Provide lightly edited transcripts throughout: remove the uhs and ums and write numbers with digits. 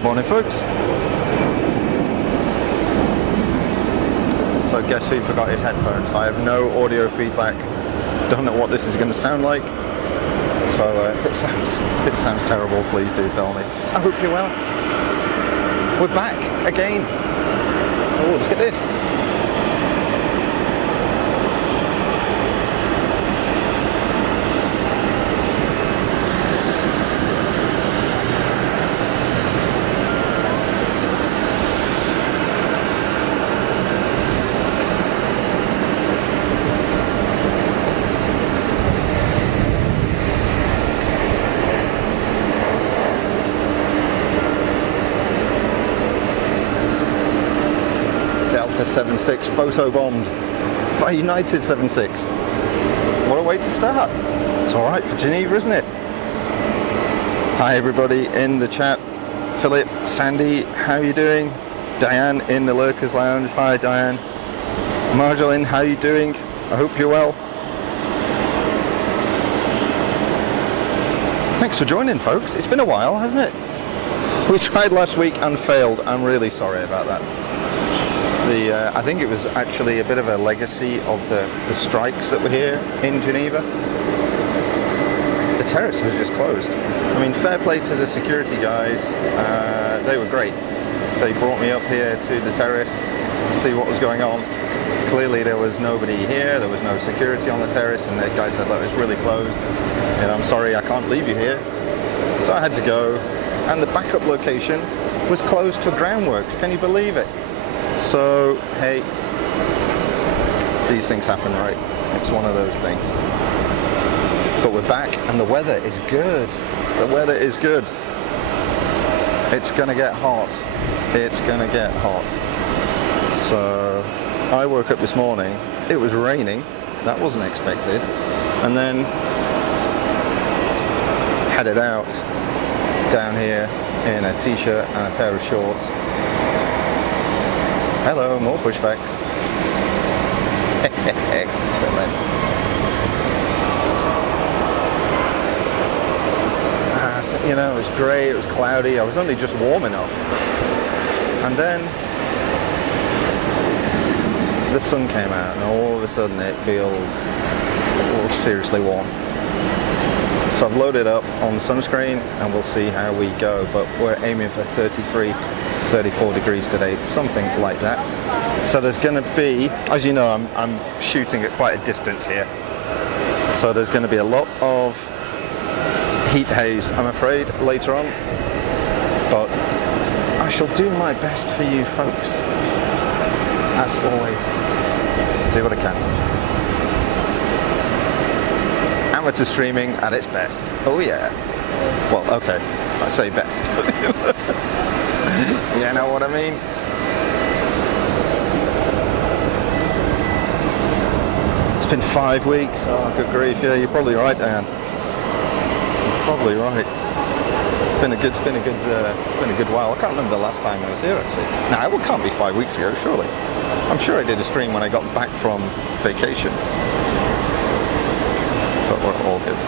Good morning, folks. So guess who forgot his headphones? I have no audio feedback. Don't know what this is going to sound like. So if it sounds terrible, please do tell me. I hope you're well. We're back again. Oh, look at this. Delta 76 photobombed by United 76. What a way to start. It's all right for Geneva, isn't it? Hi everybody in the chat. Philip, Sandy, how are you doing? Diane in the Lurkers Lounge. Hi Diane. Marjolaine, how are you doing? I hope you're well. Thanks for joining, folks. It's been a while, hasn't it? We tried last week and failed. I'm really sorry about that. I think it was actually a bit of a legacy of the strikes that were here in Geneva. The terrace was just closed. I mean, fair play to the security guys. They were great. They brought me up here to the terrace to see what was going on. Clearly there was nobody here, there was no security on the terrace, and the guy said, look, it's really closed. And I'm sorry, I can't leave you here. So I had to go, and the backup location was closed for groundworks. Can you believe it? So, hey, these things happen, right? It's one of those things. But we're back, and the weather is good. The weather is good. It's gonna get hot. It's gonna get hot. So, I woke up this morning, it was raining. That wasn't expected. And then headed out down here in a t-shirt and a pair of shorts. Hello, more pushbacks. Excellent. You know, it was grey, it was cloudy, I was only just warm enough. And then the sun came out and all of a sudden it feels seriously warm. So I've loaded up on sunscreen and we'll see how we go, but we're aiming for 34 degrees today, something like that. So there's going to be, as you know, I'm shooting at quite a distance here. So there's going to be a lot of heat haze, I'm afraid, later on. But I shall do my best for you folks. As always, do what I can. Amateur streaming at its best. Oh yeah. Well, okay, I say best. You know what I mean? It's been 5 weeks. Oh, good grief! Yeah, you're probably right, Dan. You're probably right. It's been a good while. I can't remember the last time I was here actually. No, it can't be 5 weeks ago, surely. I'm sure I did a stream when I got back from vacation. But we're all good.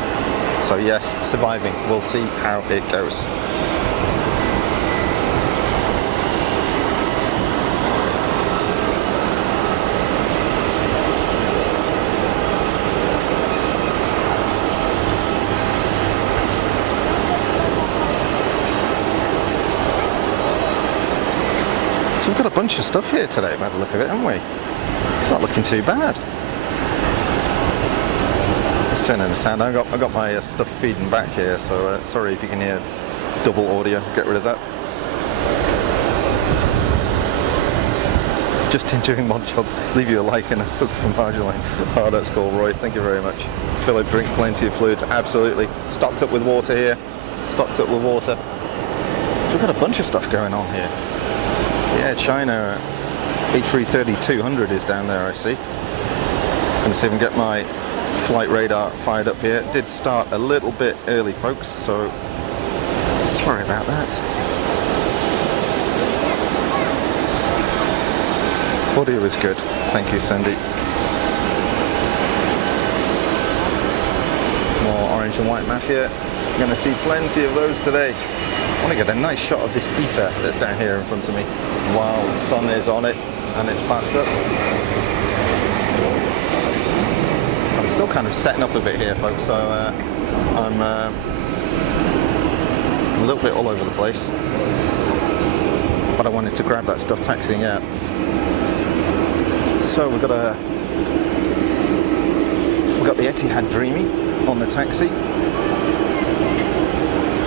So yes, surviving. We'll see how it goes. So we've got a bunch of stuff here today by the look of it, haven't we? It's not looking too bad. Let's turn in the sound. I got my stuff feeding back here, so sorry if you can hear double audio. Get rid of that. Just enjoying mod job. Leave you a like and a hook from Marjolaine. Oh, that's cool, Roy. Thank you very much. Philip, drink plenty of fluids. Absolutely. Stocked up with water here. Stocked up with water. So we've got a bunch of stuff going on here. Yeah, China A330-200 is down there, I see. Going to see if I can get my flight radar fired up here. It did start a little bit early, folks, so sorry about that. Audio is good. Thank you, Sandy. More Orange and White Mafia. Going to see plenty of those today. I want to get a nice shot of this eater that's down here in front of me while the sun is on it and it's backed up. So I'm still kind of setting up a bit here, folks, so I'm a little bit all over the place, but I wanted to grab that stuff taxiing out. So we've got the Etihad Dreamy on the taxi.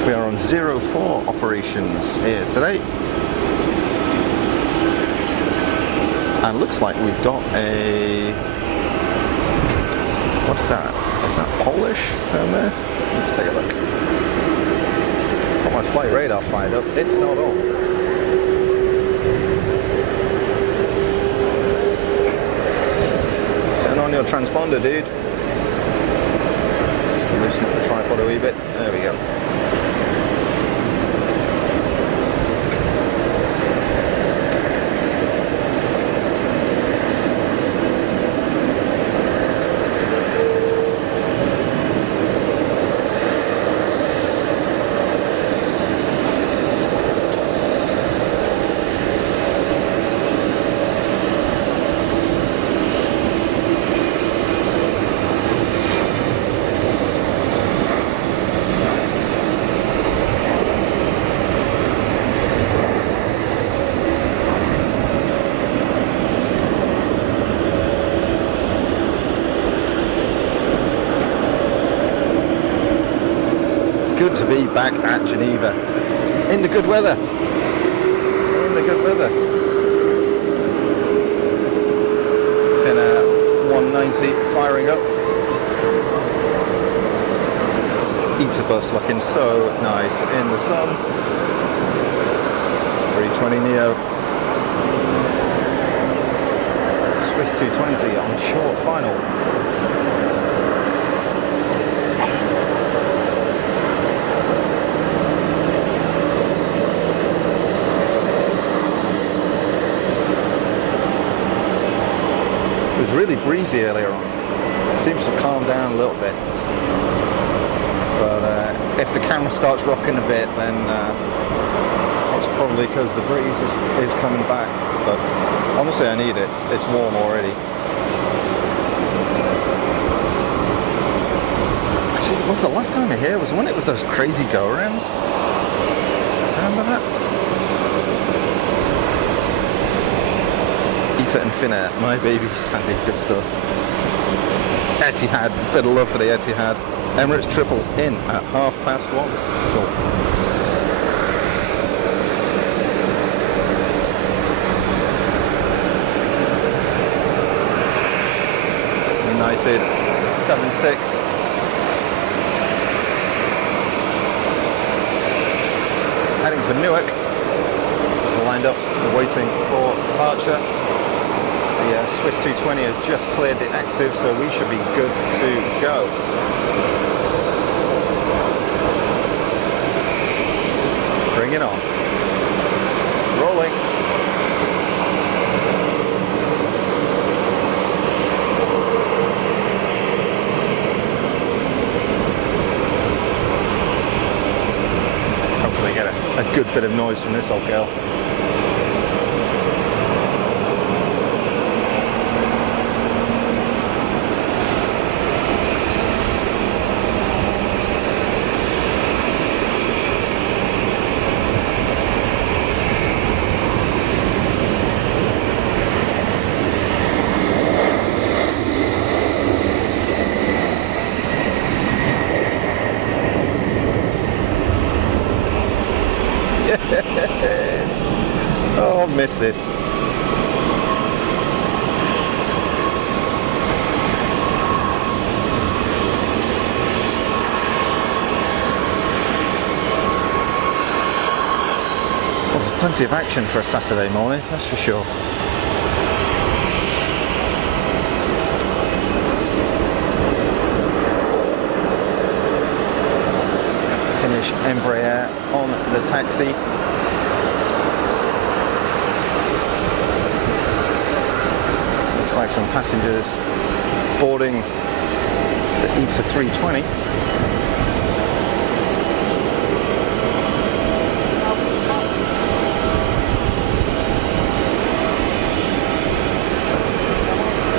We are on 04 operations here today. And looks like we've got a... what's that? Is that Polish down there? Let's take a look. Got my flight radar fired up. It's not on. Turn on your transponder, dude. Just loosen up the tripod a wee bit. There we go. Good to be back at Geneva in the good weather. In the good weather. Finnair 190 firing up. Bus looking so nice in the sun. 320 Neo. Swiss 220 on short final. It was really breezy earlier on. Seems to calm down a little bit. But if the camera starts rocking a bit, then it's probably because the breeze is coming back. But honestly, I need it. It's warm already. Actually, was the last time I here was when it was those crazy go-arounds. Remember that? Ita and Finnair, my baby Sandy, good stuff. Etihad, bit of love for the Etihad. Emirates triple in at 1:30. Cool. United 7-6. Heading for Newark. Lined up, waiting for departure. The Swiss 220 has just cleared the active, so we should be good to go. Bring it on. Rolling. Hopefully get a good bit of noise from this old girl. Yes. Oh, I'll miss this. Well, there's plenty of action for a Saturday morning, that's for sure. Finnish Embraer on the taxi. Looks like some passengers boarding the ETA 320.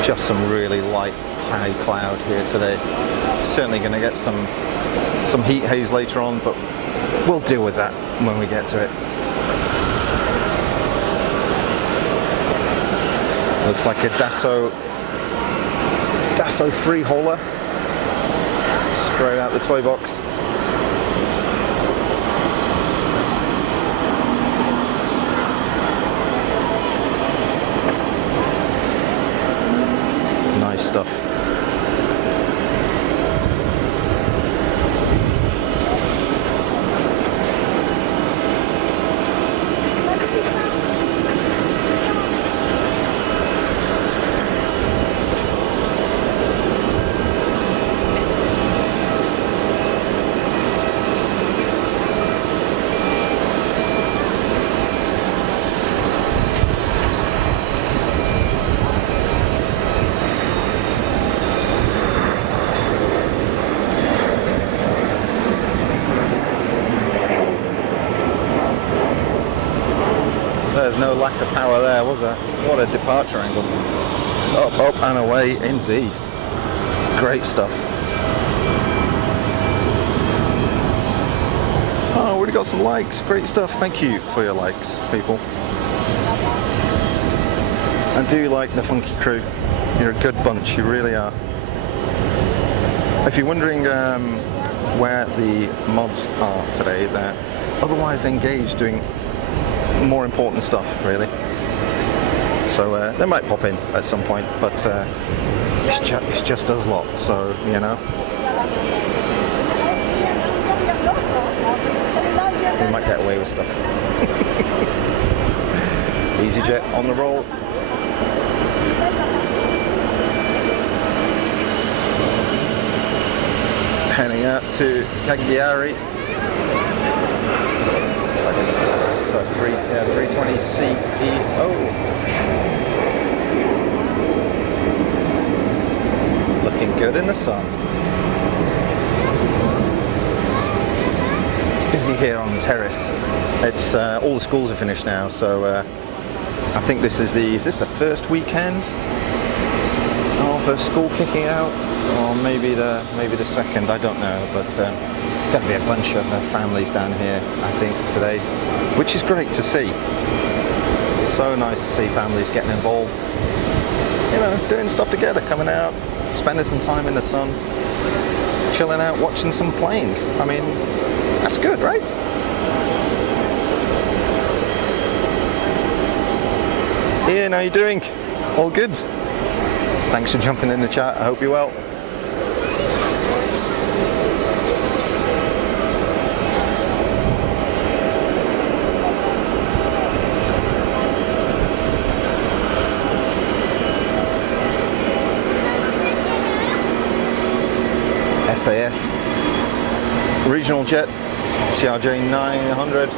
Just some really light high cloud here today. Certainly going to get some heat haze later on, but we'll deal with that when we get to it. Looks like a Dassault 3-hauler straight out the toy box. Nice stuff. There's no lack of power there, was there? What a departure angle. Up, up and away indeed. Great stuff. Oh, already got some likes. Great stuff. Thank you for your likes, people. I do like the Funky crew. You're a good bunch, you really are. If you're wondering where the mods are today, they're otherwise engaged doing more important stuff, really. So they might pop in at some point, but it's just us lot, so you know. We might get away with stuff. easyJet on the roll. Heading out to Cagliari. 320 CEO. Looking good in the sun. It's busy here on the terrace. It's all the schools are finished now, so I think this is the first weekend of school kicking out, or maybe the second. I don't know, but going to be a bunch of families down here, I think, today, which is great to see. So nice to see families getting involved, you know, doing stuff together, coming out, spending some time in the sun, chilling out, watching some planes. I mean, that's good, right? Ian, how you doing? All good? Thanks for jumping in the chat. I hope you're well. SAS regional jet CRJ 900.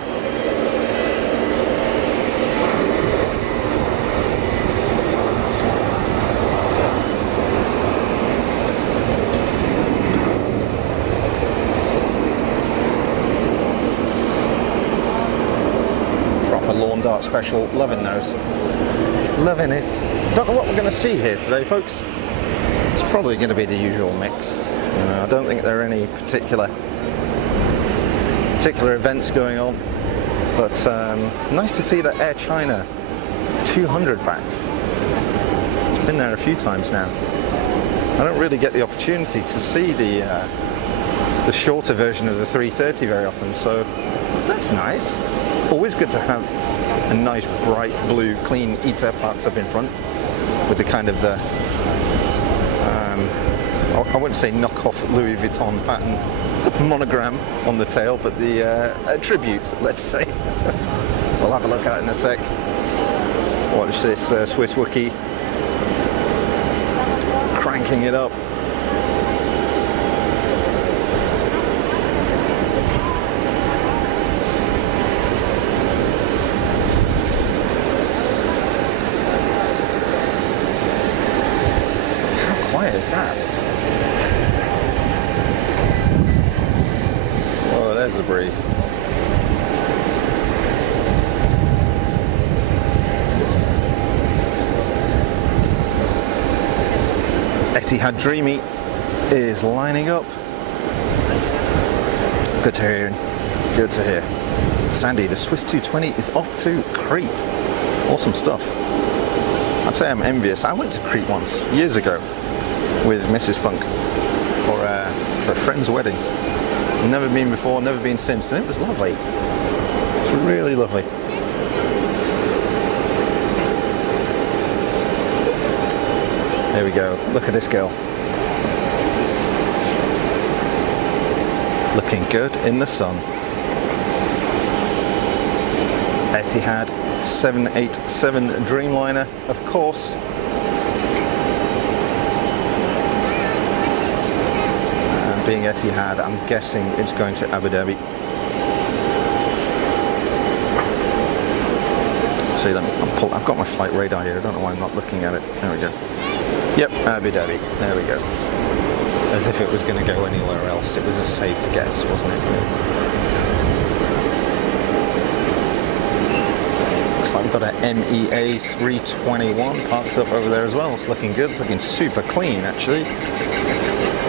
Proper lawn dart special, loving those. Loving it. Don't know what we're going to see here today, folks. It's probably going to be the usual mix. I don't think there are any particular events going on, but nice to see the Air China 200 back. It's been there a few times now. I don't really get the opportunity to see the shorter version of the 330 very often, so that's nice. Always good to have a nice bright blue clean Eater parked up in front with the kind of the I wouldn't say knockoff Louis Vuitton pattern monogram on the tail, but the tribute, let's say. We'll have a look at it in a sec. Watch this Swiss Wookie cranking it up. How quiet is that? There's the breeze. Etihad Dreamy is lining up. Good to hear. Good to hear. Sandy, the Swiss 220 is off to Crete. Awesome stuff. I'd say I'm envious. I went to Crete once, years ago, with Mrs. Funk for a friend's wedding. Never been before, never been since, and it was lovely. It's really lovely. There we go. Look at this girl. Looking good in the sun. Etihad 787 Dreamliner, of course. And being Etihad, I'm guessing it's going to Abu Dhabi. See them? I've got my flight radar here. I don't know why I'm not looking at it. There we go. Yep, Abu Dhabi. There we go. As if it was going to go anywhere else. It was a safe guess, wasn't it? Looks like we've got an MEA 321 parked up over there as well. It's looking good. It's looking super clean, actually.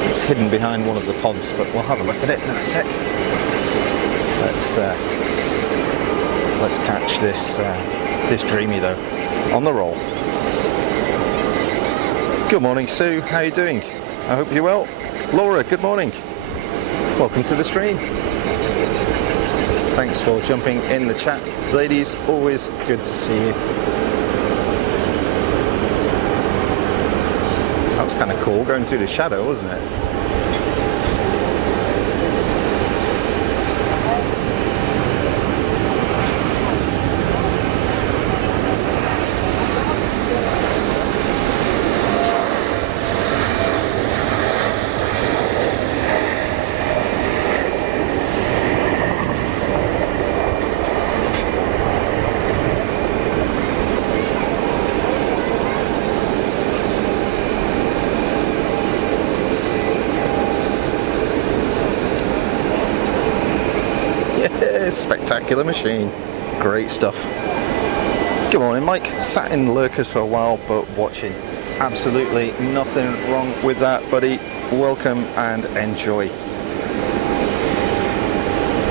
It's hidden behind one of the pods, but we'll have a look at it in a sec. Let's catch this Dreamy though on the roll. Good morning, Sue. How are you doing? I hope you're well. Laura, good morning. Welcome to the stream. Thanks for jumping in the chat. Ladies, always good to see you. That was kind of cool, going through the shadow, wasn't it? Spectacular machine. Great stuff. Good morning, Mike. Sat in lurkers for a while, but watching. Absolutely nothing wrong with that, buddy. Welcome and enjoy.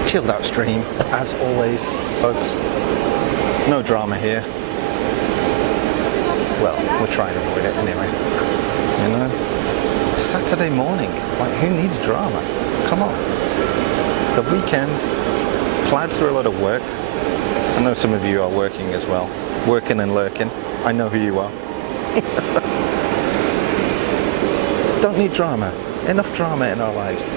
Chilled out stream, as always, folks. No drama here. Well, we're trying to avoid it anyway. You know? Saturday morning. Like, who needs drama? Come on. It's the weekend. Plowed through a lot of work. I know some of you are working as well. Working and lurking. I know who you are. Don't need drama. Enough drama in our lives.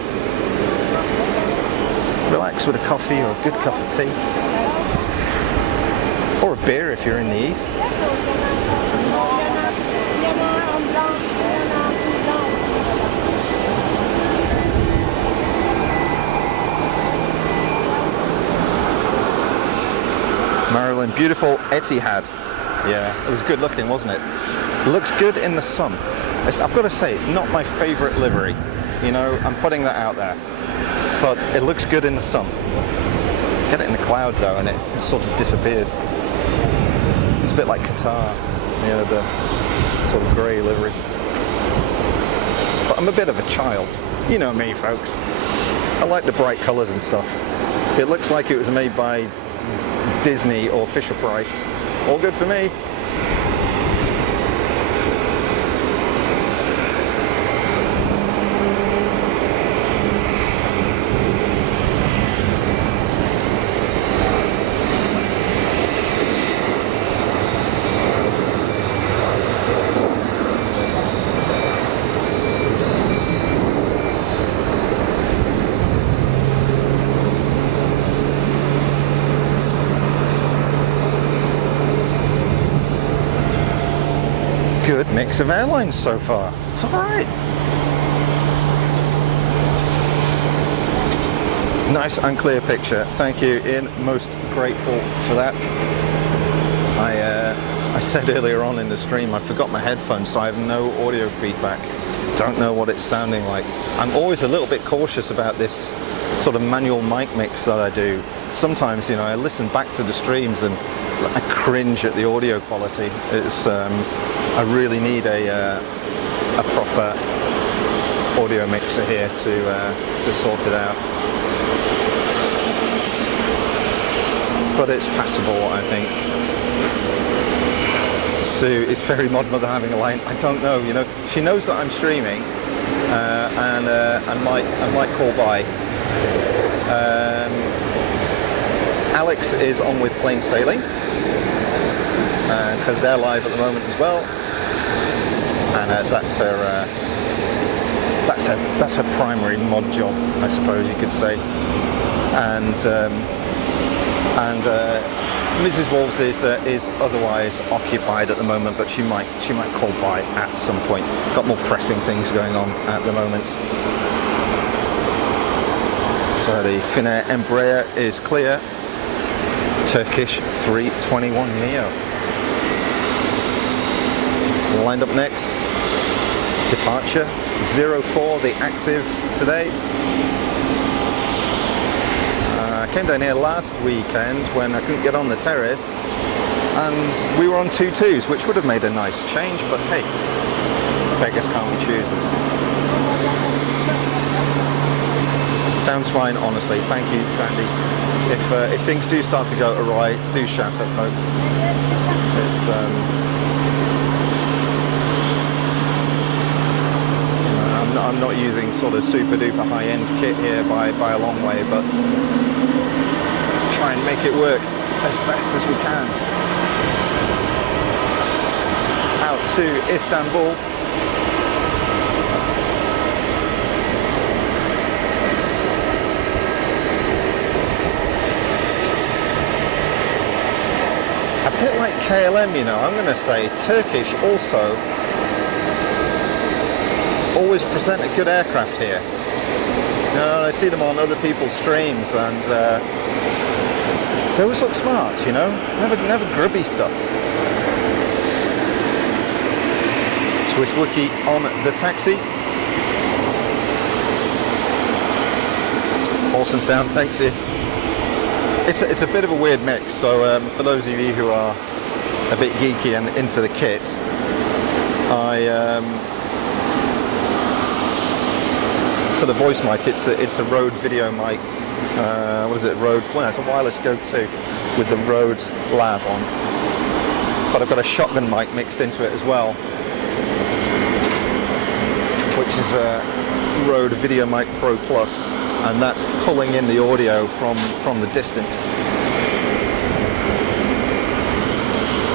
Relax with a coffee or a good cup of tea. Or a beer if you're in the east. Marilyn, beautiful Etihad. Yeah, it was good looking, wasn't it? It looks good in the sun. I've got to say, it's not my favourite livery. You know, I'm putting that out there. But it looks good in the sun. Get it in the cloud though, and it sort of disappears. It's a bit like Qatar, you know, the sort of grey livery. But I'm a bit of a child. You know me, folks. I like the bright colours and stuff. It looks like it was made by Disney or Fisher Price. All good for me. Good mix of airlines so far. It's all right. Nice and clear picture. Thank you, Ian. Most grateful for that. I said earlier on in the stream I forgot my headphones, so I have no audio feedback. Don't know what it's sounding like. I'm always a little bit cautious about this sort of manual mic mix that I do. Sometimes, you know, I listen back to the streams and I cringe at the audio quality. It's I really need a a proper audio mixer here to sort it out. But it's passable, I think. Sue is Fairy Mod Mother having a line? I don't know, you know. She knows that I'm streaming and might call by. Alex is on with Plain Sailing because they're live at the moment as well, and that's her primary mod job, I suppose you could say. And Mrs. Wolves is otherwise occupied at the moment, but she might call by at some point. Got more pressing things going on at the moment. So the Finnair Embraer is clear. Turkish 321 Neo. Lined up next, departure 04, the active today. I came down here last weekend when I couldn't get on the terrace, and we were on 2.2s, which would have made a nice change, but hey, beggars can't be choosers. Sounds fine, honestly. Thank you, Sandy. If things do start to go awry, do shout at folks. It's I'm not using sort of super duper high end kit here by a long way, but try and make it work as best as we can. Out to Istanbul. A bit like KLM, you know, I'm going to say Turkish also always present a good aircraft here. You know, I see them on other people's streams, and they always look smart, you know, never grubby stuff. Swiss Wookie on the taxi. Awesome sound, thanks you. It's a bit of a weird mix, so for those of you who are a bit geeky and into the kit, for the voice mic, it's a Rode video mic. What is it? Rode? Well, it's a wireless Go 2 with the Rode lav on. But I've got a shotgun mic mixed into it as well, which is a Rode Video Mic Pro Plus, and that's pulling in the audio from the distance.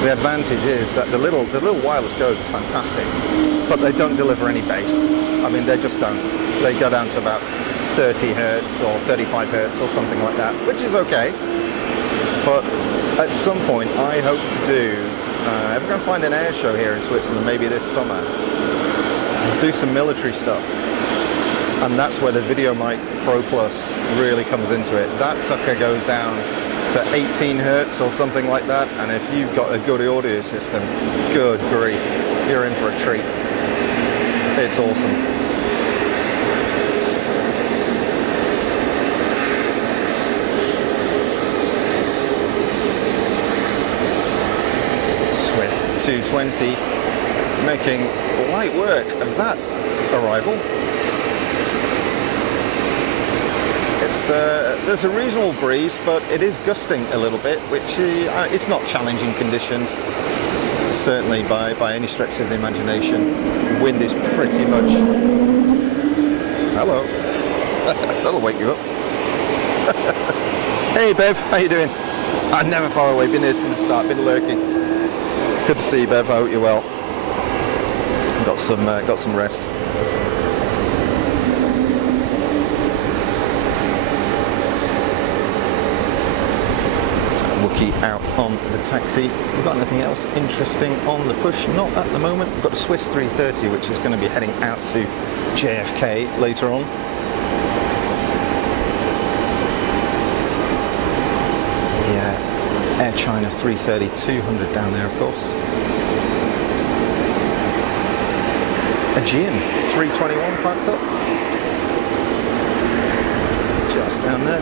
The advantage is that the little wireless Go's are fantastic, but they don't deliver any bass. I mean, they just don't. They go down to about 30 hertz or 35 hertz or something like that, which is okay. But at some point, I hope to do, if we're going to find an air show here in Switzerland, maybe this summer, do some military stuff. And that's where the Video Mic Pro Plus really comes into it. That sucker goes down to 18 hertz or something like that, and if you've got a good audio system, good grief, you're in for a treat. It's awesome. Swiss 220 making light work of that arrival. There's a reasonable breeze, but it is gusting a little bit, which it's not challenging conditions, certainly by any stretch of the imagination. Wind is pretty much... Hello. That'll wake you up. Hey Bev, how you doing? I'm never far away, been here since the start, been lurking. Good to see you, Bev, I hope you're well. Got some rest. Wookie out on the taxi. We've got anything else interesting on the push? Not at the moment. We've got a Swiss 330, which is going to be heading out to JFK later on. Yeah, Air China 330-200 down there, of course. Aegean 321 parked up. Just down there.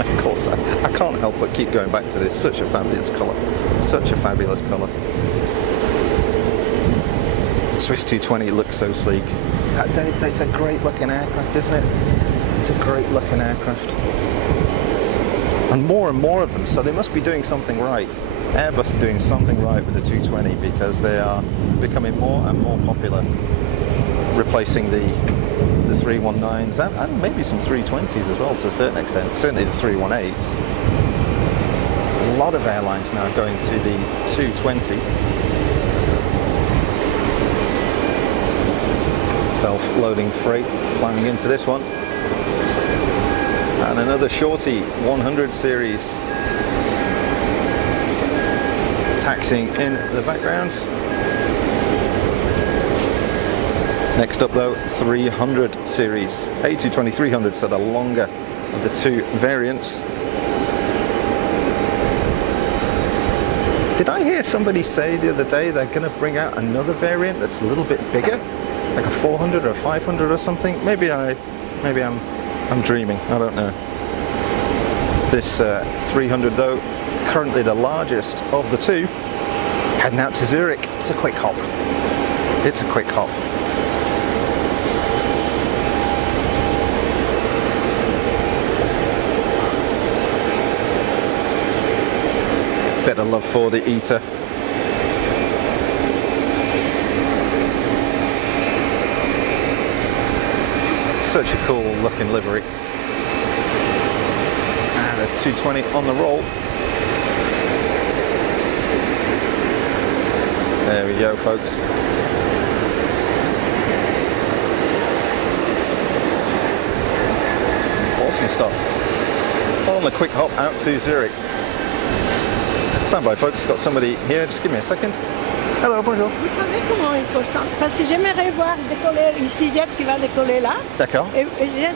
And of course, I can't help but keep going back to this. Such a fabulous colour. Such a fabulous colour. Swiss 220 looks so sleek. It's a great looking aircraft, isn't it? It's a great looking aircraft. And more of them, so they must be doing something right. Airbus are doing something right with the 220 because they are becoming more and more popular, replacing the 319s and maybe some 320s as well to a certain extent, certainly the 318s. A lot of airlines now going to the 220. Self-loading freight climbing into this one. And another shorty 100 series taxiing in the background. Next up though, 300 series. A220-300, so the longer of the two variants. Did I hear somebody say the other day they're going to bring out another variant that's a little bit bigger? Like a 400 or 500 or something? Maybe I'm dreaming, I don't know. This 300 though, currently the largest of the two, heading out to Zurich. It's a quick hop. It's a quick hop. Bit of love for the Eater. Such a cool looking livery. And a 220 on the roll. There we go, folks. Awesome stuff. On the quick hop out to Zurich. Stand by, folks. Got somebody here. Just give me a second. Hello, bonjour. Vous savez comment il faut ça? Parce que j'aimerais voir décoller easyJet qui va décoller là. D'accord. Et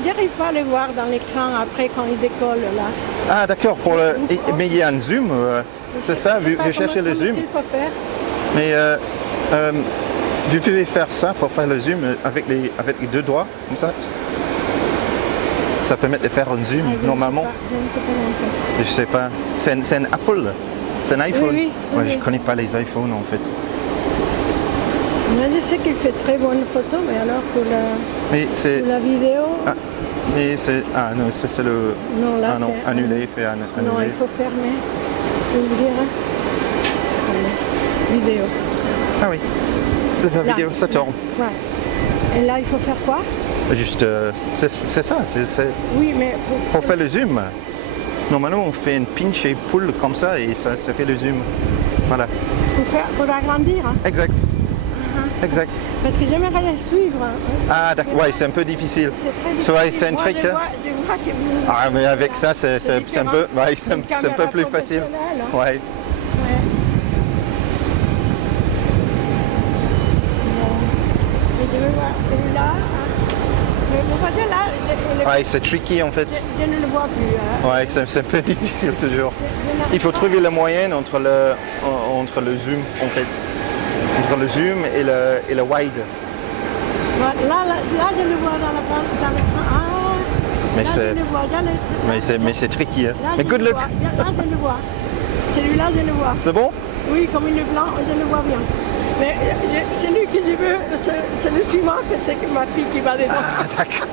j'arrive pas à le voir dans l'écran après quand il décolle là. Ah d'accord, pour le... mais il y a un zoom, c'est ça, vous cherchez le zoom. Qu'est-ce qu'il faut faire? Mais vous pouvez faire ça pour faire le zoom avec les deux doigts, comme ça. Ça permet de faire un zoom normalement. Je ne sais pas. C'est un Apple, c'est un iPhone. Oui, Moi je ne connais pas les iPhones en fait. Moi je sais qu'il fait très bonnes photos, mais alors pour la vidéo... Ah, mais c'est... Ah non, c'est le... Non, là, ah non, annulé, fait annulé. Non, il faut fermer. Ouvrir. Vidéo. Ah oui, c'est la vidéo, ça tourne. Ouais. Et là, il faut faire quoi? Juste, c'est ça, c'est... Oui, mais... Pour faire le zoom, normalement on fait une pinch et pull comme ça et ça fait le zoom. Voilà. Pour agrandir, hein? Exact. Exact. Parce que j'aimerais les suivre. Hein. Ah d'accord, ouais, c'est un peu difficile. C'est un trick. Je vois que vous... Ah mais avec ça, c'est un peu, ouais, c'est un peu plus facile. Hein. Ouais. Je veux voir celui-là. Le voisin là, Ouais, c'est tricky en fait. Je ne le vois plus. Hein. Ouais, c'est un peu difficile toujours. Il faut trouver la moyenne entre le zoom en fait. Entre le zoom et le wide. Là, je le vois dans l'écran. Ah, mais là, je le vois. Mais c'est tricky. Hein. Mais good luck. luck. Là, je le vois. Celui-là, je le vois. C'est bon? Oui, comme il est blanc, je le vois bien. Mais celui que je veux, c'est le suivant, que c'est ma fille qui va dedans. Ah, d'accord.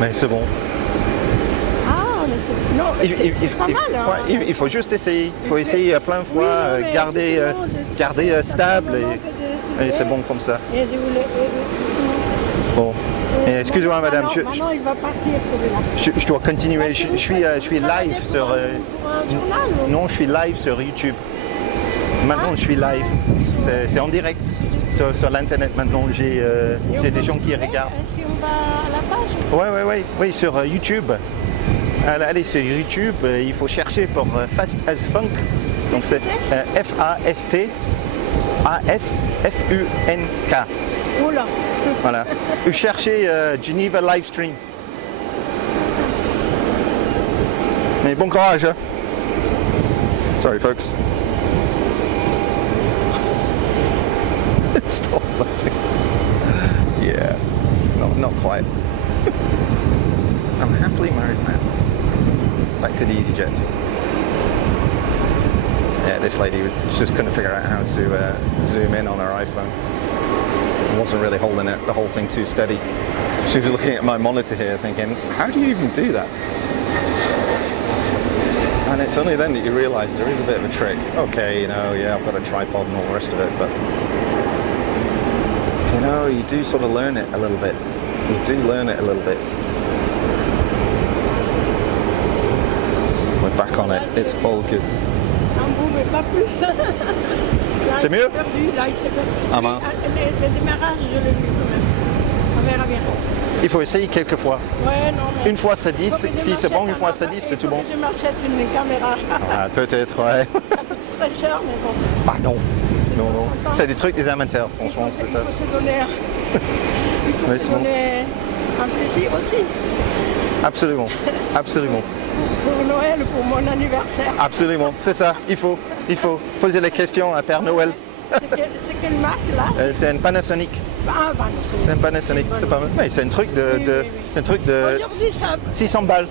Mais c'est bon. Ah, mais c'est pas mal. Hein. Ouais, il faut juste essayer. Il faut essayer plein de fois, garder stable et c'est bon comme ça. Et je voulais... Bon. Excusez-moi madame, maintenant il va partir celui-là. Je dois continuer, je suis live sur... Non, je suis live sur YouTube. Maintenant je suis live, c'est en direct sur l'internet maintenant, j'ai des gens qui regardent. Si on va à la page? Oui, sur YouTube. Allez sur YouTube, il faut chercher pour Fast as Funk. Donc c'est F-A-S-T A-S-F-U-N-K. Oula. Voilà. Vous cherchez Geneva Livestream. Mais bon courage. Hein? Sorry folks. Stop letting. Yeah. Not quite. I'm a happily married man. Back to the easyJets. Yeah, this lady just couldn't figure out how to zoom in on her iPhone. I wasn't really holding it, the whole thing too steady. She was looking at my monitor here thinking, how do you even do that? And it's only then that you realise there is a bit of a trick. Okay, you know, yeah, I've got a tripod and all the rest of it, but you know, you do sort of learn it a little bit. You do learn it a little bit. We're back on it. It's all good. C'est mieux? Là, il s'est perdu. Ah mince. Le démarrage, je l'ai vu quand même. On verra bien. Il faut essayer quelques fois. Ouais, non, mais... Une fois ça 10, si c'est bon, une fois ça 10, c'est tout bon. Je m'achète une caméra. Ah, peut-être, ouais. Ça coûte très cher, mais bon. Ah non, non, non. C'est des trucs des amateurs, franchement, c'est ça. Il faut se donner, il faut se donner un plaisir aussi. Absolument, absolument. Pour Noël, pour mon anniversaire. Absolument, c'est ça, il faut poser les questions à Père Noël. C'est quelle marque là? C'est un Panasonic. Ah, Panasonic. C'est un Panasonic, c'est pas mal. Mais c'est un truc de, c'est un truc de 600 balles.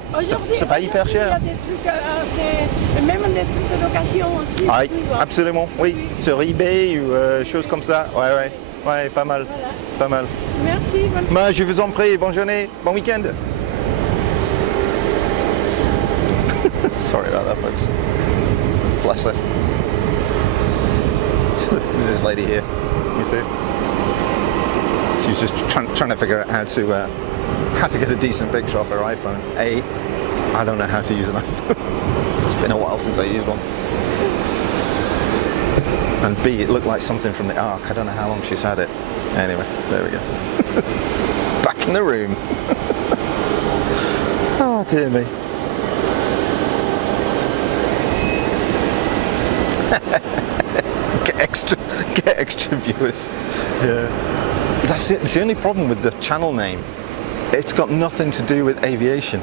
C'est pas hyper cher. Il y a des trucs, même des trucs de location aussi. Ah, absolument, oui. Sur eBay ou choses comme ça. Ouais, pas mal, Voilà. pas mal. Merci. Bah, je vous en prie, bonne journée, bon week-end. Sorry about that, folks. Bless her. There's this lady here. You see? She's just trying to figure out how to get a decent picture off her iPhone. A, I don't know how to use an iPhone. It's been a while since I used one. And B, it looked like something from the Ark. I don't know how long she's had it. Anyway, there we go. Back in the room. Oh dear me. Get extra viewers. Yeah. That's it. It's the only problem with the channel name. It's got nothing to do with aviation.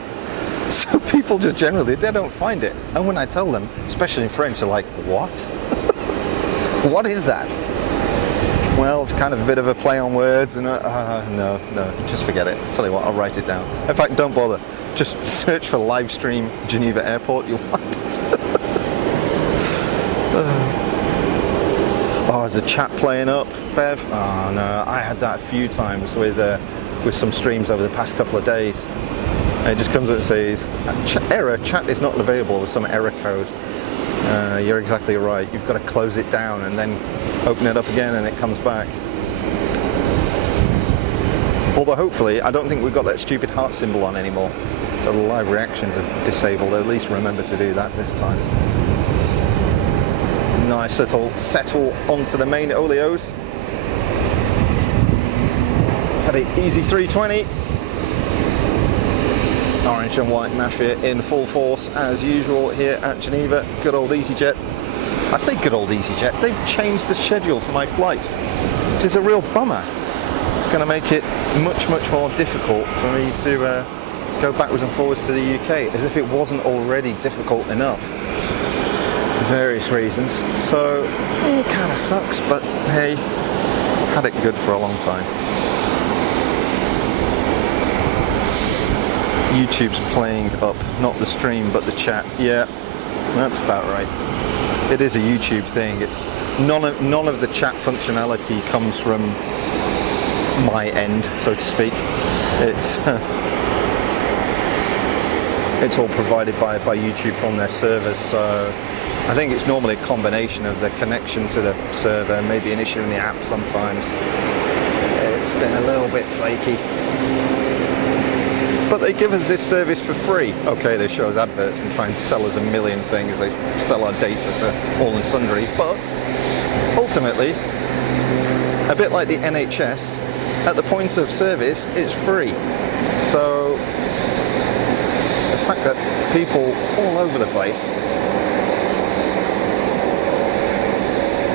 So people just generally, they don't find it. And when I tell them, especially in French, they're like, what? What is that? Well, it's kind of a bit of a play on words, and no, just forget it. Tell you what, I'll write it down. In fact, don't bother. Just search for live stream Geneva Airport, you'll find it. Oh, is the chat playing up, Bev? Oh no, I had that a few times with some streams over the past couple of days. And it just comes up and says, error, chat is not available with some error code. You're exactly right. You've got to close it down and then open it up again and it comes back. Although hopefully, I don't think we've got that stupid heart symbol on anymore. So the live reactions are disabled. At least remember to do that this time. Nice little settle onto the main oleos. For the Easy 320. Orange and white Mafia in full force as usual here at Geneva. Good old easyJet. I say good old easyJet, they've changed the schedule for my flights, which is a real bummer. It's going to make it much more difficult for me to go backwards and forwards to the UK, as if it wasn't already difficult enough for various reasons. So it kind of sucks, but hey, had it good for a long time. YouTube's playing up, not the stream, but the chat. Yeah, that's about right. It is a YouTube thing. It's none of the chat functionality comes from my end, so to speak. It's it's all provided by YouTube from their servers. So I think it's normally a combination of the connection to the server, maybe an issue in the app sometimes. It's been a little bit flaky. But they give us this service for free. Okay, they show us adverts and try and sell us a million things. They sell our data to all and sundry. But ultimately, a bit like the NHS, at the point of service, it's free. So the fact that people all over the place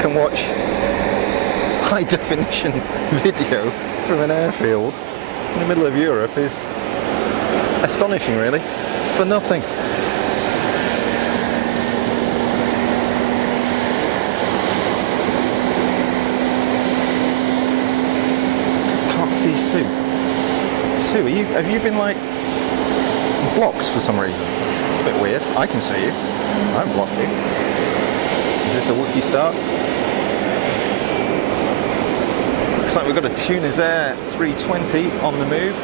can watch high definition video from an airfield in the middle of Europe is astonishing, really, for nothing. Can't see Sue. Sue, have you been like blocked for some reason? It's a bit weird. I can see you. I haven't blocked you. Is this a Wookiee start? Looks like we've got a Tunis Air 320 on the move.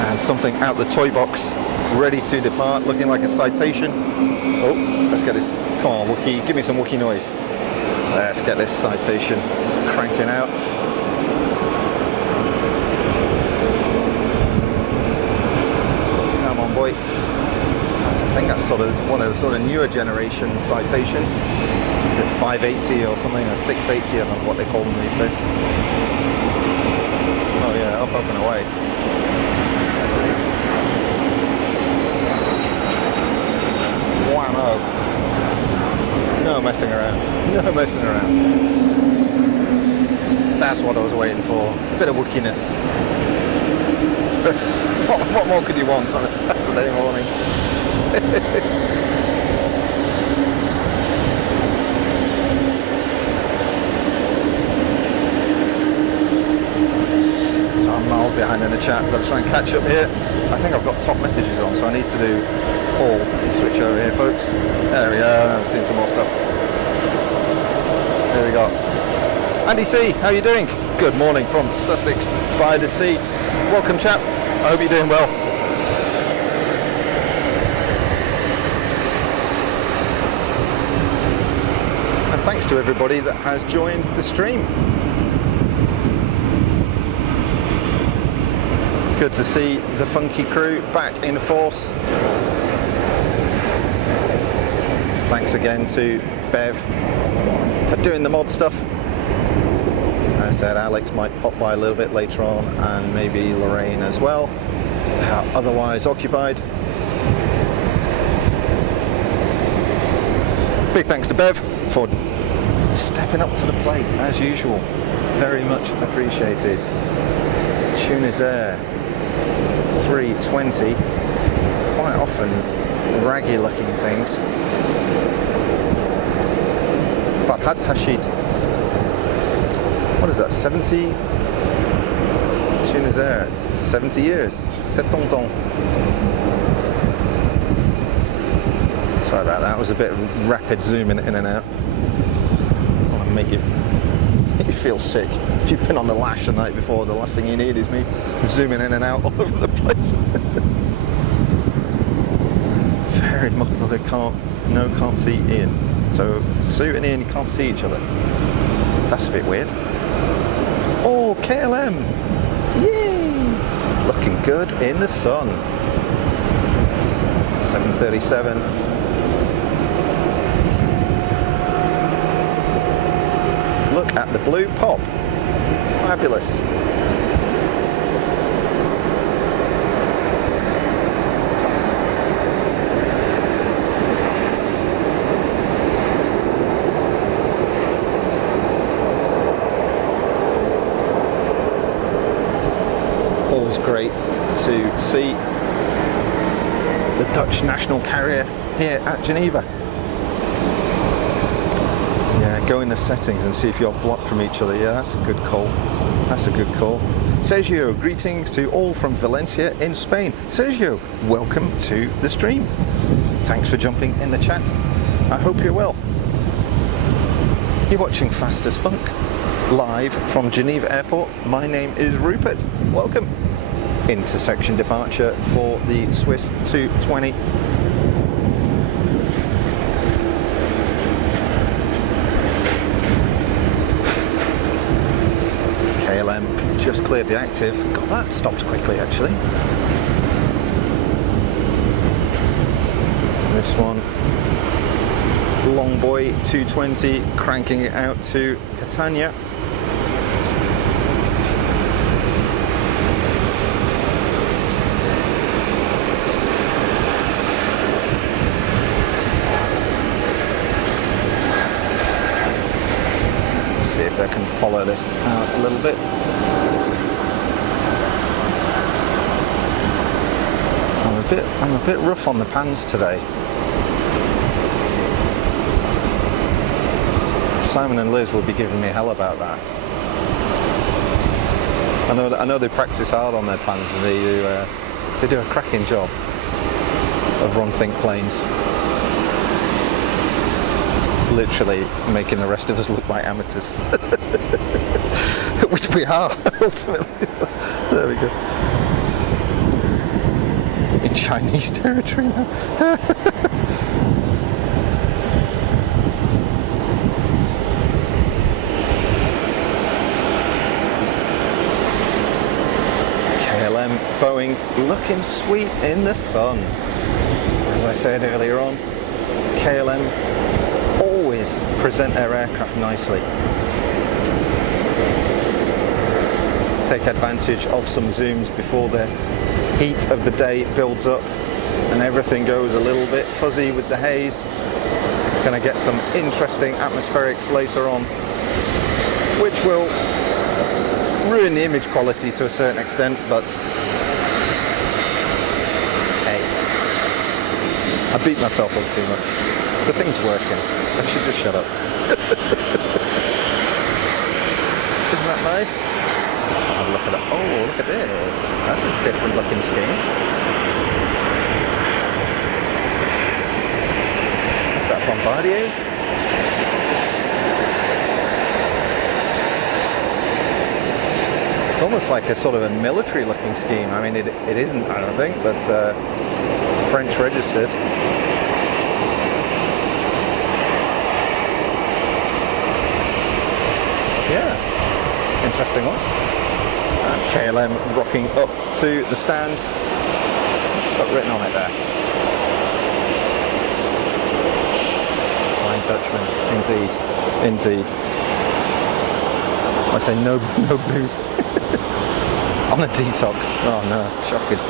And something out the toy box, ready to depart, looking like a citation. Oh, let's get this. Come on, Wookie, give me some Wookie noise. Let's get this citation cranking out. Come on, boy. I think that's sort of one of the sort of newer generation citations. Is it 580 or something, or 680? I don't know what they call them these days. Oh yeah, up and away. Wow, no messing around. No messing around. That's what I was waiting for. A bit of wookiness. What more could you want on a Saturday morning? So I'm miles behind in the chat. I've got to try and catch up here. I think I've got top messages on, so I need to do all. Switch over here, folks. There we go. I've seen some more stuff. Here we go. Andy C, how are you doing? Good morning from Sussex by the sea. Welcome, chap. I hope you're doing well. And thanks to everybody that has joined the stream. Good to see the funky crew back in force. Thanks again to Bev for doing the mod stuff. As I said, Alex might pop by a little bit later on, and maybe Lorraine as well. They are otherwise occupied. Big thanks to Bev for stepping up to the plate as usual. Very much appreciated. Tunis Air 320, quite often raggy looking things. Farhad Hashid, what is that, 70? Tunis Air, 70 years, 70 ans. Sorry about that, it was a bit rapid zooming in and out. I want to make you feel sick. If you've been on the lash the night before, the last thing you need is me zooming in and out all over the place. Very much, well, they can't see Ian. So Sue and Ian can't see each other. That's a bit weird. Oh, KLM! Yay! Looking good in the sun. 737. Look at the blue pop. Fabulous. Always great to see the Dutch national carrier here at Geneva. Yeah, go in the settings and see if you're blocked from each other. Yeah, that's a good call. That's a good call. Sergio, greetings to all from Valencia in Spain. Sergio, welcome to the stream. Thanks for jumping in the chat. I hope you're well. You're watching Fast as Funk, live from Geneva Airport. My name is Rupert. Welcome. Intersection departure for the Swiss 220. KLM just cleared the active. Got that stopped quickly actually. This one, long boy 220, cranking it out to Catania. See if I can follow this out a little bit. I'm a bit rough on the pans today. Simon and Liz will be giving me hell about that. I know they practice hard on their pans, and they do a cracking job of run think planes. literally making the rest of us look like amateurs. Which we are, ultimately. There we go. In Chinese territory now. KLM Boeing looking sweet in the sun. As I said earlier on, KLM always present their aircraft nicely. Take advantage of some zooms before the heat of the day builds up and everything goes a little bit fuzzy with the haze. Gonna get some interesting atmospherics later on, which will ruin the image quality to a certain extent, but hey, I beat myself up too much. The thing's working. I should just shut up. Isn't that nice? Oh, look at that. Oh, look at this. That's a different looking scheme. Is that Bombardier? It's almost like a sort of a military looking scheme. I mean, it isn't, I don't think, but French registered. Yeah, interesting one. KLM rocking up to the stand. What's got written on it there? Flying Dutchman, indeed. I say no booze. On a detox. Oh no, shocking.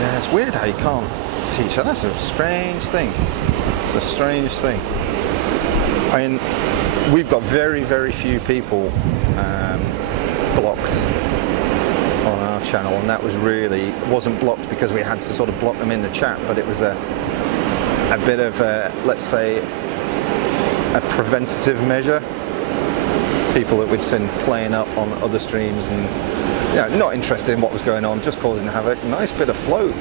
Yeah, it's weird how you can't see each other. That's a strange thing. It's a strange thing. I mean, we've got very, very few people blocked on our channel, and that was really, it wasn't blocked because we had to sort of block them in the chat, but it was a bit of a, let's say, a preventative measure. People that we'd seen playing up on other streams and, you know, not interested in what was going on, just causing havoc. Nice bit of float.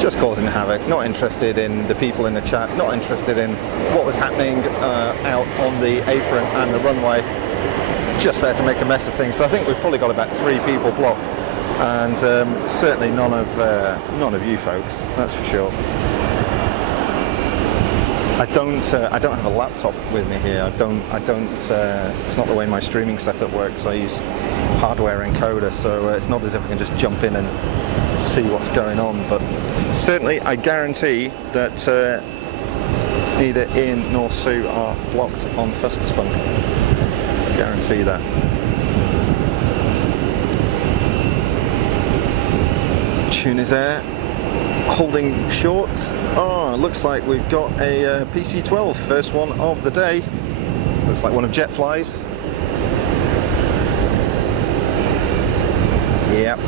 Just causing havoc, not interested in the people in the chat, not interested in what was happening out on the apron and the runway, just there to make a mess of things. So I think we've probably got about 3 people blocked, and certainly none of you folks, that's for sure. I don't have a laptop with me here. I don't. It's not the way my streaming setup works. I use hardware encoder, so it's not as if I can just jump in and see what's going on. But certainly, I guarantee that neither Ian nor Sue are blocked on Fust's Funk. Guarantee that. Tune is there. Holding short. Oh, looks like we've got a PC-12, first one of the day. Looks like one of Jetfly's. Yep.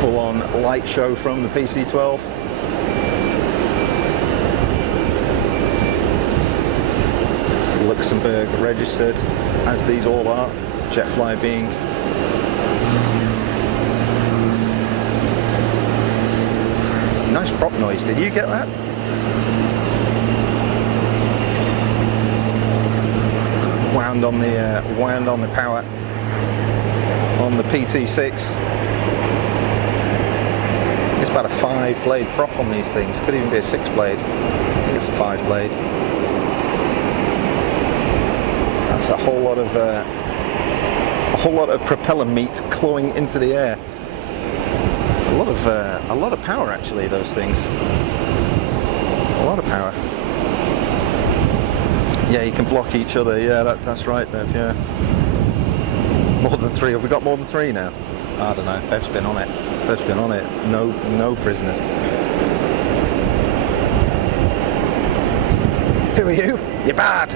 Full-on light show from the PC-12. Luxembourg registered, as these all are. Jetfly being nice prop noise. Did you get that? Wound on the power on the PT6. It's about a 5-blade prop on these things. Could even be a 6-blade. I think it's a 5-blade. That's a whole lot of propeller meat clawing into the air. A lot of power, actually, those things. A lot of power. Yeah, you can block each other. Yeah, that's right, Bev. Yeah. More than 3. Have we got more than 3 now? I don't know. Bev's been on it. Bev's been on it. No prisoners. Who are you? You're bad.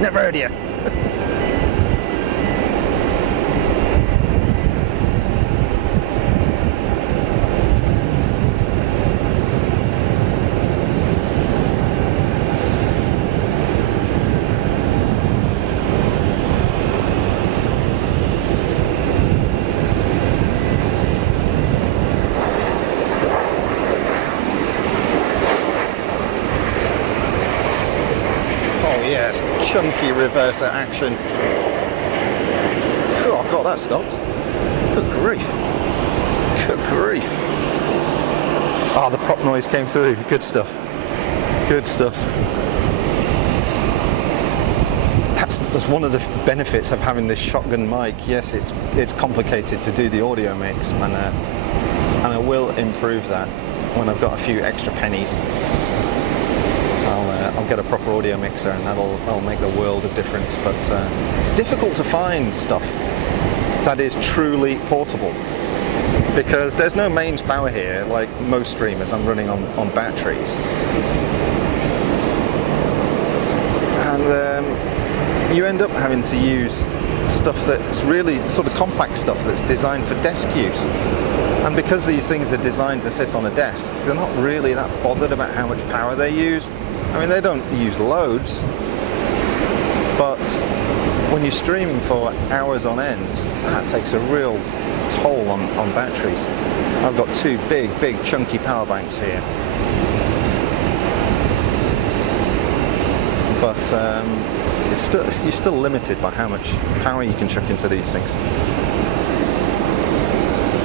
Never heard of you. chunky reverser action. Oh, God, that stopped. Good grief. Good grief. Ah, the prop noise came through. Good stuff. Good stuff. That's one of the benefits of having this shotgun mic. Yes, it's complicated to do the audio mix, and I will improve that when I've got a few extra pennies. I'll get a proper audio mixer, and that'll make the world of difference. But it's difficult to find stuff that is truly portable, because there's no mains power here like most streamers. I'm running on batteries, and you end up having to use stuff that's really sort of compact stuff that's designed for desk use. And because these things are designed to sit on a desk, they're not really that bothered about how much power they use. I mean, they don't use loads, but when you're streaming for hours on end, that takes a real toll on batteries. I've got two big chunky power banks here, but you're still limited by how much power you can chuck into these things.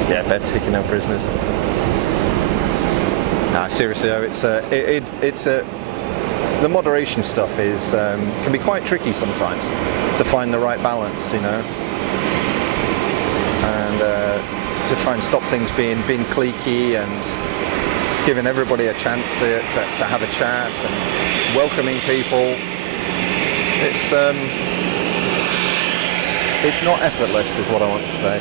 Yeah, Bev taking no prisoners. Nah, seriously though, it's the moderation stuff is can be quite tricky sometimes to find the right balance, you know, and to try and stop things being cliquey and giving everybody a chance to have a chat and welcoming people. It's not effortless, is what I want to say.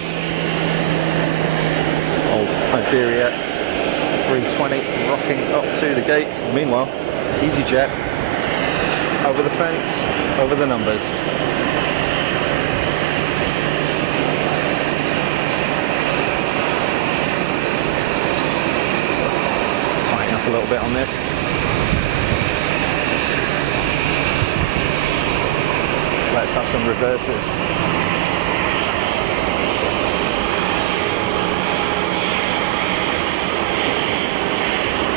Old Iberia 320 rocking up to the gate. Meanwhile, easyJet over the fence, over the numbers. Tighten up a little bit on this. Let's have some reverses.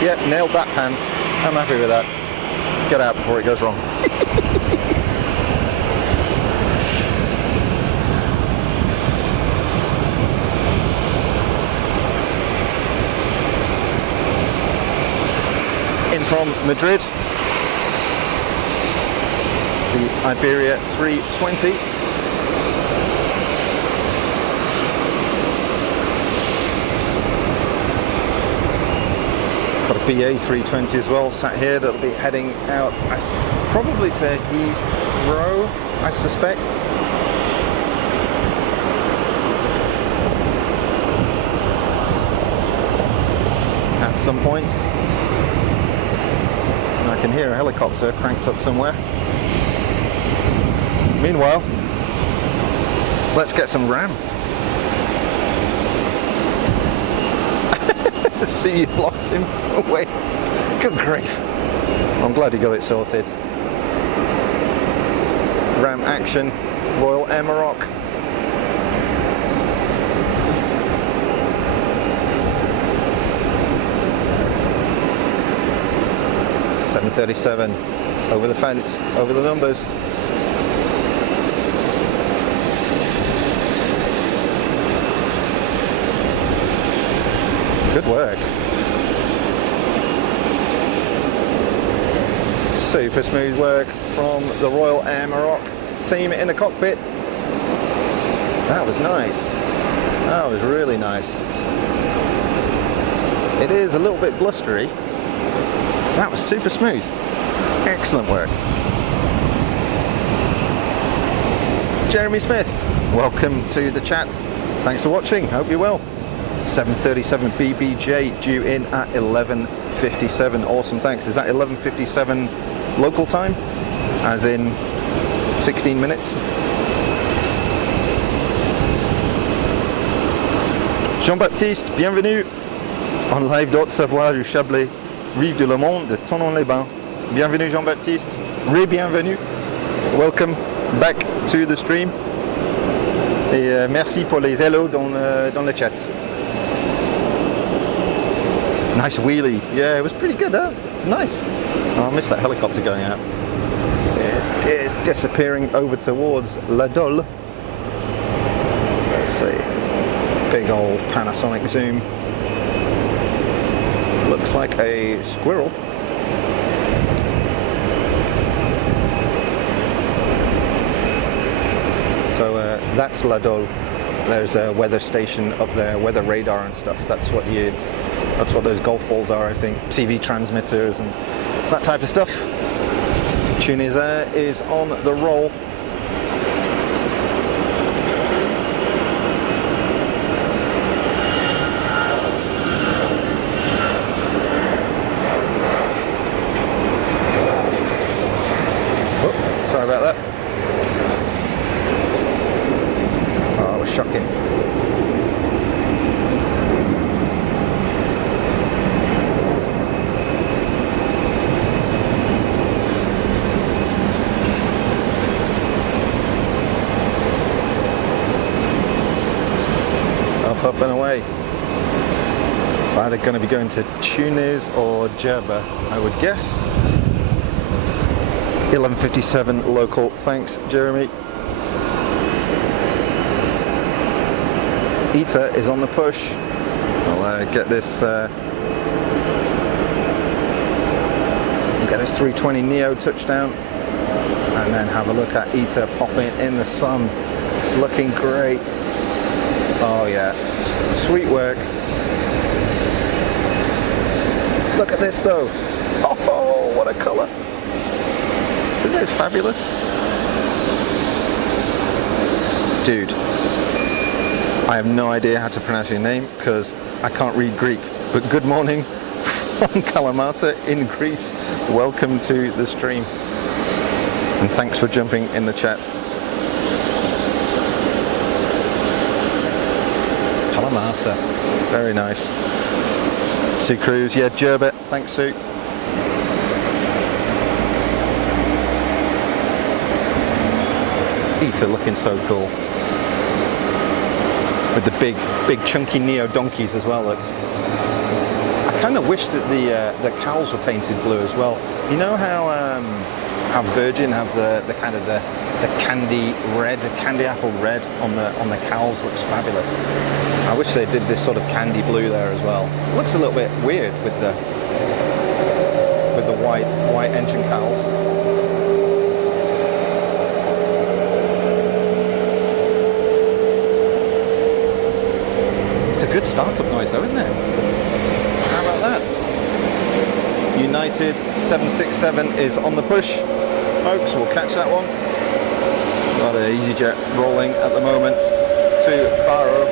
Yep, nailed that pan. I'm happy with that. Get out before it goes wrong. In from Madrid, the Iberia 320. Got a BA 320 as well sat here that'll be heading out probably to Heathrow, I suspect. At some point. And I can hear a helicopter cranked up somewhere. Meanwhile, let's get some RAM. See, you blocked him away. Good grief. I'm glad you got it sorted. RAM action, Royal Air Maroc. .737 over the fence, over the numbers. Good work. Super smooth work from the Royal Air Maroc team in the cockpit. That was nice. That was really nice. It is a little bit blustery. That was super smooth. Excellent work. Jeremy Smith, welcome to the chat. Thanks for watching. Hope you're well. 737 BBJ due in at 11:57. Awesome, thanks. Is that 11:57 local time? As in 16 minutes? Jean-Baptiste, bienvenue en live d'Haute-Savoie du Chablais, rive de Le Monde, de Tonon-les-Bains. Bienvenue Jean-Baptiste, re-bienvenue. Welcome back to the stream. Et merci pour les hellos dans le chat. Nice wheelie. Yeah, it was pretty good, huh? It's nice. Oh, I missed that helicopter going out. It did. disappearing over towards La Dole. Let's see. Big old Panasonic zoom. Looks like a squirrel. So that's La Dole. There's a weather station up there, weather radar and stuff. That's what those golf balls are, I think. TV transmitters and that type of stuff. Tunis Air is on the roll. Oh, sorry about that. Oh, it was shocking. Up and away. It's either going to be going to Tunis or Djerba, I would guess. 11:57 local. Thanks, Jeremy. ITA is on the push. I'll get this 320 Neo touchdown, and then have a look at ITA popping in the sun. It's looking great. Oh yeah. Sweet work. Look at this though. Oh, what a colour. Isn't it fabulous? Dude, I have no idea how to pronounce your name because I can't read Greek. But good morning from Kalamata in Greece. Welcome to the stream. And thanks for jumping in the chat. Kalamata, very nice. Sue Cruz, yeah, Djerba, thanks Sue. ITA looking so cool. With the big chunky Neo donkeys as well, look. I kind of wish that the cowls were painted blue as well. You know how Virgin have the kind of the candy apple red on the cowls, looks fabulous. I wish they did this sort of candy blue there as well. It looks a little bit weird with the white engine cowls. It's a good startup noise though, isn't it? How about that? United 767 is on the push. Folks, we'll catch that one. Got an easyJet rolling at the moment to Faro.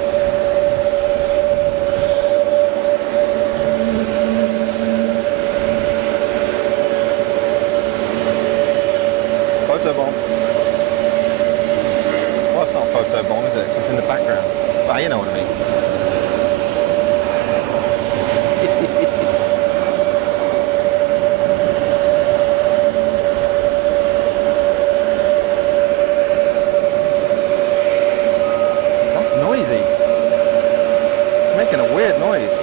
Photobomb. Well, it's not a photobomb, is it? It's in the background. Ah, you know what I mean. That's noisy. It's making a weird noise.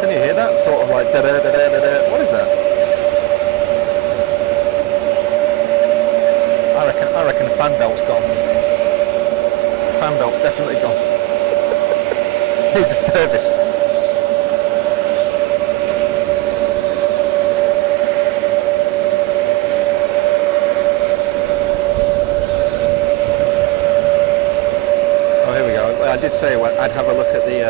Can you hear that? Sort of like da-da-da-da-da-da. What is that? I reckon fan belt's gone. Fan belt's definitely gone. Needs a service. Oh, here we go. I did say I'd have a look at the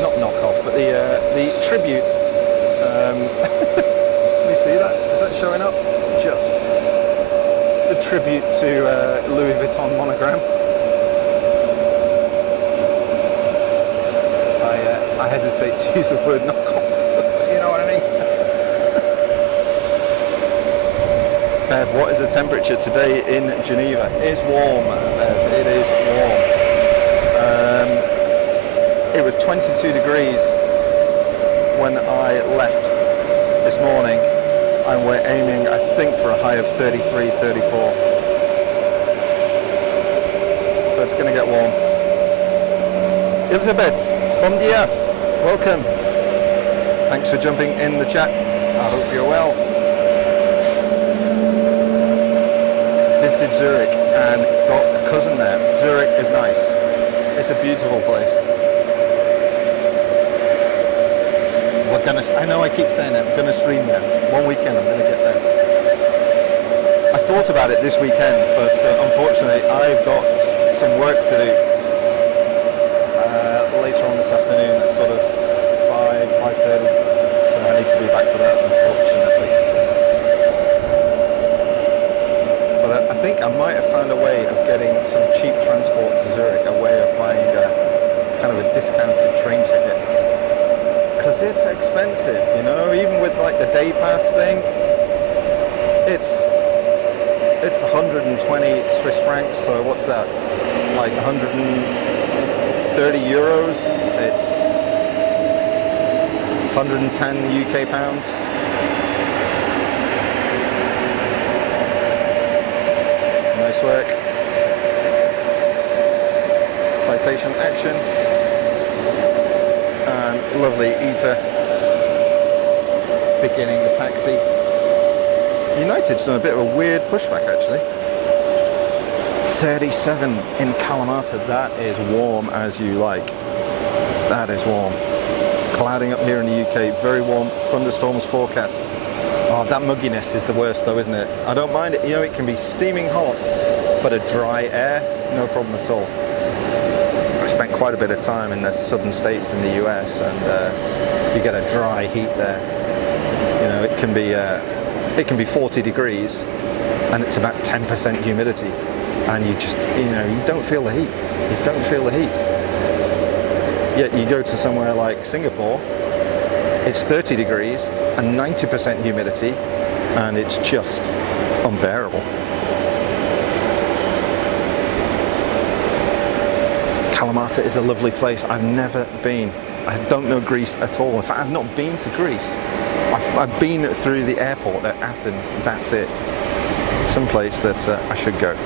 not knockoff, but the tribute. Can you see that? Is that showing up? Just. The tribute to Louis Vuitton monogram. I hesitate to use the word knockoff, you know what I mean? Bev, what is the temperature today in Geneva? It's warm, Bev, it is warm. It was 22 degrees when I left this morning. And we're aiming, I think, for a high of 33, 34. So it's going to get warm. Elizabeth, bon dia, welcome. Thanks for jumping in the chat. I hope you're well. visited Zurich and got a cousin there. Zurich is nice. It's a beautiful place. I know I keep saying that, I'm going to stream there. One weekend I'm going to get there. I thought about it this weekend, but unfortunately I've got some work to do later on this afternoon at sort of 5:30, so I need to be back for that, unfortunately. But I think I might have found a way of getting some cheap transport to Zurich, a way of buying a kind of a discounted train ticket. Because it's expensive, you know, even with like the day pass thing, it's 120 Swiss francs, so what's that, like 130 euros, it's 110 UK pounds. Nice work. Citation action. And lovely eater beginning the taxi. United's done a bit of a weird pushback actually. 37 in Kalamata, that is warm as you like. That is warm. Clouding up here in the UK, very warm, thunderstorms forecast. Oh, that mugginess is the worst though, isn't it? I don't mind it, you know, it can be steaming hot, but a dry air, no problem at all. I spent quite a bit of time in the southern states in the US, and you get a dry heat there. You know, it can be 40 degrees and it's about 10% humidity, and you just, you know, you don't feel the heat. You don't feel the heat. Yet you go to somewhere like Singapore, it's 30 degrees and 90% humidity, and it's just unbearable. Kalamata is a lovely place. I've never been. I don't know Greece at all. In fact, I've not been to Greece. I've been through the airport at Athens. That's it. Some place that I should go.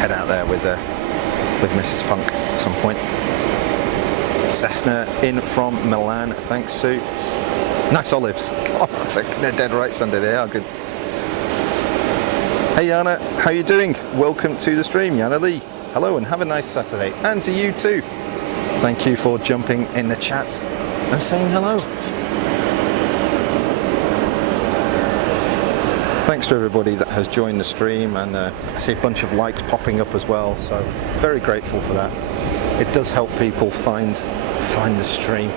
Head out there with Mrs. Funk at some point. Cessna in from Milan. Thanks, Sue. Nice olives. Oh, they're dead right, Sunday. They are good. Hey, Yana. How you doing? Welcome to the stream, Yana Lee. Hello and have a nice Saturday, and to you too. Thank you for jumping in the chat and saying hello. Thanks to everybody that has joined the stream, and I see a bunch of likes popping up as well, so very grateful for that. It does help people find the stream.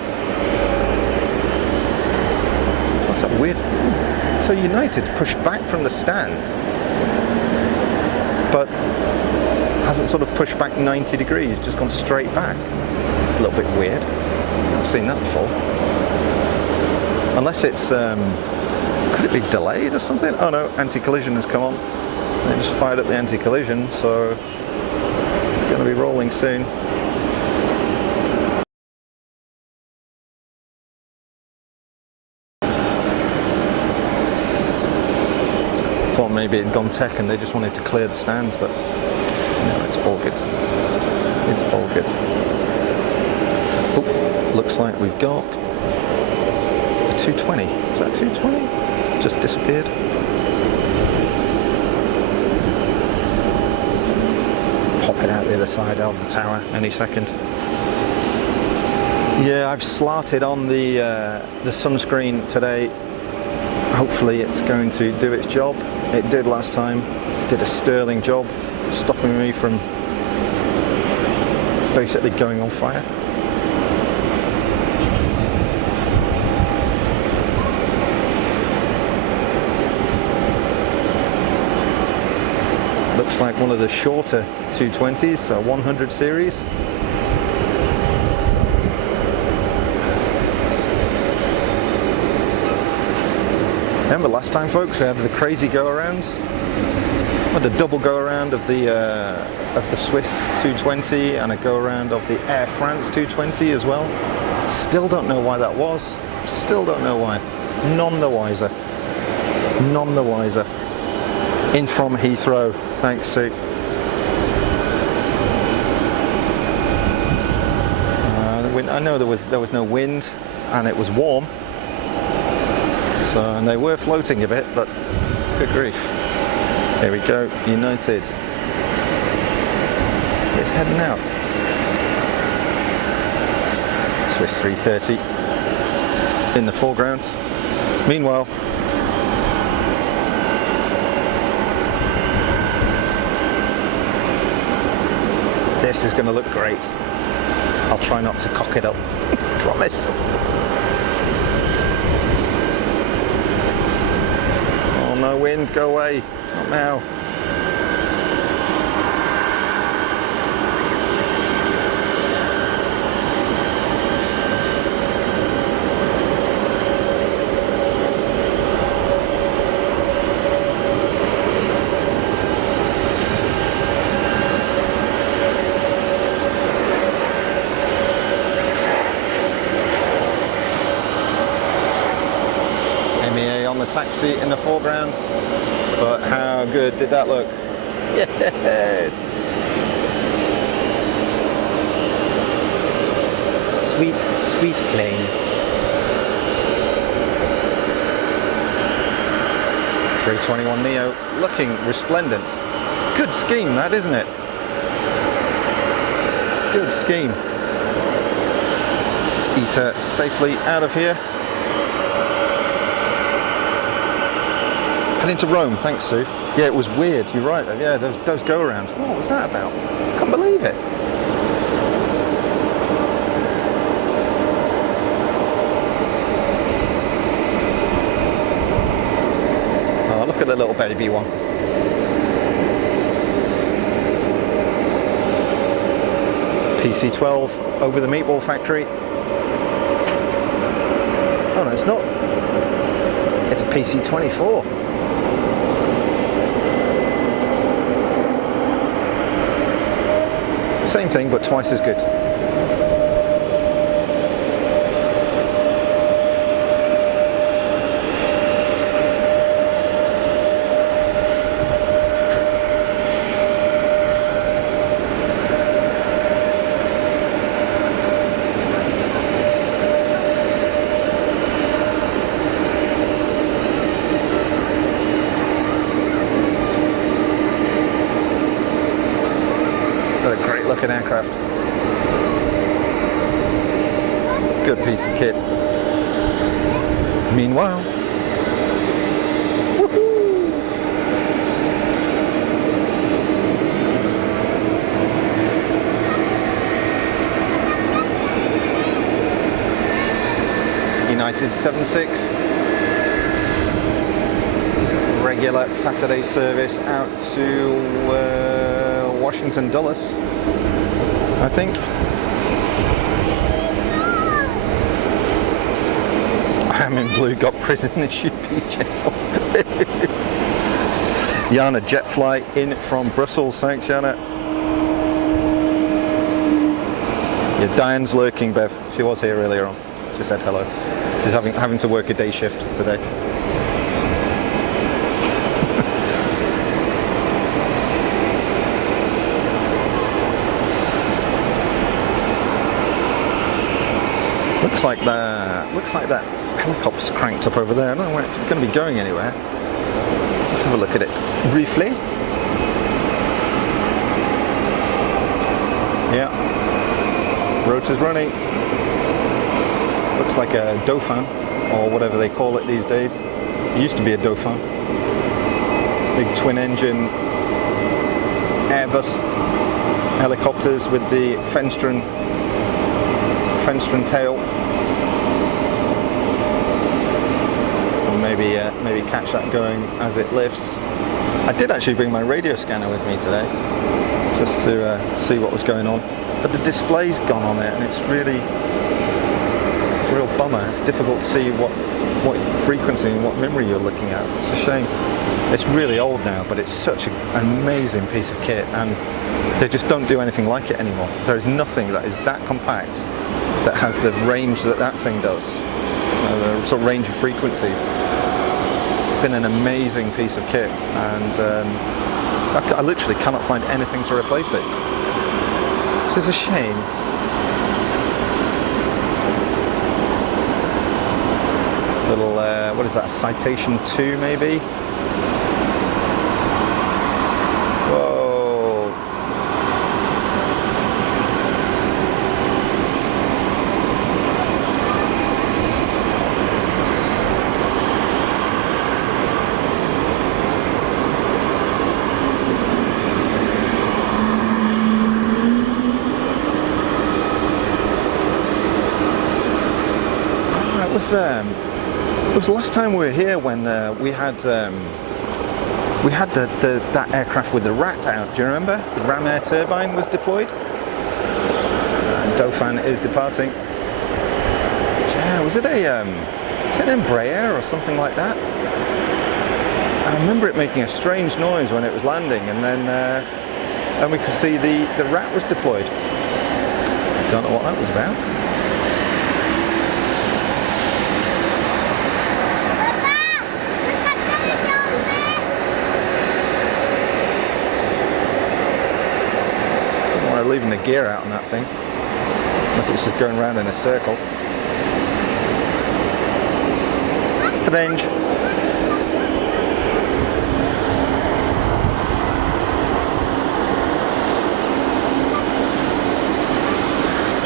What's that weird? So United pushed back from the stand, but hasn't sort of pushed back 90 degrees, just gone straight back. It's a little bit weird. I've seen that before. Unless it's, could it be delayed or something? Oh no, anti-collision has come on. They just fired up the anti-collision, so it's going to be rolling soon. Thought maybe it had gone tech and they just wanted to clear the stand, but no, it's all good. It's all good. Oh, looks like we've got a 220. Is that 220? Just disappeared. Pop it out the other side of the tower any second. Yeah, I've slarted on the sunscreen today. Hopefully it's going to do its job. It did last time. Did a sterling job, stopping me from basically going on fire. Looks like one of the shorter 220s, a 100 series. Remember last time, folks, we had the crazy go-arounds? Well, the double go-around of the Swiss 220 and a go-around of the Air France 220 as well. Still don't know why that was. Still don't know why. None the wiser. None the wiser. In from Heathrow. Thanks, Sue. I know there was no wind and it was warm. So, and they were floating a bit, but good grief. Here we go, United. It's heading out. Swiss 330 in the foreground. Meanwhile, this is going to look great. I'll try not to cock it up, promise. Oh no, wind, go away, not now. On the taxi in the foreground, but how good did that look? Yes! Sweet, sweet plane. 321neo, looking resplendent. Good scheme that, isn't it? Good scheme. ITA safely out of here. Heading to Rome, thanks Sue. Yeah, it was weird, you're right. Yeah, those go-arounds. What was that about? Can't believe it. Oh, look at the little baby one. PC-12 over the meatball factory. Oh no, it's not. It's a PC-24. Same thing, but twice as good. Looking aircraft. Good piece of kit. Meanwhile, woohoo! United 76, regular Saturday service out to Washington Dulles, I think. I am in blue, got prison issue peaches. Jana jet flight in from Brussels, thanks Jana. Yeah, Diane's lurking, Bev. She was here earlier on. She said hello. She's having to work a day shift today. Looks like that helicopter's cranked up over there. I don't know if it's going to be going anywhere. Let's have a look at it briefly. Yeah, rotor's running. Looks like a Dauphin, or whatever they call it these days. It used to be a Dauphin. Big twin-engine Airbus helicopters with the Fenstern tail. Maybe catch that going as it lifts. I did actually bring my radio scanner with me today, just to see what was going on. But the display's gone on it, and it's a real bummer. It's difficult to see what frequency and what memory you're looking at. It's a shame. It's really old now, but it's such an amazing piece of kit, and they just don't do anything like it anymore. There is nothing that is that compact that has the range that thing does, the sort of range of frequencies. It's been an amazing piece of kit, and I literally cannot find anything to replace it. Which is a shame. Little, what is that, a Citation 2 maybe? was the last time we were here when we had that aircraft with the rat out. Do you remember? The Ram Air turbine was deployed. Dauphin is departing. Yeah, was it an Embraer or something like that? I remember it making a strange noise when it was landing, and then we could see the rat was deployed. Don't know what that was about. Don't know why I'm leaving the gear out on that thing, unless it's just going around in a circle. Strange.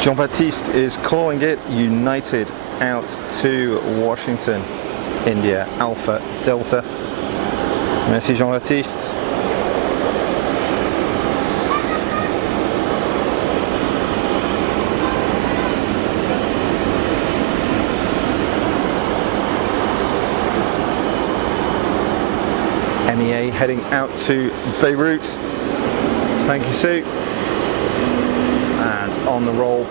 Jean-Baptiste is calling it United out to Washington, India, Alpha Delta. Merci Jean-Baptiste. MEA heading out to Beirut. Thank you, Sue. And on the roll,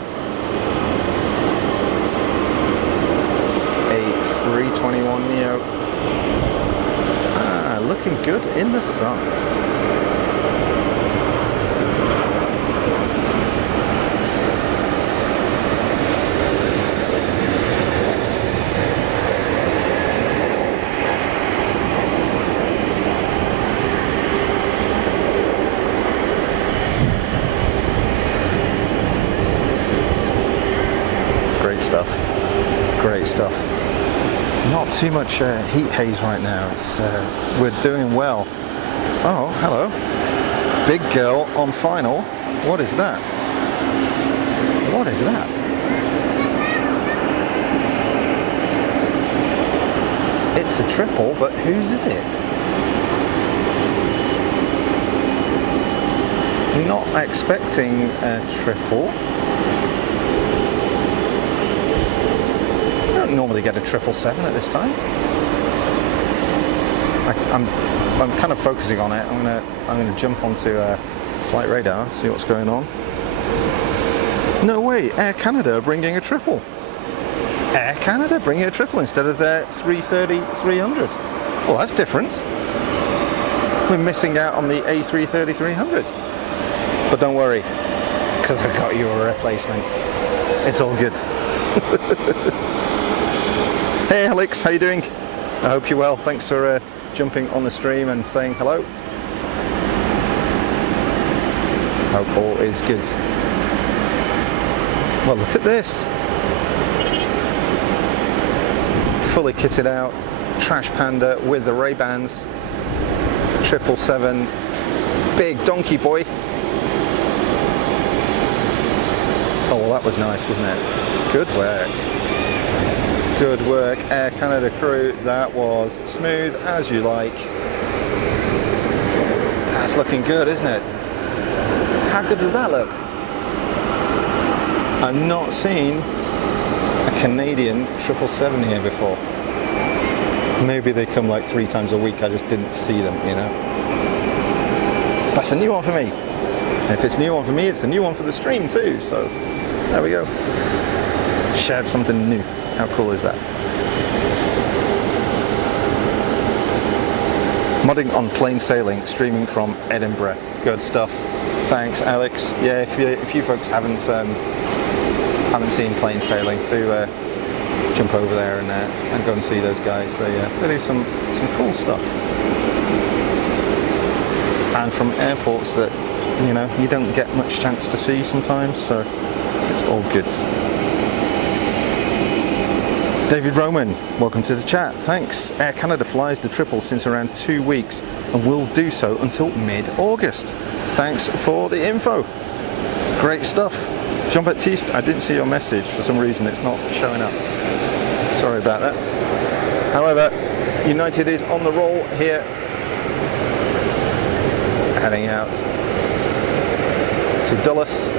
a 321 Neo. Looking good in the sun. Great stuff. Not too much heat haze right now. It's we're doing well. Oh, hello. Big girl on final. What is that? What is that? It's a triple, but whose is it? Not expecting a triple. Normally get a 777 at this time. I'm kind of focusing on it. I'm gonna jump onto flight radar, see what's going on. No way, Air Canada are bringing a triple. Air Canada bringing a triple instead of their 330-300. Well, that's different. We're missing out on the A330-300. But don't worry, because I've got you a replacement. It's all good. Hey Alex, how you doing? I hope you're well. Thanks for jumping on the stream and saying hello. Hope all is good. Well, look at this. Fully kitted out, Trash Panda with the Ray-Bans, 777, big donkey boy. Oh, well, that was nice, wasn't it? Good work. Good work, Air Canada crew. That was smooth as you like. That's looking good, isn't it? How good does that look? I've not seen a Canadian 777 here before. Maybe they come like 3 times a week, I just didn't see them, you know. That's a new one for me. And if it's a new one for me, it's a new one for the stream too, so there we go. Shared something new. How cool is that? Modding on plain sailing, streaming from Edinburgh. Good stuff. Thanks, Alex. Yeah, if you folks haven't seen plain sailing, do jump over there and go and see those guys. They do some cool stuff. And from airports that you don't get much chance to see sometimes, so it's all good. David Roman, welcome to the chat. Thanks. Air Canada flies the triple since around 2 weeks and will do so until mid-August. Thanks for the info. Great stuff. Jean-Baptiste, I didn't see your message. For some reason it's not showing up. Sorry about that. However, United is on the roll here. Heading out to Dulles.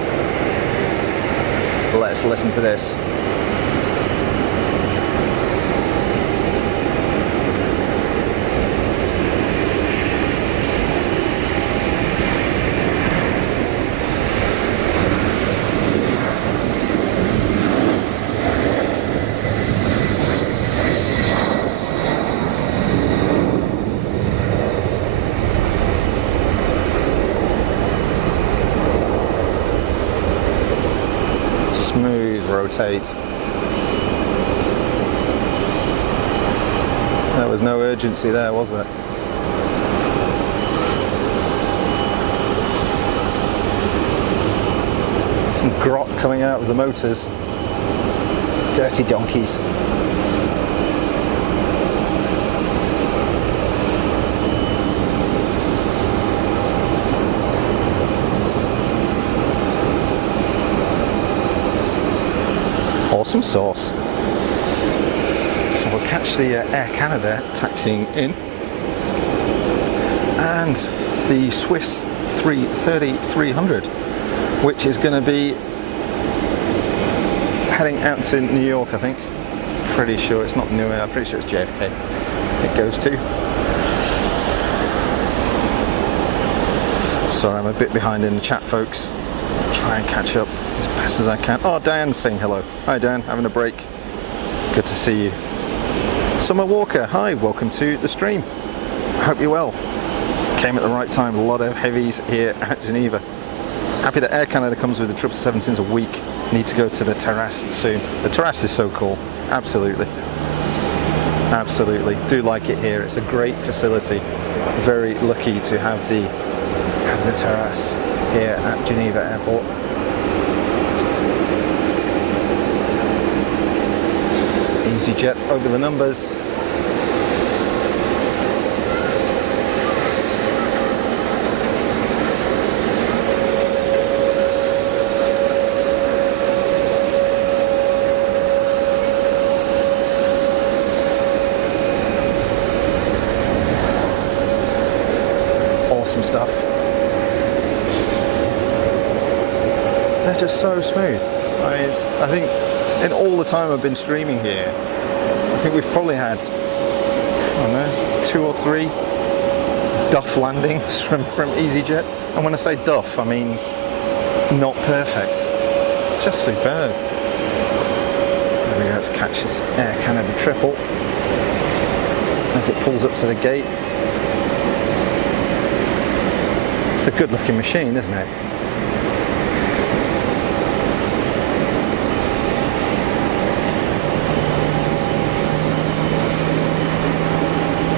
Let's listen to this. Smooth rotate. There was no urgency there, was there? Some grot coming out of the motors. Dirty donkeys. Awesome sauce. So we'll catch the Air Canada taxiing in, and the Swiss 330-300, which is going to be heading out to New York, I think. Pretty sure it's not Newark, I'm pretty sure it's JFK it goes to. Sorry, I'm a bit behind in the chat, folks. Try and catch up as best as I can. Oh, Diane's saying hello. Hi Diane, having a break. Good to see you. Summer Walker, hi, welcome to the stream. I hope you're well. Came at the right time, a lot of heavies here at Geneva. Happy that Air Canada comes with the 777s a week. Need to go to the terrace soon. The terrace is so cool, absolutely. Absolutely, do like it here. It's a great facility. Very lucky to have the terrace here at Geneva Airport. easyJet over the numbers. Awesome stuff. They're just so smooth. I think in all the time I've been streaming here, I think we've probably had, I don't know, 2 or 3 duff landings from easyJet. And when I say duff, I mean not perfect, just superb. There we go, let's catch this Air Canada triple as it pulls up to the gate. It's a good looking machine, isn't it?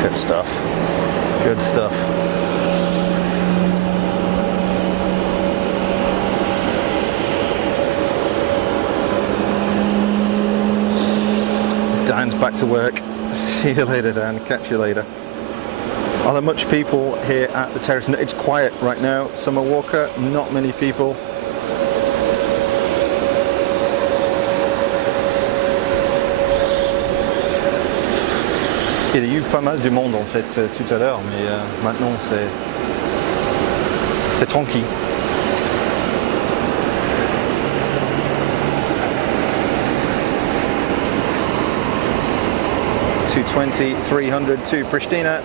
Good stuff. Good stuff. Dan's back to work. See you later, Dan. Catch you later. Are there much people here at the terrace? It's quiet right now. Summer Walker, not many people. Il y a eu pas mal de monde en fait tout à l'heure, mais maintenant c'est tranquille. $220, $300 to Pristina.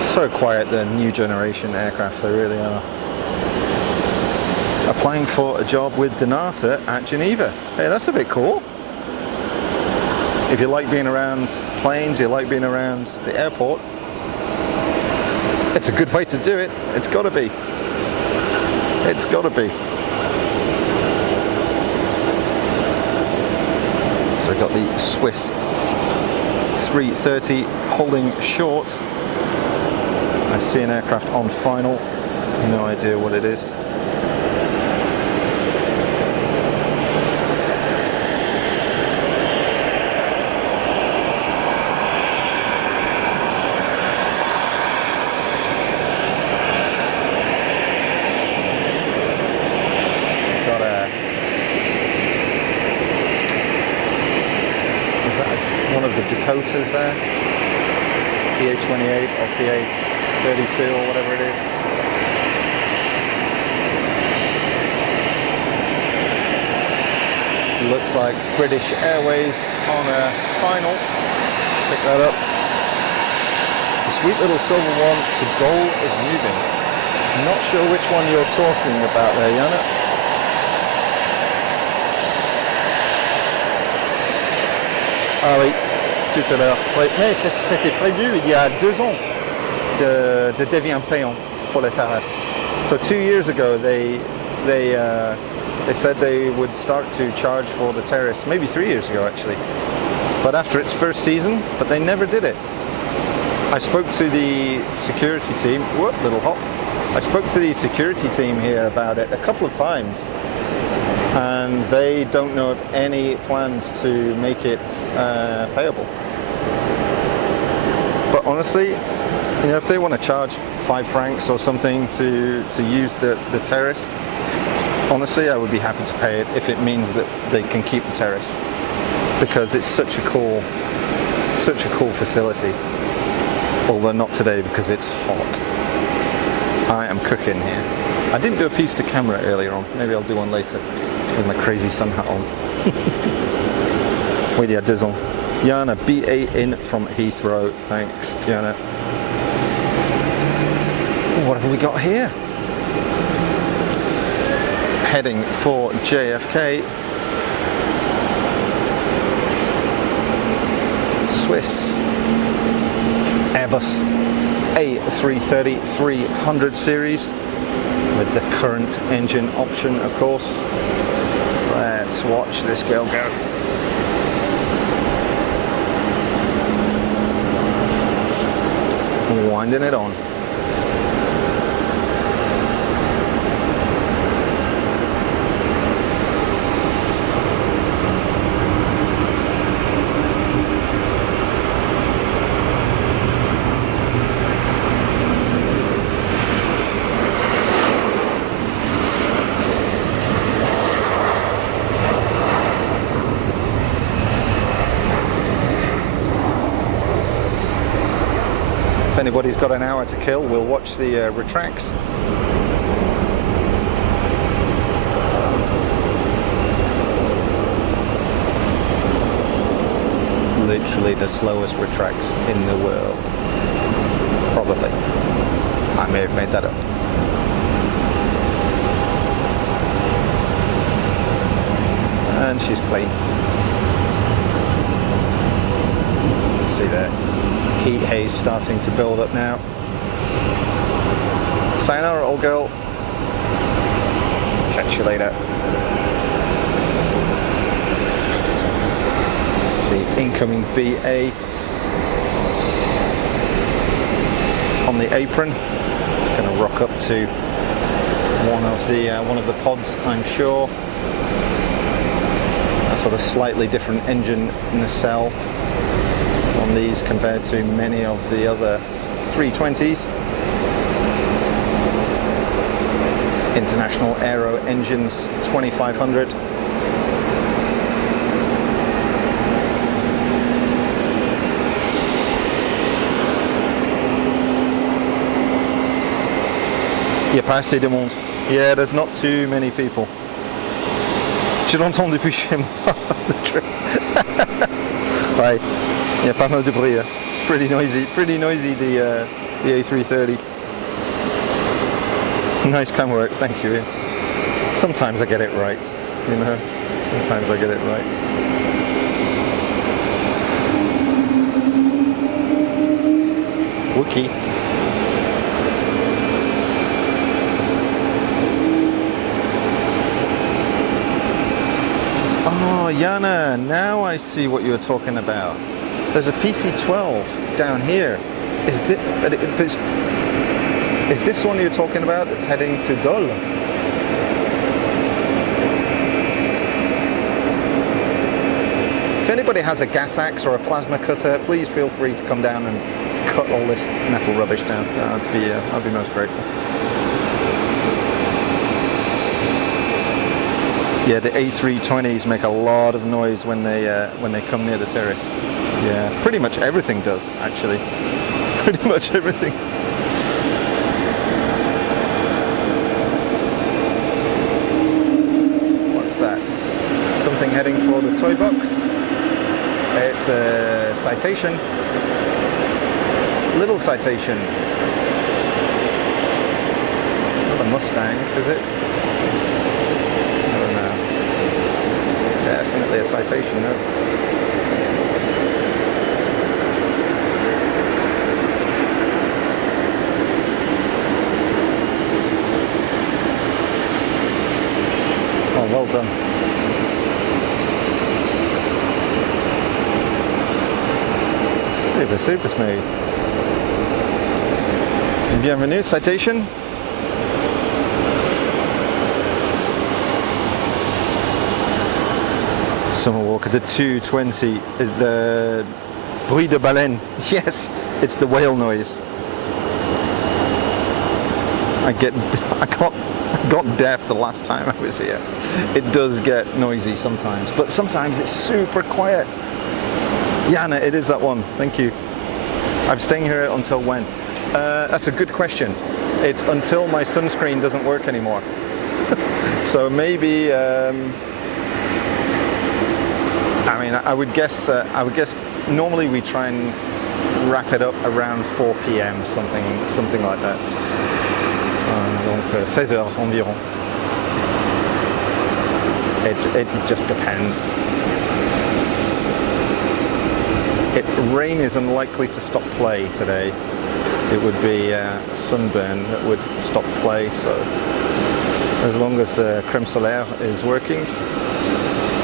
So quiet, the new generation aircraft, they really are. Applying for a job with Donata at Geneva. Hey, that's a bit cool. If you like being around planes, you like being around the airport, it's a good way to do it. It's got to be. It's got to be. So we've got the Swiss 330 holding short. I see an aircraft on final, no idea what it is. Got is that one of the Dakotas there? PA-28 or PA-32 or whatever it is. Looks like British Airways on a final. Pick that up. The sweet little silver one to Dole is moving. I'm not sure which one you're talking about there, Yana. Ah oui, tout à l'heure. Oui, mais c'était prévu il y a 2 ans de devenir payant pour la terrasse. So 2 years ago they said they would start to charge for the terrace, maybe 3 years ago actually. But after its first season, but they never did it. I spoke to the security team, whoop, little hop. I spoke to the security team here about it a couple of times, and they don't know of any plans to make it payable. But honestly, you know, if they want to charge 5 francs or something to use the terrace, honestly, I would be happy to pay it if it means that they can keep the terrace, because it's such a cool facility. Although not today because it's hot. I am cooking here. I didn't do a piece to camera earlier on. Maybe I'll do one later with my crazy sun hat on. Wait, yeah, Dizzle. Jana, BA in from Heathrow. Thanks, Jana. What have we got here? Heading for JFK. Swiss. Airbus A330-300 series with the current engine option, of course. Let's watch this girl go. Winding it on. If anybody's got an hour to kill, we'll watch the retracts. Literally the slowest retracts in the world. Probably. I may have made that up. And she's clean. See there. Heat haze starting to build up now. Sayonara, old girl. Catch you later. The incoming BA on the apron. It's going to rock up to one of the pods, I'm sure. A sort of slightly different engine nacelle on these compared to many of the other 320s. International Aero Engines 2500. Il n'y a pas assez de monde. Yeah, there's not too many people. Je l'entends depuis chez moi. Ouais. Il y a pas mal de bruit. It's pretty noisy, the A330. Nice camera work, thank you. Sometimes I get it right, you know. Sometimes I get it right. Wookie. Oh, Jana, now I see what you were talking about. There's a PC-12 down here. Is this one you're talking about that's heading to Dole? If anybody has a gas axe or a plasma cutter, please feel free to come down and cut all this metal rubbish down. I'd be most grateful. Yeah, the A320s make a lot of noise when they come near the terrace. Yeah, pretty much everything does, actually. Pretty much everything. What's that? Something heading for the toy box. It's a Citation. Little Citation. It's not a Mustang, is it? I don't know. Definitely a Citation, no? well done. Super, super smooth. Bienvenue, citation. Summer walk at the 220 is the bruit de baleine. Yes, it's the whale noise. I got deaf the last time I was here. It does get noisy sometimes, but sometimes it's super quiet. Jana, it is that one. Thank you. I'm staying here until when? That's a good question. It's until my sunscreen doesn't work anymore. So maybe. I mean, I would guess normally we try and wrap it up around 4 p.m. something like that. Donc 16 heures environ. It just depends. Rain is unlikely to stop play today. It would be sunburn that would stop play. So as long as the crème solaire is working,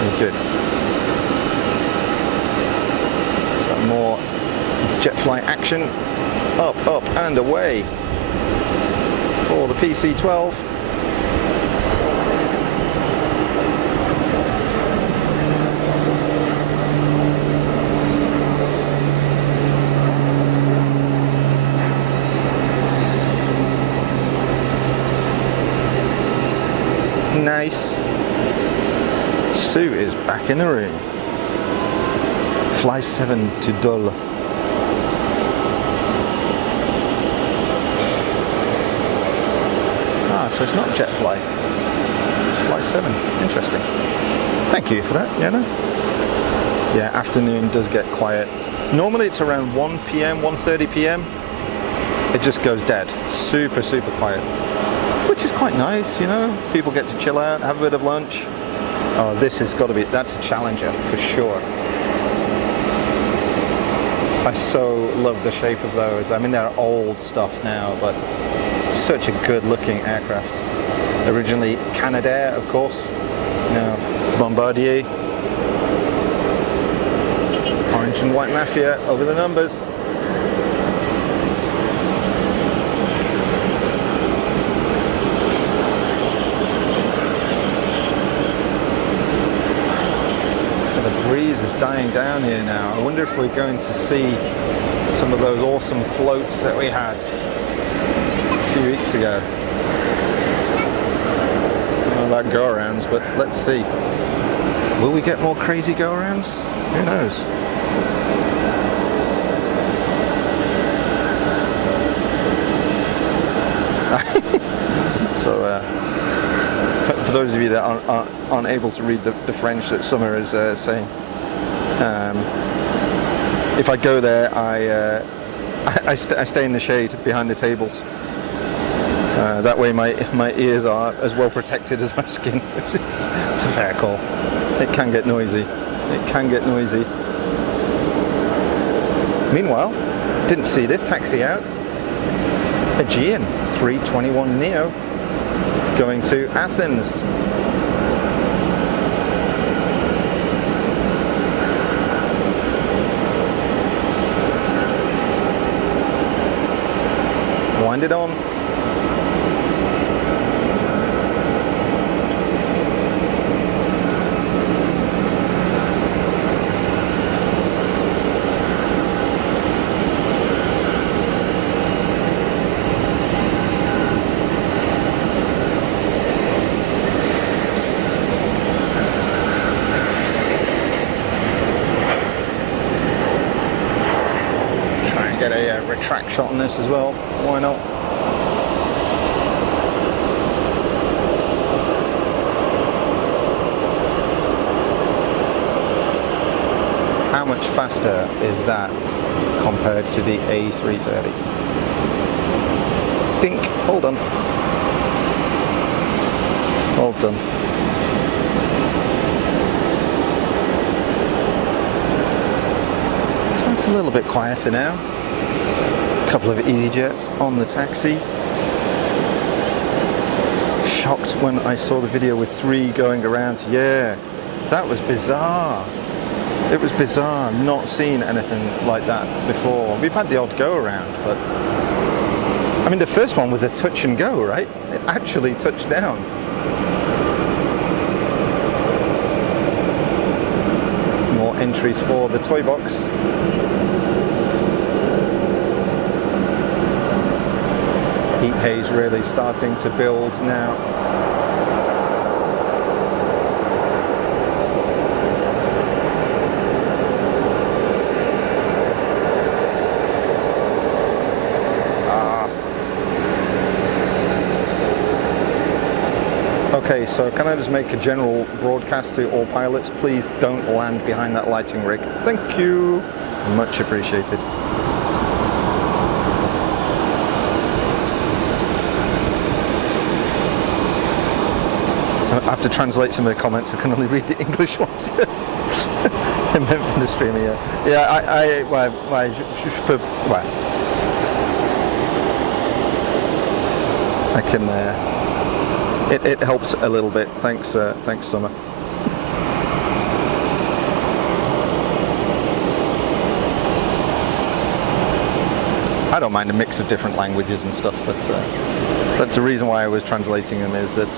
we're good. More jet flight action. Up, up and away for the PC-12. Nice. Sue is back in the room. Fly 7 to Dole. Ah, so it's not jet fly. It's Fly 7. Interesting. Thank you for that, Jana. Yeah, afternoon does get quiet. Normally it's around 1 p.m., 1:30 p.m. It just goes dead. Super, super quiet. Which is quite nice, you know. People get to chill out, have a bit of lunch. Oh, this has got to be, that's a Challenger for sure. I so love the shape of those. I mean, they're old stuff now, but such a good looking aircraft. Originally Canadair, of course. Now Bombardier. Orange and white Mafia over the numbers. Breeze is dying down here now. I wonder if we're going to see some of those awesome floats that we had a few weeks ago. I don't know about go-arounds, but let's see. Will we get more crazy go-arounds? Who knows? So for those of you that aren't able to read the French that Summer is saying, if I go there, I stay in the shade behind the tables. That way my ears are as well protected as my skin. It's a fair call. It can get noisy. It can get noisy. Meanwhile, didn't see this taxi out. Aegean 321 Neo going to Athens. Wind it on. Get a retract shot on this as well. Why not? How much faster is that compared to the A330? Think. Hold on. Hold on. So it's a little bit quieter now. Couple of easyJets on the taxi. shocked when I saw the video with 3 going around. Yeah, that was bizarre. It was bizarre, not seeing anything like that before. We've had the odd go around, but I mean the first one was a touch and go, right? It actually touched down. More entries for the toy box. Heat haze really starting to build now. Okay, so can I just make a general broadcast to all pilots? Please don't land behind that lighting rig. Thank you. Much appreciated. So I have to translate some of the comments. I can only read the English ones. I meant from the streamer, yeah. Yeah, I can... It helps a little bit. Thanks, thanks, Summer. I don't mind a mix of different languages and stuff, but that's the reason why I was translating them. Is that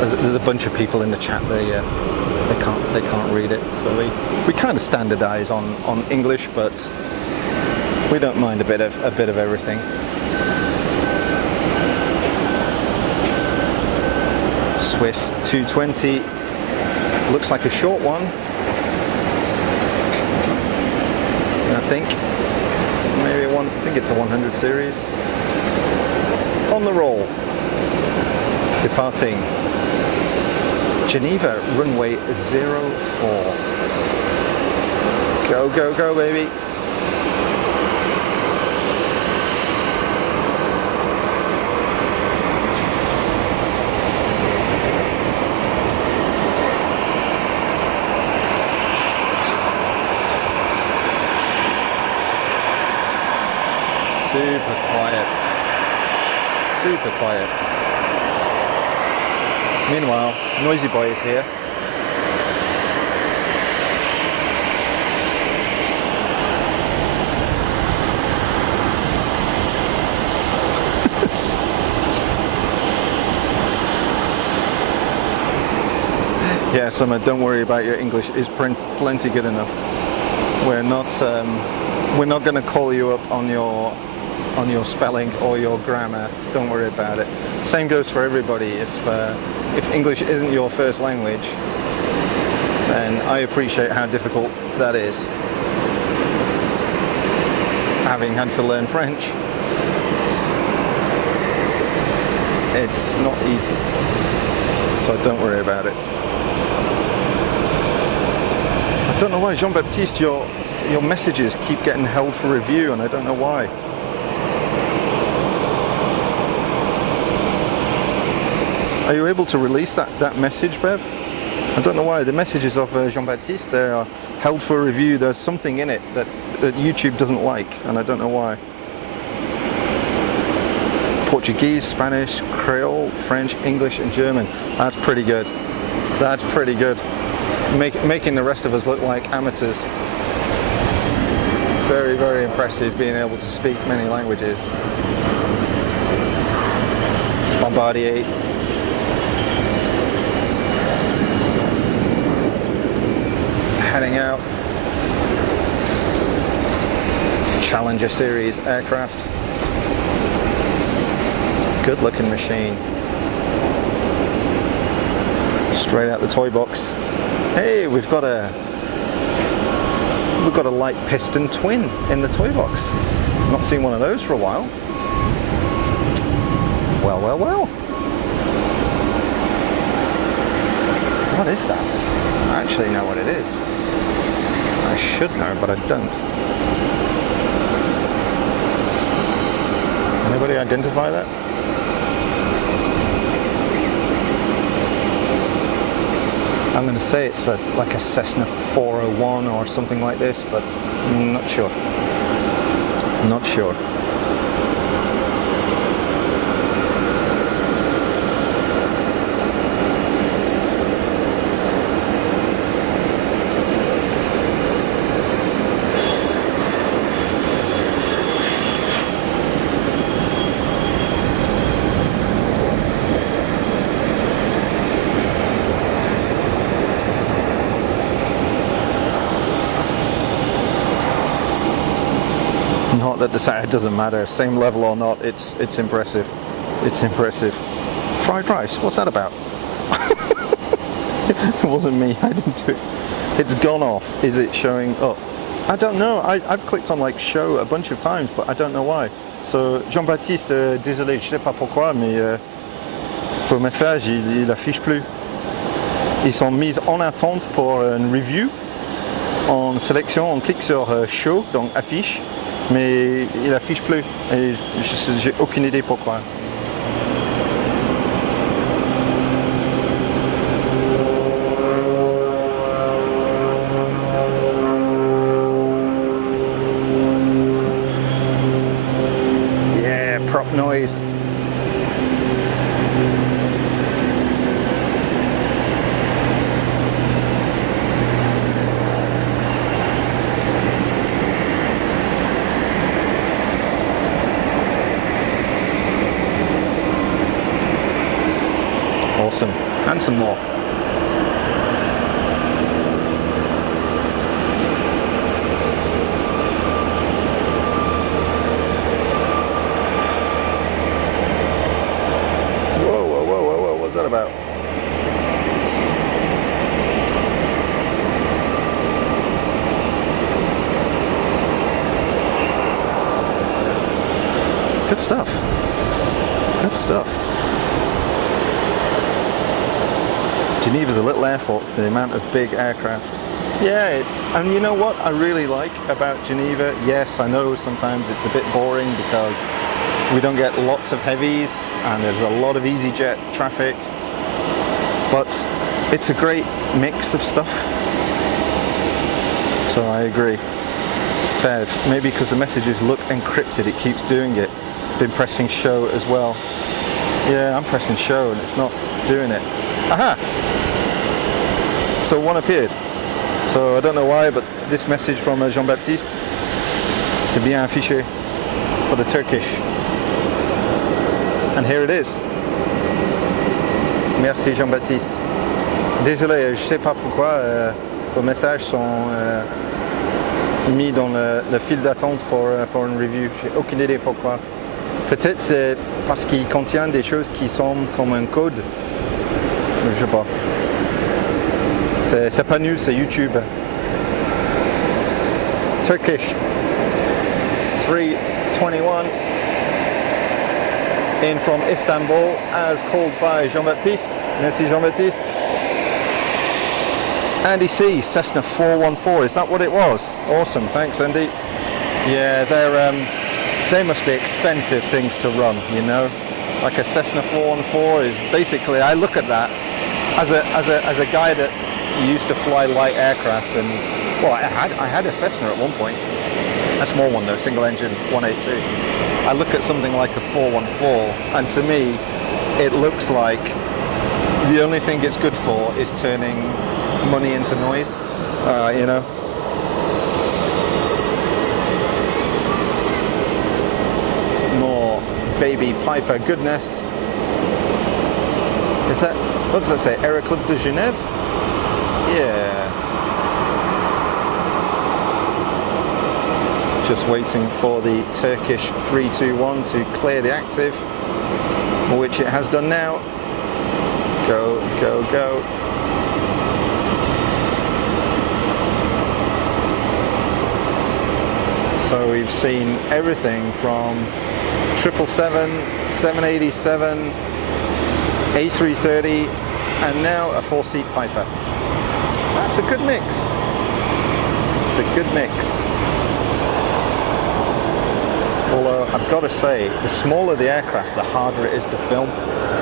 there's a bunch of people in the chat. They can't read it, so we kind of standardise on English, but we don't mind a bit of everything. Swiss 220 looks like a short one. I think maybe I think it's a 100 series. On the roll, departing Geneva runway 04. Go, go, go, baby. Super quiet. Super quiet. Meanwhile, Noisy Boy is here. Yeah, Summer, don't worry about your English. It's plenty good enough. We're not going to call you up on your spelling or your grammar. Don't worry about it. Same goes for everybody. If English isn't your first language, then I appreciate how difficult that is. Having had to learn French, it's not easy. So don't worry about it. I don't know why, Jean-Baptiste, your messages keep getting held for review, and I don't know why. Are you able to release that message, Bev? I don't know why. The messages of Jean-Baptiste, they are held for review. There's something in it that YouTube doesn't like, and I don't know why. Portuguese, Spanish, Creole, French, English, and German. That's pretty good. That's pretty good. Making the rest of us look like amateurs. Very, very impressive being able to speak many languages. Bombardier. Heading out. Challenger series aircraft. Good looking machine. Straight out the toy box. Hey, we've got a light piston twin in the toy box. Not seen one of those for a while. Well, well, well. What is that? I actually know what it is. I should know, but I don't. Anybody identify that? I'm going to say it's like a Cessna 401 or something like this, but I'm not sure. Not sure. that it doesn't matter, same level or not, it's impressive. It's impressive. Fried rice, what's that about? It wasn't me, I didn't do it. It's gone off. Is it showing up? I don't know. I've clicked on like show a bunch of times, but I don't know why. So Jean-Baptiste, désolé, je sais pas pourquoi, mais vos messages, il affiche plus. Ils sont mis en attente pour une review. En sélection, on clique sur show, donc affiche, mais il affiche plus. Et j'ai aucune idée pourquoi. Prop noise. Awesome. And some more. What's that about? Good stuff. Good stuff. Geneva's a little airport for the amount of big aircraft. Yeah, and you know what I really like about Geneva? Yes, I know sometimes it's a bit boring because we don't get lots of heavies and there's a lot of easyJet traffic, but it's a great mix of stuff. So I agree. Bev, maybe because the messages look encrypted, it keeps doing it. Been pressing show as well. Yeah, I'm pressing show and it's not doing it. Aha! So one appeared. So I don't know why, but this message from Jean-Baptiste, c'est bien affiché for the Turkish. And here it is. Merci Jean-Baptiste. Désolé, je sais pas pourquoi vos messages sont mis dans le fil d'attente pour une review. J'ai aucune idée pourquoi. Peut-être c'est parce qu'il contient des choses qui sont comme un code. Je sais pas. C'est pas nous, c'est YouTube. Turkish 321 in from Istanbul as called by Jean-Baptiste. Merci Jean-Baptiste. Andy C, Cessna 414, is that what it was? Awesome, thanks Andy. Yeah, they must be expensive things to run, you know. Like a Cessna 414 is basically, I look at that as a guy that used to fly light aircraft, and well, I had a Cessna at one point, a small one though, single engine 182. I look at something like a 414 and to me it looks like the only thing it's good for is turning money into noise, you know. More baby Piper goodness. Is that, what does that say, Aero Club de Genève? Yeah. Just waiting for the Turkish 321 to clear the active, which it has done now. Go, go, go. So we've seen everything from 777, 787, A330, and now a 4-seat Piper. That's a good mix. It's a good mix. Although I've got to say, the smaller the aircraft, the harder it is to film.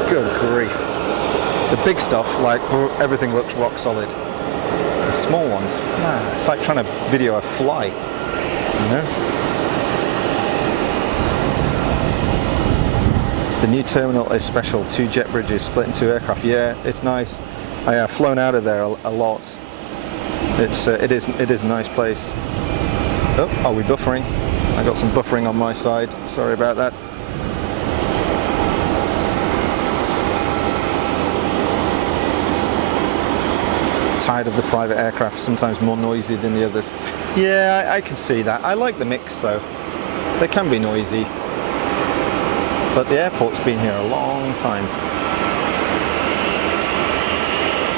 Good grief. The big stuff, like everything looks rock solid. The small ones, man, it's like trying to video a fly, you know? The new terminal is special, 2 jet bridges split in 2 aircraft. Yeah, it's nice. I have flown out of there a lot. It is a nice place. Oh, are we buffering? I got some buffering on my side. Sorry about that. Tired of the private aircraft, sometimes more noisy than the others. Yeah, I can see that. I like the mix though. They can be noisy, but the airport's been here a long time.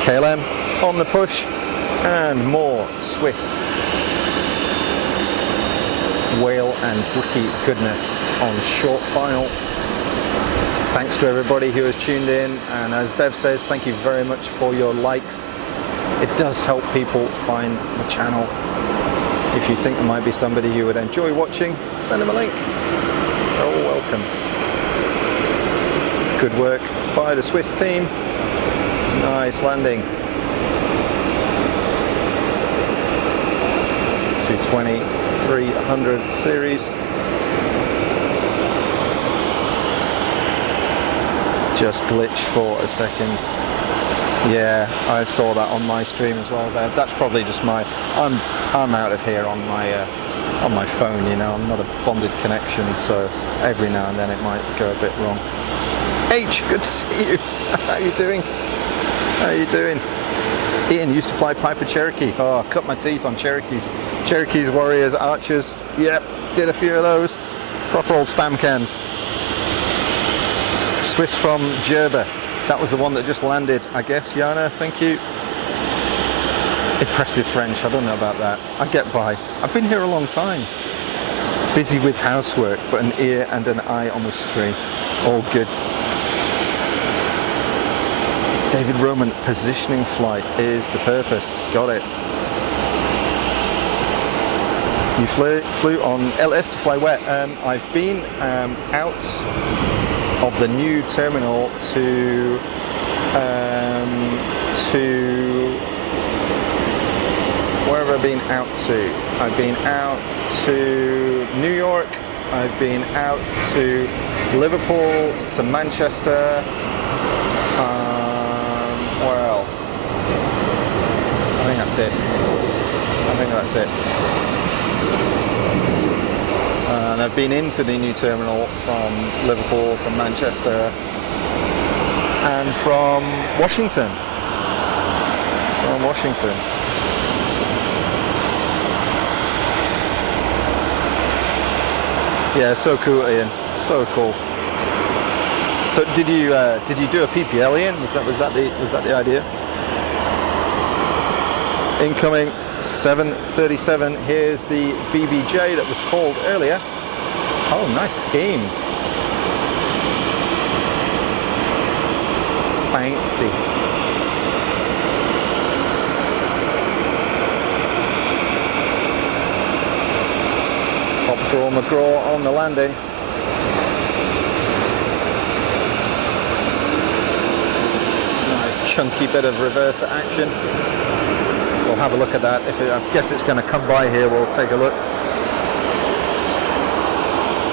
KLM on the push, and more Swiss whale and wiki goodness on short file. Thanks to everybody who has tuned in, and as Bev says, thank you very much for your likes. It does help people find the channel. If you think there might be somebody who would enjoy watching, send them a link. They're all welcome. Good work by the Swiss team. Nice landing. 220-300 series. Just glitched for a second. Yeah, I saw that on my stream as well, Bev. That's probably just my. I'm out of here on my phone. You know, I'm not a bonded connection, so every now and then it might go a bit wrong. H, good to see you. How you doing? How you doing? Ian used to fly Piper Cherokee. Oh, I cut my teeth on Cherokees. Cherokees, Warriors, Archers. Yep, did a few of those. Proper old spam cans. Swiss from Gerber. That was the one that just landed, I guess. Yana, thank you. Impressive French, I don't know about that. I get by. I've been here a long time. Busy with housework, but an ear and an eye on the stream. All good. David Roman, positioning flight is the purpose. Got it. You flew on LS to fly where? I've been out of the new terminal to where have I been out to? I've been out to New York, I've been out to Liverpool, to Manchester, where else? I think that's it. I think that's it. And I've been into the new terminal from Liverpool, from Manchester, and from Washington. From Washington. Yeah, so cool, Ian. So cool. So did you do a PPL, Ian? Was that the idea? Incoming 737. Here's the BBJ that was called earlier. Oh, nice scheme. Fancy. Top draw McGraw on the landing. Nice chunky bit of reverse action. We'll have a look at that. I guess it's going to come by here, we'll take a look.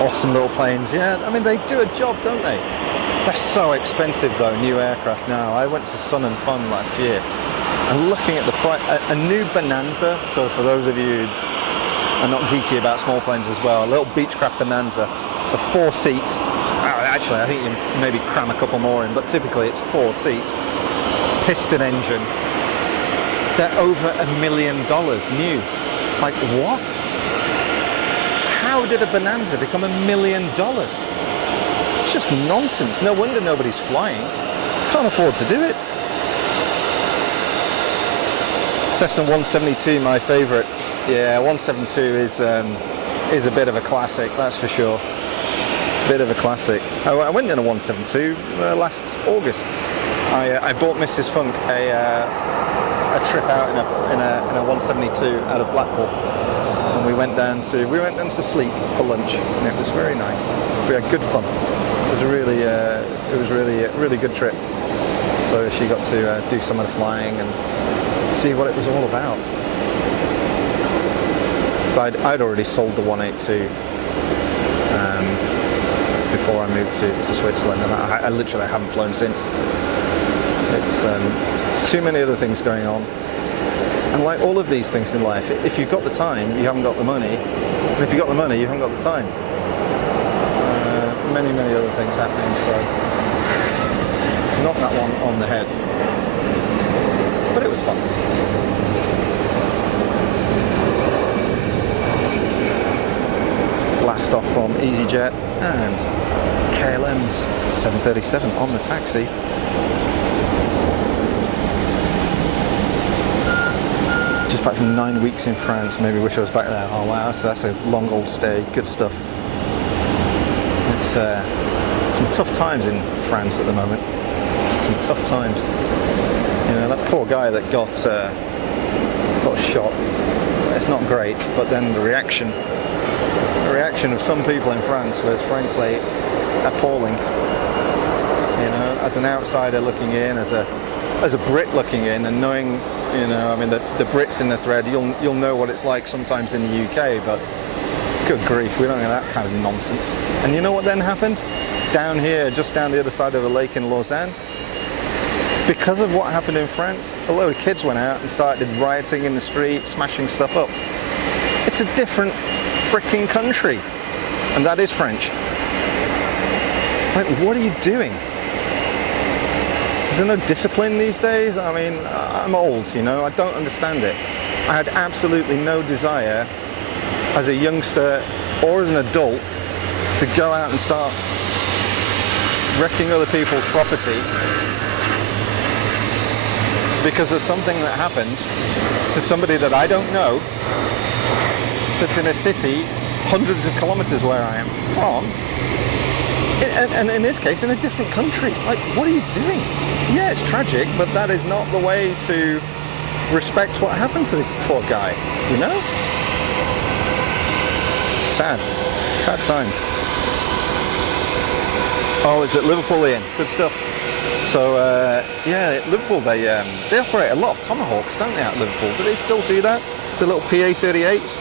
Awesome little planes. Yeah, I mean, they do a job, don't they? They're so expensive though, new aircraft now. I went to Sun and Fun last year and looking at the price, a new Bonanza, so for those of you who are not geeky about small planes as well, a little Beechcraft Bonanza, a 4-seat, actually I think you maybe cram a couple more in, but typically it's 4-seat, piston engine. They're over $1 million new. Like, what? How did a Bonanza become $1 million? It's just nonsense. No wonder nobody's flying. Can't afford to do it. Cessna 172, my favourite. Yeah, 172 is a bit of a classic, that's for sure. Bit of a classic. I went in a 172 last August. I bought Mrs. Funk a trip out in a 172 out of Blackpool, and we went down to Sleep for lunch, and it was very nice. We had good fun. It was really a really good trip. So she got to do some of the flying and see what it was all about. So I'd already sold the 182 before I moved to Switzerland, and I literally haven't flown since. It's too many other things going on, and like all of these things in life, if you've got the time, you haven't got the money, and if you've got the money, you haven't got the time. Many other things happening, so not that one on the head, but it was fun. Blast off from easyJet and KLM's 737 on the taxi. Just back from 9 weeks in France. Maybe wish I was back there. Oh wow, so that's a long old stay. Good stuff. It's some tough times in France at the moment. Some tough times. You know, that poor guy that got shot. It's not great, but then the reaction of some people in France was frankly appalling. You know, as an outsider looking in, as a Brit looking in, and knowing, you know, I mean, the Brits in the thread, you'll know what it's like sometimes in the UK, but good grief, we don't know that kind of nonsense. And you know what then happened? Down here, just down the other side of the lake in Lausanne, because of what happened in France, a load of kids went out and started rioting in the street, smashing stuff up. It's a different freaking country, and that is French. Like, what are you doing? Is there no discipline these days? I mean, I'm old, you know, I don't understand it. I had absolutely no desire as a youngster or as an adult to go out and start wrecking other people's property because of something that happened to somebody that I don't know, that's in a city hundreds of kilometers where I am from, and in this case in a different country. Like, what are you doing? Yeah, it's tragic, but that is not the way to respect what happened to the poor guy, you know? Sad times. Oh, it's at Liverpool, Ian. Good stuff. So yeah, Liverpool, they operate a lot of Tomahawks, don't they, out of Liverpool? Do they still do that? The little PA-38s?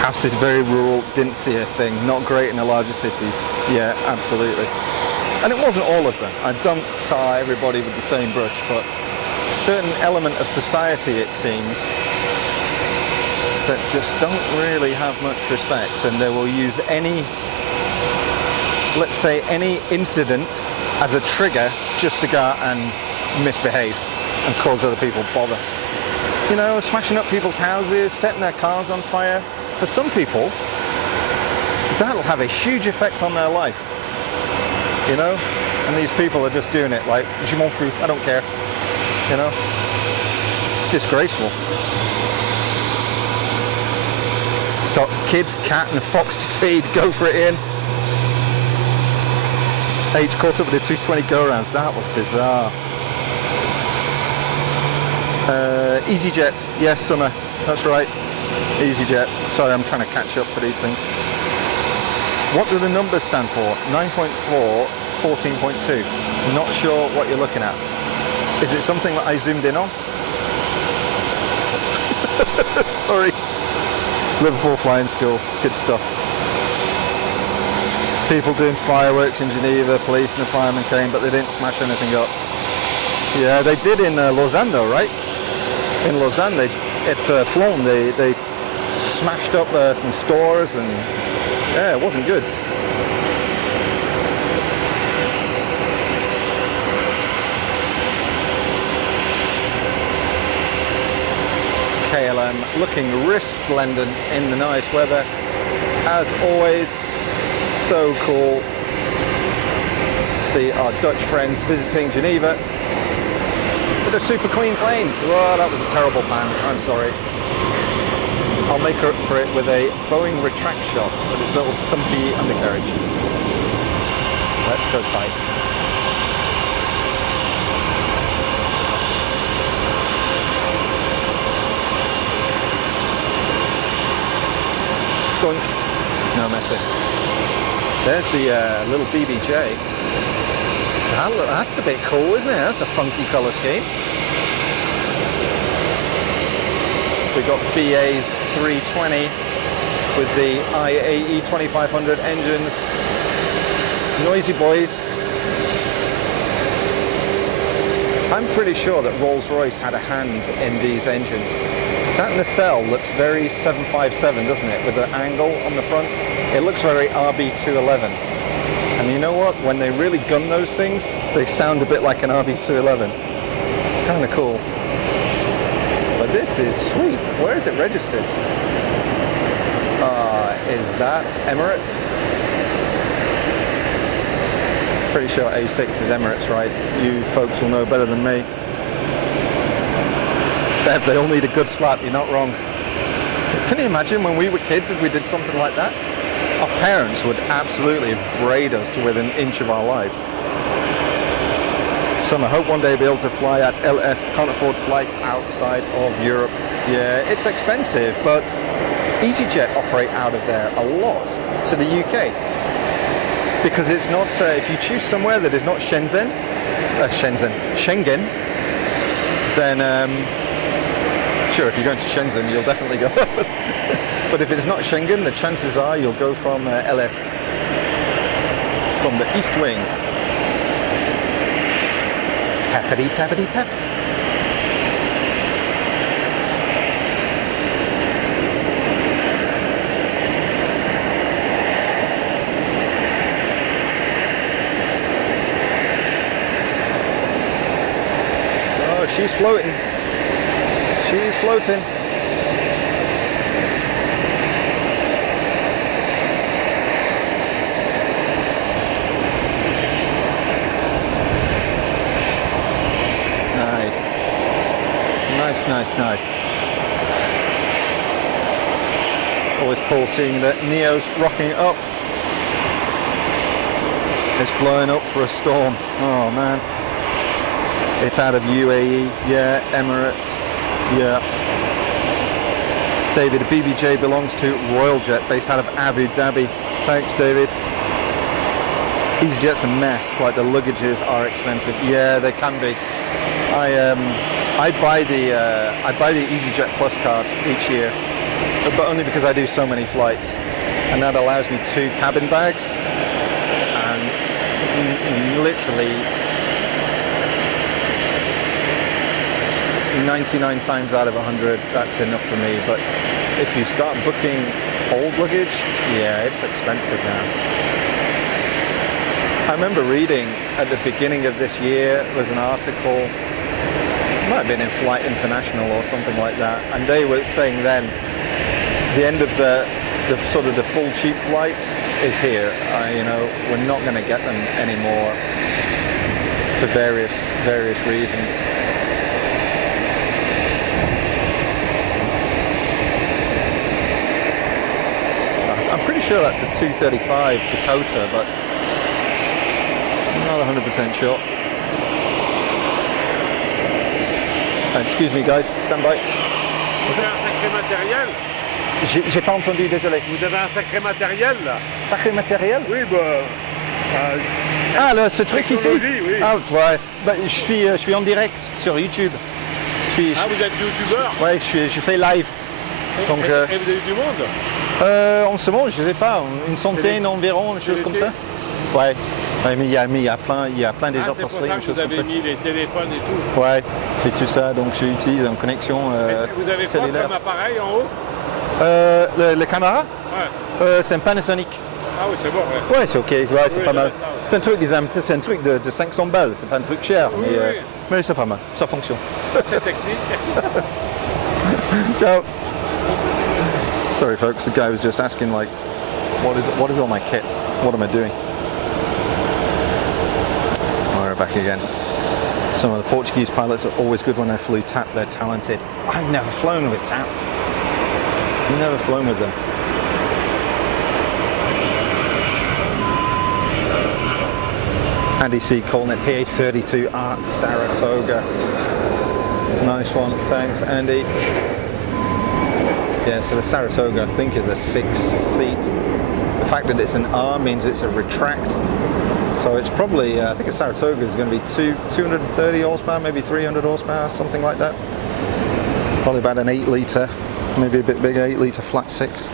House is very rural, didn't see a thing. Not great in the larger cities. Yeah, absolutely. And it wasn't all of them. I don't tar everybody with the same brush, but a certain element of society, it seems, that just don't really have much respect, and they will use any, let's say, any incident as a trigger just to go out and misbehave and cause other people bother. You know, smashing up people's houses, setting their cars on fire. For some people, that'll have a huge effect on their life. You know? And these people are just doing it like, je m'en fous, I don't care. You know? It's disgraceful. Got kids, cat and fox to feed, go for it, Ian. H caught up with the 220 go-rounds, that was bizarre. easyJet, yes, Summer, that's right, easyJet. Sorry, I'm trying to catch up for these things. What do the numbers stand for? 9.4, 14.2. Not sure what you're looking at. Is it something that I zoomed in on? Sorry. Liverpool Flying School, good stuff. People doing fireworks in Geneva, police and the firemen came, but they didn't smash anything up. Yeah, they did in Lausanne though, right? In Lausanne, at Flon, they smashed up some stores, and yeah, it wasn't good. KLM looking resplendent in the nice weather, as always. So cool. See our Dutch friends visiting Geneva with their super clean planes. Oh, that was a terrible plan. I'm sorry. I'll make up for it with a Boeing retract shot with its little stumpy undercarriage. Let's go tight. Doink. No messing. There's the little BBJ. That's a bit cool, isn't it? That's a funky colour scheme. We've got BA's 320 with the IAE 2500 engines. Noisy boys. I'm pretty sure that Rolls-Royce had a hand in these engines. That nacelle looks very 757, doesn't it? With the angle on the front. It looks very RB211. And you know what? When they really gun those things, they sound a bit like an RB211. Kind of cool. But this is sweet. Where is it registered? is that? Emirates? Pretty sure A6 is Emirates, right? You folks will know better than me. Bev, they all need a good slap, you're not wrong. Can you imagine when we were kids if we did something like that? Our parents would absolutely braid us to within an inch of our lives. So I hope one day be able to fly at LS. Can't afford flights outside of Europe. Yeah, it's expensive, but easyJet operate out of there a lot to the UK. Because it's not, if you choose somewhere that is not Schengen, then sure, if you're going to Shenzhen, you'll definitely go. But if it's not Schengen, the chances are you'll go from LS, from the East Wing. Tappity, tappity, tap. Oh, she's floating. She's floating. Nice. Always cool seeing the Neos rocking up. It's blowing up for a storm. Oh man. It's out of UAE, yeah, Emirates, yeah. David, a BBJ belongs to Royal Jet based out of Abu Dhabi. Thanks, David. easyJet's a mess, like the luggages are expensive. Yeah, they can be. I buy the easyJet Plus card each year, but only because I do so many flights, and that allows me 2 cabin bags, and literally 99 times out of 100 that's enough for me. But if you start booking hold luggage, yeah, it's expensive now. I remember reading at the beginning of this year, there was an article, it might have been in Flight International or something like that, and they were saying then the end of the sort of the full cheap flights is here. You know, we're not going to get them anymore for various reasons. So I'm pretty sure that's a 235 Dakota, but I'm not 100% sure. Excuse me guys, stand by. Vous avez un sacré matériel. J'ai pas entendu, désolé. Vous avez un sacré matériel là. Sacré matériel? Oui, bah. Ah, là, ce truc ici? Oui. Ah, ouais. Bah, je suis en direct sur YouTube. Ah, vous êtes youtubeur? Ouais, je fais live. Donc, et vous avez du monde? En ce moment, je sais pas, une centaine environ, une chose comme ça. Ouais. Ouais, mais il y a plein des autres streams, des choses comme ça. Vous avez mis les téléphones et tout. Ouais, j'ai tout ça, donc j'utilise en connexion vous avez quoi cellulaire. comme appareil en haut? Le caméra? Ouais. C'est un Panasonic. Ah oui, c'est bon, ouais. Ouais, c'est ok, ouais, c'est pas mal. C'est un truc, c'est un truc de 500 balles, c'est pas un truc cher, oui, mais c'est pas mal, ça fonctionne. C'est technique. Ciao. Sorry folks, the guy was just asking like, what is all my kit? What am I doing? We're back again. Some of the Portuguese pilots are always good when they flew TAP, they're talented. I've never flown with TAP. Never flown with them. Andy C calling it PA32 Art Saratoga. Nice one, thanks Andy. Yeah, so the Saratoga I think is a 6-seat. The fact that it's an R means it's a retract. So it's probably, I think a Saratoga is going to be 230 horsepower, maybe 300 horsepower, something like that. Probably about an 8 litre, maybe a bit bigger, 8 litre flat 6.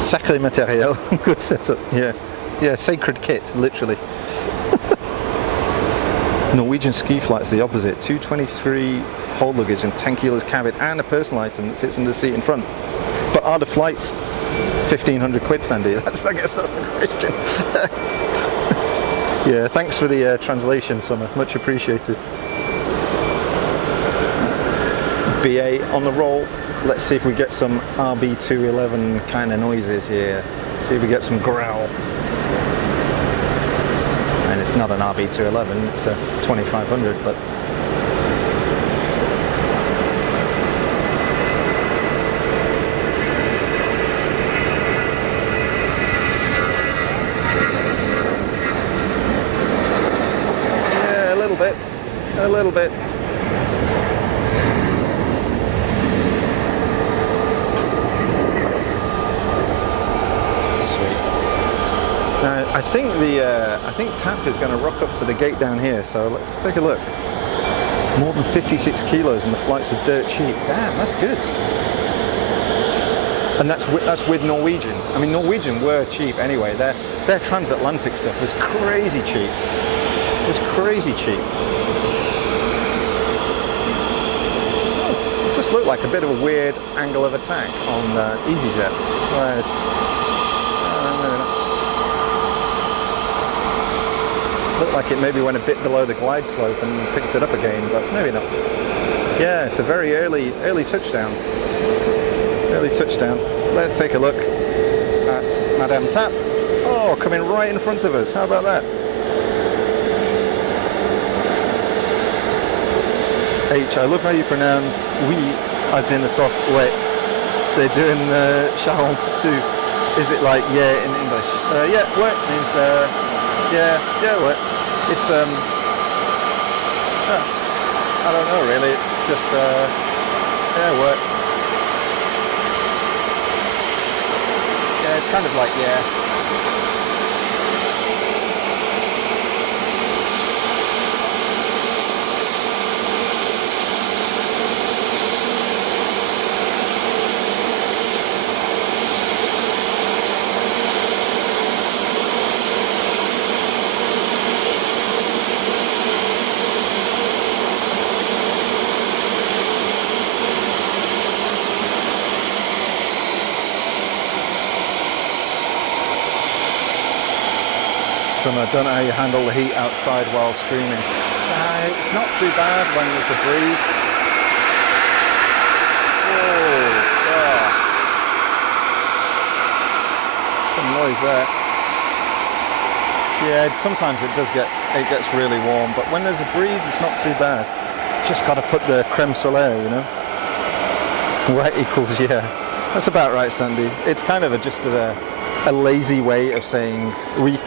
Sacré matériel, good setup, yeah. Yeah, sacred kit, literally. Norwegian ski flight's the opposite. 223 hold luggage and 10 kilos cabin and a personal item that fits in the seat in front. But are the flights 1,500 quid, Sandy? I guess that's the question. Yeah, thanks for the translation, Summer. Much appreciated. BA on the roll. let's see if we get some RB211 kind of noises here. See if we get some growl. And it's not an RB211, it's a 2500, but yeah, a little bit. I think TAP is going to rock up to the gate down here, so let's take a look. More than 56 kilos and the flights were dirt cheap. Damn, that's good. And that's with Norwegian. I mean, Norwegian were cheap anyway. Their transatlantic stuff was crazy cheap. It was crazy cheap. It just looked like a bit of a weird angle of attack on easyJet. Looked like it maybe went a bit below the glide slope and picked it up again, but maybe not. Yeah, it's a very early touchdown. Early touchdown. Let's take a look at Madame TAP. Oh, coming right in front of us. How about that? H, I love how you pronounce we as in a soft way. They're doing charente too. Is it like yeah in English? Yeah, ouais means yeah, what? It's I don't know really. It's just yeah, what? Yeah, it's kind of like yeah. I don't know how you handle the heat outside while streaming. It's not too bad when there's a breeze. Oh, God. Some noise there. Yeah, sometimes it gets really warm, but when there's a breeze, it's not too bad. Just got to put the creme solaire, you know. Right equals yeah. That's about right, Sandy. It's kind of just a lazy way of saying oui.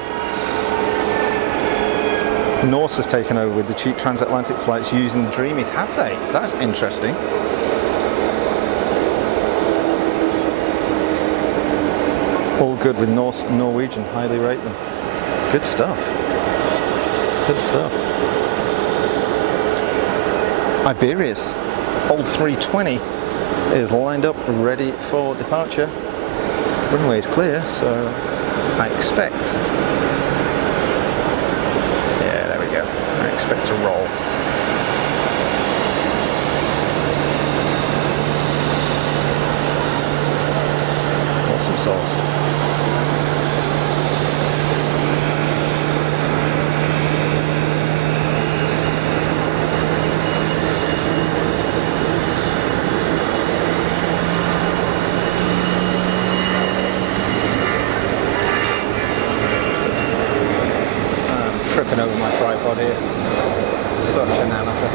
Norse has taken over with the cheap transatlantic flights using the Dreamies, have they? That's interesting. All good with Norwegian, highly rate them. Good stuff. Good stuff. Iberia's old 320 is lined up ready for departure. Runway is clear, so I expect to roll. Awesome sauce. I'm tripping over my tripod here. Such an amateur.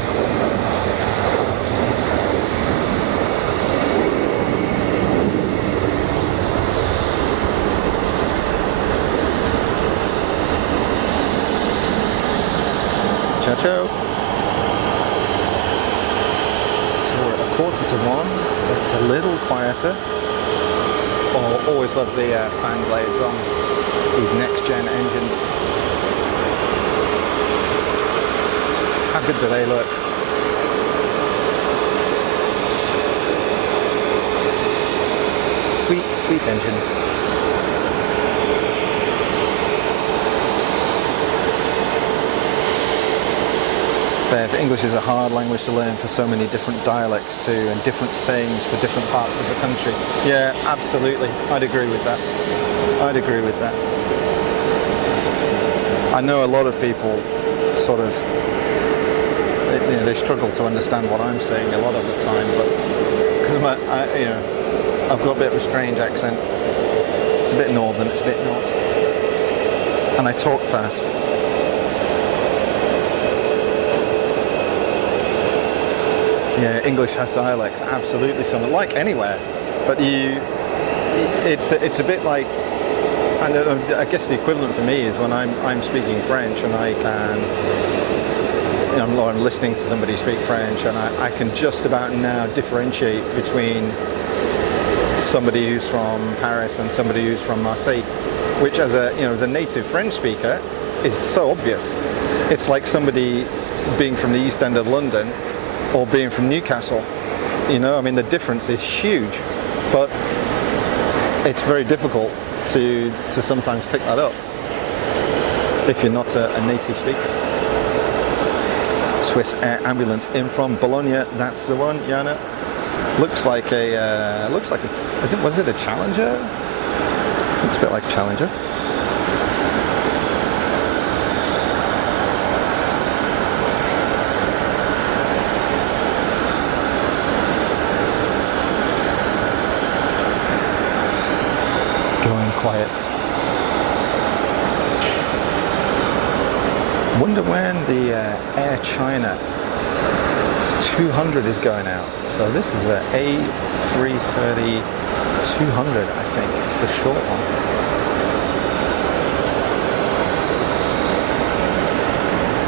Ciao, ciao. So we're at 1:45. It's a little quieter. Oh, always love the fan blades on these next-gen engines. How good do they look? Sweet, sweet engine. Bev, English is a hard language to learn for so many different dialects too, and different sayings for different parts of the country. Yeah, absolutely. I'd agree with that. I'd agree with that. I know a lot of people sort of they struggle to understand what I'm saying a lot of the time, but because I've got a bit of a strange accent. It's a bit northern, it's a bit north. And I talk fast. Yeah, English has dialects, absolutely, some like anywhere. But it's a bit like, and I guess the equivalent for me is when I'm speaking French and I can, I'm listening to somebody speak French, and I can just about now differentiate between somebody who's from Paris and somebody who's from Marseille, which as a native French speaker is so obvious. It's like somebody being from the East End of London or being from Newcastle. I mean, the difference is huge, but it's very difficult to sometimes pick that up if you're not a native speaker. Swiss Air ambulance in from Bologna. That's the one, Jana. Was it a Challenger? Looks a bit like a Challenger. Going quiet. Wonder when the Air China 200 is going out. So this is a A330 200, I think. It's the short one.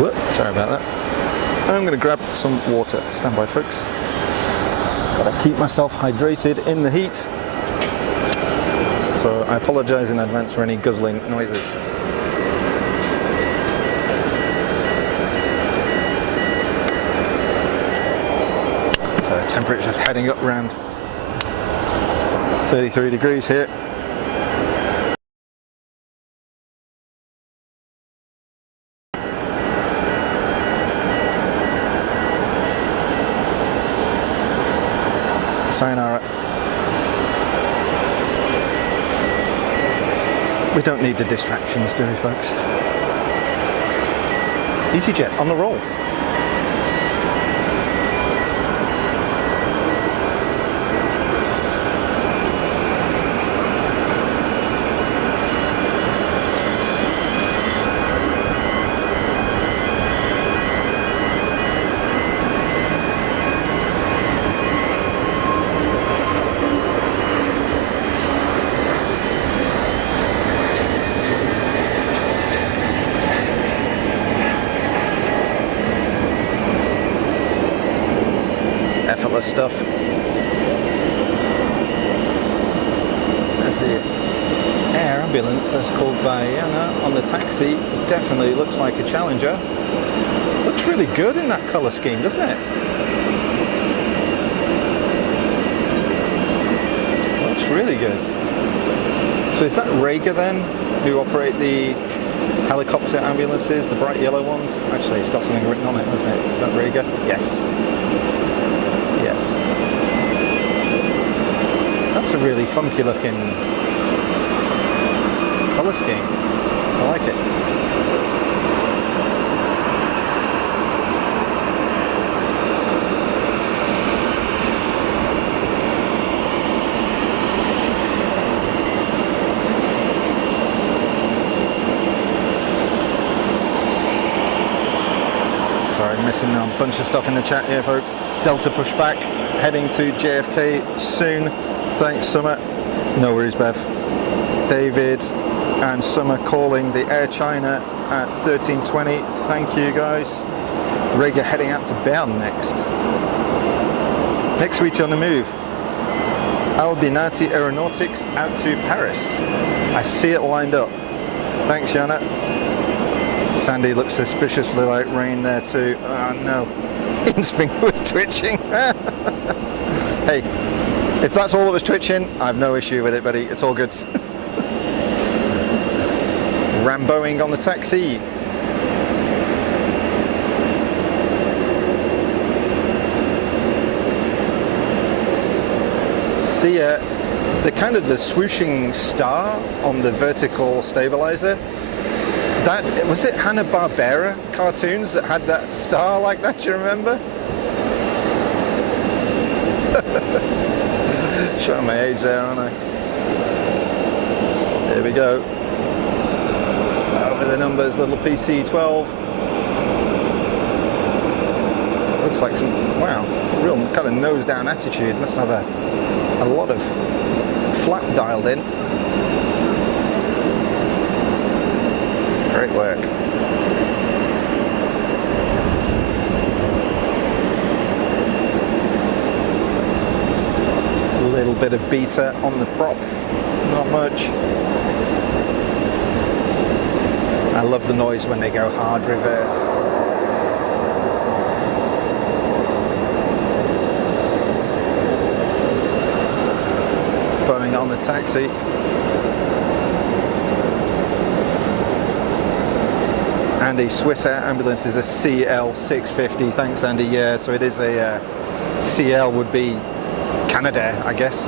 Whoop, sorry about that. I'm going to grab some water. Stand by, folks. Gotta keep myself hydrated in the heat. So I apologise in advance for any guzzling noises. Temperature's heading up around 33 degrees here. Sayonara. We don't need the distractions, do we, folks? easyJet on the roll. Effortless stuff. There's the air ambulance as called by Anna on the taxi. Definitely looks like a Challenger. Looks really good in that colour scheme, doesn't it? Looks really good. So is that Rega then, who operate the helicopter ambulances, the bright yellow ones? Actually, it's got something written on it, hasn't it? Is that Rega? Yes. Yes. That's a really funky looking colour scheme. I like it. Sorry, missing a bunch of stuff in the chat here, folks. Delta pushback, heading to JFK soon. Thanks, Summer. No worries, Bev. David and Summer calling the Air China at 13:20. Thank you, guys. Rega heading out to Bern next. Next week on the move. Albinati Aeronautics out to Paris. I see it lined up. Thanks, Jana. Sandy looks suspiciously like rain there too. Oh no, Ian's finger was twitching. Hey, if that's all that was twitching, I have no issue with it, buddy. It's all good. Ramboing on the taxi. The kind of the swooshing star on the vertical stabilizer. That was it. Hanna-Barbera cartoons that had that star like that. Do you remember? Showing my age there, aren't I? Here we go. Over the numbers, little PC-12. Looks like some, wow, real kind of nose down attitude. Must have a lot of flap dialed in. Great work. A little bit of beta on the prop, not much. I love the noise when they go hard reverse. Putting on the taxi. Andy, Swiss Air Ambulance is a CL650. Thanks, Andy. Yeah, so it is a CL would be Canadair, I guess.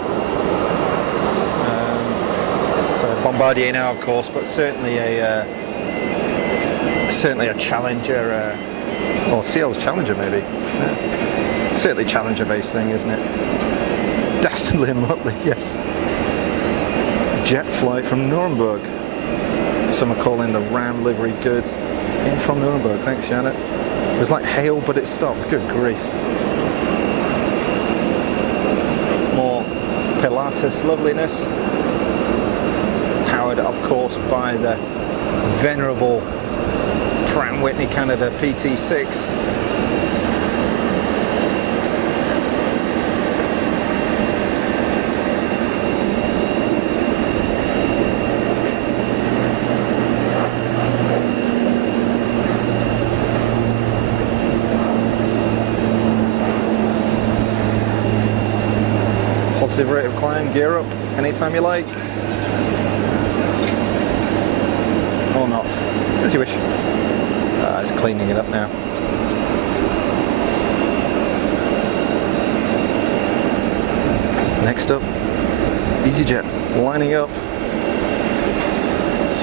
So Bombardier now, of course, but certainly a Challenger, or CL's Challenger maybe. Yeah. Certainly Challenger-based thing, isn't it? Dastardly and Motley, yes. Jet flight from Nuremberg. Some are calling the Ram livery good. In from Nuremberg, thanks Janet. It was like hail, but it stopped. Good grief. More Pilatus loveliness. Powered, of course, by the venerable Pratt & Whitney Canada PT6. Positive rate of climb, gear up anytime you like. Or not, as you wish. It's cleaning it up now. Next up, easyJet lining up.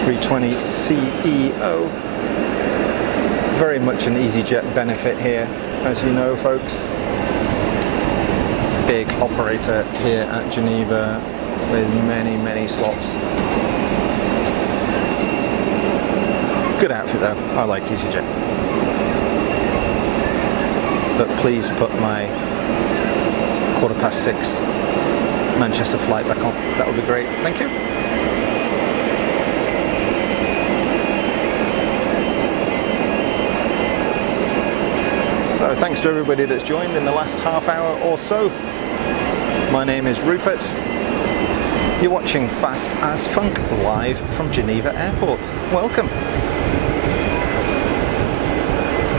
320 CEO. Very much an easyJet benefit here, as you know, folks. Big operator here at Geneva with many slots. Good outfit though, I like easyJet. But please put my 6:15 Manchester flight back on, that would be great, thank you. So thanks to everybody that's joined in the last half hour or so. My name is Rupert. You're watching Fast as Funk live from Geneva Airport. Welcome.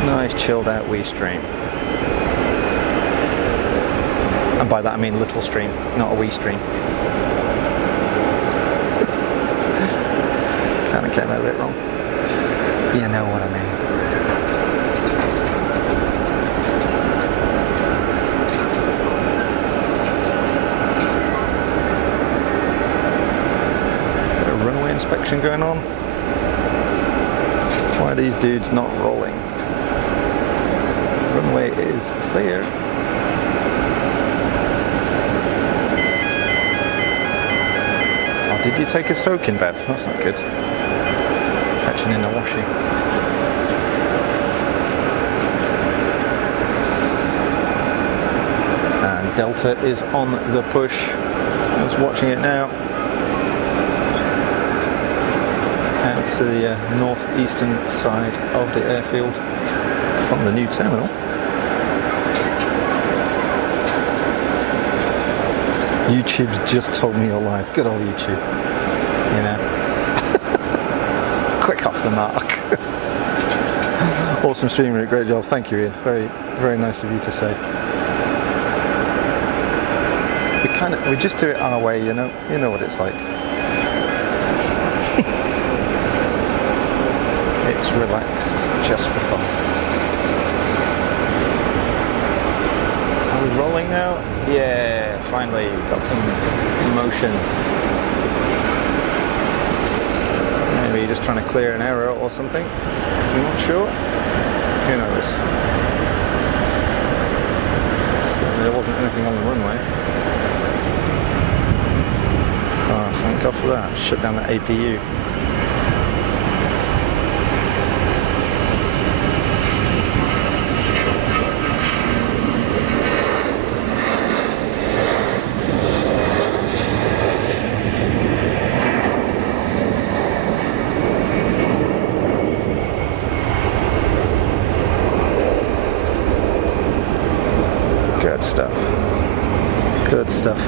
Nice chilled out wee stream. And by that I mean little stream, not a wee stream. Kind of came out a bit wrong. You know what I mean. Inspection going on. Why are these dudes not rolling? The runway is clear. Oh, did you take a soak in, Bev? That's not good. Fetching in a washing. And Delta is on the push. I was watching it now. Out to the northeastern side of the airfield from the new terminal. YouTube's just told me you're live. Good old YouTube. You know. Quick off the mark. Awesome streamer, great job. Thank you, Ian. Very nice of you to say. We just do it our way, you know. You know what it's like. It's relaxed, just for fun. Are we rolling now? Yeah, finally got some motion. Maybe just trying to clear an error or something. I'm not sure. Who knows? Certainly there wasn't anything on the runway. Thank God for that. Shut down the APU. Good stuff. Good stuff.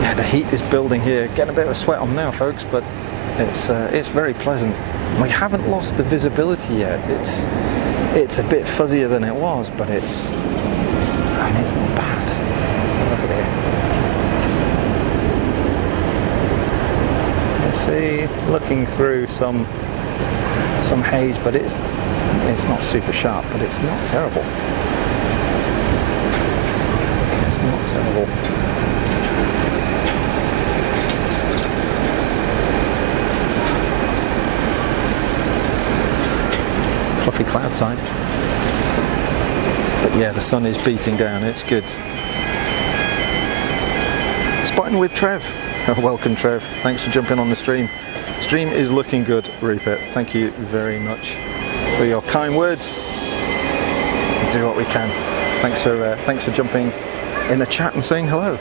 Yeah, the heat is building here. Getting a bit of a sweat on now, folks, but it's very pleasant. We haven't lost the visibility yet. It's a bit fuzzier than it was, but it's not bad. Look at it. You see, looking through some haze, but it's not super sharp, but it's not terrible. Not terrible. Fluffy cloud type. But yeah, the sun is beating down, it's good. Spotting with Trev. Welcome, Trev. Thanks for jumping on the stream. Stream is looking good, Rupert. Thank you very much for your kind words. We'll do what we can. Thanks for jumping in the chat and saying hello.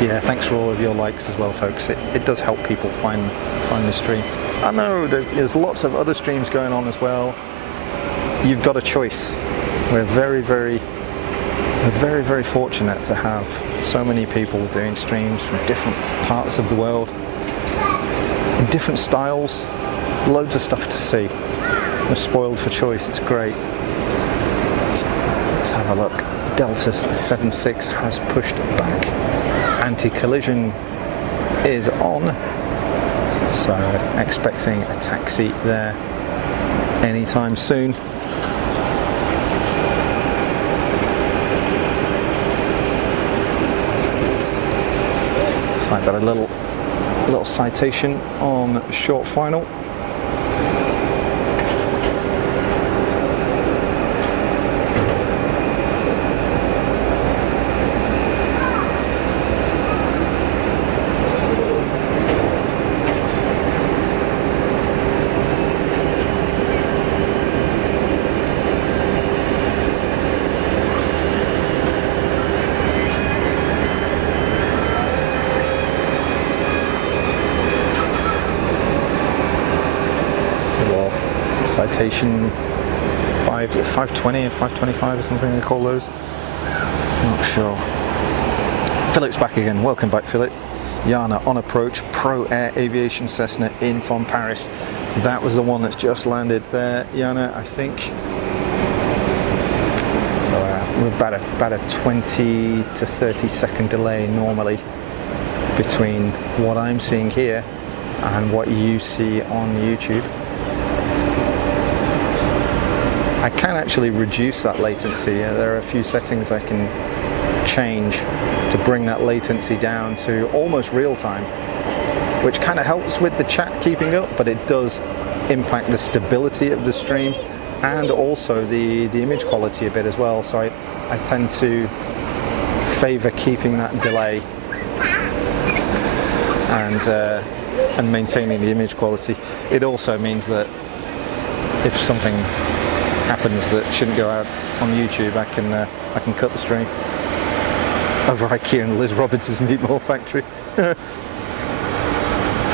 Yeah, thanks for all of your likes as well, folks. It does help people find the stream. I know there's lots of other streams going on as well. You've got a choice. We're very, very fortunate to have so many people doing streams from different parts of the world, in different styles, loads of stuff to see. We're spoiled for choice, it's great. Let's have a look. Delta 76 has pushed back. Anti-collision is on. So expecting a taxi there anytime soon. Looks like got a little citation on short final. Citation 520 or 525 or something they call those. Not sure. Philip's back again. Welcome back, Philip. Yana on approach. Pro Air Aviation Cessna in from Paris. That was the one that's just landed there, Yana, I think. So we're about a 20 to 30 second delay normally between what I'm seeing here and what you see on YouTube. I can actually reduce that latency. There are a few settings I can change to bring that latency down to almost real time, which kind of helps with the chat keeping up, but it does impact the stability of the stream and also the image quality a bit as well. So I tend to favor keeping that delay and maintaining the image quality. It also means that if something happens that shouldn't go out on YouTube, I can cut the stream. Over IKEA and Liz Roberts' Meatball Factory.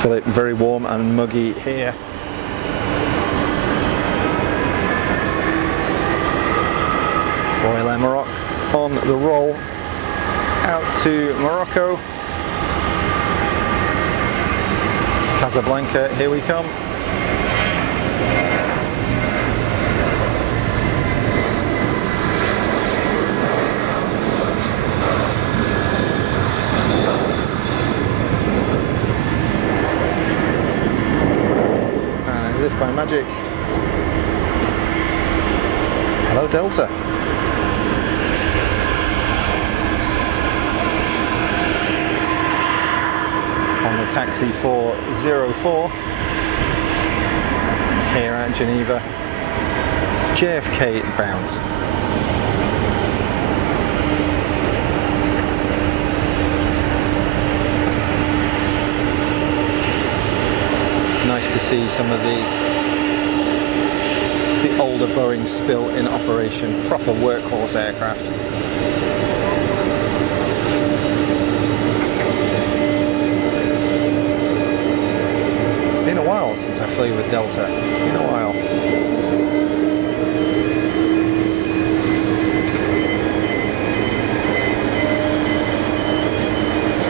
Feel it very warm and muggy here. Royal Air Morocco on the roll out to Morocco. Casablanca, here we come. By magic. Hello, Delta. On the taxi 404 here at Geneva, JFK bound. nice to see some of the older Boeing still in operation, proper workhorse aircraft. It's been a while since I flew with Delta. It's been a while.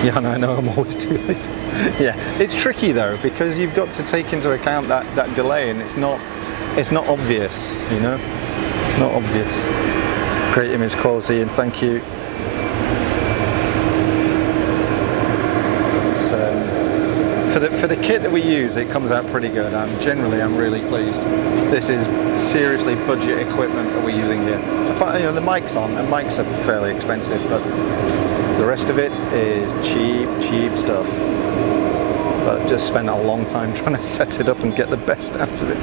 Yeah, I know I'm always too late. Yeah, it's tricky though, because you've got to take into account that delay, and it's not obvious, you know? It's not obvious. Great image quality, and thank you. For the kit that we use, it comes out pretty good. Generally, I'm really pleased. This is seriously budget equipment that we're using here. But, you know, the mics are fairly expensive, but the rest of it is cheap stuff. But just spent a long time trying to set it up and get the best out of it.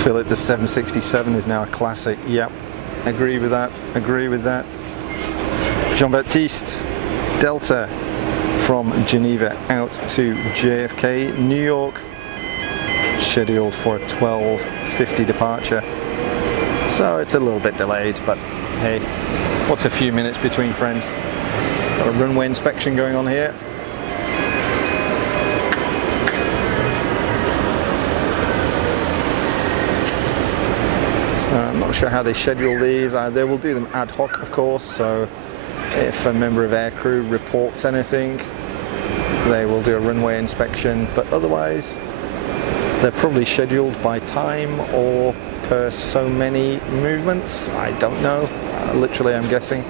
Philip, the 767 is now a classic. Yep, agree with that. Jean-Baptiste, Delta from Geneva out to JFK, New York, scheduled for a 12:50 departure. So it's a little bit delayed, but hey, what's a few minutes between friends? Got a runway inspection going on here. So I'm not sure how they schedule these. They will do them ad hoc, of course, so if a member of aircrew reports anything, they will do a runway inspection, but otherwise they're probably scheduled by time or per so many movements. I don't know, literally I'm guessing.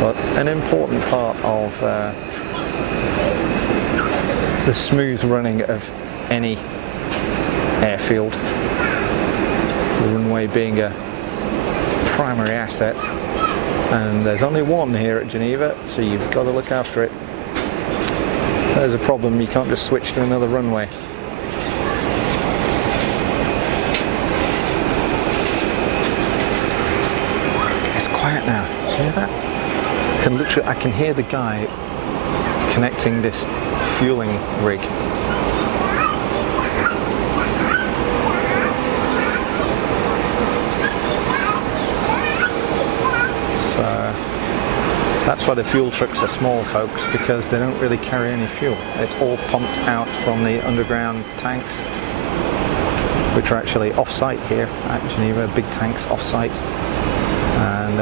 But an important part of the smooth running of any airfield, the runway being a primary asset, and there's only one here at Geneva, so you've got to look after it. If there's a problem, you can't just switch to another runway. It's quiet now. Hear that? I can hear the guy connecting this fueling rig. That's why the fuel trucks are small, folks, because they don't really carry any fuel. It's all pumped out from the underground tanks, which are actually off-site here at Geneva, big tanks off-site. And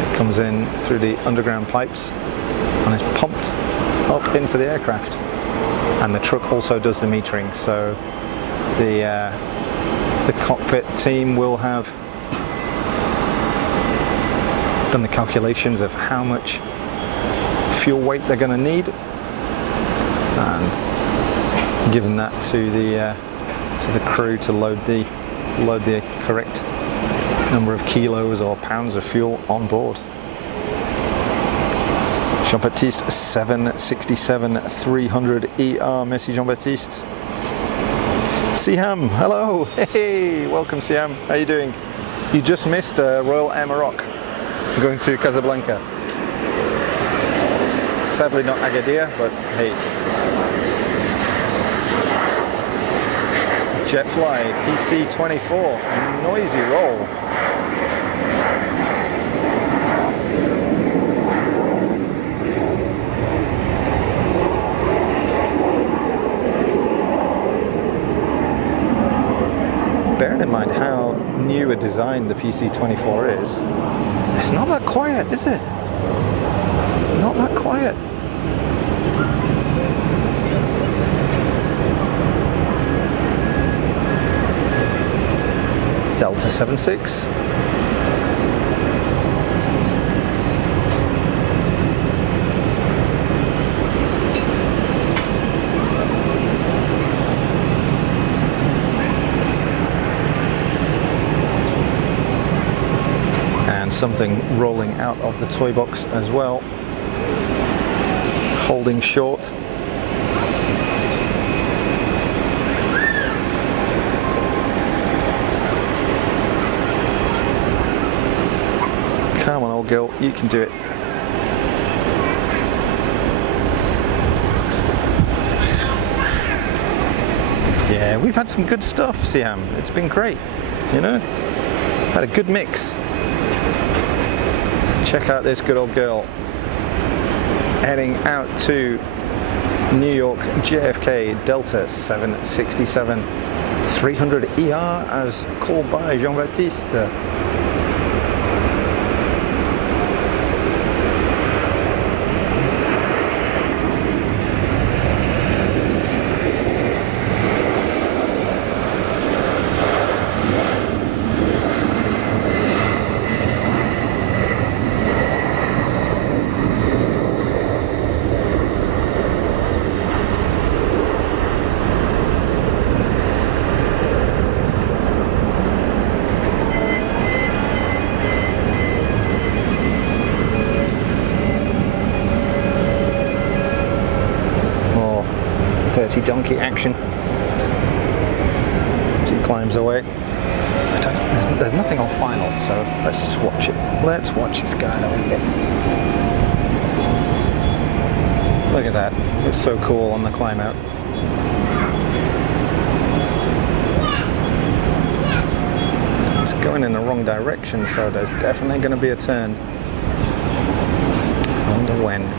it comes in through the underground pipes and is pumped up into the aircraft. And the truck also does the metering, so the cockpit team will have done the calculations of how much fuel weight they're going to need, and given that to the crew to load the correct number of kilos or pounds of fuel on board. Jean-Baptiste 767-300 merci Jean-Baptiste. Siam, hello, hey, welcome Siam, how are you doing? You just missed Royal Air Maroc going to Casablanca. Sadly not Agadir, but hey. Jetfly PC-24, noisy roll. Bearing in mind how new a design the PC-24 is, it's not that quiet, is it? It's not that quiet. Delta 76. And something rolling out of the toy box as well, holding short. Come on, old girl, you can do it. Yeah, we've had some good stuff, Siam. It's been great, you know? Had a good mix. Check out this good old girl. Heading out to New York JFK Delta 767 300ER as called by Jean-Baptiste. Dirty donkey action. She climbs away. There's nothing on final, so let's just watch it. Let's watch this guy a little bit. Look at that. It's so cool on the climb out. It's going in the wrong direction, so there's definitely going to be a turn. I wonder when.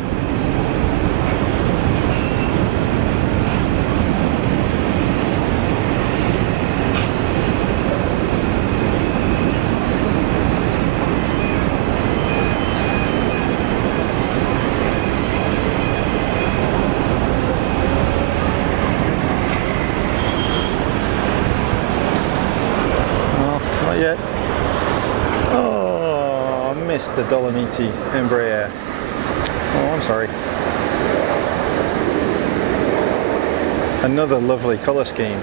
Yet. Oh, I missed the Dolomiti Embraer. Oh, I'm sorry. Another lovely colour scheme.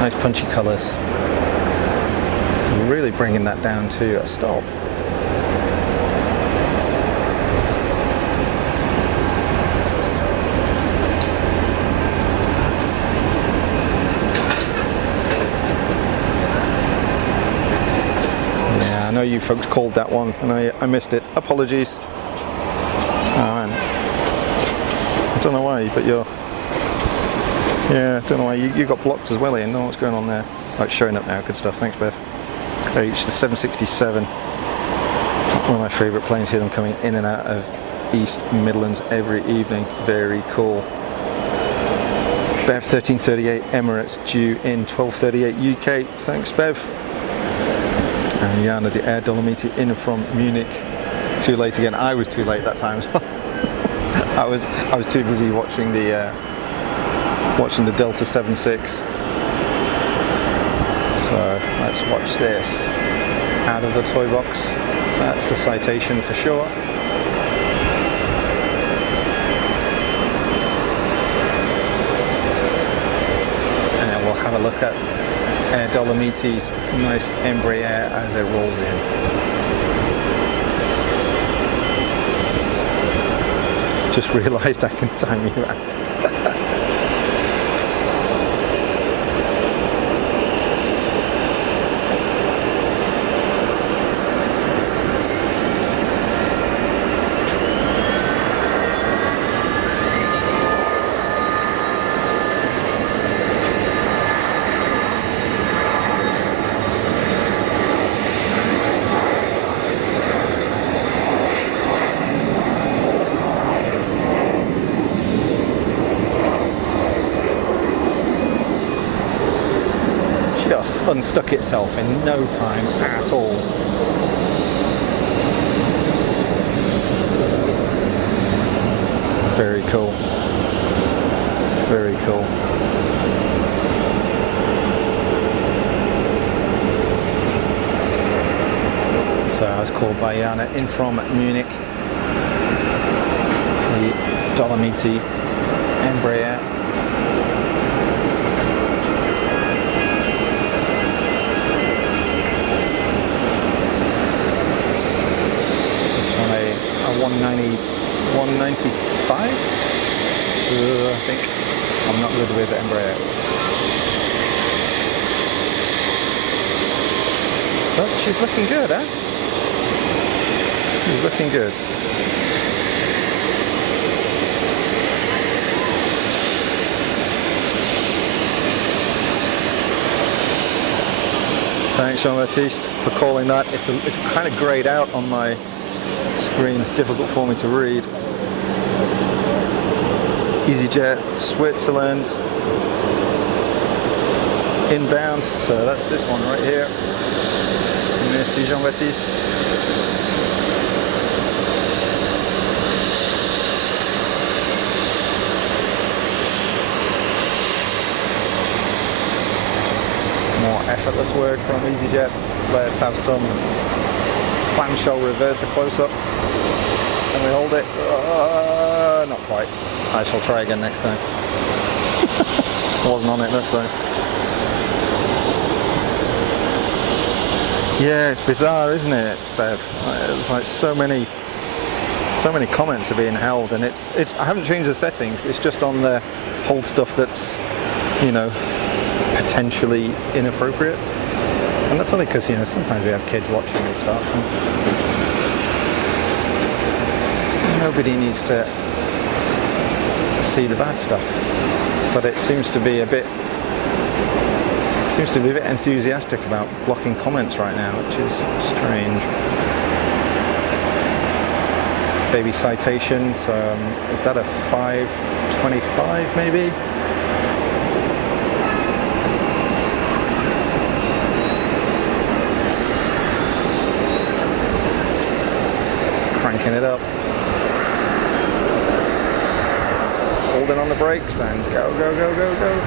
Nice punchy colours. Really bringing that down to a stop. I know you folks called that one and I missed it. Apologies. Oh man. I don't know why, but you're... Yeah, I don't know why. You got blocked as well, Ian. Don't know what's going on there. Oh, it's showing up now. Good stuff. Thanks, Bev. It's the 767. One of my favourite planes. Hear them coming in and out of East Midlands every evening. Very cool. Bev 1338 Emirates due in 1238 UK. Thanks, Bev. And Jana, the Air Dolomiti in from Munich. Too late again. I was too late that time as well. I was too busy watching the Delta 76. So let's watch this out of the toy box. That's a citation for sure. And then we'll have a look at Air Dolomiti's nice Embraer as it rolls in. Just realised I can time you out. Just unstuck itself in no time at all. Very cool. Very cool. So I was called by Jana in from Munich. The Dolomiti Embraer. A 195? I think. I'm not good with Embraers. But she's looking good, huh? She's looking good. Thanks, Jean-Baptiste, for calling that. It's kind of greyed out on my screen. It's difficult for me to read. easyJet, Switzerland, inbound. So that's this one right here. Merci, Jean-Baptiste. More effortless work from easyJet. Let's have some clamshell reverser close-up. Can we hold it? Not quite. I shall try again next time. Wasn't on it that time. Yeah, it's bizarre, isn't it, Bev? It's like so many comments are being held, and it's. I haven't changed the settings. It's just on the hold stuff that's, you know, potentially inappropriate, and that's only because, you know, sometimes we have kids watching and stuff, and nobody needs to see the bad stuff. But it seems to be a bit enthusiastic about blocking comments right now, which is strange. Baby citations. Is that a 525 maybe? Cranking it up. Holding on the brakes and go, go, go, go, go.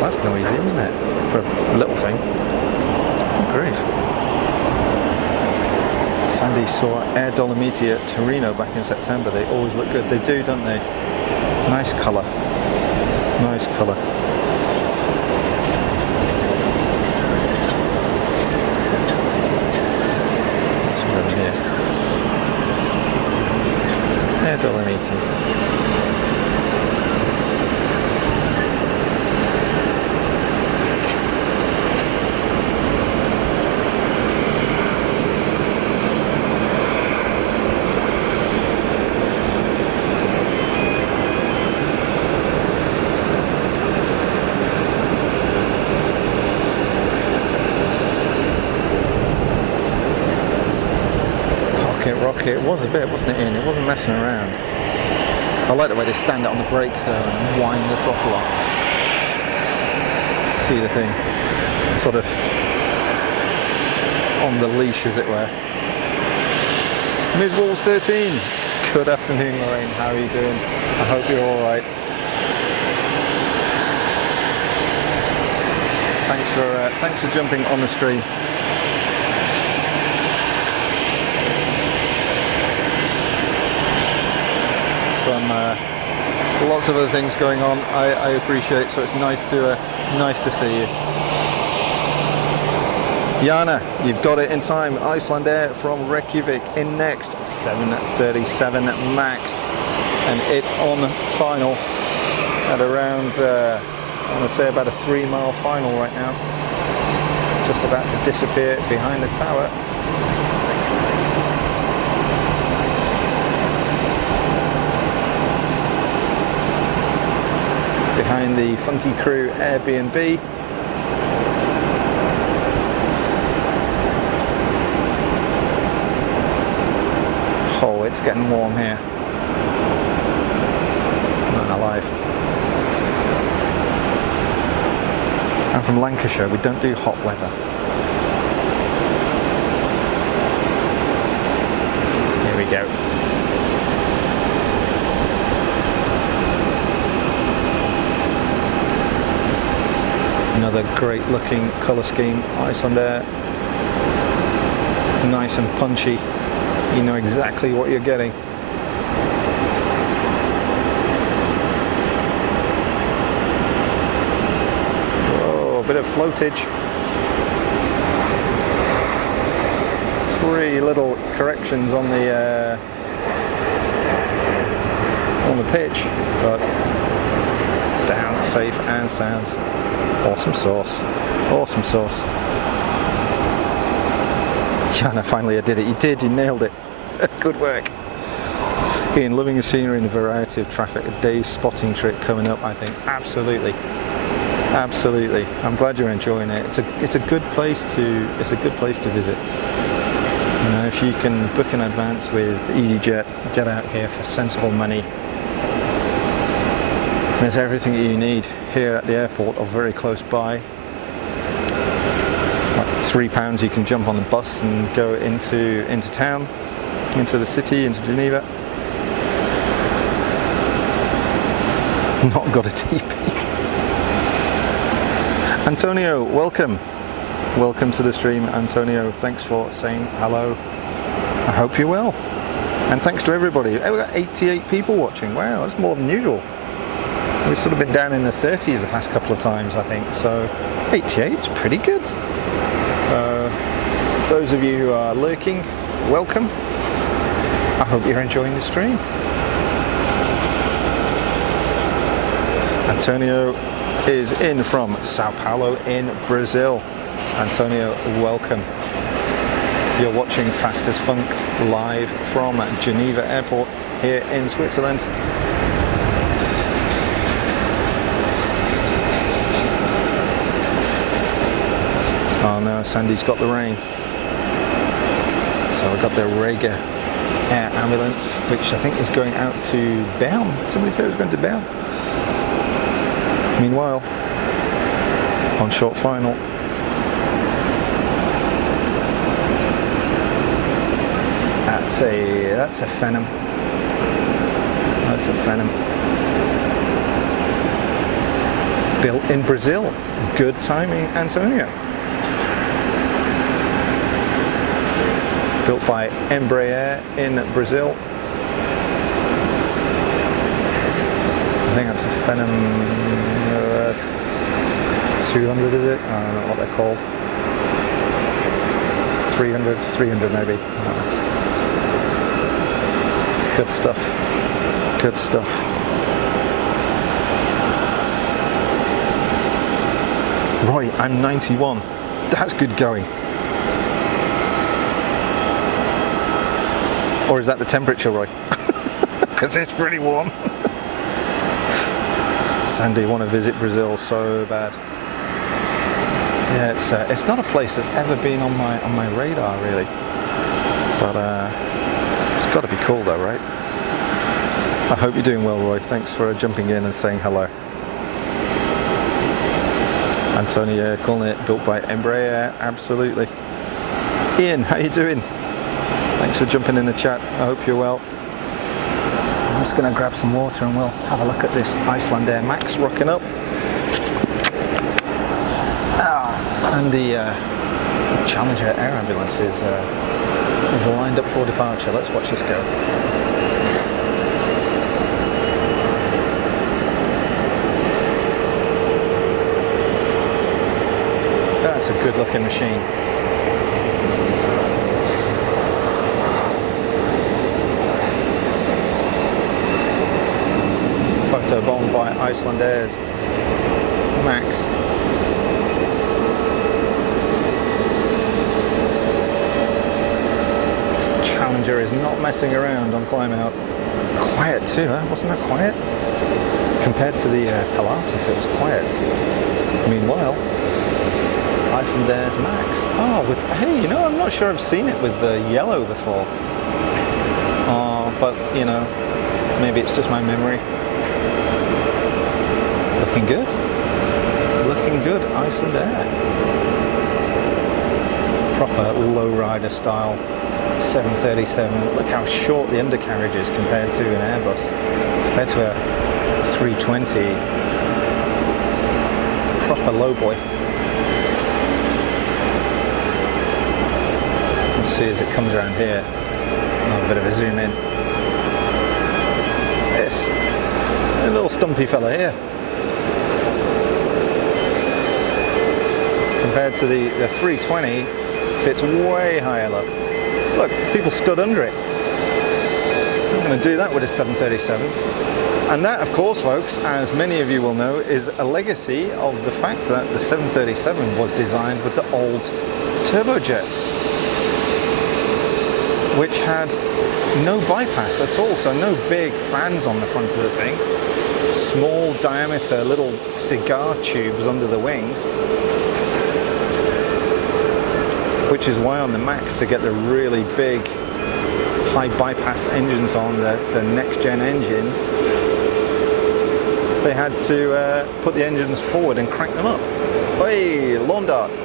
That's noisy, isn't it? For a little thing. Grief. Sandy saw Air Dolomiti at Torino back in September. They always look good. They do, don't they? Nice colour. Nice colour. What's over here? Air Dolomiti. Rocket, it was a bit, wasn't it, Ian? It wasn't messing around. I like the way they stand it on the brakes and wind the throttle up. See the thing sort of on the leash, as it were. Ms. Walls 13. Good afternoon, Lorraine. How are you doing? I hope you're all right. Thanks for jumping on the stream. Lots of other things going on. I appreciate, so it's nice to see you. Jana, you've got it in time. Iceland Air from Reykjavik in next, 7:37 max, and it's on final at around I want to say about a 3-mile final right now. Just about to disappear behind the tower. Behind the Funky Crew Airbnb. Oh, it's getting warm here. Man alive. I'm from Lancashire, we don't do hot weather. Here we go. Another great looking colour scheme, Iceland Air. Nice and punchy. You know exactly what you're getting. Whoa, a bit of floatage. 3 little corrections on the on the pitch, but down safe and sound. Awesome sauce. Awesome sauce. Yeah, no, finally I did it. You did, you nailed it. Good work. Ian, loving the scenery and a variety of traffic. A day's spotting trip coming up, I think. Absolutely. Absolutely. I'm glad you're enjoying it. It's a good place to visit. You know, if you can book in advance with easyJet, get out here for sensible money. There's everything that you need here at the airport or very close by. Like £3 you can jump on the bus and go into town, into the city, into Geneva. Not got a TP. Antonio, welcome. Welcome to the stream, Antonio. Thanks for saying hello. I hope you're well. And thanks to everybody. We've got 88 people watching. Wow, that's more than usual. We've sort of been down in the 30s the past couple of times, I think. So 88 is pretty good. So those of you who are lurking, welcome. I hope you're enjoying the stream. Antonio is in from Sao Paulo in Brazil. Antonio, welcome. You're watching Fast as Funk live from Geneva Airport here in Switzerland. Oh no, Sandy's got the rain. So I got the Rega Air Ambulance, which I think is going out to Bern. Somebody said it was going to Bern. Meanwhile, on short final, that's a Phenom. That's a Phenom. Built in Brazil. Good timing, Antonio. Built by Embraer in Brazil. I think that's a Phenom 200, is it? I don't know what they're called. 300 maybe. Good stuff. Good stuff. Roy, I'm 91. That's good going. Or is that the temperature, Roy? Because it's pretty warm. Sandy, want to visit Brazil so bad. Yeah, it's not a place that's ever been on my radar really, but it's got to be cool though, right? I hope you're doing well, Roy. Thanks for jumping in and saying hello. Antonio calling it built by Embraer, absolutely. Ian, how you doing? Thanks for jumping in the chat. I hope you're well. I'm just going to grab some water and we'll have a look at this Icelandair Max rocking up. And the Challenger Air Ambulance is lined up for departure. Let's watch this go. That's a good looking machine. Photo bombed by Icelandair's Max. Challenger is not messing around on climb out. Quiet too, huh? Wasn't that quiet? Compared to the Pilatus, it was quiet. Meanwhile, Icelandair's Max. Oh, hey, you know, I'm not sure I've seen it with the yellow before. But, you know, maybe it's just my memory. Looking good. Looking good, Icelandair. Proper lowrider style 737. Look how short the undercarriage is compared to an Airbus. Compared to a 320. Proper low boy. Let's see as it comes around here. A bit of a zoom in. This a little stumpy fella here. Compared to the 320, sits way higher. Look, people stood under it. I'm going to do that with a 737. And that, of course, folks, as many of you will know, is a legacy of the fact that the 737 was designed with the old turbojets, which had no bypass at all, so no big fans on the front of the things. Small diameter little cigar tubes under the wings, which is why on the Max, to get the really big high bypass engines on, the next gen engines, they had to put the engines forward and crank them up. Hey, lawn dart.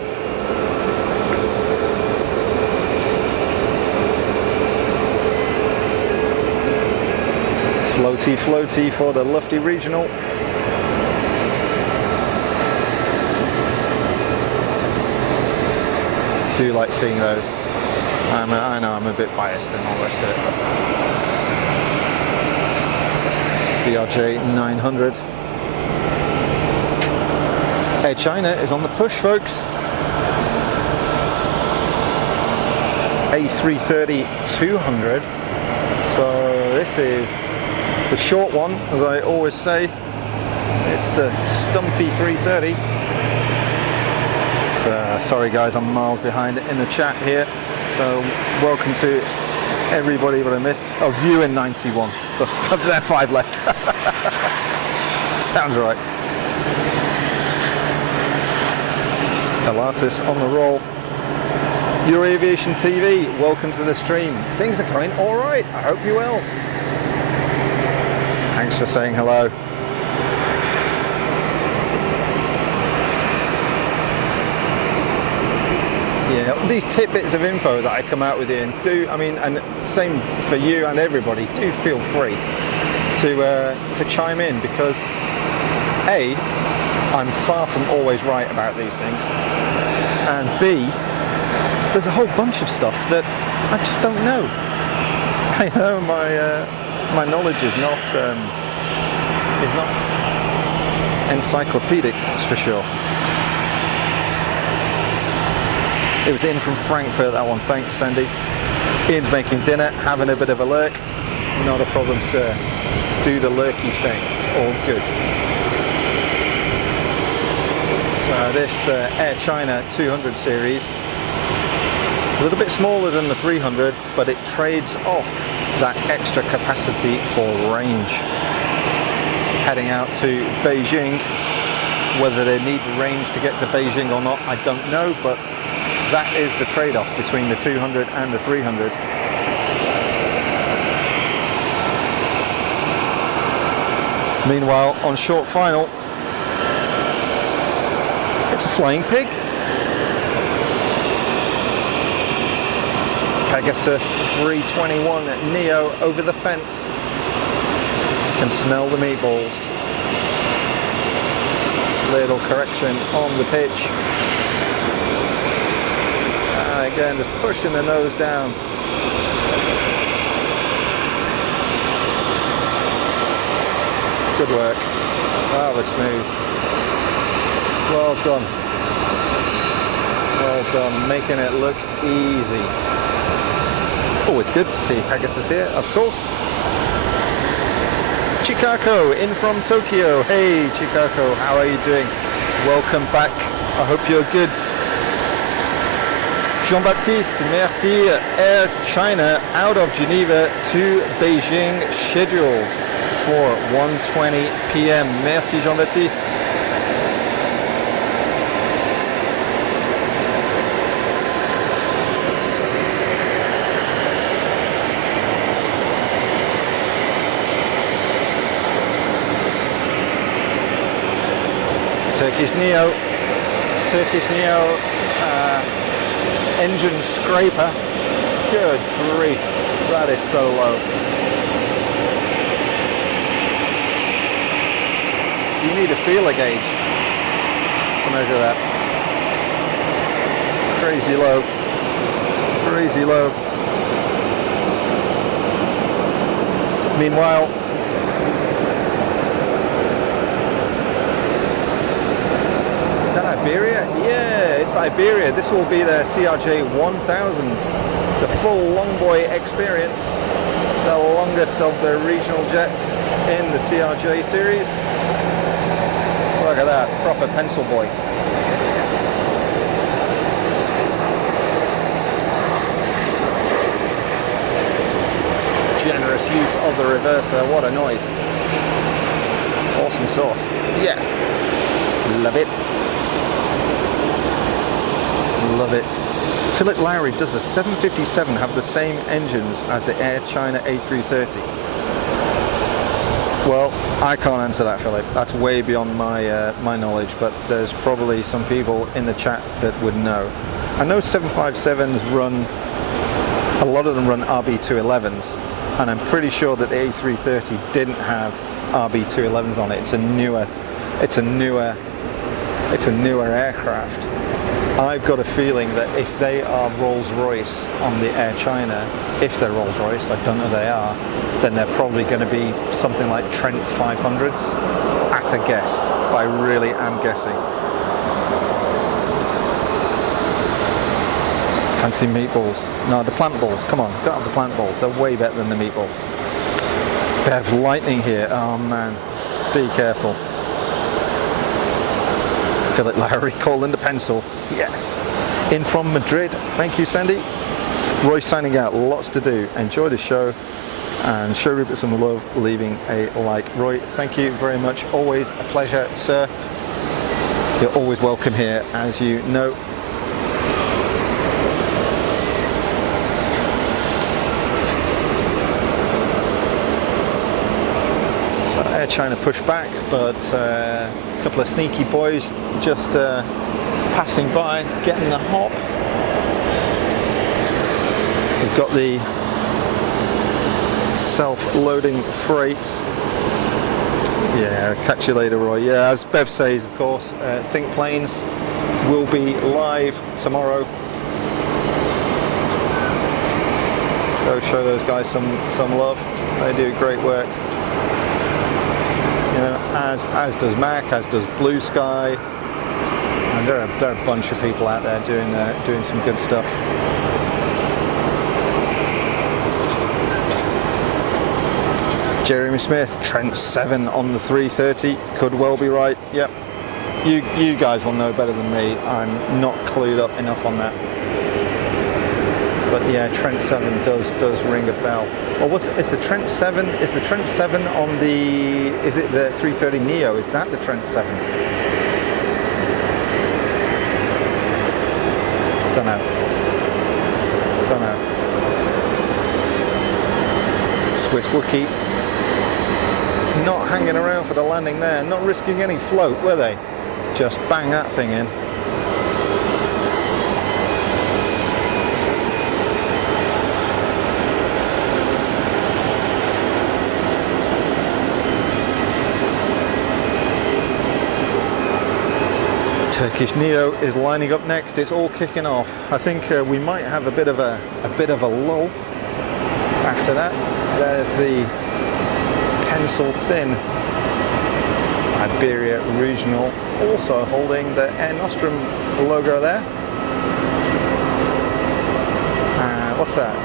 Floaty, floaty for the Lufty Regional. Do like seeing those. I know I'm a bit biased and all the rest of it. CRJ 900. Air China is on the push, folks. A330-200. So this is the short one, as I always say. It's the stumpy 330. So, sorry guys, I'm miles behind in the chat here. So welcome to everybody that I missed. Oh, view in 91. There are 5 left. Sounds right. Pilatus on the roll. Your Aviation TV, welcome to the stream. Things are going all right. I hope you will. Thanks for saying hello. Yeah, these tidbits of info that I come out with here, and and same for you and everybody, do feel free to chime in, because A, I'm far from always right about these things, and B, there's a whole bunch of stuff that I just don't know. I know my knowledge is not encyclopedic, that's for sure. It was in from Frankfurt, that one. Thanks, Sandy. Ian's making dinner, having a bit of a lurk. Not a problem, sir. Do the lurky thing. It's all good. So this Air China 200 series, a little bit smaller than the 300, but it trades off that extra capacity for range. Heading out to Beijing. Whether they need range to get to Beijing or not, I don't know, but that is the trade-off between the 200 and the 300. Meanwhile, on short final, it's a flying pig. Pegasus 321 Neo over the fence. Can smell the meatballs. Little correction on the pitch. And again, just pushing the nose down. Good work. Rather smooth. Well done. Well done. Making it look easy. Always good to see Pegasus here, of course. Chicago in from Tokyo. Hey Chicago, how are you doing? Welcome back. I hope you're good. Jean-Baptiste, merci. Air China out of Geneva to Beijing, scheduled for 1:20 p.m. Merci Jean-Baptiste. Turkish Neo engine scraper. Good grief, that is so low. You need a feeler gauge to measure that. Crazy low, crazy low. Meanwhile, Iberia? Yeah, it's Iberia. This will be their CRJ 1000, the full long boy experience. the longest of the regional jets in the CRJ series. Look at that, proper pencil boy. Generous use of the reverser, what a noise. Awesome sauce. Yes. Love it. Love it. Philip Lowry, does the 757 have the same engines as the Air China A330? Well, I can't answer that, Philip. That's way beyond my my knowledge, but there's probably some people in the chat that would know. I know 757s run, a lot of them run RB211s, and I'm pretty sure that the A330 didn't have RB211s on it. It's a newer aircraft. I've got a feeling that if they are Rolls-Royce on the Air China, if they're Rolls-Royce, I don't know they are, then they're probably going to be something like Trent 500s, at a guess. But I really am guessing. Fancy meatballs. No, the plant balls, come on, go have the plant balls. They're way better than the meatballs. Bev, lightning here, oh man, be careful. Philip Lowry, calling the pencil, yes. In from Madrid, thank you Sandy. Roy signing out, lots to do. Enjoy the show and show Rupert some love, leaving a like. Roy, thank you very much, always a pleasure, sir. You're always welcome here, as you know. So Air China pushed back, but a couple of sneaky boys just passing by, getting the hop. We've got the self-loading freight. Yeah, catch you later, Roy. Yeah, as Bev says, of course, Think Planes will be live tomorrow. Go show those guys some love. They do great work. You know, as does Mac, as does Blue Sky, and there are a bunch of people out there doing some good stuff. Jeremy Smith, Trent 7 on the 330, could well be right. Yep, you guys will know better than me. I'm not clued up enough on that. But yeah, Trent 7 does ring a bell. Well, is the Trent 7? Is the Trent 7 on the? Is it the 330 Neo? Is that the Trent 7? Don't know. Swiss Wookie. Not hanging around for the landing there. Not risking any float, were they? Just bang that thing in. Turkish Neo is lining up next. It's all kicking off. I think we might have a bit of a lull after that. There's the pencil thin Iberia Regional, also holding the Air Nostrum logo there. What's that?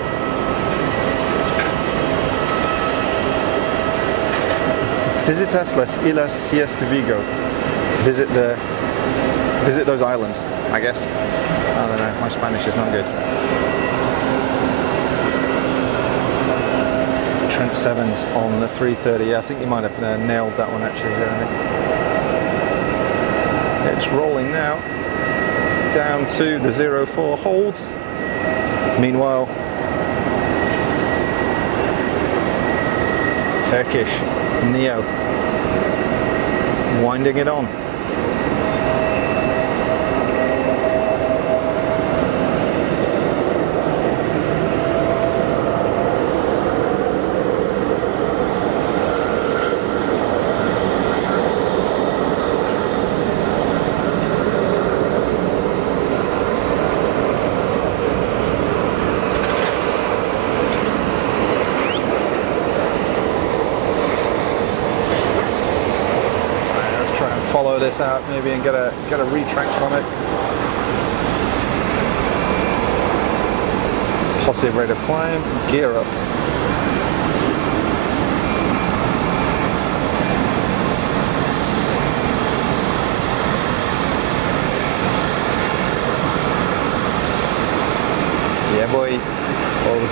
Visitas las Islas de Vigo. Visit those islands, I guess. I don't know, my Spanish is not good. Trent 7s on the 330. I think you might have nailed that one actually, Jeremy. It's rolling now down to the 04 holds. Meanwhile, Turkish Neo winding it on. Follow this out maybe and get a retract on it. Positive rate of climb, gear up.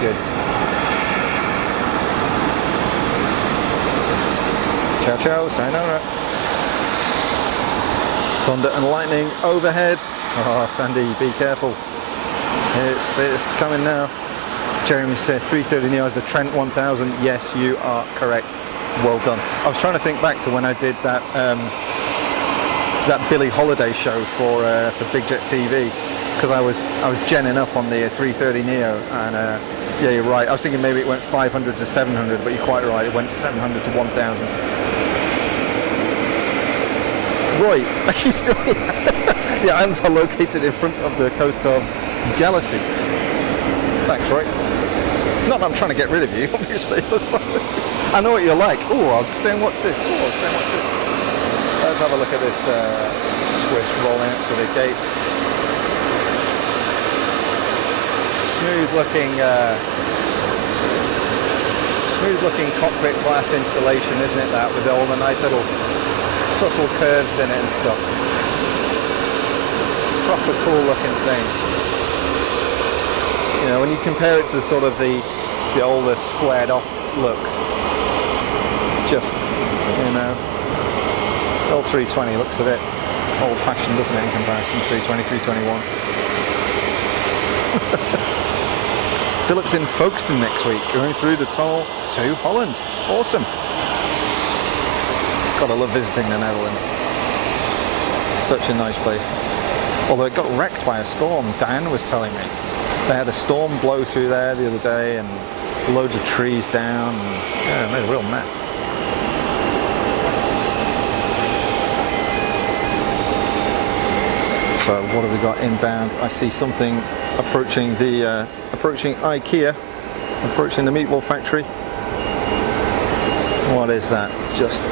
good. Ciao, ciao, sayonara. Thunder and lightning overhead. Oh, Sandy, be careful. It's coming now. Jeremy said 330 neo is the Trent 1000. Yes, you are correct. Well done. I was trying to think back to when I did that that Billie Holiday show for BigJet TV, because I was genning up on the 330 neo, and yeah, you're right. I was thinking maybe it went 500 to 700, but you're quite right. It went 700 to 1000. Roy, are you still here? The islands are located in front of the coast of Galaxy. Thanks, Roy. Not that I'm trying to get rid of you, obviously. I know what you're like. Oh, I'll stay and watch this. Oh, I'll stay and watch this. Let's have a look at this Swiss rolling up to the gate. Smooth looking cockpit glass installation, isn't it, that, with all the nice little subtle curves in it and stuff. Proper cool looking thing. You know, when you compare it to sort of the older squared off look, just, you know, the old 320 looks a bit old fashioned, doesn't it, in comparison to 320, 321. Philip's in Folkestone next week, going through the tunnel to Holland. Awesome. Gotta love visiting the Netherlands. Such a nice place. Although it got wrecked by a storm, Dan was telling me. They had a storm blow through there the other day and loads of trees down, and yeah, it made a real mess. So what have we got inbound? I see something approaching the approaching IKEA, approaching the meatball factory. What is that? Just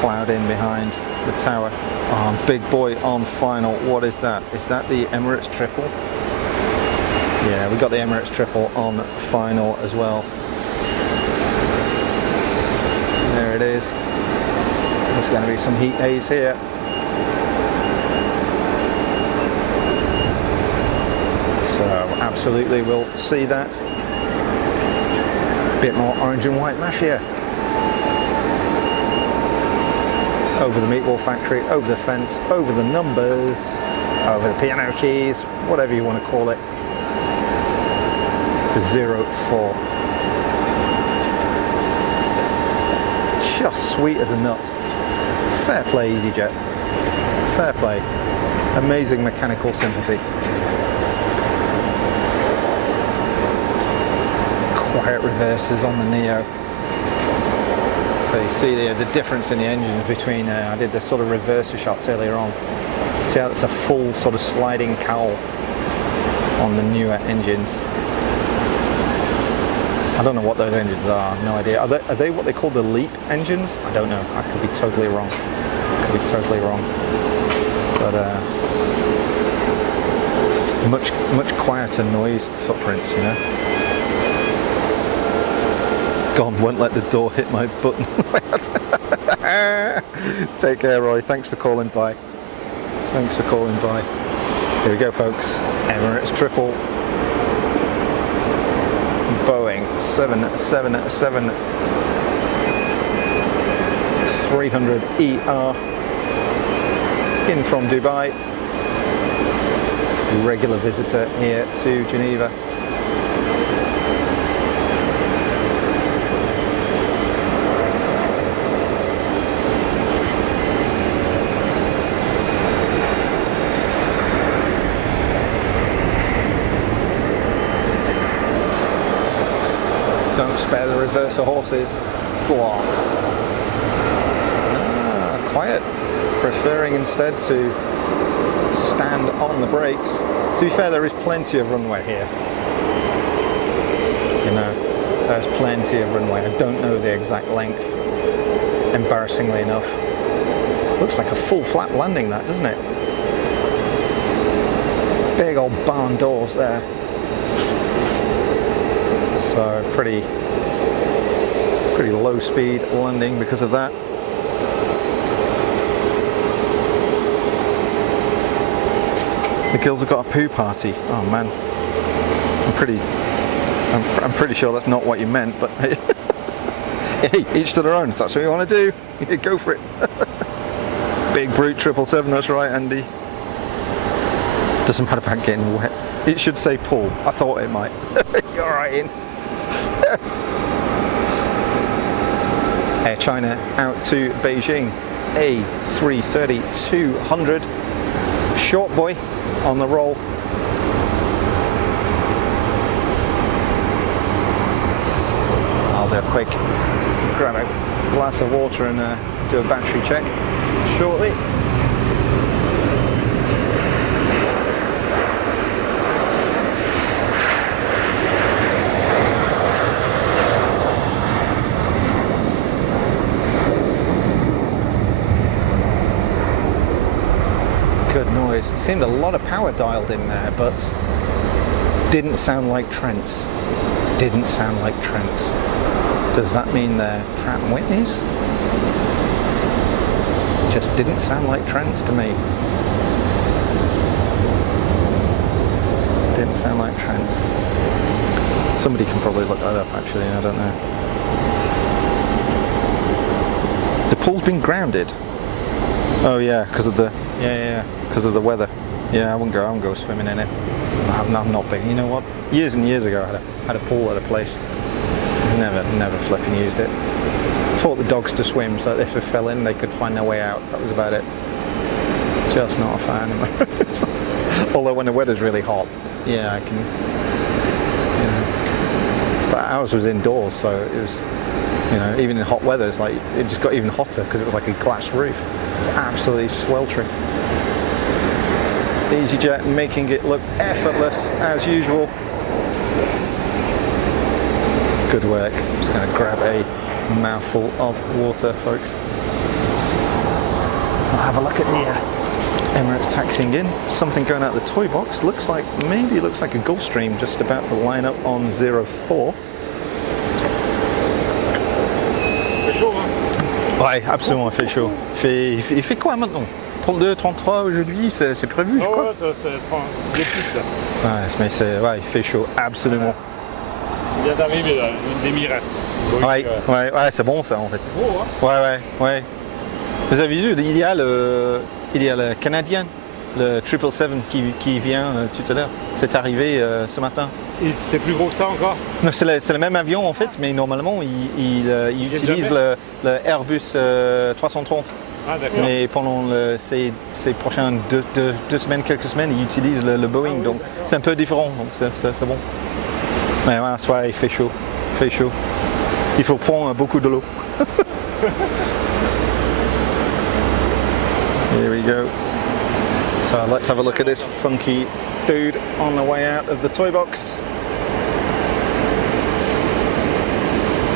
ploughed in behind the tower. Oh, big boy on final. What is that? Is that the Emirates triple? Yeah, we got the Emirates triple on final as well. There it is. There's going to be some heat haze here. So absolutely we'll see that. Bit more orange and white mafia. Over the meatball factory, over the fence, over the numbers, over the piano keys, whatever you want to call it. For 04. Just sweet as a nut. Fair play, easyJet. Fair play. Amazing mechanical sympathy. Quiet reverses on the Neo. So you see the difference in the engines between, I did the sort of reverser shots earlier on. See how it's a full sort of sliding cowl on the newer engines. I don't know what those engines are, no idea. Are they what they call the LEAP engines? I don't know, I could be totally wrong. Could be totally wrong. But much quieter noise footprints, you know. God, won't let the door hit my button. Take care, Roy. Thanks for calling by. Thanks for calling by. Here we go, folks. Emirates triple. Boeing 777 300ER in from Dubai. Regular visitor here to Geneva. Don't spare the reverser horses. Go on. Quiet. Preferring instead to stand on the brakes. To be fair, there is plenty of runway here. You know, there's plenty of runway. I don't know the exact length, embarrassingly enough. Looks like a full flap landing, that, doesn't it? Big old barn doors there. So pretty low speed landing because of that. The girls have got a poo party. Oh man, I'm pretty I'm pretty sure that's not what you meant, but hey, each to their own. If that's what you want to do, go for it. Big brute 777, that's right, Andy. Doesn't matter about getting wet. It should say Paul. I thought it might. You're right in. Air China out to Beijing. A330-200. Short boy on the roll. I'll do a quick grab a glass of water and do a battery check shortly. Good noise. It seemed a lot of power dialed in there, but didn't sound like Trent's. Didn't sound like Trent's. Does that mean they're Pratt & Whitney's? Just didn't sound like Trent's to me. Didn't sound like Trent's. Somebody can probably look that up actually, I don't know. The pool's been grounded. Oh yeah, because of the because of the weather. Yeah, I wouldn't go swimming in it. I'm not big. You know what? Years and years ago, I had a pool at a place. Never flipping used it. Taught the dogs to swim, so if they fell in, they could find their way out. That was about it. Just not a fan. Although when the weather's really hot, yeah, I can. But ours was indoors, so it was. Even in hot weather, it's like it just got even hotter because it was like a glass roof. It's absolutely sweltering. easyJet making it look effortless as usual. Good work. I'm just going to grab a mouthful of water, folks. We'll have a look at the Emirates taxiing in. Something going out the toy box. Looks like a Gulfstream just about to line up on 04. Ouais, absolument, il fait chaud. Il fait quoi maintenant? 32, 33 aujourd'hui, c'est prévu, je crois. Ouais, c'est plus. Ouais, mais il fait chaud, absolument. Il vient d'arriver une d'Emirates. Ouais, c'est bon ça en fait. Beau, hein? Ouais. Vous avez vu, il y a le Canadien, le 777 qui vient tout à l'heure. C'est arrivé ce matin. Et c'est plus gros que ça encore? Non, c'est le même avion en fait, mais normalement il utilise le Airbus 330. Ah d'accord. Mais pendant ces prochaines deux semaines, quelques semaines, il utilise le Boeing, oui, donc c'est un peu différent, donc c'est bon. Mais voilà, soit il fait chaud, il faut prendre beaucoup de l'eau. Here we go. So let's have a look at this funky dude on the way out of the toy box.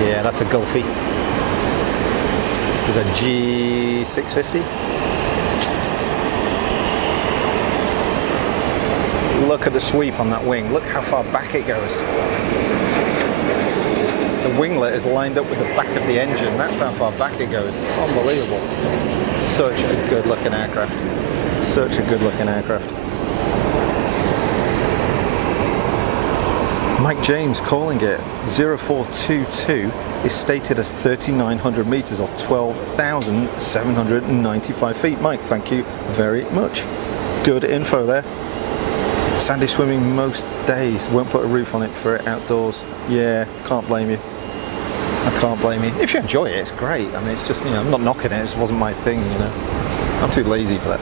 Yeah, that's a Gulfie. There's a G650. Look at the sweep on that wing. Look how far back it goes. The winglet is lined up with the back of the engine. That's how far back it goes. It's unbelievable. Such a good looking aircraft. Such a good looking aircraft. Mike James calling it 0422 is stated as 3,900 meters or 12,795 feet. Mike, thank you very much. Good info there. Sandy swimming most days. Won't put a roof on it for it outdoors. Yeah, can't blame you. I can't blame you. If you enjoy it, it's great. I mean, it's just, I'm not knocking it. It just wasn't my thing, I'm too lazy for that.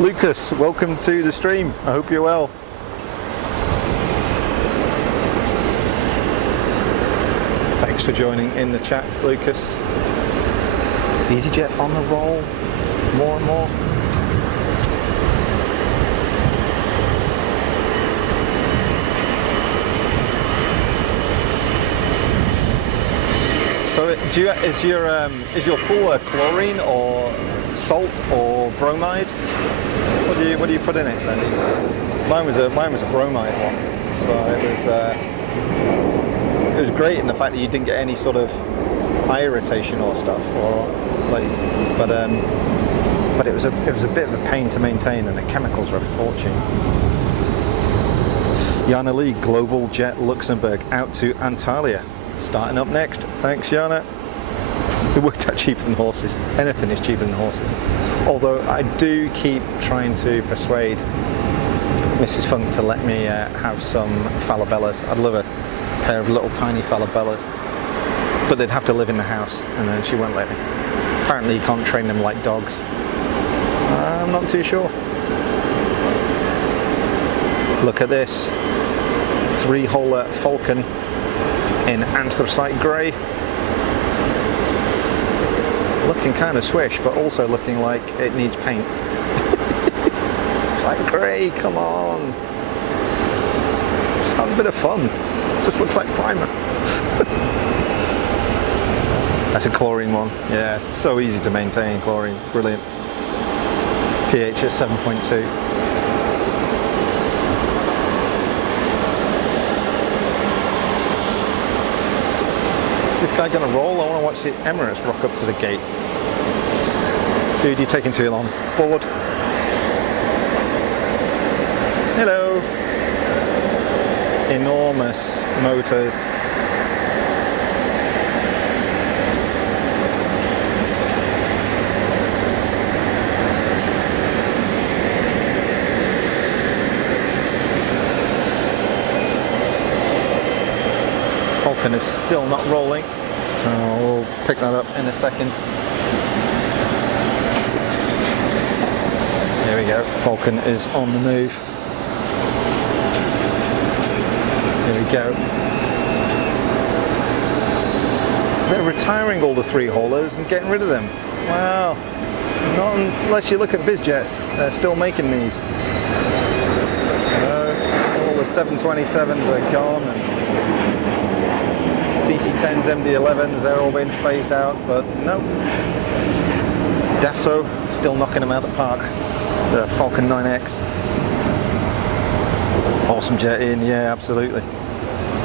Lucas, welcome to the stream. I hope you're well. Thanks for joining in the chat, Lucas. easyJet on the roll, more and more. So, is your pool a chlorine or salt or bromide? What do you put in it, Sandy? Mine was a bromide one, so it was great in the fact that you didn't get any sort of eye irritation or stuff, but it was a bit of a pain to maintain, and the chemicals were a fortune. Jana Lee, Global Jet Luxembourg, out to Antalya. Starting up next. Thanks, Jana. It worked out cheaper than horses. Anything is cheaper than horses. Although I do keep trying to persuade Mrs. Funk to let me have some falabellas. I'd love a pair of little tiny falabellas, but they'd have to live in the house, and then she won't let me. Apparently you can't train them like dogs. I'm not too sure. Look at this 3-holer Falcon in anthracite grey. Looking kind of swish, but also looking like it needs paint. It's like grey, come on. Just have a bit of fun. It just looks like primer. That's a chlorine one. Yeah, so easy to maintain, chlorine. Brilliant. pH at 7.2. Is this guy going to roll? I want to watch the Emirates rock up to the gate. Dude, you're taking too long. Board. Hello. Enormous motors. Falcon is still not rolling, so we'll pick that up in a second. There we go, Falcon is on the move. Here we go. They're retiring all the 3-haulers and getting rid of them. Wow, not unless you look at BizJets, they're still making these. All the 727s are gone, and DC-10s, MD-11s, they're all being phased out, but no. Dassault still knocking them out of the park. The Falcon 9X. Awesome jet in, yeah, absolutely.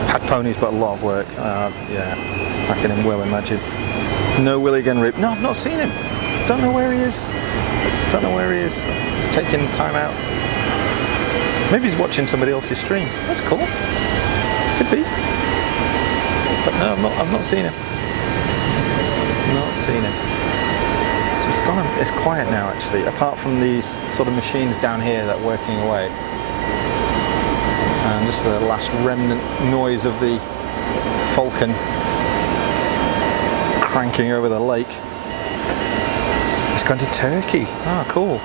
Had ponies, but a lot of work. Yeah, I can well imagine. No Willie again, Rip. No, I've not seen him. Don't know where he is. Don't know where he is. He's taking time out. Maybe he's watching somebody else's stream. That's cool. Could be. But no, I've not seen him. Not seen him. So it's quiet now actually, apart from these sort of machines down here that are working away. And just the last remnant noise of the Falcon cranking over the lake. It's gone to Turkey. Ah, cool.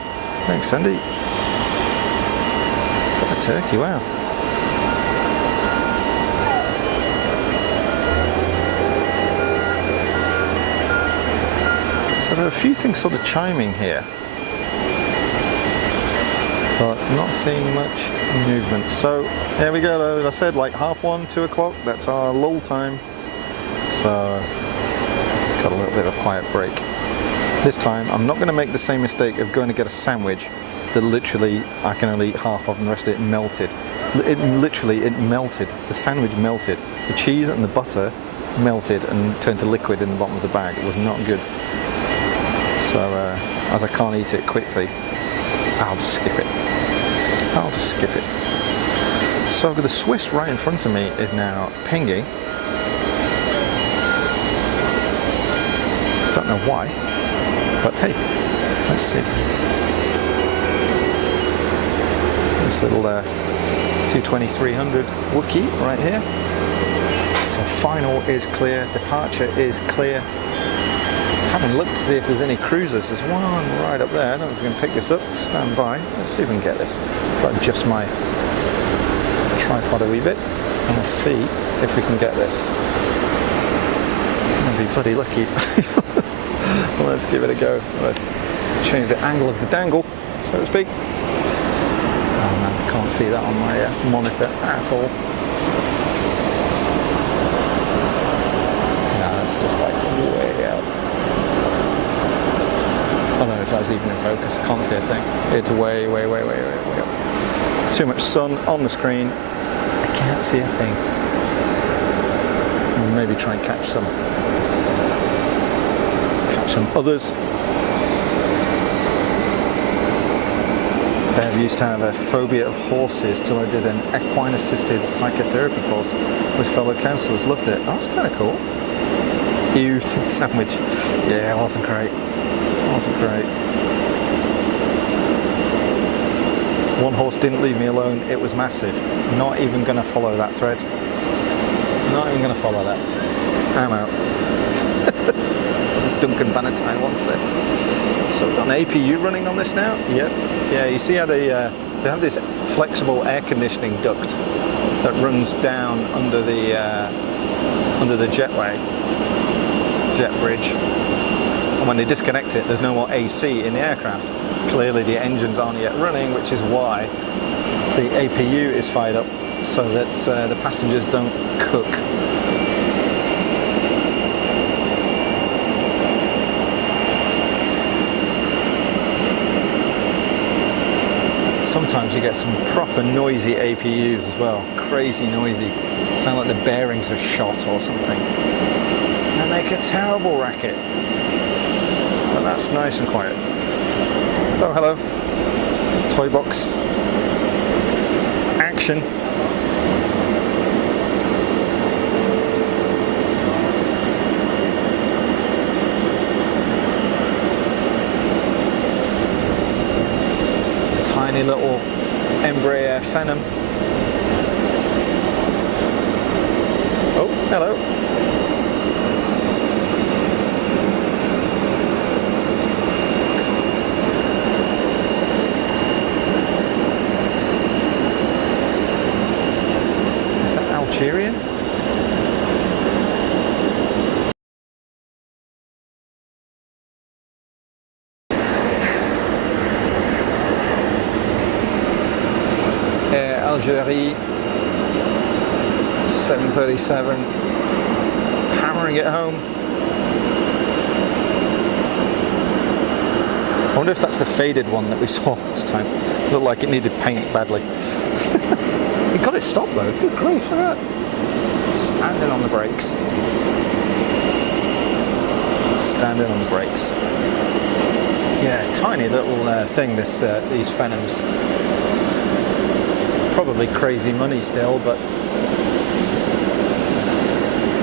Thanks, Sandy. Got to Turkey, wow. So there are a few things sort of chiming here, but not seeing much movement. So there we go, as I said, like 1:30, 2 o'clock, that's our lull time. So got a little bit of a quiet break. This time I'm not going to make the same mistake of going to get a sandwich that literally I can only eat half of and the rest of it melted. It melted, the sandwich melted. The cheese and the butter melted and turned to liquid in the bottom of the bag. It was not good. So as I can't eat it quickly, I'll just skip it. I'll just skip it. So the Swiss right in front of me is now pinging. Don't know why, but hey, let's see. This little 220-300 Wookiee right here. So final is clear, departure is clear. Haven't looked to see if there's any cruisers. There's one right up there. I don't know if we can pick this up. Stand by. Let's see if we can get this. Got to adjust my tripod a wee bit. And let's see if we can get this. I'm going to be bloody lucky. Well, let's give it a go. I'll change the angle of the dangle, so to speak. Oh man, I can't see that on my monitor at all. No, it's just like way out. I don't know if that's even in focus, I can't see a thing. It's way up. Too much sun on the screen, I can't see a thing. Maybe try and catch some others. I used to have a phobia of horses till I did an equine-assisted psychotherapy course with fellow counsellors. Loved it. That was kind of cool. Ew to the sandwich. Yeah, it wasn't great. It wasn't great. One horse didn't leave me alone. It was massive. Not even going to follow that thread. Not even going to follow that. I'm out. As Duncan Bannatyne once said. So we've got an APU running on this now? Yep. Yeah, you see how they have this flexible air conditioning duct that runs down under the jetway, jet bridge. And when they disconnect it, there's no more AC in the aircraft. Clearly the engines aren't yet running, which is why the APU is fired up, so that the passengers don't cook. Sometimes you get some proper noisy APUs as well, crazy noisy. Sound like the bearings are shot or something. And they make a terrible racket. But that's nice and quiet. Oh, hello. Toy box. Action. Tiny little Embraer Phenom. Oh, hello. Is that Algerian? Algerie 737, hammering it home. I wonder if that's the faded one that we saw last time. Looked like it needed paint badly. It got it stopped though. Good grief, look at that. Standing on the brakes. Standing on the brakes. Yeah, tiny little thing. These Phenoms. Probably crazy money still, but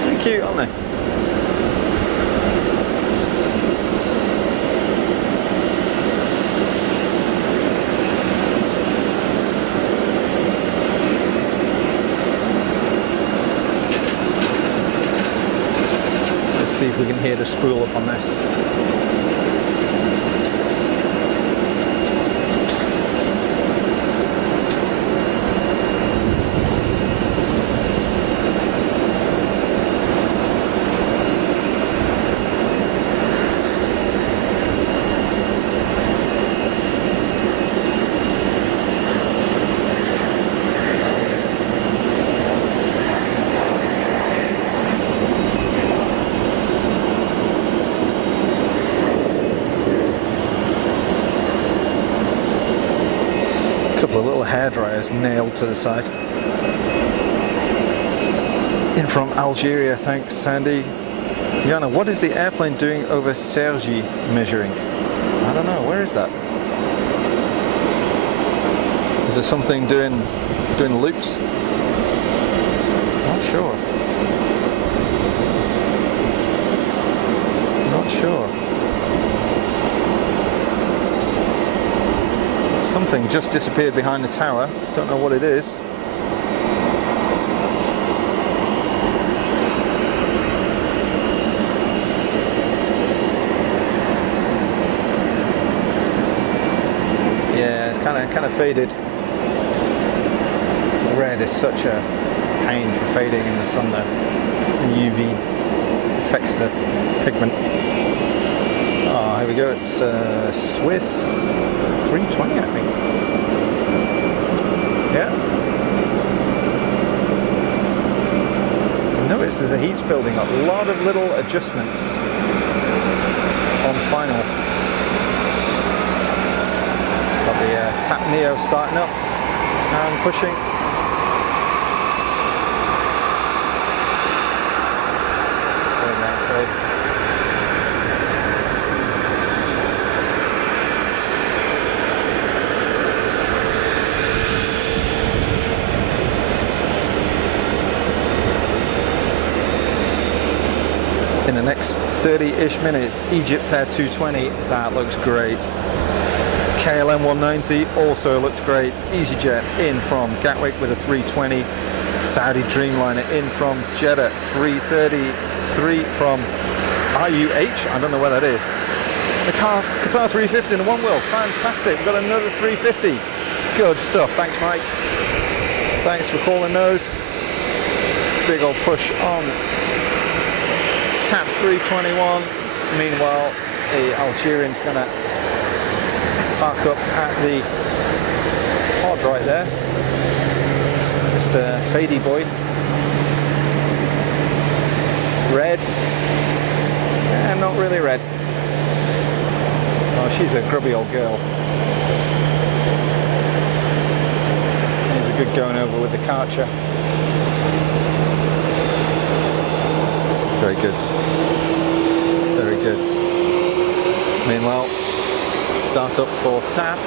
pretty cute, aren't they? Let's see if we can hear the spool up on this. Couple of little hairdryers nailed to the side. In from Algeria, thanks Sandy. Jana, what is the airplane doing over Sergi measuring? I don't know, where is that? Is there something doing loops? Not sure. Not sure. Something just disappeared behind the tower. Don't know what it is. Yeah, it's kind of faded. Red is such a pain for fading in the sun though. The UV affects the pigment. Oh, here we go. It's Swiss 320, I think. Yeah. Notice there's a heat's building up. A lot of little adjustments on final. Got the TAP Neo starting up and pushing. Going down safe. in the next 30-ish minutes. Egypt Air 220, that looks great. KLM 190 also looked great. easyJet in from Gatwick with a 320. Saudi Dreamliner in from Jeddah, 333 from IUH, I don't know where that is. The Qatar 350 in the one world, fantastic. We've got another 350. Good stuff, thanks Mike. Thanks for calling those. Big old push on TAP 321. Meanwhile, the Algerian's gonna park up at the pod right there. Mr. Fady boy. Red. And not really red. Oh, she's a grubby old girl. Needs a good going over with the Karcher. Very good. Very good. Meanwhile, start up for TAP.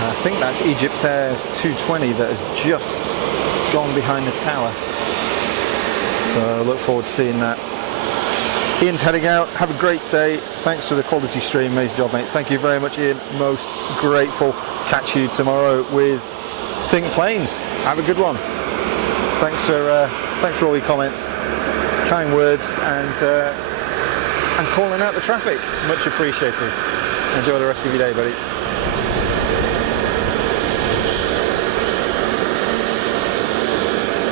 I think that's Egypt Air's 220 that has just gone behind the tower. So look forward to seeing that. Ian's heading out. Have a great day. Thanks for the quality stream. Amazing job, mate. Thank you very much, Ian. Most grateful. Catch you tomorrow with Think Planes. Have a good one. Thanks for all your comments, kind words, and calling out the traffic. Much appreciated. Enjoy the rest of your day, buddy.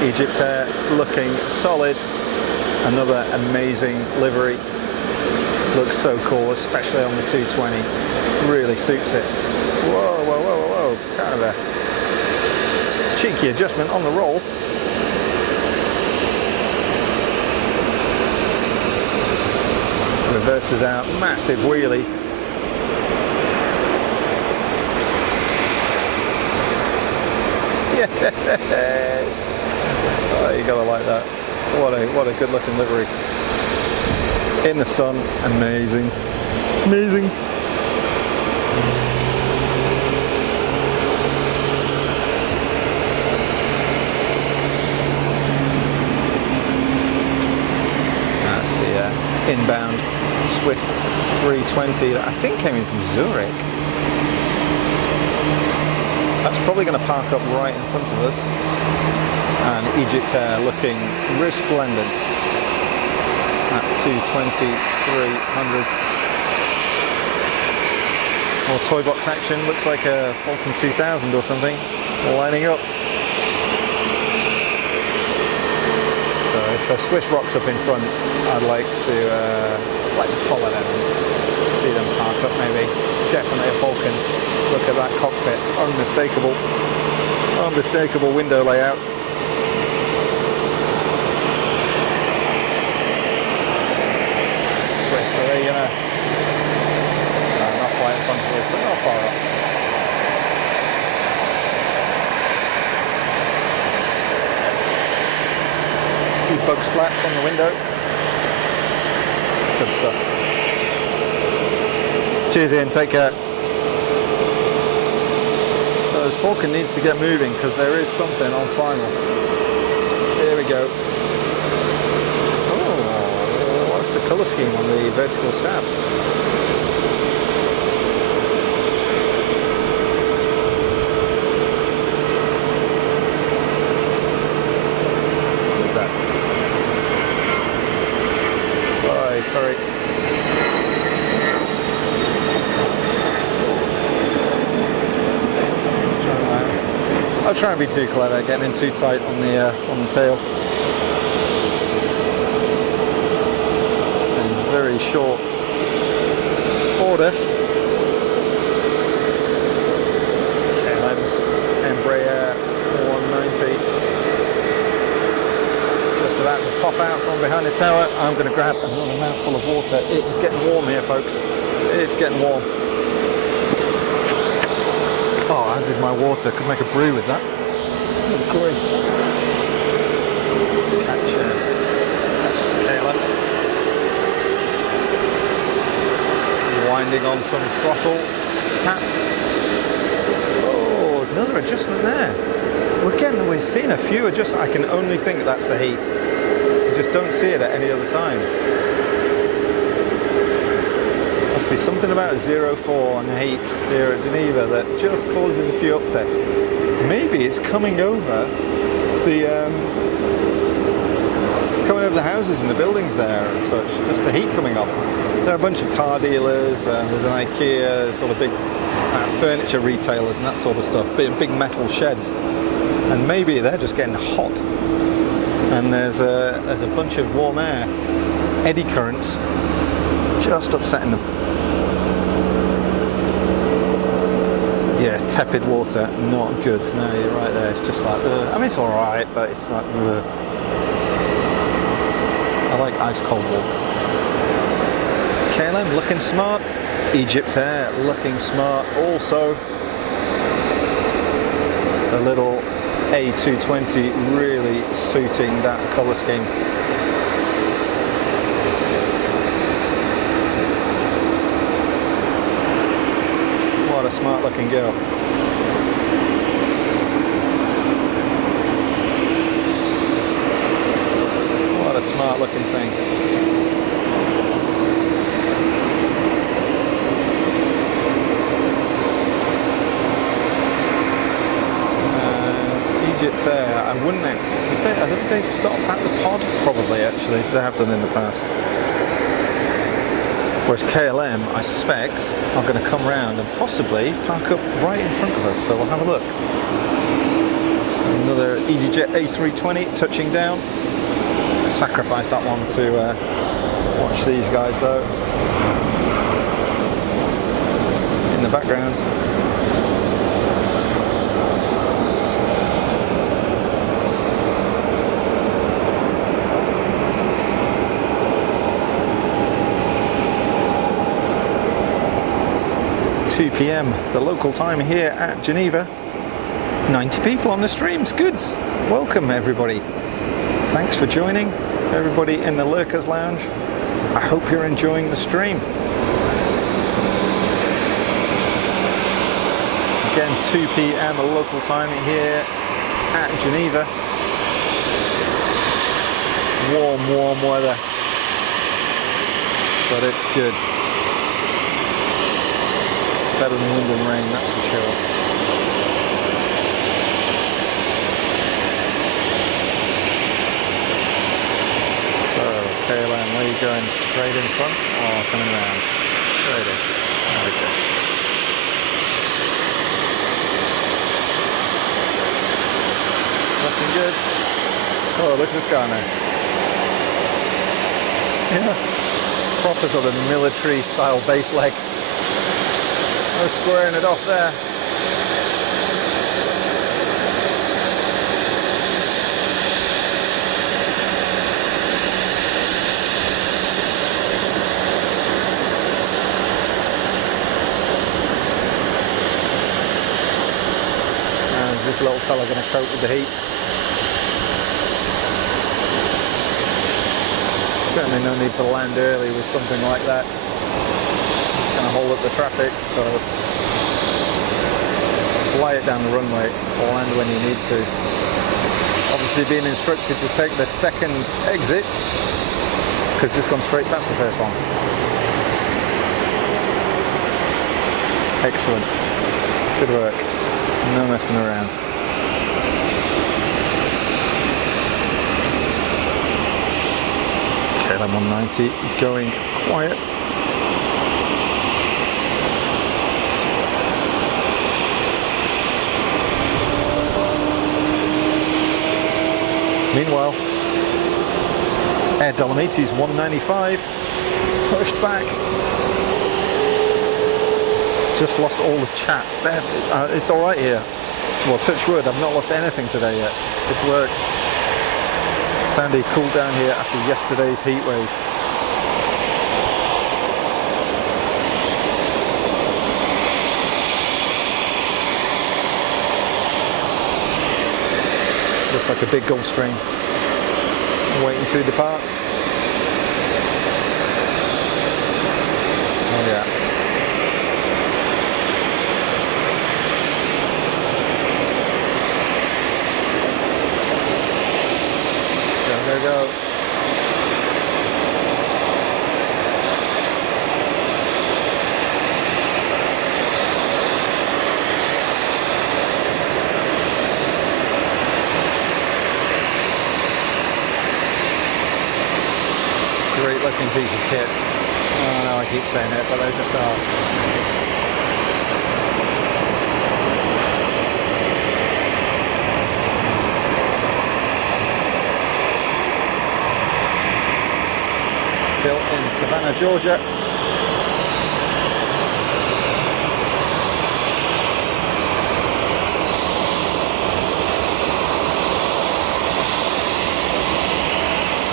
Egypt Air looking solid. Another amazing livery. Looks so cool, especially on the 220. Really suits it. Whoa, whoa, whoa, whoa. Kind of a cheeky adjustment on the roll. Reverses out, massive wheelie. Yes! Oh, you gotta like that. What a good looking livery. In the sun, amazing. Amazing. That's the inbound Swiss 320 that I think came in from Zurich. That's probably going to park up right in front of us. And Egypt Air looking resplendent at 220-300. More toy box action, looks like a Falcon 2000 or something, lining up. So if a Swiss rocks up in front, I'd like to follow them, see them park up maybe. Definitely a Falcon. Look at that cockpit, unmistakable window layout. Swiss, are they gonna? No, not quite in front of us, but not far off. A few bug splats on the window. Good stuff. Cheers, Ian. Take care. So this Falcon needs to get moving because there is something on final. Here we go. Oh, what's the colour scheme on the vertical stab? What is that? Oh, sorry. I'll try and be too clever, getting in too tight on the tail. In very short order. KLM's Embraer 190. Just about to pop out from behind the tower. I'm going to grab another mouthful of water. It's getting warm here, folks. It's getting warm. Oh, as is my water. Could make a brew with that. Good grief. Let's catch this KLM. Winding on some throttle. Tap. Oh, another another adjustment there. We're seeing a few adjustments. I can only think that's the heat. You just don't see it at any other time. Must be something about 04 and heat here at Geneva that just causes a few upsets. Maybe it's coming over the houses and the buildings there and such, just the heat coming off. There are a bunch of car dealers, there's an IKEA, sort of big furniture retailers and that sort of stuff, big metal sheds, and maybe they're just getting hot, and there's a bunch of warm air eddy currents just upsetting them. Yeah, tepid water, not good. No, you're right there. It's just like, I mean, it's all right, but it's like, I like ice cold water. KLM looking smart. Egypt Air looking smart. Also, the little A220 really suiting that colour scheme. What a smart looking girl. What a smart looking thing. Egypt Air, I wouldn't know. I think they stop at the pod, probably, actually. They have done in the past. Whereas KLM, I suspect, are going to come round and possibly park up right in front of us, so we'll have a look. So another easyJet A320 touching down. Sacrifice that one to watch these guys, though. In the background. (2 p.m. the local time here at Geneva. 90 people on the streams. Good. Welcome everybody. Thanks for joining. Everybody in the Lurkers Lounge. I hope you're enjoying the stream. Again, 2 p.m. local time here at Geneva. Warm weather. But it's good. Better than wind and rain, that's for sure. So, KLM, where are you going? Straight in front or coming around? Straight in. There we go. Looking good. Oh, look at this guy now. Yeah. Proper sort of military style base leg. No squaring it off there. Is this little fella going to cope with the heat? Certainly no need to land early with something like that. Hold up the traffic, so fly it down the runway or land when you need to. Obviously being instructed to take the second exit because just gone straight past the first one. Excellent. Good work. No messing around. KLM 190 going quiet. Meanwhile, Air Dolomites 195 pushed back. Just lost all the chat. It's all right here. Well, touch wood, I've not lost anything today yet. It's worked. Sandy cooled down here after yesterday's heat wave. Looks like a big Gulfstream waiting to depart. Oh yeah. great looking piece of kit. Oh no, I keep saying it, but they just are. Built in Savannah, Georgia.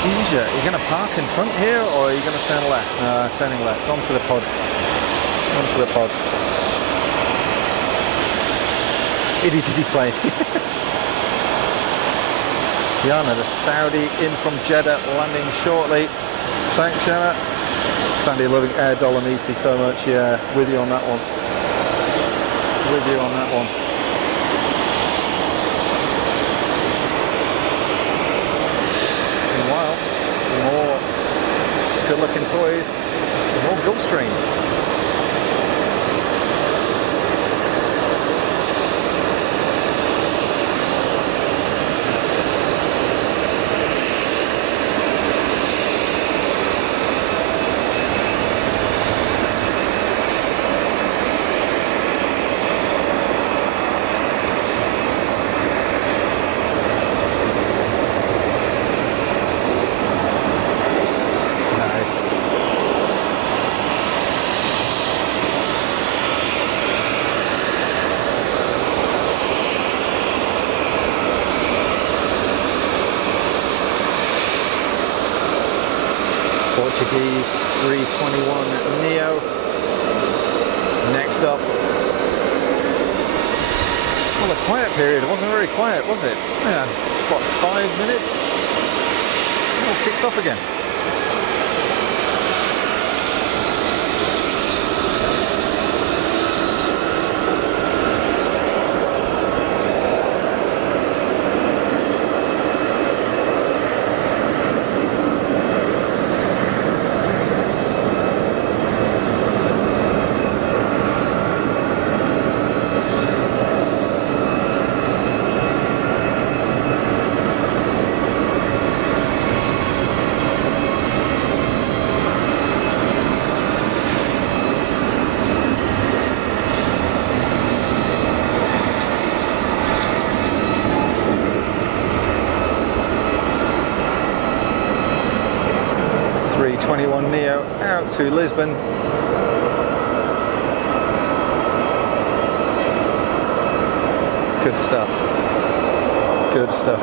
easyJet, you're going to park in front here, or are you going to turn left? No, turning left, onto the pods. Onto the pod. Itty ditty plane. Yana, the Saudi in from Jeddah, landing shortly. Thanks, Yana. Sandy loving Air Dolomiti so much. Yeah, with you on that one. With you on that one. Meanwhile, more good-looking toys, more Gulfstream. Portuguese 321 Neo. Next up. Well, the quiet period wasn't very quiet, was it? Yeah, what, 5 minutes? All kicked off again. Neo out to Lisbon. Good stuff. Good stuff.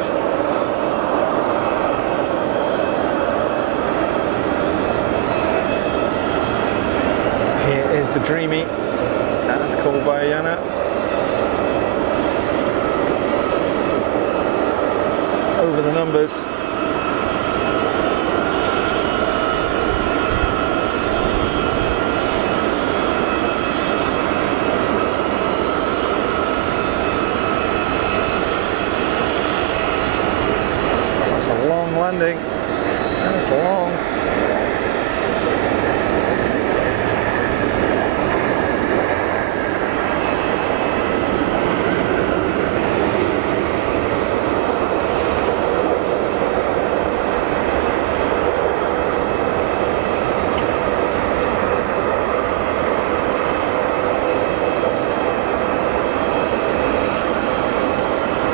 Here is the Dreamy, as called by Yana. Over the numbers. Landing, and it's long.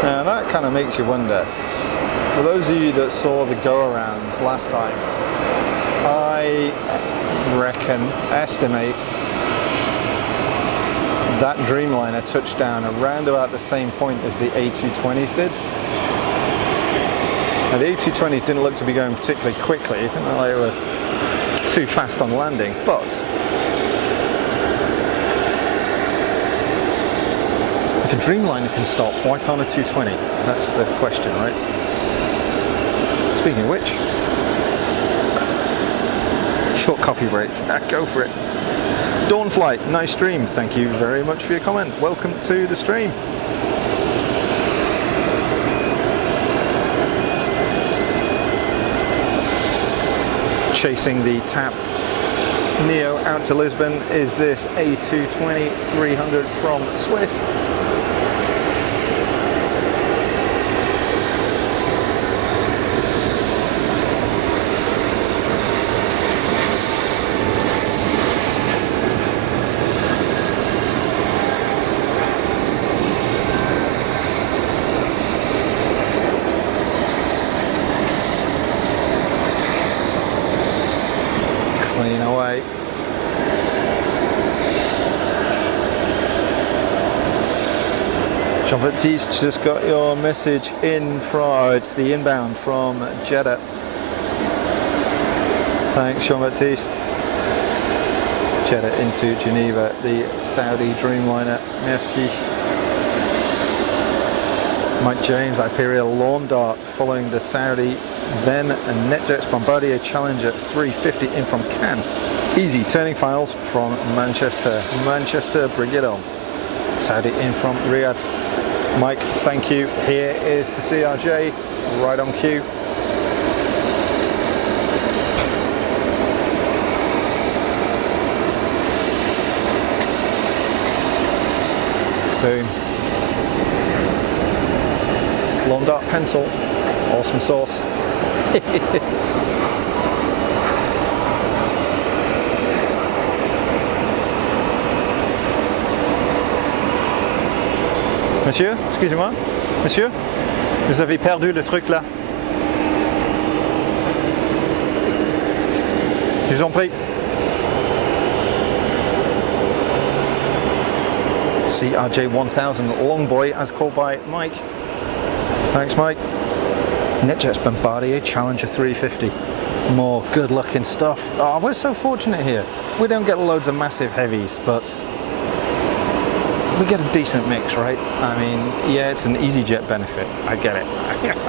Now that kind of makes you wonder. For those of you that saw the go-arounds last time, I estimate that Dreamliner touched down around about the same point as the A220s did. Now the A220s didn't look to be going particularly quickly, it didn't look like they were too fast on landing, but if a Dreamliner can stop, why can't a 220? That's the question, right? Speaking of which, short coffee break. Go for it. Dawnflight, nice stream. Thank you very much for your comment. Welcome to the stream. Chasing the TAP Neo out to Lisbon is this A220 300 from Swiss. Jean-Baptiste, just got your message in from, it's the inbound from Jeddah. Thanks, Jean-Baptiste. Jeddah into Geneva, the Saudi Dreamliner. Merci. Mike James, Imperial Lawn Dart following the Saudi, then a NetJets Bombardier Challenger 350 in from Cannes. Easy turning files from Manchester. Manchester, bring it on. Saudi in from Riyadh. Mike, thank you. Here is the CRJ, right on cue. Boom. Lawn Dart pencil, awesome sauce. Monsieur, excusez-moi. Monsieur, vous avez perdu le truc là. Je vous en prie. CRJ 1000 Long Boy as called by Mike. Thanks, Mike. NetJets Bombardier Challenger 350. More good looking stuff. Oh, we're so fortunate here. We don't get loads of massive heavies, but we get a decent mix, right? I mean, yeah, it's an easyJet benefit. I get it.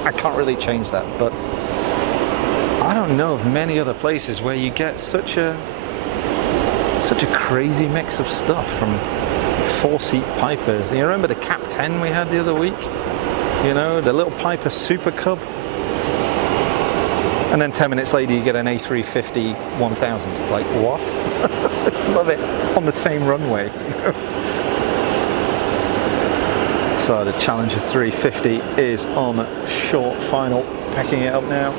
I can't really change that, but I don't know of many other places where you get such a crazy mix of stuff from 4-seat Pipers. You remember the Cap 10 we had the other week? You know, the little Piper Super Cub. And then 10 minutes later you get an A350 1000. Like, what? Love it. On the same runway. You know? So the Challenger 350 is on short final. Packing it up now.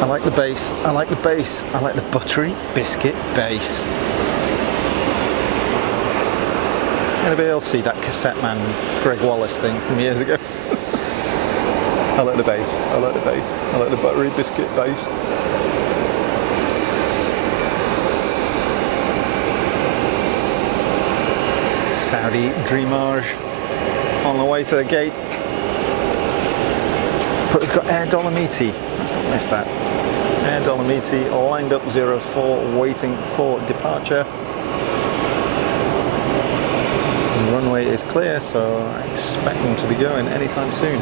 I like the base, I like the base, I like the buttery biscuit base. Anybody else see that cassette man Greg Wallace thing from years ago? I like the base, I like the base, I like the buttery biscuit base. Saudi Dreamage on the way to the gate. But we've got Air Dolomiti, let's not miss that. Air Dolomiti lined up 04, waiting for departure. The runway is clear, so I expect them to be going anytime soon.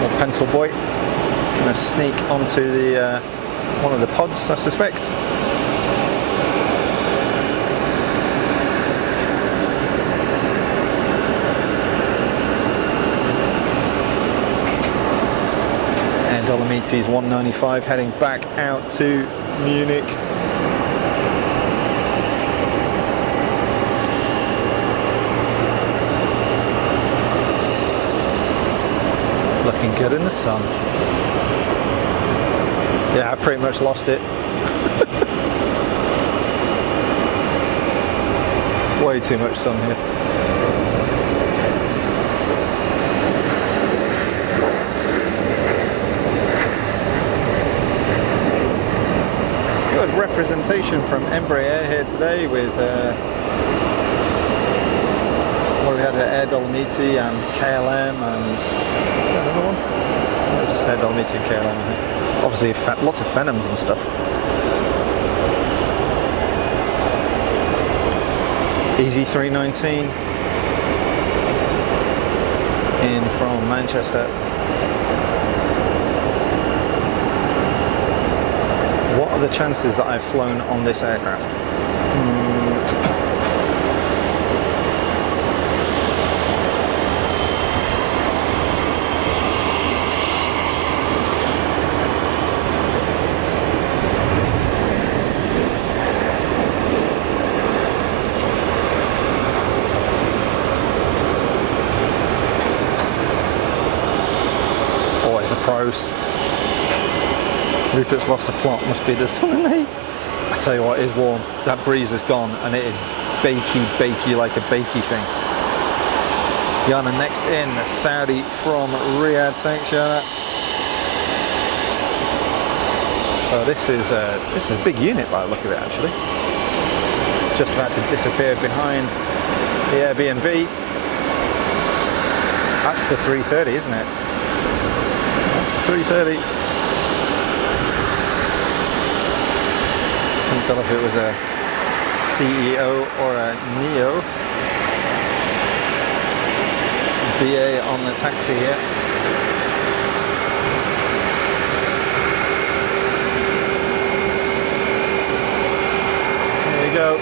More pencil boy. Gonna sneak onto the one of the pods, I suspect. Dolomiti's 195 heading back out to Munich. Looking good in the sun. Yeah, I've pretty much lost it. Way too much sun here. Good representation from Embraer here today with well, we had Air Dolomiti and KLM and another one? No, just Air Dolomiti and KLM, I think. Obviously lots of Phenoms and stuff. Easy 319 in from Manchester. What are the chances that I've flown on this aircraft? gross. Rupert's lost the plot, must be the sun and heat. I tell you what, it is warm. That breeze is gone and it is bakey like a bakey thing. Yana next in, Saudi from Riyadh. Thanks, Yana. So this is a big unit by the look of it, actually. Just about to disappear behind the Airbnb. That's a 330, isn't it? That's a 330. Couldn't tell if it was a CEO or a NEO. BA on the taxi here. There you go.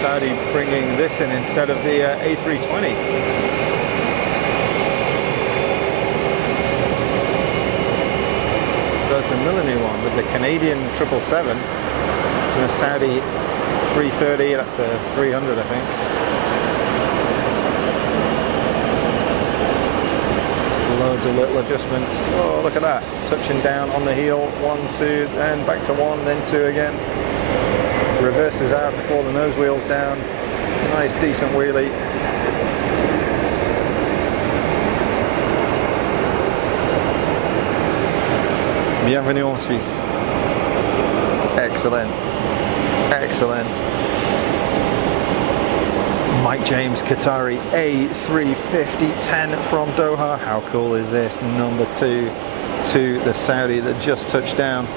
Saudi bringing this in instead of the A320. So it's a millimeter one with the Canadian 777 and a Saudi 330, that's a 300 I think. Loads of little adjustments. Oh, look at that. Touching down on the heel, 1, 2, then back to 1, then 2 again. Reverses out before the nose wheel's down. Nice decent wheelie. Bienvenue en Suisse. Excellent. Excellent. Mike James Qatari A350-10 from Doha. How cool is this? Number 2 to the Saudi that just touched down.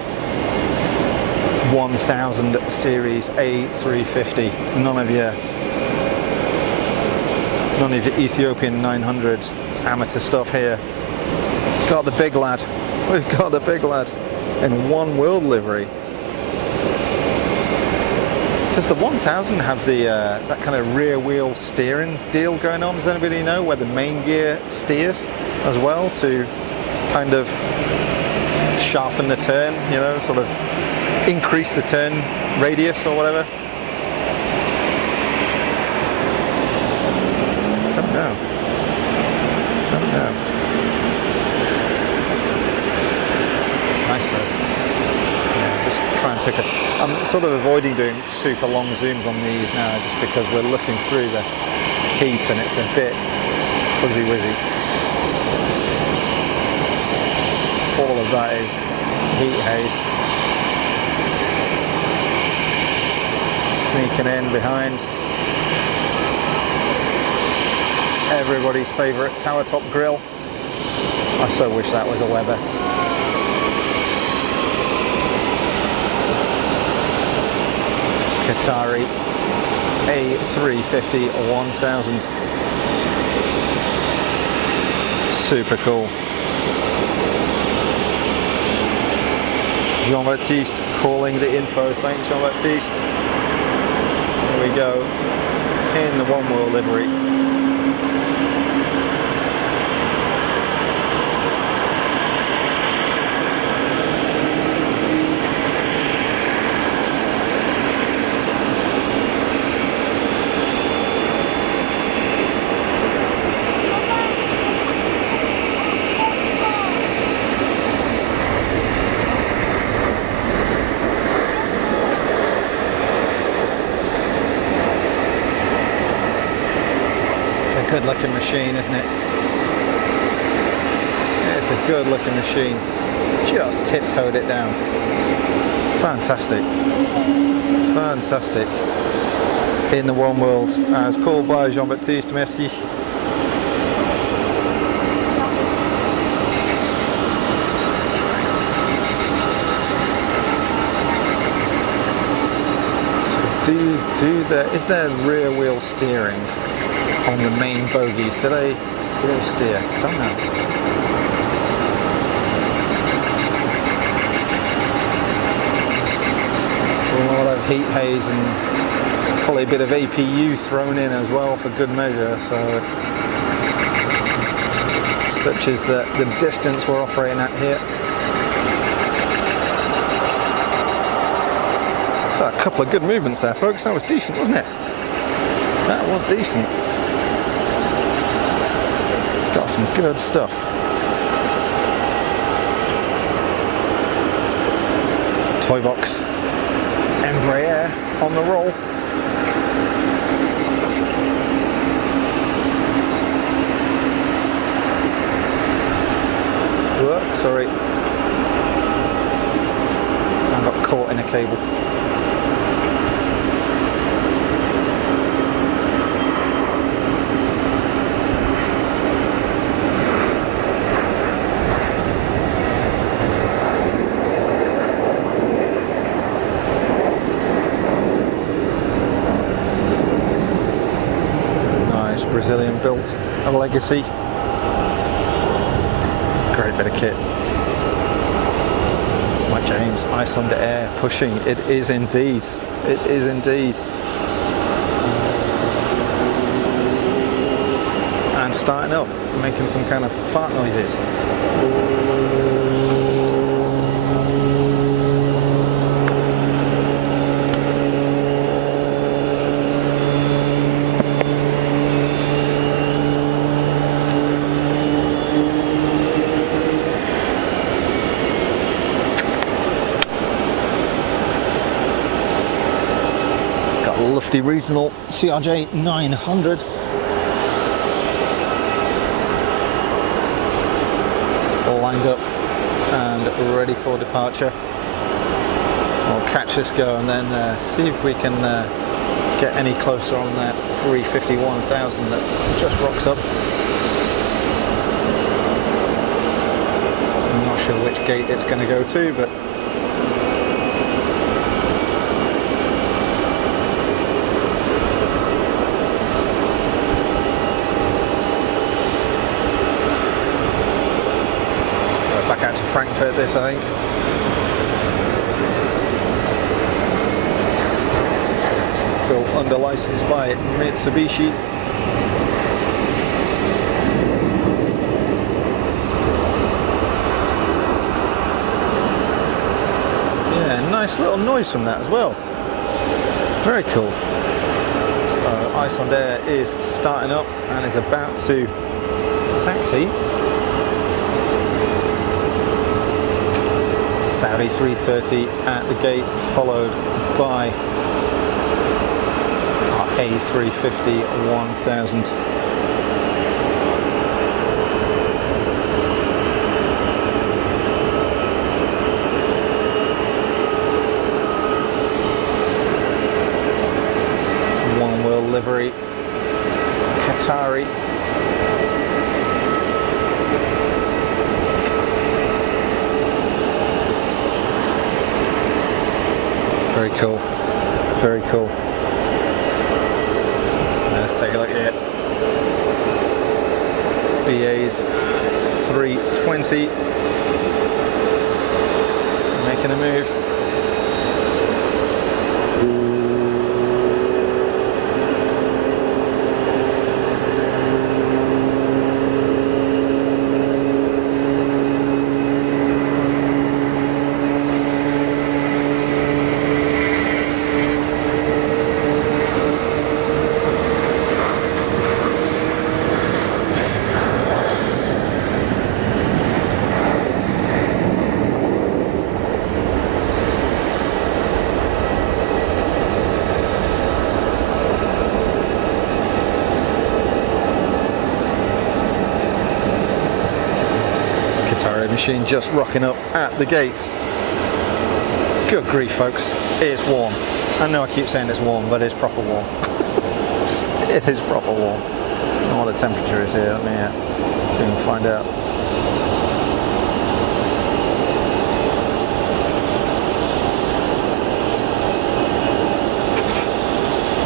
1000 series A350. None of your Ethiopian 900 amateur stuff here. Got the big lad. We've got the big lad in One World livery. Does the 1000 have the that kind of rear wheel steering deal going on? Does anybody know where the main gear steers as well to kind of sharpen the turn, you know, sort of increase the turn radius or whatever? Don't know. Don't know. Nice though. Yeah, just try and pick it. I'm sort of avoiding doing super long zooms on these now just because we're looking through the heat and it's a bit fuzzy wizzy. All of that is heat haze. Sneaking in behind everybody's favourite tower top grill. I so wish that was a weather. Qatari A350-1000. Super cool. Jean-Baptiste calling the info. Thanks, Jean-Baptiste. Here we go in the One World livery. Good looking machine, isn't it? It's a good looking machine. Just tiptoed it down. Fantastic. Fantastic. In the One World. As called by Jean-Baptiste, merci. So is there rear wheel steering on the main bogies? Do they steer? Don't know. A lot of heat haze and probably a bit of APU thrown in as well for good measure. So such is the distance we're operating at here. So a couple of good movements there, folks. That was decent, wasn't it? That was decent. Some good stuff. Toy box. Embraer on the roll. Whoa, sorry. I got caught in a cable. Brazilian built, a legacy. Great bit of kit. Like James, Iceland Air pushing. It is indeed. It is indeed. And starting up, making some kind of fart noises. Lufty regional CRJ 900. All lined up and ready for departure. We'll catch this go and then see if we can get any closer on that 351,000 that just rocks up. I'm not sure which gate it's going to go to, but back out to Frankfurt this, I think. Built under license by Mitsubishi. Yeah, nice little noise from that as well. Very cool. So Iceland Air is starting up and is about to taxi. Saudi 330 at the gate, followed by our A350 1000. One wheel livery, Qatari. Very cool, very cool. Let's take a look here. BA's 320, making a move. Machine just rocking up at the gate. Good grief, folks, it's warm. I know I keep saying it's warm, but it's proper warm. It is proper warm. I don't know what the temperature is here. Let me see if we can find out.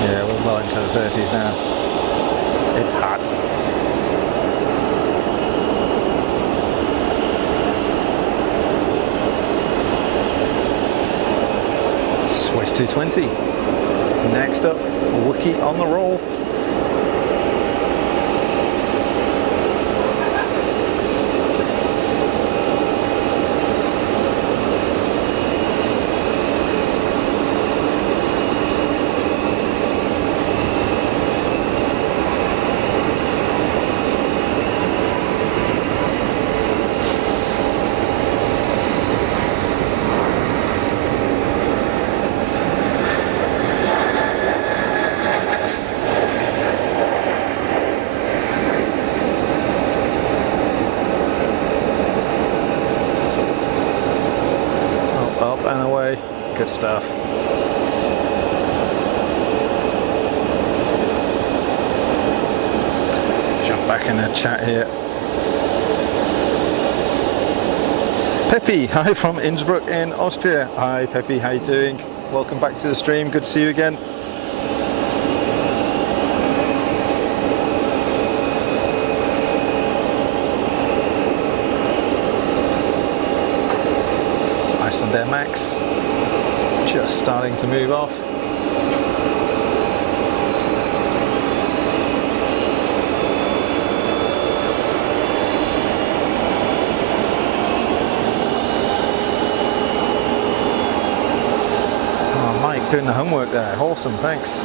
Yeah, we're well into the 30s now. It's hot. Swiss 220. Next up, Wiki on the roll. away. Good stuff. Let's jump back in the chat here. Peppy, hi from Innsbruck in Austria. Hi Peppy, how you doing? Welcome back to the stream. Good to see you again. Icelandair Max just starting to move off. Oh, Mike doing the homework there. Awesome, thanks.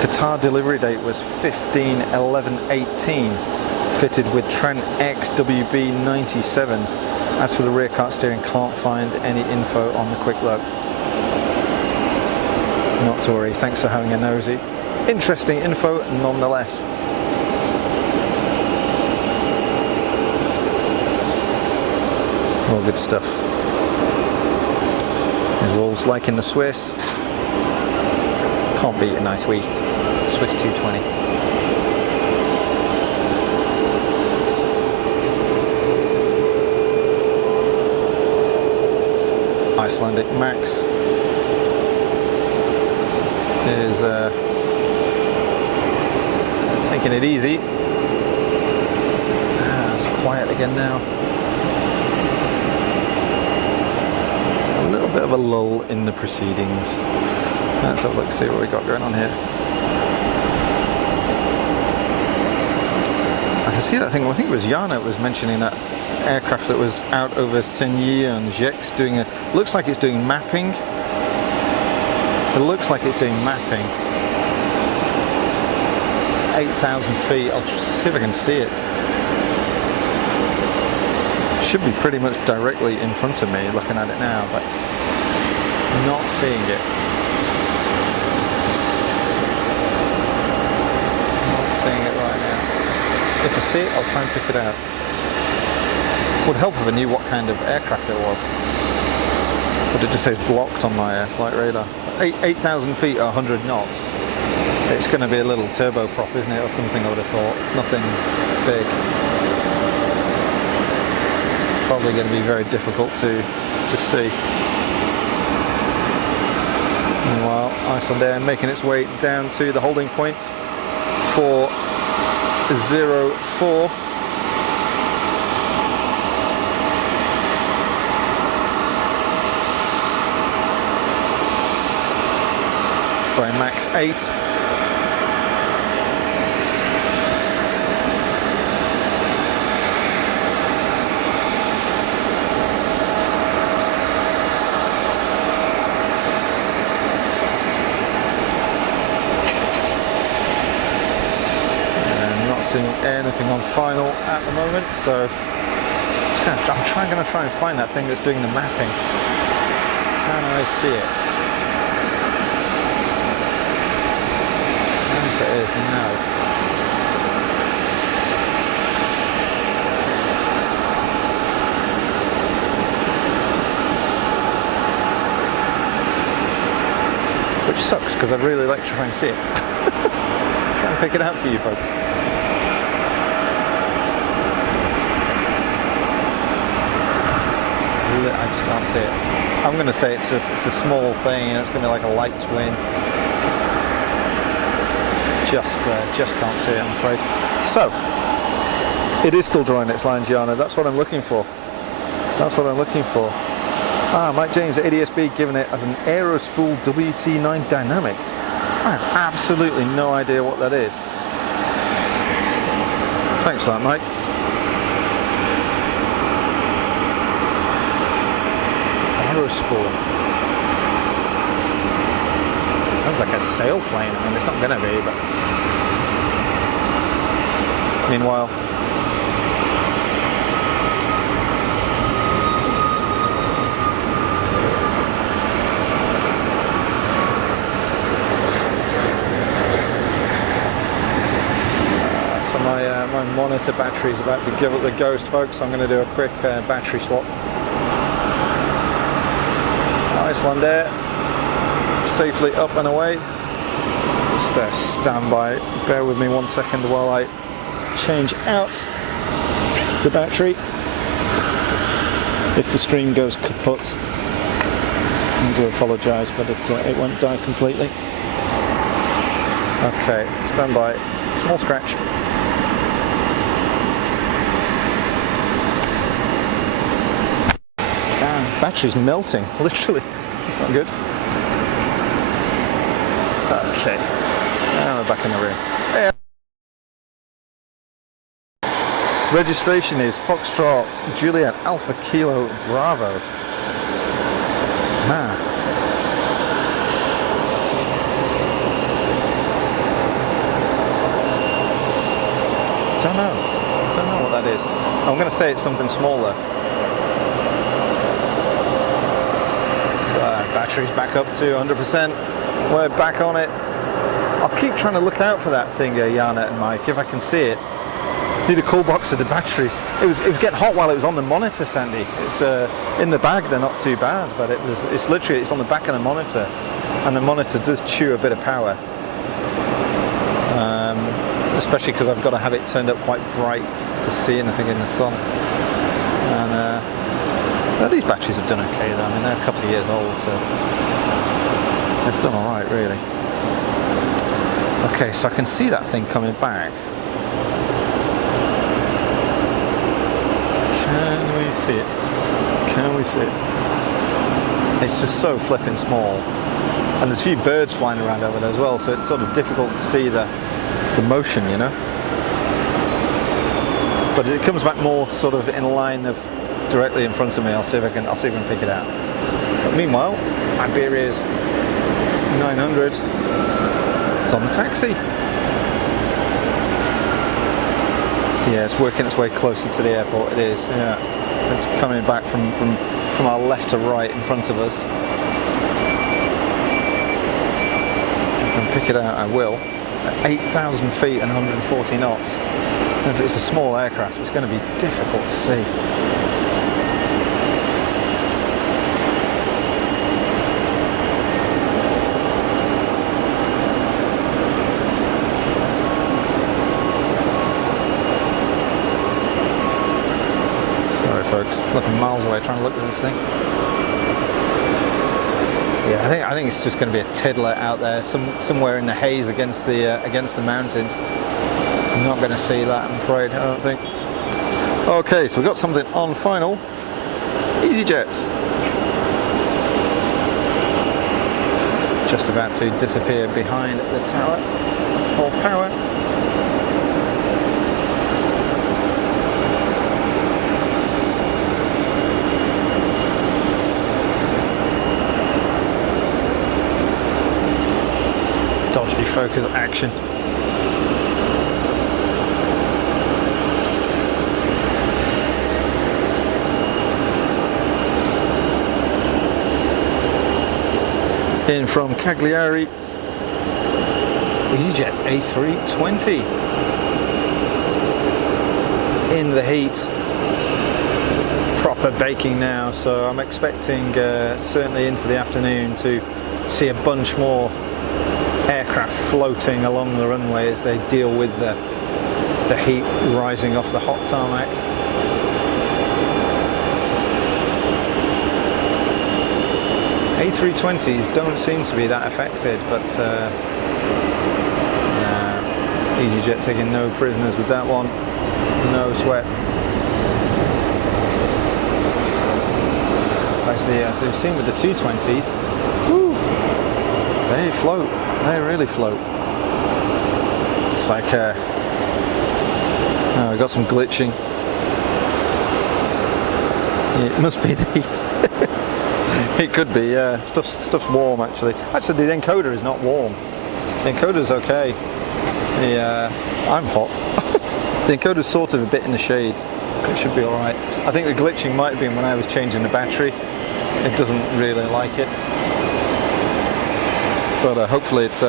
Qatar delivery date was 15/11/18. Fitted with Trent XWB 97s. As for the rear cart steering, can't find any info on the quick look. Not to worry, thanks for having a nosy. Interesting info nonetheless. All good stuff. There's Wolves liking the Swiss. Can't beat a nice wee Swiss 220. Icelandic Max is taking it easy. It's quiet again now. A little bit of a lull in the proceedings. Let's have a look, see what we got going on here. I can see that thing. I think it was Jana was mentioning that aircraft that was out over Senyi and Gex doing a, looks like it's doing mapping. It looks like it's doing mapping. It's 8,000 feet. I'll see if I can see it. Should be pretty much directly in front of me looking at it now, but not seeing it. Not seeing it right now. If I see it, I'll try and pick it out. Would help if I knew what kind of aircraft it was. But it just says blocked on my flight radar. 8,000 feet, 100 knots. It's going to be a little turboprop, isn't it, or something I would have thought. It's nothing big. Probably going to be very difficult to see. Meanwhile, Icelandair making its way down to the holding point for 04. By Max 8. Not seeing anything on final at the moment, so I'm going to try and find that thing that's doing the mapping. Can I see it? It is now. Which sucks because I'd really like to try and see it. Try and pick it out for you folks. I just can't see it. I'm going to say it's a small thing, and it's going to be like a light twin. Just can't see it, I'm afraid. So, it is still drawing its line, Gianna. That's what I'm looking for. That's what I'm looking for. Ah, Mike James, ADSB, giving it as an Aerospool WT9 Dynamic. I have absolutely no idea what that is. Thanks for that, Mike. Aerospool. Sounds like a sailplane. I mean, it's not going to be, but... Meanwhile... So my monitor battery is about to give up the ghost, folks. I'm going to do a quick battery swap. Icelandair safely up and away. Just stand by, bear with me 1 second while I change out the battery. If the stream goes kaput, I do apologise, but it won't die completely. Okay, stand by, small scratch. Damn, battery's melting, literally. It's not good. Okay, now we're back in the room. Hey. Registration is Foxtrot Juliet Alpha Kilo Bravo. Man. Don't know what that is. I'm going to say it's something smaller. So battery's back up to 100%. We're back on it. I'll keep trying to look out for that thing, Jana and Mike, if I can see it. Need a cool box of the batteries. It was getting hot while it was on the monitor, Sandy. It's in the bag, they're not too bad, but it's literally on the back of the monitor, and the monitor does chew a bit of power. Especially because I've got to have it turned up quite bright to see anything in the sun. And these batteries have done okay though. I mean, they're a couple of years old, so they've done all right, really. Okay, so I can see that thing coming back. Can we see it? Can we see it? It's just so flipping small. And there's a few birds flying around over there as well, so it's sort of difficult to see the motion, you know. But it comes back more sort of in line of directly in front of me. I'll see if I can pick it out. But meanwhile, Iberia's 900 is on the taxi. Yeah, it's working its way closer to the airport. It is. Yeah, it's coming back from our left to right in front of us. If I can pick it out, I will. At 8,000 feet and 140 knots. And if it's a small aircraft, it's going to be difficult to see. Sorry folks, looking miles away trying to look at this thing. Yeah, I think it's just going to be a tiddler out there, somewhere in the haze against the mountains. I'm not going to see that, I'm afraid. I don't think. Okay, so we've got something on final. easyJet. Just about to disappear behind the tower of power. Dodgy focus action. In from Cagliari, easyJet A320 in the heat, proper baking now, so I'm expecting certainly into the afternoon to see a bunch more aircraft floating along the runway as they deal with the heat rising off the hot tarmac. A320s don't seem to be that affected, but easyJet taking no prisoners with that one, no sweat. As we've seen with the 220s, woo, they float, they really float. It's like, oh, we got some glitching. It must be the heat. It could be, yeah. Stuff's warm actually. Actually, the encoder is not warm. The encoder's okay. I'm hot. The encoder's sort of a bit in the shade. It should be all right. I think the glitching might have been when I was changing the battery. It doesn't really like it. But hopefully it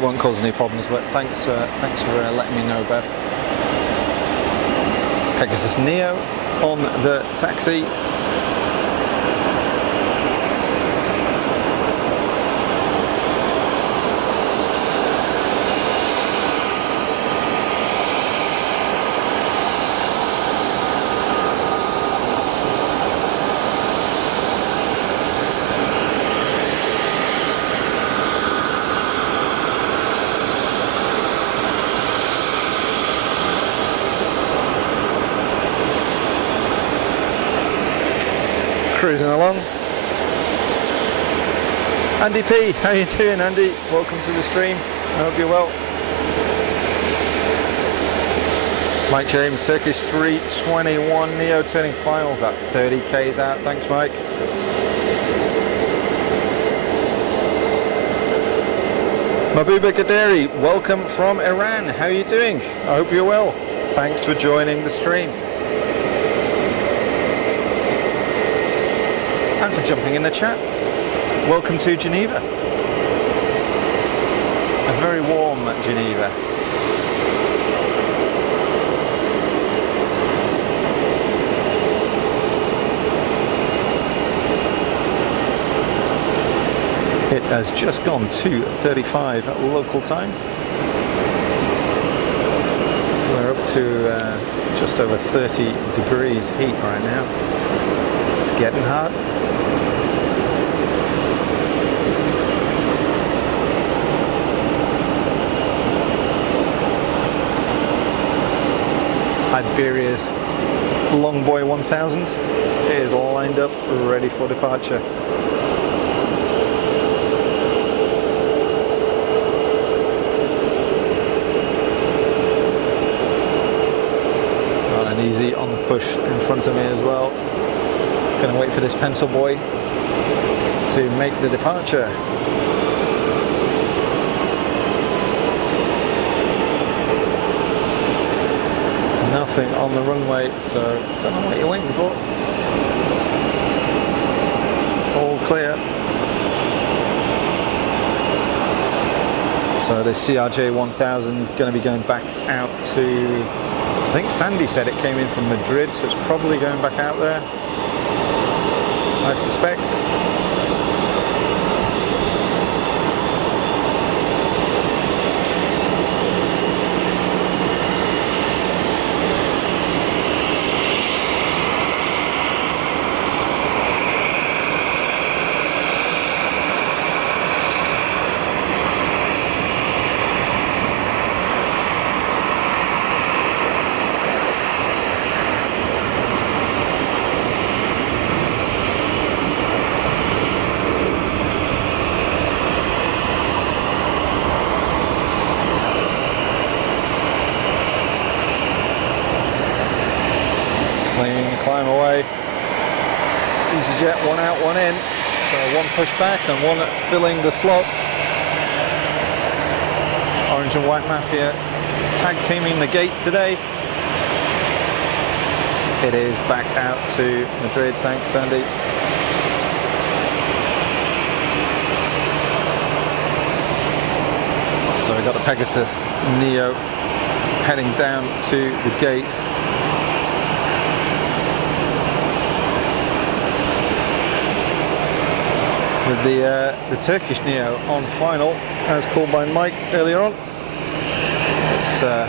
won't cause any problems. But thanks for letting me know, Bev. Pegasus Neo on the taxi. cruising along. Andy P, how you doing, Andy? Welcome to the stream. I hope you're well. Mike James, Turkish 321 Neo turning finals at 30 k's out. Thanks, Mike. Mabuba Gaderi, welcome from Iran. How are you doing? I hope you're well. Thanks for joining the stream. And for jumping in the chat. Welcome to Geneva. A very warm Geneva. It has just gone to 35 local time. We're up to just over 30 degrees heat right now. It's getting hot. Iberia's Longboy 1000 is lined up, ready for departure. Not an easy on the push in front of me as well. Gonna wait for this pencil boy to make the departure. Nothing on the runway, so don't know what you're waiting for. All clear. So the CRJ 1000 going to be going back out to, I think Sandy said it came in from Madrid, so it's probably going back out there, I suspect. Climb away. easyJet, one out, one in. So one push back and one filling the slot. Orange and White Mafia tag teaming the gate today. It is back out to Madrid. Thanks, Sandy. So we've got the Pegasus Neo heading down to the gate. With the Turkish Neo on final, as called by Mike earlier on. It's about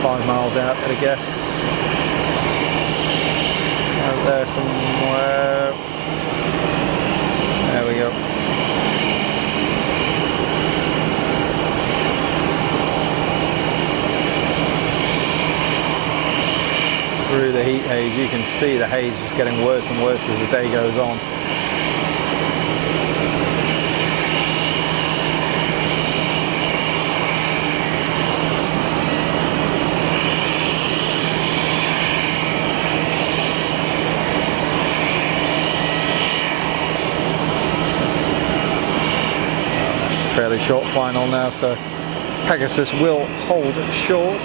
5 miles out at a guess. Out there somewhere. There we go. Through the heat haze, you can see the haze just getting worse and worse as the day goes on. Fairly short final now, so Pegasus will hold short.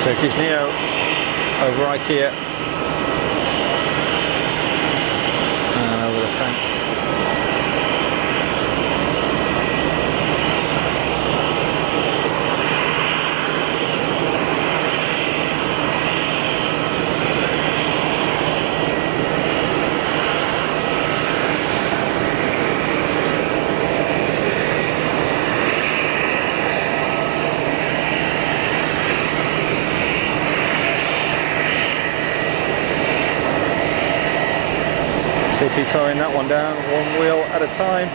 Turkish Neo over IKEA. And over the fence. Detouring that one down, one wheel at a time.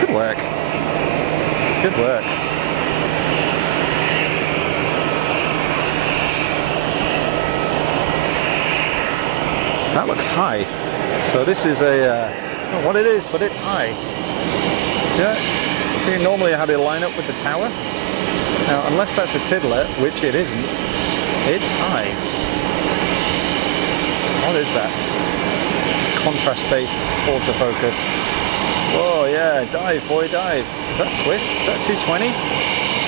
Good work. Good work. That looks high. So this is a, not what it is, but it's high. Yeah. See, normally I had it line up with the tower. Now, unless that's a tiddler, which it isn't, it's high. What is that? Contrast-based autofocus. Whoa, yeah, dive, boy, dive. Is that Swiss? Is that 220?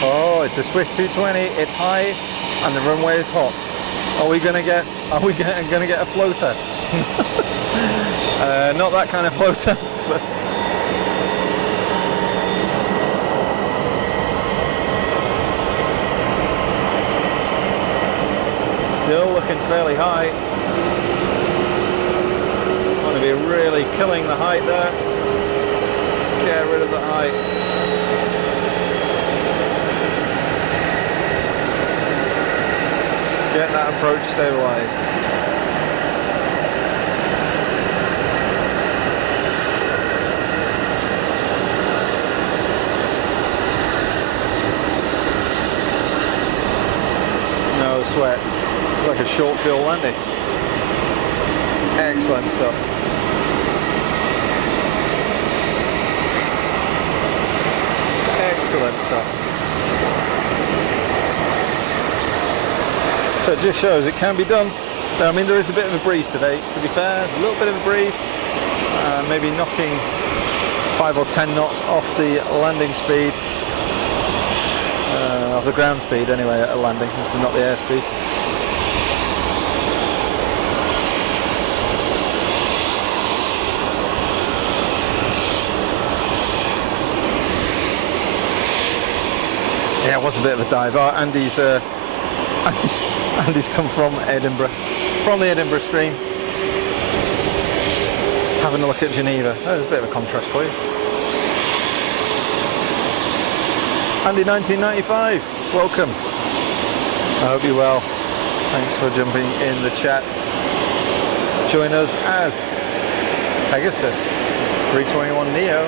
Oh, it's a Swiss 220. It's high, and the runway is hot. Are we gonna get a floater? Not that kind of floater. But still looking fairly high. Want to be really killing the height there. Get rid of the height. Get that approach stabilized. No sweat. It's like a short field landing. Excellent stuff. Excellent stuff. So it just shows it can be done. I mean, there is a bit of a breeze today, to be fair. There's a little bit of a breeze, maybe knocking 5 or 10 knots off the landing speed, off the ground speed anyway at a landing, so not the airspeed. Yeah, it was a bit of a dive. Oh, Andy's come from Edinburgh, from the Edinburgh stream, having a look at Geneva. There's a bit of a contrast for you. Andy 1995, welcome. I hope you're well. Thanks for jumping in the chat. Join us as Pegasus 321 Neo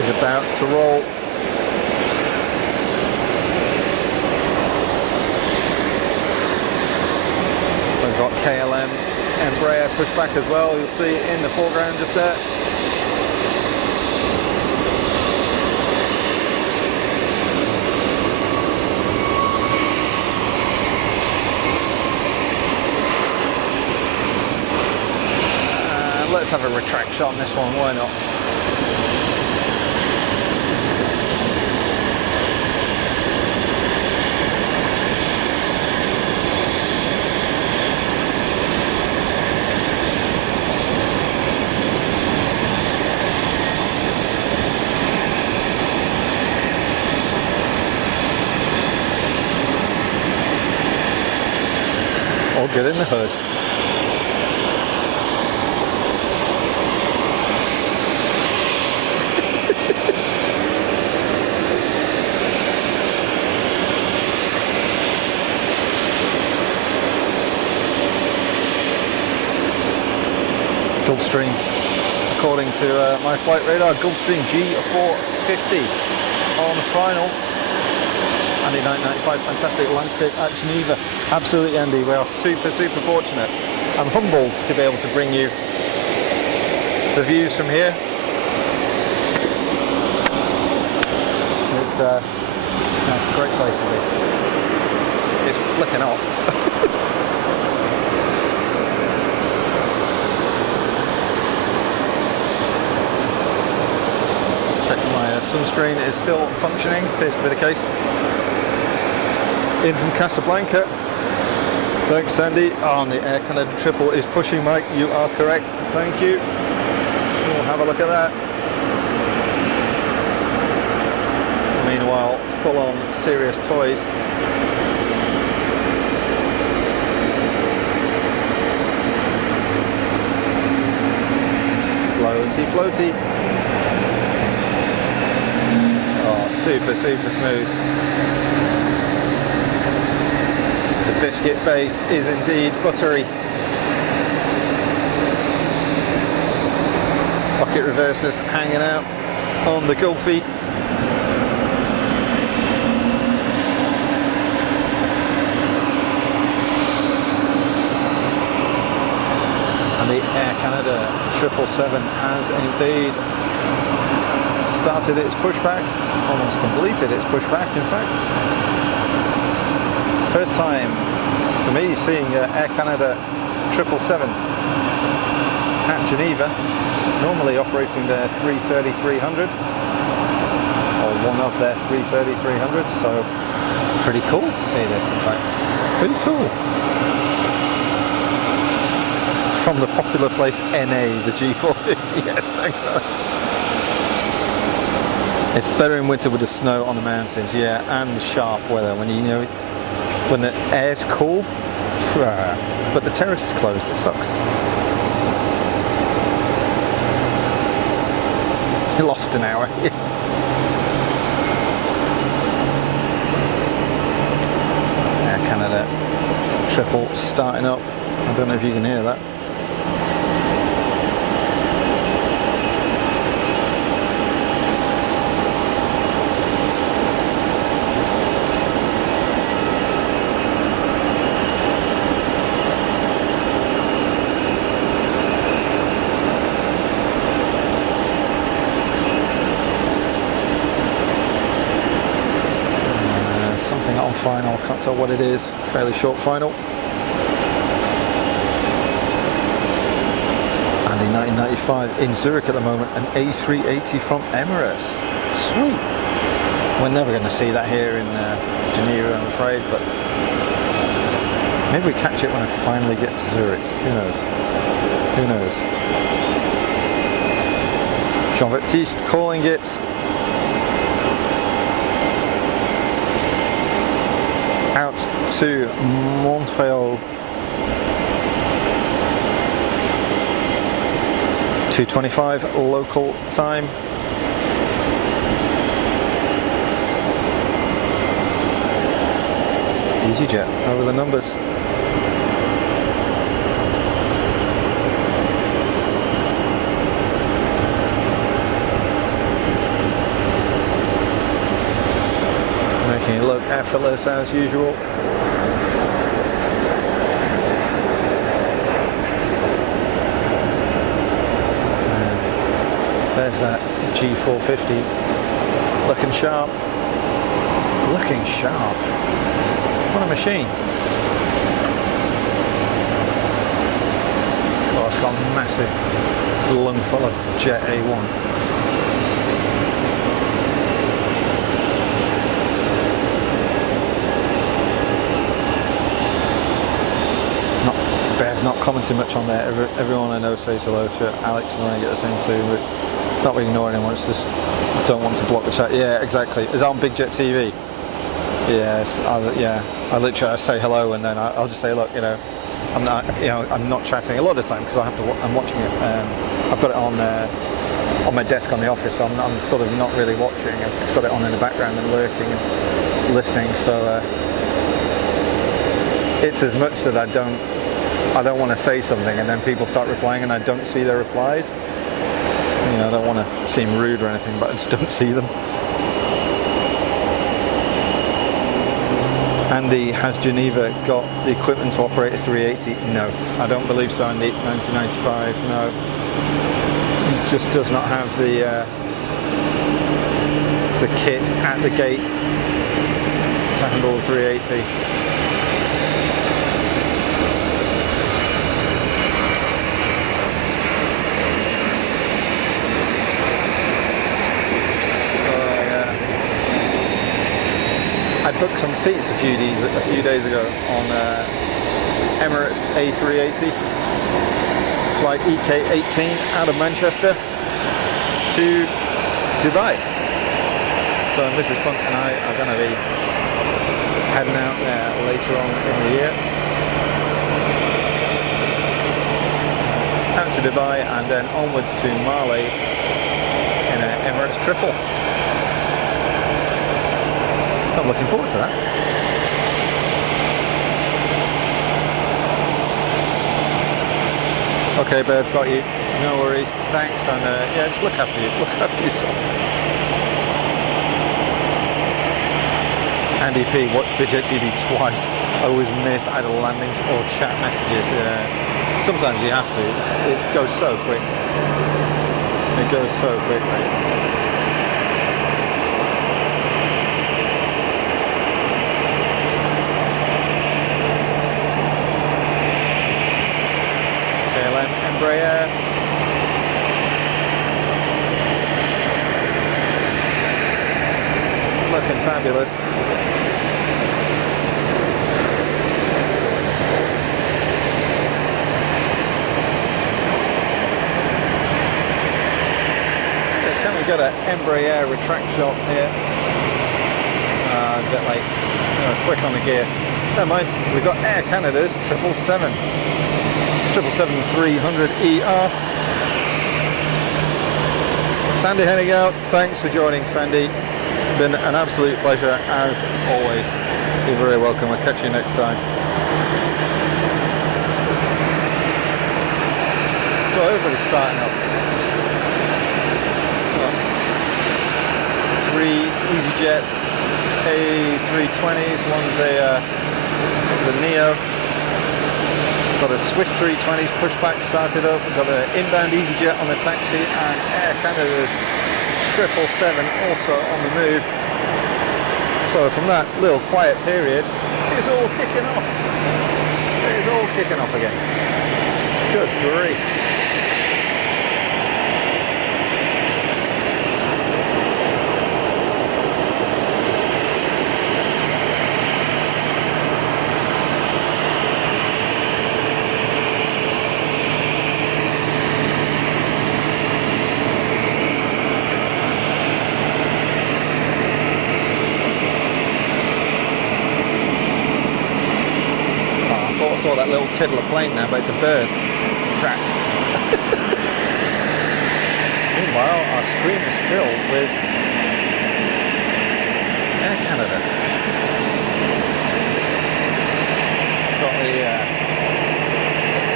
is about to roll. We've got KLM Embraer pushback as well, you'll see in the foreground just there. And let's have a retract shot on this one, why not? Get in the hood. Gulfstream, according to my flight radar, Gulfstream G450 on the final. Andy 1995, fantastic landscape at Geneva. Absolutely, Andy, we are super fortunate. I'm humbled to be able to bring you the views from here. It's a great place to be. It's flipping hot. Check my sunscreen is still functioning, appears to be the case. In from Casablanca. Thanks, Sandy. Oh, and the Air Canada triple is pushing, Mike. You are correct. Thank you. We'll have a look at that. Meanwhile, full-on serious toys. Floaty. Oh, super smooth. The biscuit base is indeed buttery. Bucket reversers hanging out on the Gulfie. And the Air Canada 777 has indeed started its pushback, almost completed its pushback in fact. First time for me seeing Air Canada 777 at Geneva, normally operating their 330-300, or one of their 330-300s, so pretty cool to see this in fact, pretty cool. From the popular place NA, the G450, yes, thanks Alex. It's better in winter with the snow on the mountains, yeah, and the sharp weather, when you know, when the air's cool, but the terrace is closed, it sucks. You lost an hour, yes. Air Canada triple starting up, I don't know if you can hear that. Something on final, can't tell what it is, fairly short final. And in 1995 in Zurich at the moment, an A380 from Emirates. Sweet. We're never going to see that here in Geneva, I'm afraid, but maybe we catch it when I finally get to Zurich. Who knows? Who knows? Jean-Baptiste calling it. Out to Montreal. 2:25 local time. easyJet over the numbers. Making it look effortless as usual. And there's that G450 looking sharp. Looking sharp. What a machine. Oh, it's got a massive lung full of Jet A1. Not commenting much on there. Everyone I know says hello to Alex and I get the same too, but it's not we ignore anyone, it's just don't want to block the chat. Yeah, exactly. Is that on Big Jet TV? Yes, I literally say hello and then I'll just say, look, you know, I'm not chatting a lot of the time because I'm watching it. I've got it on my desk on the office, so I'm sort of not really watching. It's got it on in the background and lurking and listening. So it's as much that I don't want to say something and then people start replying and I don't see their replies. You know, I don't want to seem rude or anything, but I just don't see them. Andy, has Geneva got the equipment to operate a 380? No, I don't believe so. In 1995, no. It just does not have the kit at the gate to handle the 380. I booked some seats a few days ago on Emirates A380 flight EK18 out of Manchester to Dubai. So Mrs. Funk and I are going to be heading out there later on in the year. Out to Dubai and then onwards to Mali in an Emirates triple. So I'm looking forward to that. Okay, babe, got you. No worries. Thanks, and yeah, just look after you. Look after yourself. Andy P, watch BitJet TV twice. I always miss either landings or chat messages. Sometimes you have to. It goes so quick. It goes so quickly. Embraer. Looking fabulous. So can we get an Embraer retract shot here? It's a bit late. Quick on the gear. Never mind, we've got Air Canada's 777. 777-300ER. Sandy heading out. Thanks for joining, Sandy. Been an absolute pleasure as always. You're very welcome. I'll catch you next time. So everybody's starting up. Got 3 easyJet A320s. One's a Neo. Got a Swiss 320s pushback started up. We've got an inbound easyJet on the taxi and Air Canada's 777 also on the move. So from that little quiet period, it's all kicking off. It's all kicking off again. Good grief. I saw that little tiddler plane now, but it's a bird. Rats. Meanwhile, our screen is filled with Air Canada.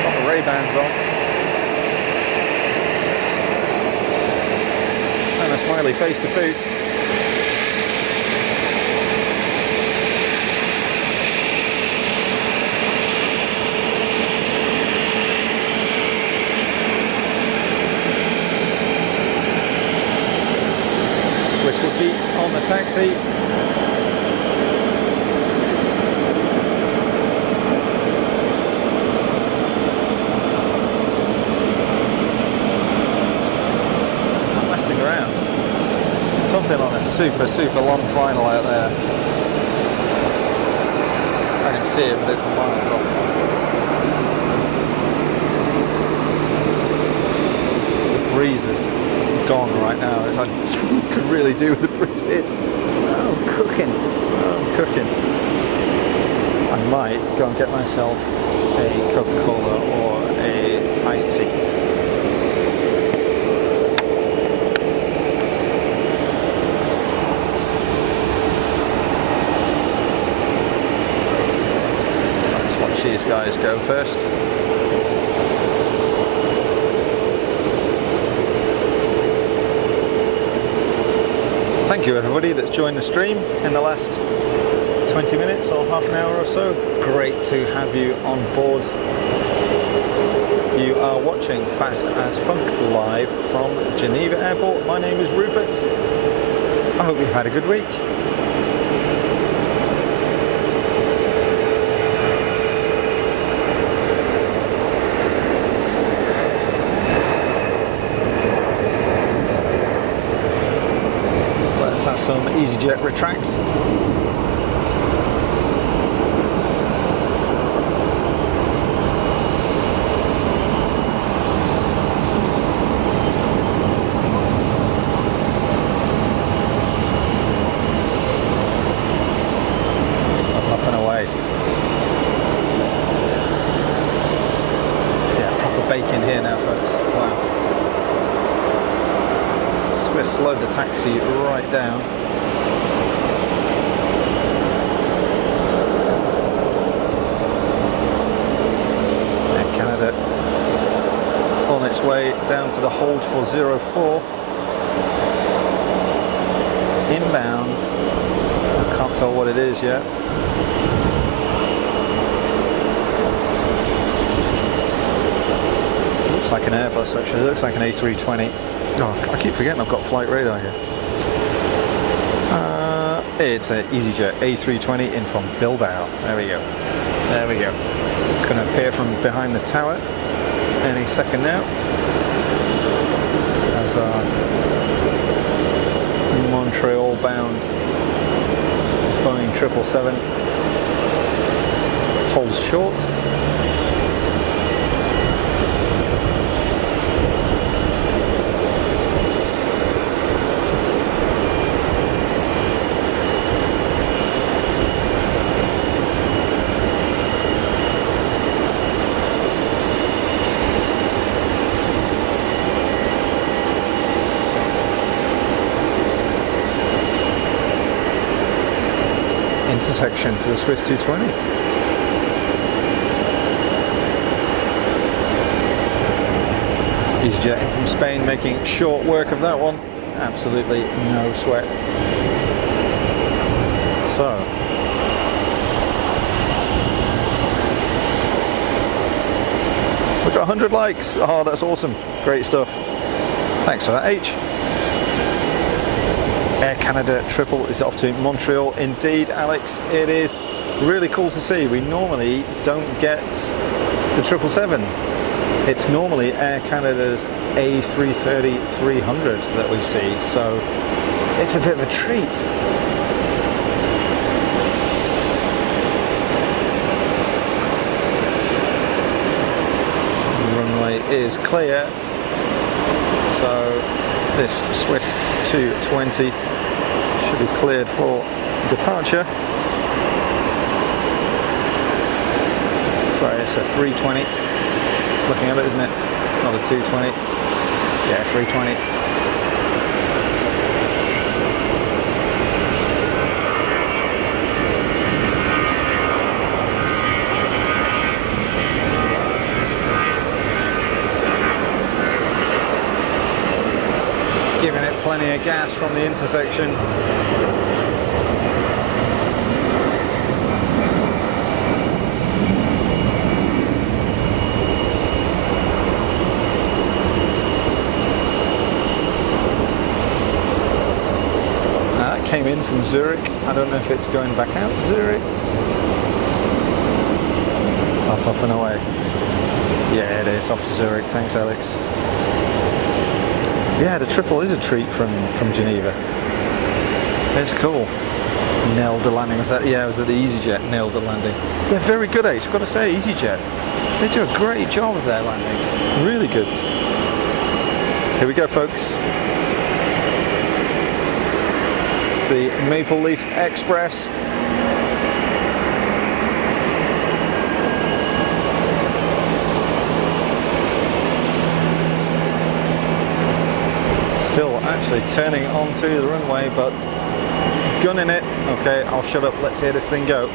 Got the Ray-Bans on. And a smiley face to boot. On the taxi. Not messing around. Something on a super long final out there. I can see it, but it's miles off. The breeze is gone right now. It's like could really do with the breeze. It's cooking. Cooking. I might go and get myself a Coca-Cola or a iced tea. Let's watch these guys go first. Thank you everybody that's joined the stream in the last 20 minutes or half an hour or so. Great to have you on board. You are watching Fast as Funk live from Geneva Airport. My name is Rupert. I hope you've had a good week. Have some easyJet retracts. I'm up and away. Yeah, proper bacon here now, folks. Wow. Swiss slowed the taxi right down. Air Canada way down to the hold for 04. Inbounds. I can't tell what it is yet. Looks like an Airbus actually. It looks like an A320. Oh, I keep forgetting I've got flight radar here. It's an easyJet A320 in from Bilbao. There we go. There we go. It's going to appear from behind the tower any second now. As our Montreal bound Boeing 777 holds short. Intersection for the Swiss 220. easyJet from Spain making short work of that one. Absolutely no sweat. So, we've got 100 likes. Oh, that's awesome. Great stuff. Thanks for that, H. Air Canada triple is off to Montreal. Indeed, Alex, it is really cool to see. We normally don't get the 777. It's normally Air Canada's A330-300 that we see, so it's a bit of a treat. The runway is clear, so this Swiss 220 should be cleared for departure. Sorry, it's a 320. Looking at it, isn't it? It's not a 220. Yeah, 320. Giving it plenty of gas from the intersection. That came in from Zurich. I don't know if it's going back out Zurich. Up and away. Yeah, it is off to Zurich. Thanks, Alex. Yeah, the triple is a treat from Geneva. It's cool. Nailed the landing. Was that? Yeah, it was at the easyJet. Nailed the landing. They're very good, I've got to say, easyJet. They do a great job of their landings. Really good. Here we go, folks. It's the Maple Leaf Express. Still actually turning onto the runway, but gunning it. Okay, I'll shut up. Let's hear this thing go.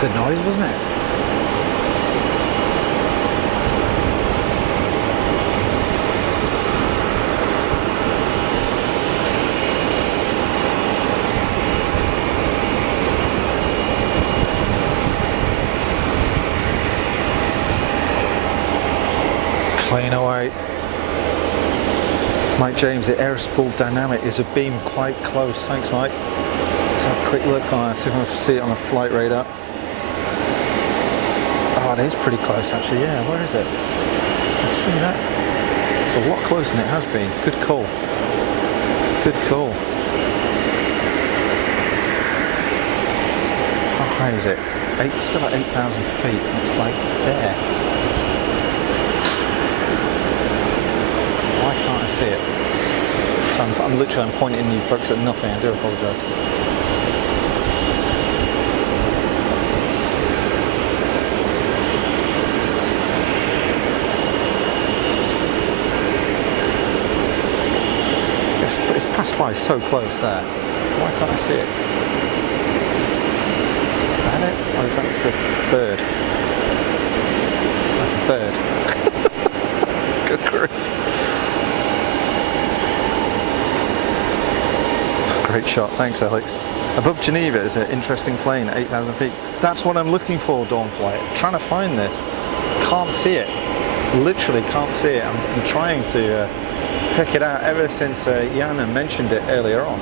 Good noise, wasn't it? Clean away. Mike James, the Aerospool Dynamic is a beam quite close. Thanks, Mike. Let's have a quick look on it, see if I can see it on a flight radar. Oh, it is pretty close actually, yeah. Where is it? Let's see that. It's a lot closer than it has been. Good call. Good call. How high is it? Still at 8,000 feet. It's like there. Why can't I see it? So I'm literally pointing you folks at nothing. I do apologise. It's passed by so close there. Why can't I see it? Is that it? Or is that just the bird? That's a bird. Good grief. Great shot, thanks Alex. Above Geneva is an interesting plane, 8,000 feet. That's what I'm looking for, Dawnflight. Trying to find this. Can't see it. Literally can't see it. I'm trying to pick it out ever since Jana mentioned it earlier on.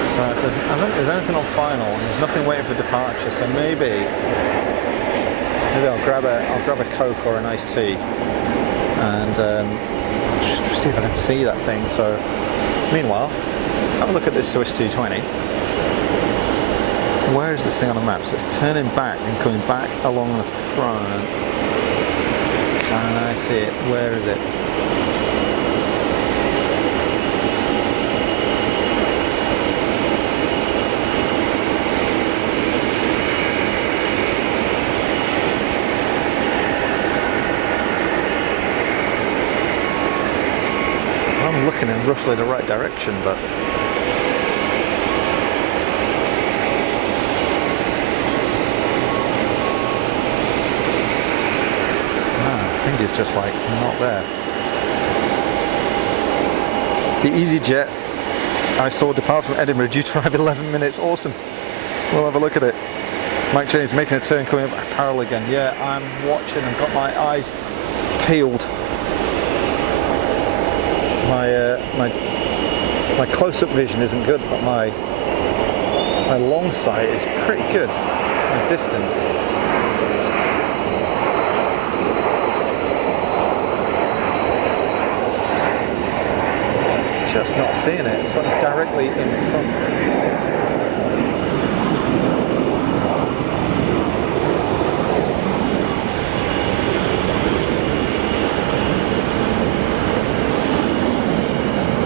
So I don't think there's anything on final, and there's nothing waiting for departure. So maybe I'll grab a Coke or an iced tea, and just see if I can see that thing. So meanwhile, have a look at this Swiss 220. Where is this thing on the map? So it's turning back and coming back along the front. Can I see it? Where is it? I'm looking in roughly the right direction, but I think it's just like not there. The easyJet I saw depart from Edinburgh due to arrive 11 minutes. Awesome. We'll have a look at it. Mike James making a turn, coming back parallel again. Yeah, I'm watching. I've got my eyes peeled. My close-up vision isn't good, but my long sight is pretty good. My distance. Just not seeing it. It's like directly in front.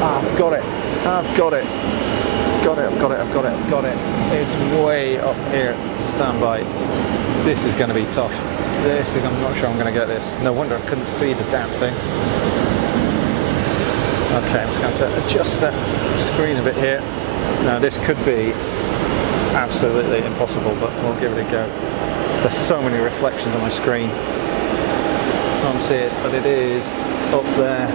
I've got it. I've got it. I've got it. It's way up here. Stand by. This is going to be tough. I'm not sure I'm going to get this. No wonder I couldn't see the damn thing. Okay, I'm just going to adjust that screen a bit here. Now this could be absolutely impossible, but we'll give it a go. There's so many reflections on my screen. Can't see it, but it is up there.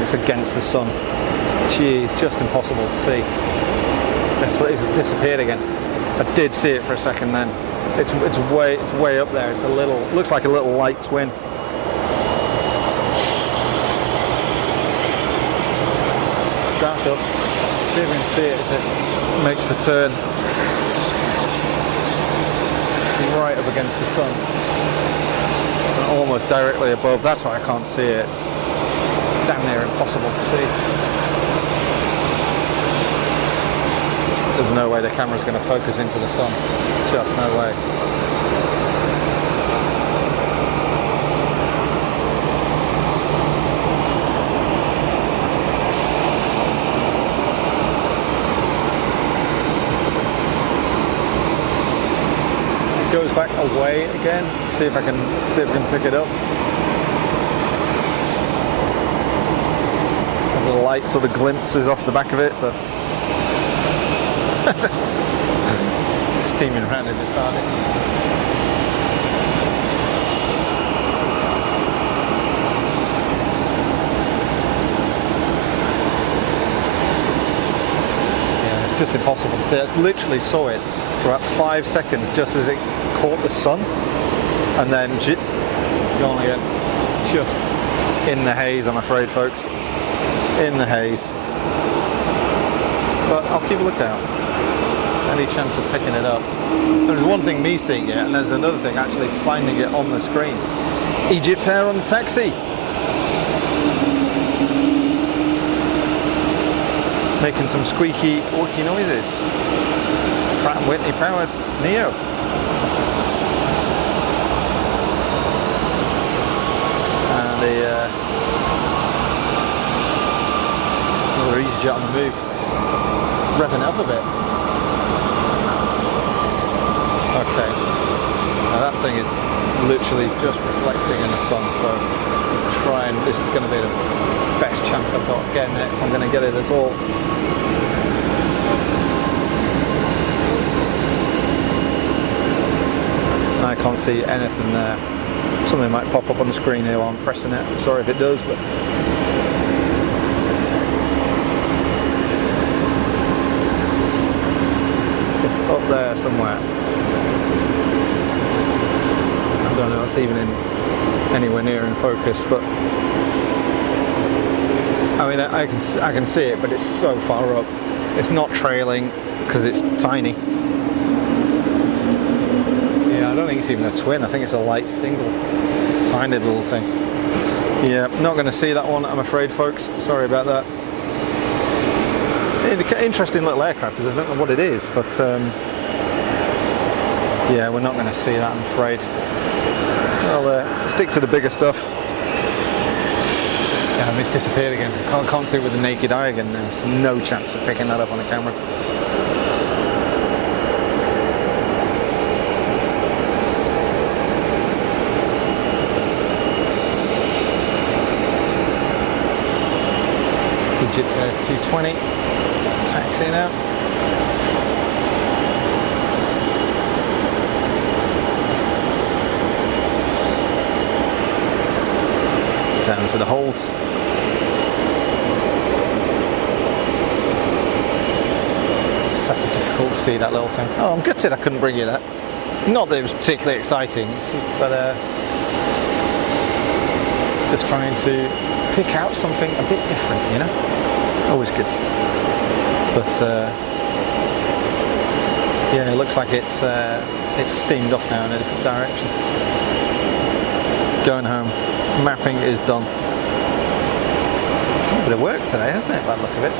It's against the sun. Jeez, just impossible to see. It's disappeared again. I did see it for a second then. It's way up there. Looks like a little light twin. Start up. See if we can see it as it makes the turn. It's right up against the sun. And almost directly above. That's why I can't see it. It's damn near impossible to see. There's no way the camera's going to focus into the sun. Just no way. It goes back away again. See if I can pick it up. There's a light sort of glimpses off the back of it, but steaming around in the TARDIS. Yeah, it's just impossible to see. I literally saw it for about 5 seconds just as it caught the sun, and then gone again. Just in the haze, I'm afraid, folks. In the haze. But I'll keep a lookout. any chance of picking it up. There's one thing me seeing it, and there's another thing actually finding it on the screen. Egypt Air on the taxi. Making some squeaky, orky noises. Pratt & Whitney powered Neo. And another easyJet on the move. Revving up a bit. Okay. Now that thing is literally just reflecting in the sun, so this is going to be the best chance I've got getting it, if I'm going to get it at all. I can't see anything there. Something might pop up on the screen here while I'm pressing it. I'm sorry if it does, but it's up there somewhere. I don't know if it's even anywhere near in focus, but I mean, I can see it, but it's so far up. It's not trailing because it's tiny. Yeah, I don't think it's even a twin. I think it's a light single, tiny little thing. Yeah, not going to see that one, I'm afraid, folks. Sorry about that. Interesting little aircraft, because I don't know what it is, but yeah, we're not going to see that, I'm afraid. Well, stick to the bigger stuff. Yeah, it's disappeared again. Can't see it with the naked eye again. There's no chance of picking that up on the camera. Egypt Air's 220. Taxi now. Down to the holds. So difficult to see that little thing. Oh, I'm gutted I couldn't bring you that. Not that it was particularly exciting, but just trying to pick out something a bit different, you know? Always good. But yeah, it looks like it's steamed off now in a different direction. Going home. Mapping is done. It's a bit of work today, hasn't it, by the look of it?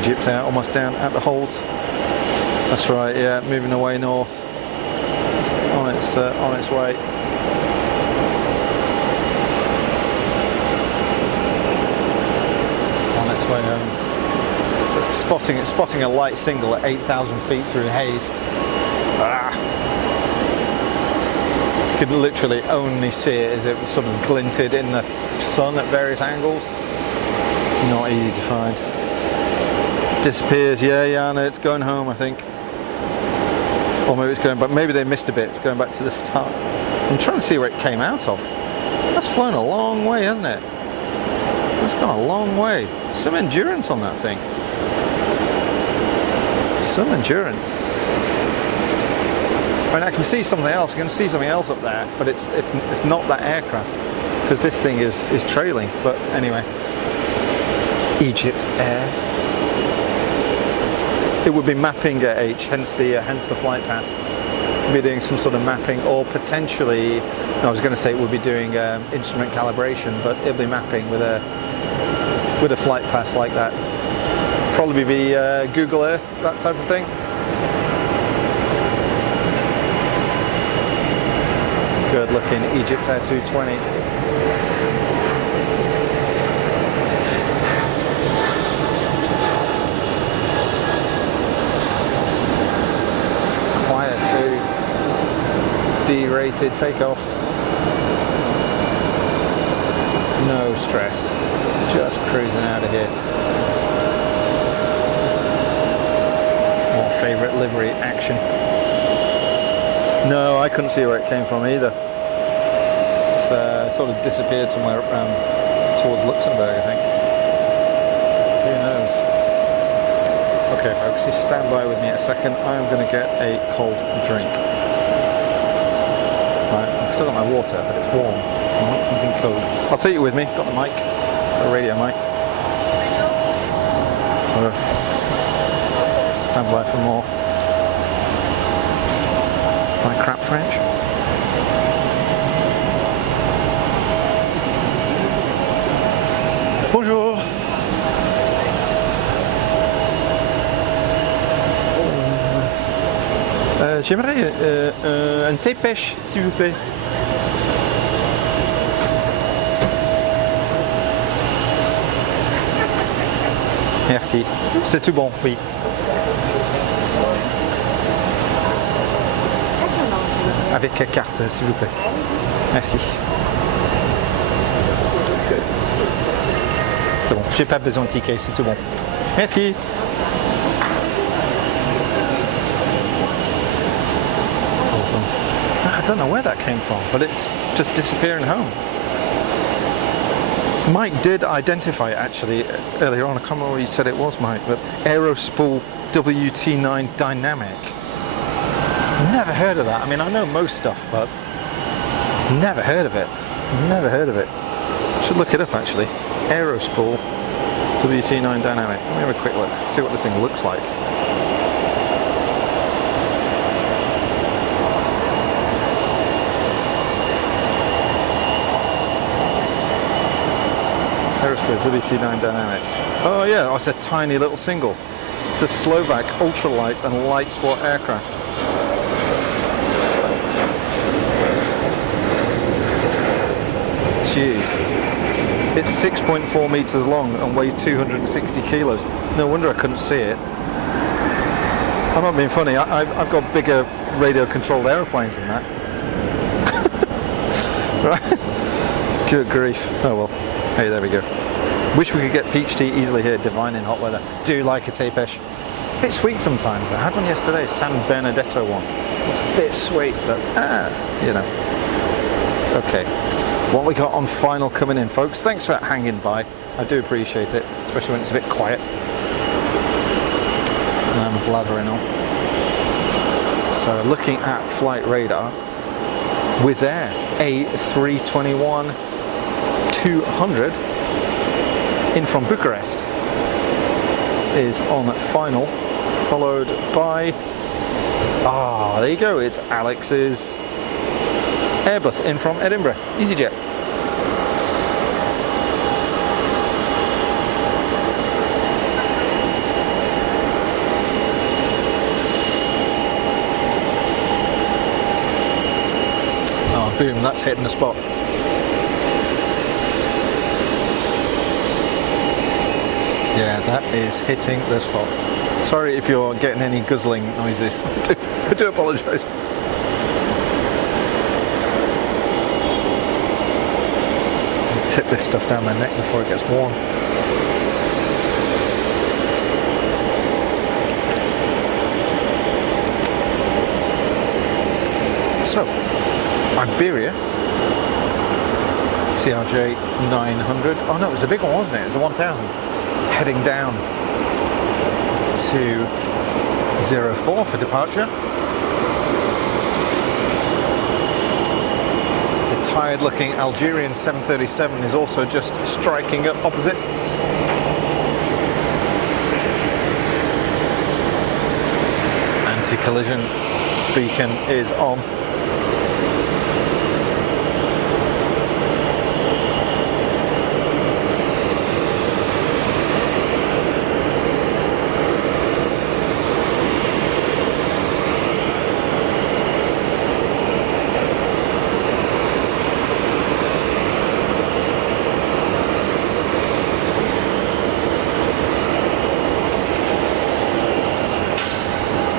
Egypt Air almost down at the holds. That's right, yeah, moving away north. It's on its way. On its way home. Spotting a light single at 8,000 feet through haze. You could literally only see it as it sort of glinted in the sun at various angles. Not easy to find. Disappears, yeah, no, it's going home, I think. Or maybe it's going back, maybe they missed a bit, it's going back to the start. I'm trying to see where it came out of. That's flown a long way, hasn't it? That's gone a long way. Some endurance on that thing. Some endurance. I mean, I can see something else. I can see something else up there, but it's not that aircraft because this thing is trailing. But anyway, Egypt Air. It would be mapping at H, hence the flight path. Be doing some sort of mapping, or potentially, I was going to say it would be doing instrument calibration, but it'll be mapping with a flight path like that. Probably be Google Earth, that type of thing. Good looking Egypt Air 220. Quiet to D-rated takeoff. No stress, just cruising out of here. Favourite livery action. No, I couldn't see where it came from either. It's sort of disappeared somewhere towards Luxembourg, I think. Who knows? Okay, folks, just stand by with me a second. I'm going to get a cold drink. I've still got my water, but it's warm. I want something cold. I'll take you with me. Got the mic. a radio mic. So stand by for more my crap French. Bonjour. J'aimerais un thé pêche, s'il vous plaît. Merci. C'est tout bon, oui. Avec carte, s'il vous plaît. Merci. C'est bon, j'ai pas besoin de ticket, c'est tout bon. Merci. I don't know where that came from, but it's just disappearing home. Mike did identify it actually earlier on. I can't remember what he said it was, Mike, but Aerospool WT9 Dynamic. Never heard of that. I mean, I know most stuff, but never heard of it. Never heard of it. Should look it up actually. Aerospool WT9 Dynamic. Let me have a quick look, see what this thing looks like. Aerospool WT9 Dynamic. Oh yeah, oh, it's a tiny little single. It's a Slovak ultralight and light sport aircraft. Jeez. It's 6.4 meters long and weighs 260 kilos. No wonder I couldn't see it. I'm not being funny, I've got bigger radio controlled aeroplanes than that. Right? Good grief. Oh well. Hey, there we go. Wish we could get peach tea easily here, divine in hot weather. Do like a tepesh. A bit sweet sometimes. I had one yesterday, San Benedetto one. It's a bit sweet, but you know, it's okay. What we got on final coming in, folks. Thanks for hanging by. I do appreciate it, especially when it's a bit quiet. And I'm blathering on. So looking at flight radar, Wizz Air A321 200 in from Bucharest is on final, followed by, there you go, it's Alex's Airbus in from Edinburgh, easyJet. Oh, boom, that's hitting the spot. Yeah, that is hitting the spot. Sorry if you're getting any guzzling noises. I do apologise. Tip this stuff down my neck before it gets warm. So, Iberia, CRJ 900. Oh no, it was a big one, wasn't it? It was a 1000. Heading down to 04 for departure. The tired looking Algerian 737 is also just striking up opposite. Anti-collision beacon is on.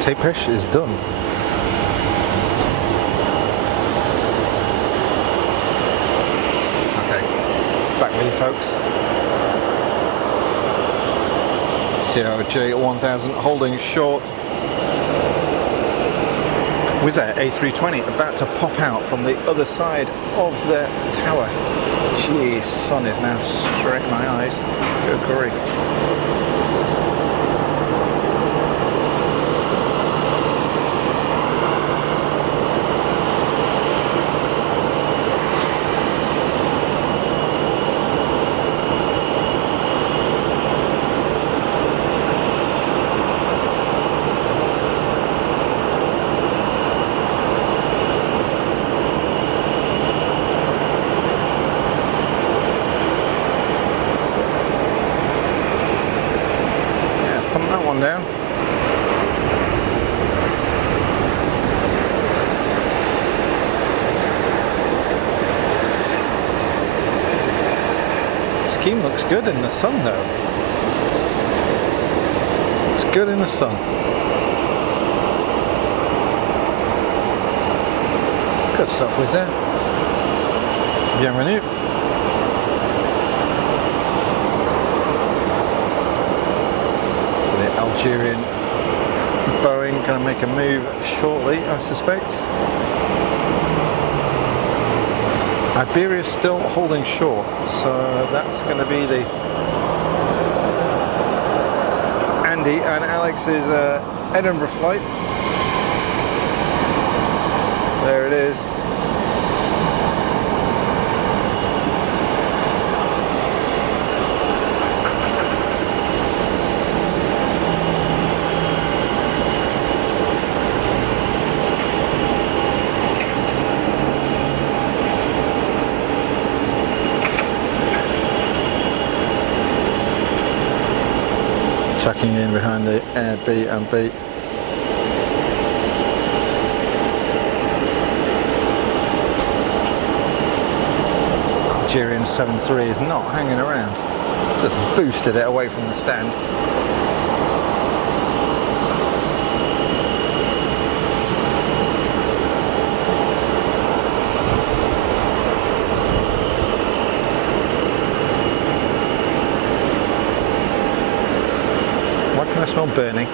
Tepesh is done. Okay, back with you folks. CRJ 1000 holding short. Wizz Air A320 about to pop out from the other side of the tower. Jeez, sun is now straight in my eyes. Good grief. down. Scheme looks good in the sun though. Looks good in the sun. Good stuff, Wizz Air. Bienvenue. So the Algerian Boeing going to make a move shortly, I suspect. Iberia's still holding short, so that's going to be the Andy and Alex's Edinburgh flight. There it is. Tucking in behind the Air B and B. Algerian 7-3 is not hanging around. Just boosted it away from the stand. Why can I smell burning?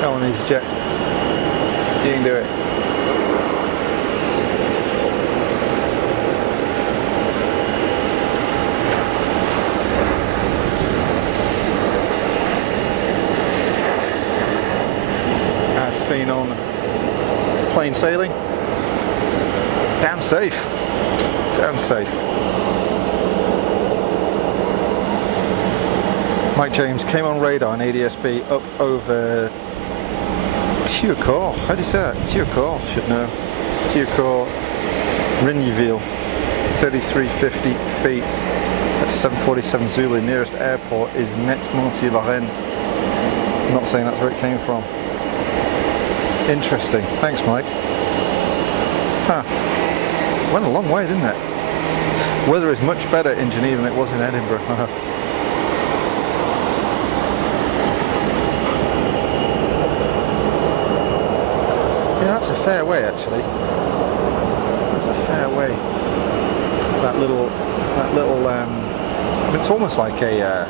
Come on, easyJet. You can do it. As seen on plain sailing. Damn safe. Damn safe. Mike James came on radar on ADSB up over Thieucourt. How do you say that? Thieucourt, should know. Thieucourt, Rigneville, 3350 feet at 747 Zulu. Nearest airport is Metz-Nancy-Lorraine. I'm not saying that's where it came from. Interesting. Thanks, Mike. Huh. Went a long way, didn't it? Weather is much better in Geneva than it was in Edinburgh. Yeah, that's a fair way actually. That's a fair way. That little I mean, it's almost like a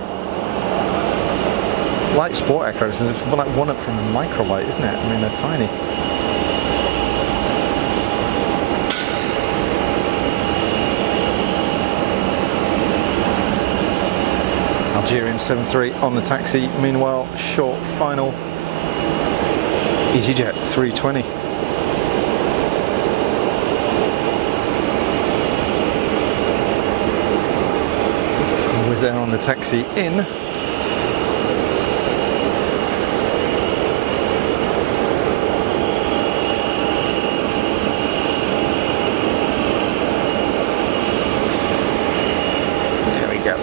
light sport aircraft. It's like one up from a microlight, isn't it? I mean, they're tiny. Algerian 7-3 on the taxi. Meanwhile, short final. easyJet 320. Wizz Air on the taxi in. There we go.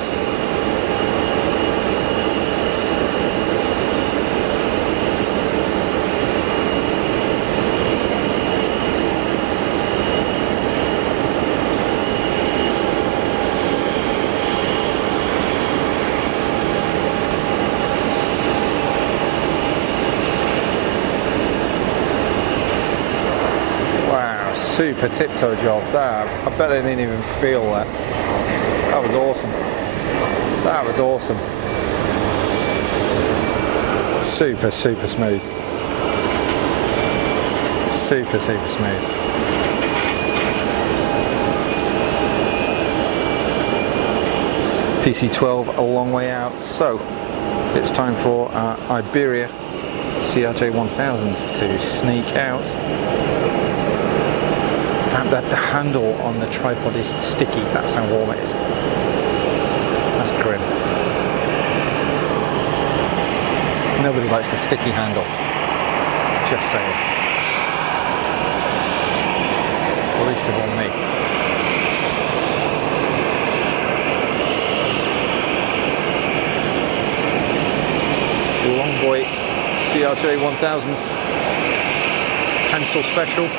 Super tiptoe job there. I bet they didn't even feel that. That was awesome. That was awesome. Super, super smooth. Super, super smooth. PC-12 a long way out. So it's time for Iberia CRJ 1000 to sneak out. The handle on the tripod is sticky, that's how warm it is. That's grim. Nobody likes a sticky handle. Just saying. Well, least of all me. Longboy CRJ 1000 pencil special.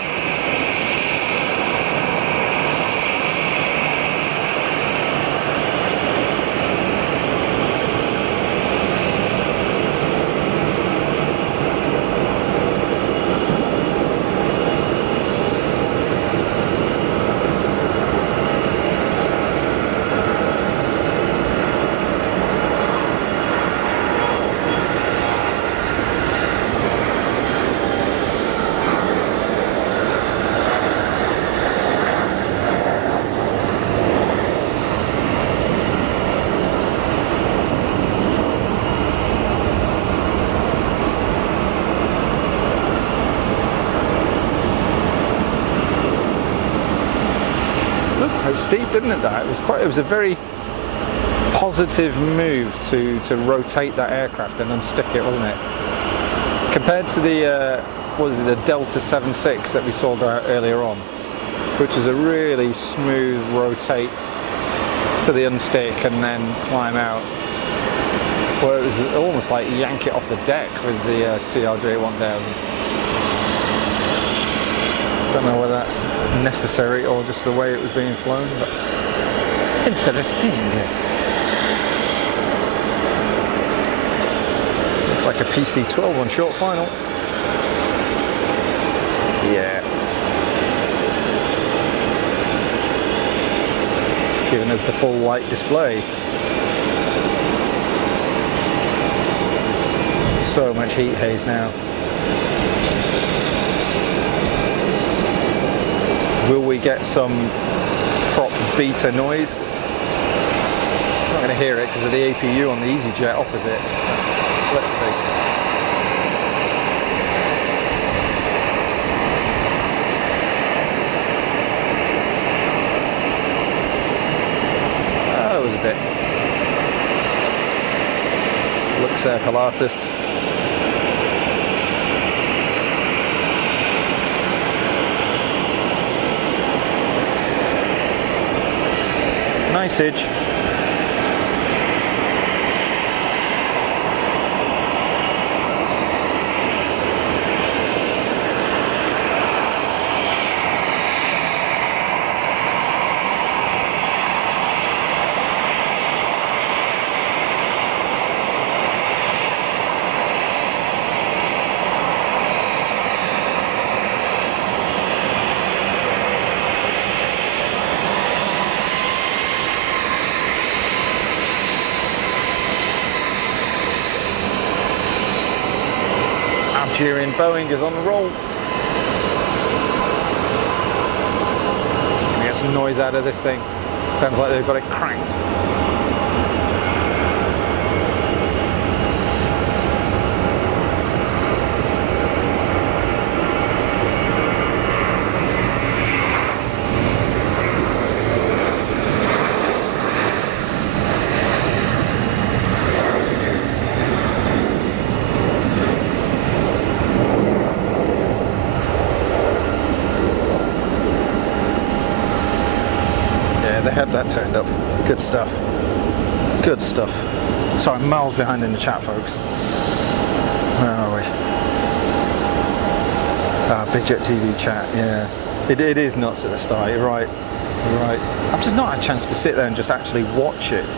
Quite steep, didn't it? That it was a very positive move to rotate that aircraft and unstick it, wasn't it? Compared to the the Delta 76 that we saw go out earlier on, which was a really smooth rotate to the unstick and then climb out. Well, it was almost like yank it off the deck with the CRJ 1000. Don't know whether that's necessary or just the way it was being flown, but interesting. Looks like a PC-12 on short final. Yeah. Giving us the full light display. So much heat haze now. Will we get some prop beta noise? I'm not going to hear it because of the APU on the easyJet opposite. Let's see. That was a bit. Luxair Pilatus. Niceage. Algerian Boeing is on the roll. Can we get some noise out of this thing? Sounds like they've got it cranked. They had that turned up. Good stuff. Good stuff. Sorry, I'm miles behind in the chat, folks. Where are we? BigJet TV chat, yeah. It is nuts at the start, you're right. You're right. I've just not had a chance to sit there and just actually watch it.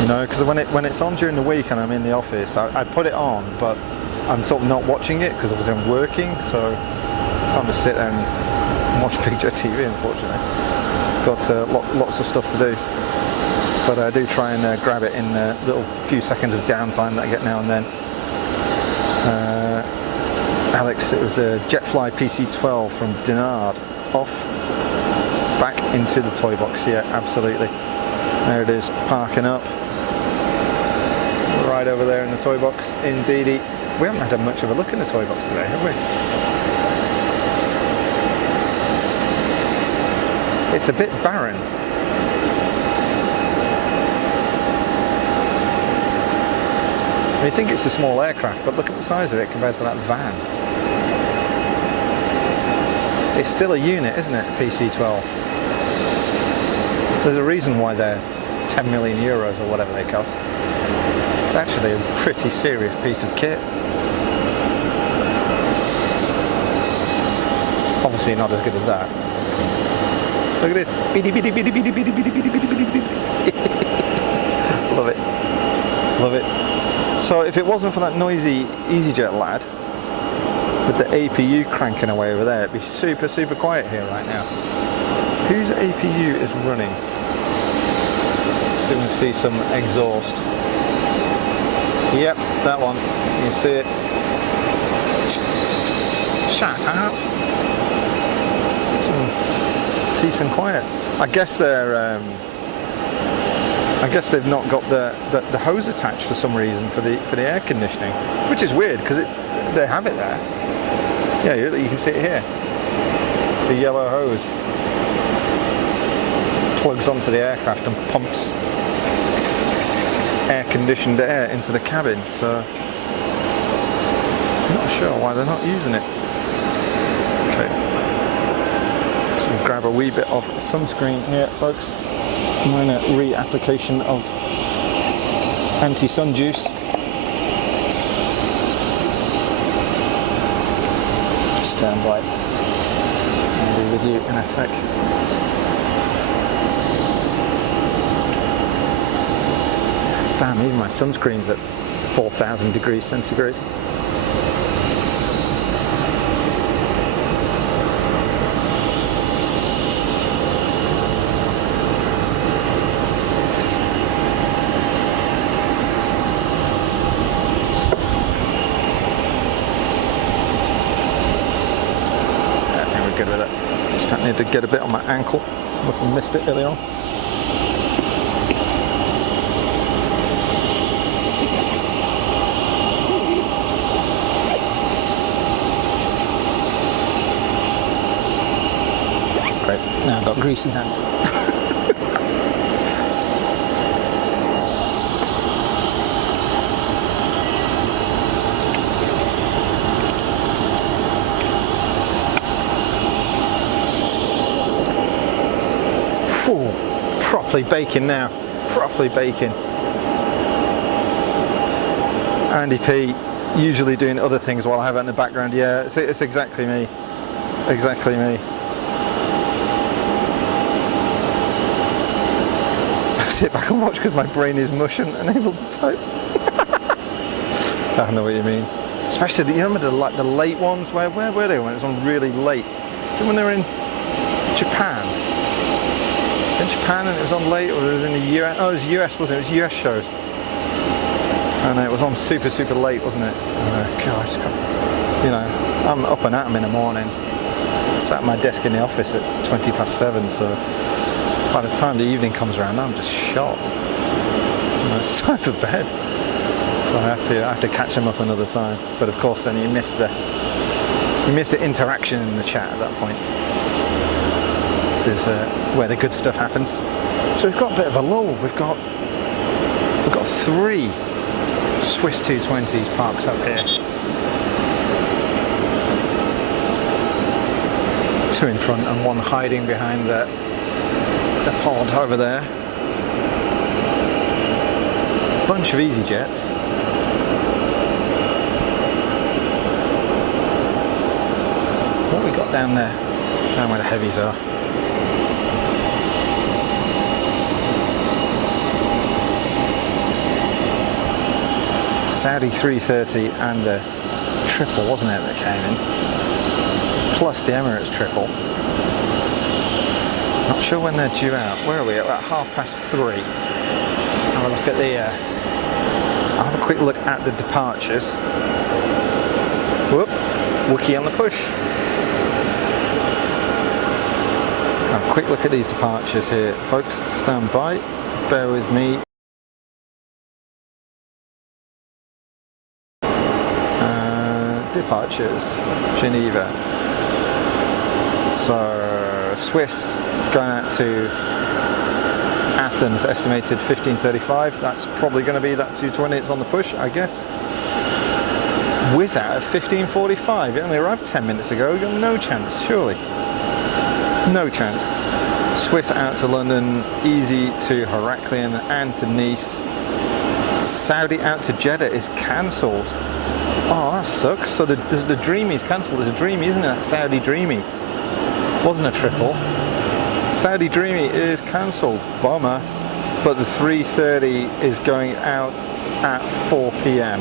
You know, because when it's on during the week and I'm in the office, I put it on, but I'm sort of not watching it because obviously I'm working, so I can't just sit there and watch BigJet TV, unfortunately. Got lots of stuff to do, but I do try and grab it in little few seconds of downtime that I get now and then. Alex, it was a Jetfly PC-12 from Dinard, off, back into the toy box. Yeah, absolutely. There it is, parking up, right over there in the toy box. Indeedy. We haven't had much of a look in the toy box today, have we? It's a bit barren. You think it's a small aircraft, but look at the size of it compared to that van. It's still a unit, isn't it, PC-12? There's a reason why they're 10 million euros or whatever they cost. It's actually a pretty serious piece of kit. Obviously not as good as that. Look at this. Love it. Love it. So if it wasn't for that noisy easyJet lad with the APU cranking away over there, it'd be super, super quiet here right now. Whose APU is running? So we can see some exhaust. Yep, that one. You see it. Shut up. Some peace and quiet. I guess they're. I guess they've not got the hose attached for some reason for the air conditioning, which is weird because they have it there. Yeah, you can see it here. The yellow hose plugs onto the aircraft and pumps air-conditioned air into the cabin. So I'm not sure why they're not using it. Okay, so we'll grab a wee bit of sunscreen here, folks. Minor reapplication of anti-sun juice. Stand by. I'll be with you in a sec. Damn, even my sunscreen's at 4,000 degrees centigrade. Good with it. Just need to get a bit on my ankle. Must have missed it earlier on. Great. Now I've got greasy hands. Ooh, properly baking now, properly baking. Andy P usually doing other things while I have it in the background. Yeah, it's exactly me, exactly me. I sit back and watch because my brain is mush and unable to type. I know what you mean. Especially, you remember the late ones? Where were they when it was on really late? So when they were in Japan. In Japan and it was on late, or it was in the US. Oh, it was US, wasn't it? It was US shows. And it was on super, super late, wasn't it? God, I just got, you know, I'm up and at 'em in the morning. Sat at my desk in the office at 7:20, so by the time the evening comes around, I'm just shot. You know, it's time for bed. So I have to catch them up another time. But of course, then you miss the interaction in the chat at that point. Is where the good stuff happens. So we've got a bit of a lull. We've got 3 Swiss 220s parked up here. 2 in front and 1 hiding behind the pod over there. Bunch of easyJets. What have we got down there? Down where the heavies are. Saudi 330 and the triple, wasn't it, that came in? Plus the Emirates triple. Not sure when they're due out. Where are we? About 3:30. Have a look at the. I'll have a quick look at the departures. Whoop! Wookie on the push. Have a quick look at these departures here, folks. Stand by. Bear with me. Departures, Geneva. So Swiss going out to Athens, estimated 15:35. That's probably going to be that 220. It's on the push, I guess. Wizz out at 15:45. It only arrived 10 minutes ago. We've got no chance, surely. No chance. Swiss out to London, Easy to Heraklion and to Nice. Saudi out to Jeddah is cancelled. Oh, that sucks. So the Dreamy's cancelled. There's a Dreamy, isn't it? That Saudi Dreamy. Wasn't a triple. Saudi Dreamy is cancelled. Bummer. But the 3:30 is going out at 4 p.m.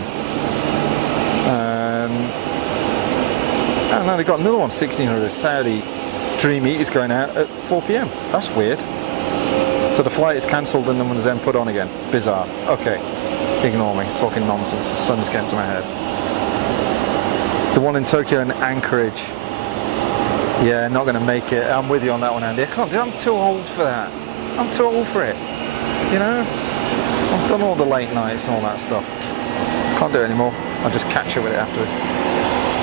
And now they've got another one, 1600 Saudi Dreamy is going out at 4 p.m. That's weird. So the flight is cancelled and the one's then put on again. Bizarre. Okay, ignore me. Talking nonsense. The sun's getting to my head. The one in Tokyo and Anchorage. Yeah, not going to make it. I'm with you on that one, Andy. I can't do it. I'm too old for that. I'm too old for it. You know? I've done all the late nights and all that stuff. Can't do it anymore. I'll just catch up with it afterwards.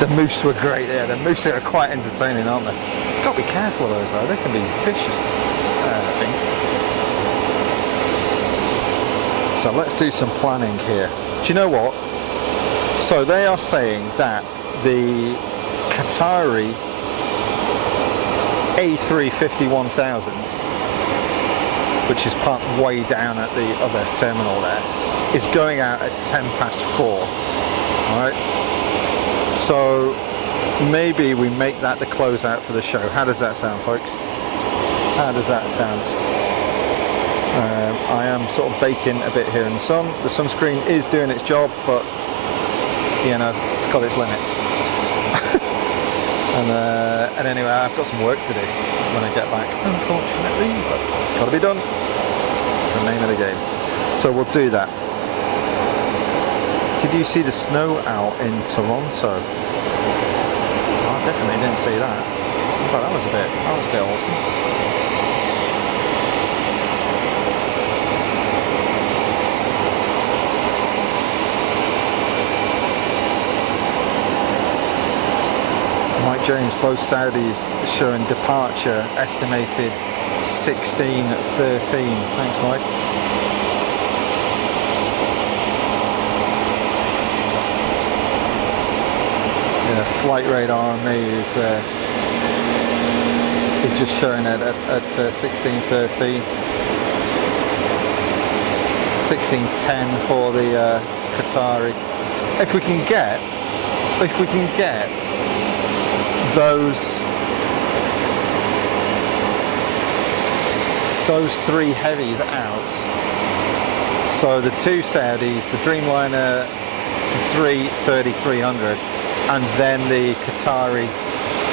The moose were great there. The moose are quite entertaining, aren't they? Got to be careful of those though. They can be vicious, I think. So let's do some planning here. Do you know what? So they are saying that the Qatari A350-1000, which is parked way down at the other terminal there, is going out at 4:10. Alright? So maybe we make that the closeout for the show. How does that sound, folks? How does that sound? I am sort of baking a bit here in the sun. The sunscreen is doing its job, but you know, it's got its limits. And anyway, I've got some work to do when I get back, unfortunately, but it's got to be done. It's the name of the game. So we'll do that. Did you see the snow out in Toronto? Oh, I definitely didn't see that. But that was a bit awesome. Mike James, both Saudis showing departure estimated 16:13. Thanks, Mike. Yeah, flight radar on me is just showing it at 16:13. 16:10 for the Qatari. If we can get those three heavies out. So the two Saudis, the Dreamliner 330-300, and then the Qatari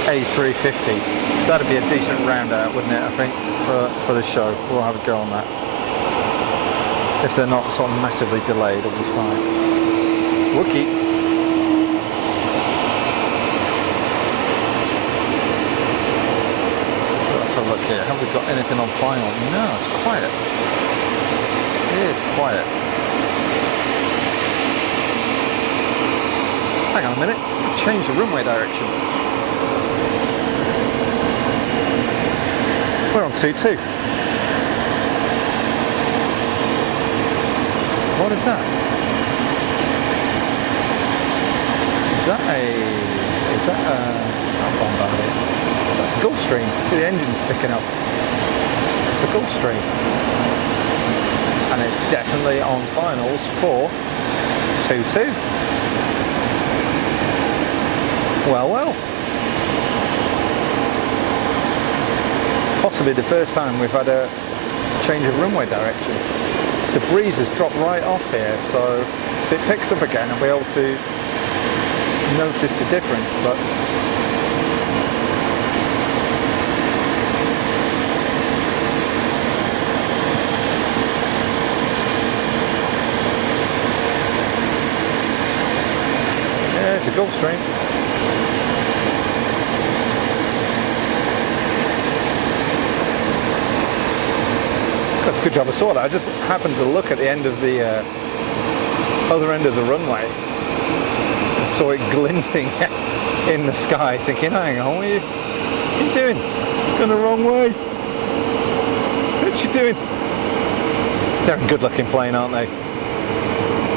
A350. That'd be a decent round out, wouldn't it? I think for the show, we'll have a go on that. If they're not sort of massively delayed, it'll be fine. Wookie. Look here, have we got anything on final? No, it's quiet. It is quiet. Hang on a minute, change the runway direction. We're on 22. What is that? Is that a Bombardier? That's a Gulfstream. See the engine sticking up. It's a Gulfstream. And it's definitely on finals for 2-2. Well. Possibly the first time we've had a change of runway direction. The breeze has dropped right off here, so if it picks up again, I'll be able to notice the difference, but it's a Gulfstream. That's a good job I saw that. I just happened to look at the end of the other end of the runway and saw it glinting in the sky, thinking, hang on, what are you doing? Going the wrong way. What you doing? They're a good looking plane, aren't they?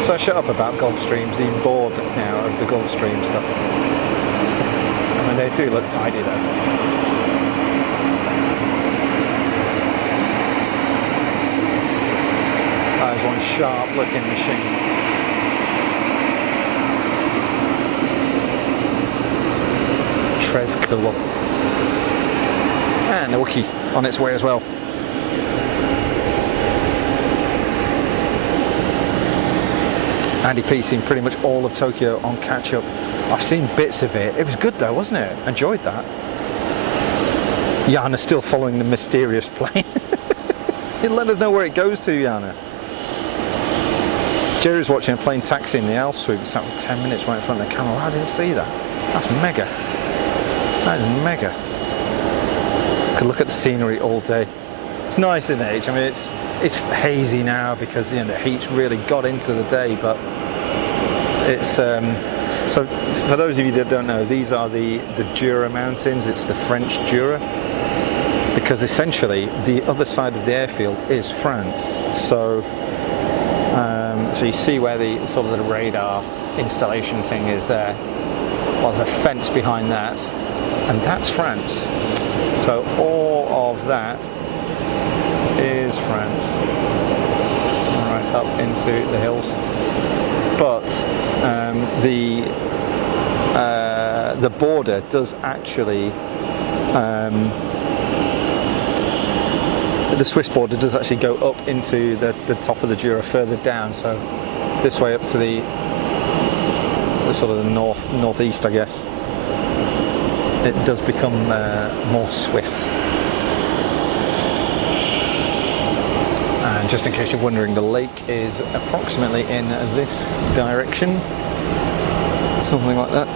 So shut up about Gulfstreams, even bored now of the Gulfstream stuff. I mean, they do look tidy though. sharp looking machine. Tres cool. And a Wookiee on its way as well. Andy P seen pretty much all of Tokyo on catch up. I've seen bits of it. It was good though, wasn't it? Enjoyed that. Jana's still following the mysterious plane. He'll let us know where it goes to, Jana. Jerry's watching a plane taxi in the L swoop, sat for 10 minutes right in front of the camera. I didn't see that. That's mega. That is mega. Could look at the scenery all day. It's nice, isn't it? I mean, it's hazy now because the heat's really got into the day, but it's so for those of you that don't know, these are the Jura Mountains. It's the French Jura, because essentially the other side of the airfield is France. So so you see where the sort of the radar installation thing is there. Well, there's a fence behind that, and that's France. So all of that is France, right up into the hills. But the border does actually, the Swiss border does actually go up into the top of the Jura further down. So this way up to the sort of the northeast, I guess. It does become more Swiss. And just in case you're wondering, the lake is approximately in this direction, something like that.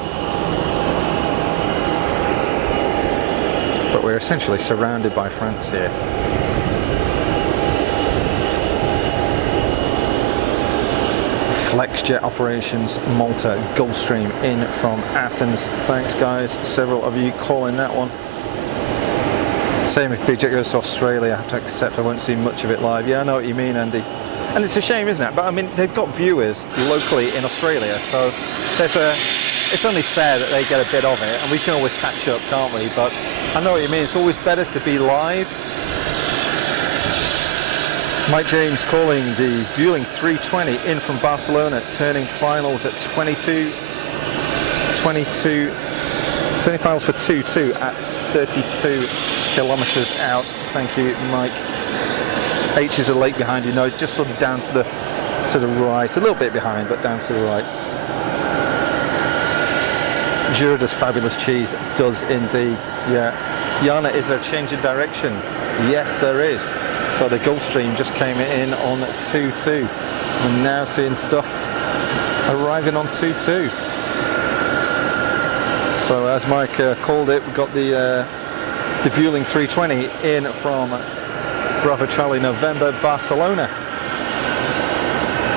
But we're essentially surrounded by France here. FlexJet operations, Malta, Gulfstream in from Athens. Thanks guys, several of you calling that one. Same if BJet goes to Australia, I have to accept I won't see much of it live. Yeah, I know what you mean, Andy. And it's a shame, isn't it? But I mean, they've got viewers locally in Australia, so it's only fair that they get a bit of it, and we can always catch up, can't we? But I know what you mean, it's always better to be live. Mike James calling the Vueling 320 in from Barcelona, turning finals at 20 finals for 22 at 32 kilometers out. Thank you, Mike. H is a lake behind you. No, it's just sort of down to the right, a little bit behind, but down to the right. Jura does fabulous cheese. It does indeed. Yeah. Jana, is there a change in direction? Yes, there is. So the Gulfstream just came in on 2-2. We're now seeing stuff arriving on 2-2. So as Mike called it, we've got the Vueling 320 in from Bravo Charlie November, Barcelona.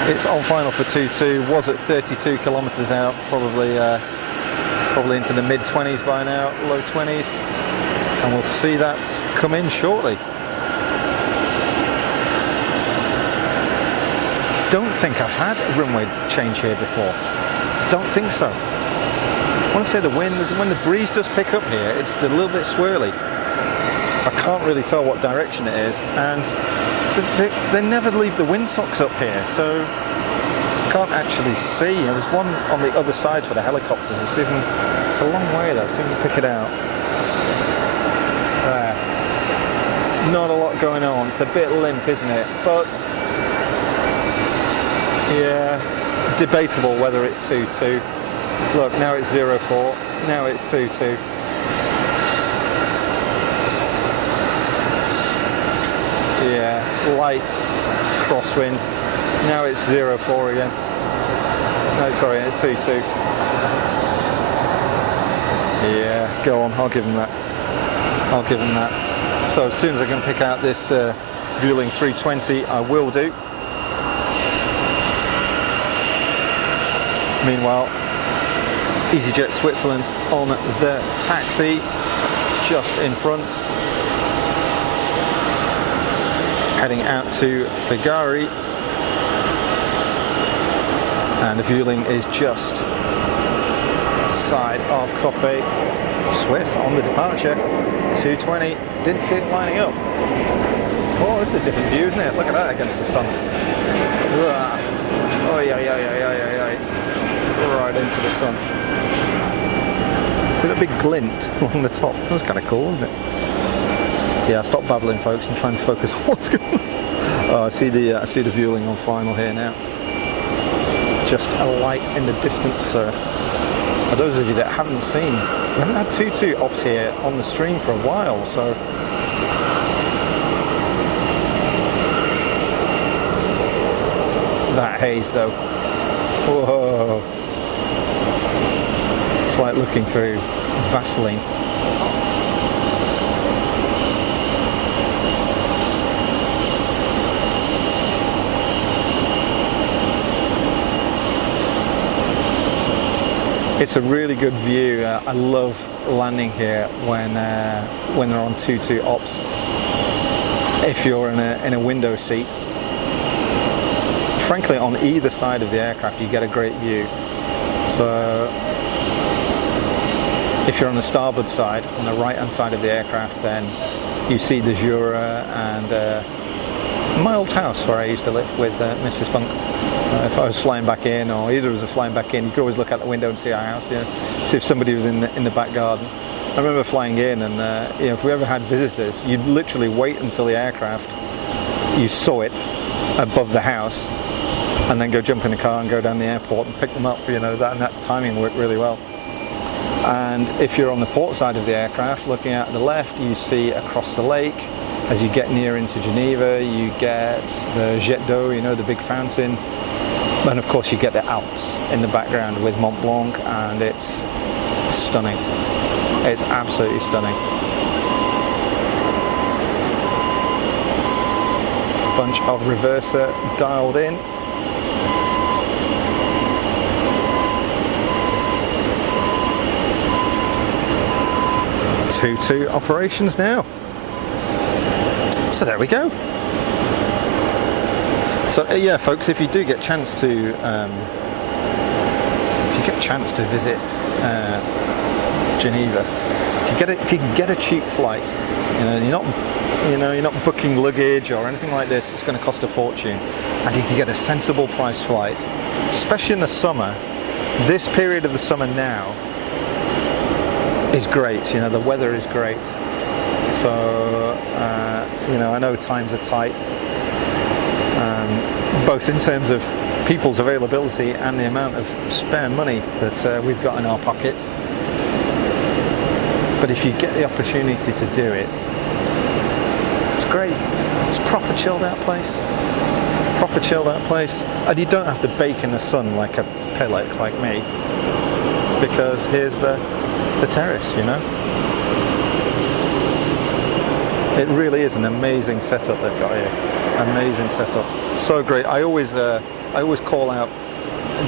It's on final for 2-2, was at 32 kilometers out, probably into the mid-20s by now, low 20s. And we'll see that come in shortly. Don't think I've had a runway change here before. Don't think so. I want to say the wind, when the breeze does pick up here, it's a little bit swirly. So I can't really tell what direction it is. And they never leave the windsocks up here, so I can't actually see. There's one on the other side for the helicopters. We'll see if we can, it's a long way though, see if we can pick it out. There. Not a lot going on. It's a bit limp, isn't it? But yeah, debatable whether it's 2-2. Look, now it's 0-4, now it's 2-2. Yeah, light crosswind. Now it's 0-4 again. No, sorry, it's 2-2. Yeah, go on, I'll give them that. I'll give them that. So as soon as I can pick out this Vueling 320, I will do. Meanwhile, easyJet Switzerland on the taxi just in front, heading out to Figari, and the Vueling is just side of Coppe. Swiss on the departure, 220, didn't see it lining up. Oh, this is a different view, isn't it? Look at that against the sun. Oh yeah. Right into the sun. See that big glint along the top? That was kind of cool, wasn't it? Yeah, stop babbling, folks, and try and focus on what's going on. Oh, I see the viewing on final here now. Just a light in the distance, so for those of you that haven't seen, we haven't had 22 ops here on the stream for a while, so that haze though. Whoa. It's like looking through Vaseline. It's a really good view. I love landing here when they're on 22 ops. If you're in a window seat, frankly, on either side of the aircraft, you get a great view. So, if you're on the starboard side, on the right-hand side of the aircraft, then you see the Jura and my old house where I used to live with Mrs. Funk. If I was flying back in, or either of us were flying back in, you could always look out the window and see our house, see if somebody was in the back garden. I remember flying in, and if we ever had visitors, you'd literally wait until the aircraft, you saw it above the house, and then go jump in the car and go down the airport and pick them up. That timing worked really well. And if you're on the port side of the aircraft, looking out to the left, you see across the lake. As you get near into Geneva, you get the Jet d'eau, the big fountain. And of course you get the Alps in the background with Mont Blanc, and it's stunning. It's absolutely stunning. Bunch of reverser dialed in. Two operations now. So there we go. So yeah, folks, if you do get a chance to, visit Geneva, if you can get a cheap flight, you're not booking luggage or anything like this. It's going to cost a fortune, and you can get a sensible price flight, especially in the summer. This period of the summer now is great. The weather is great. So I know times are tight. Both in terms of people's availability and the amount of spare money that we've got in our pockets. But if you get the opportunity to do it, it's great. It's a proper chilled out place. Proper chilled out place. And you don't have to bake in the sun like a pillock like me, because here's the terrace, It really is an amazing setup they've got here. Amazing setup. So great. I always call out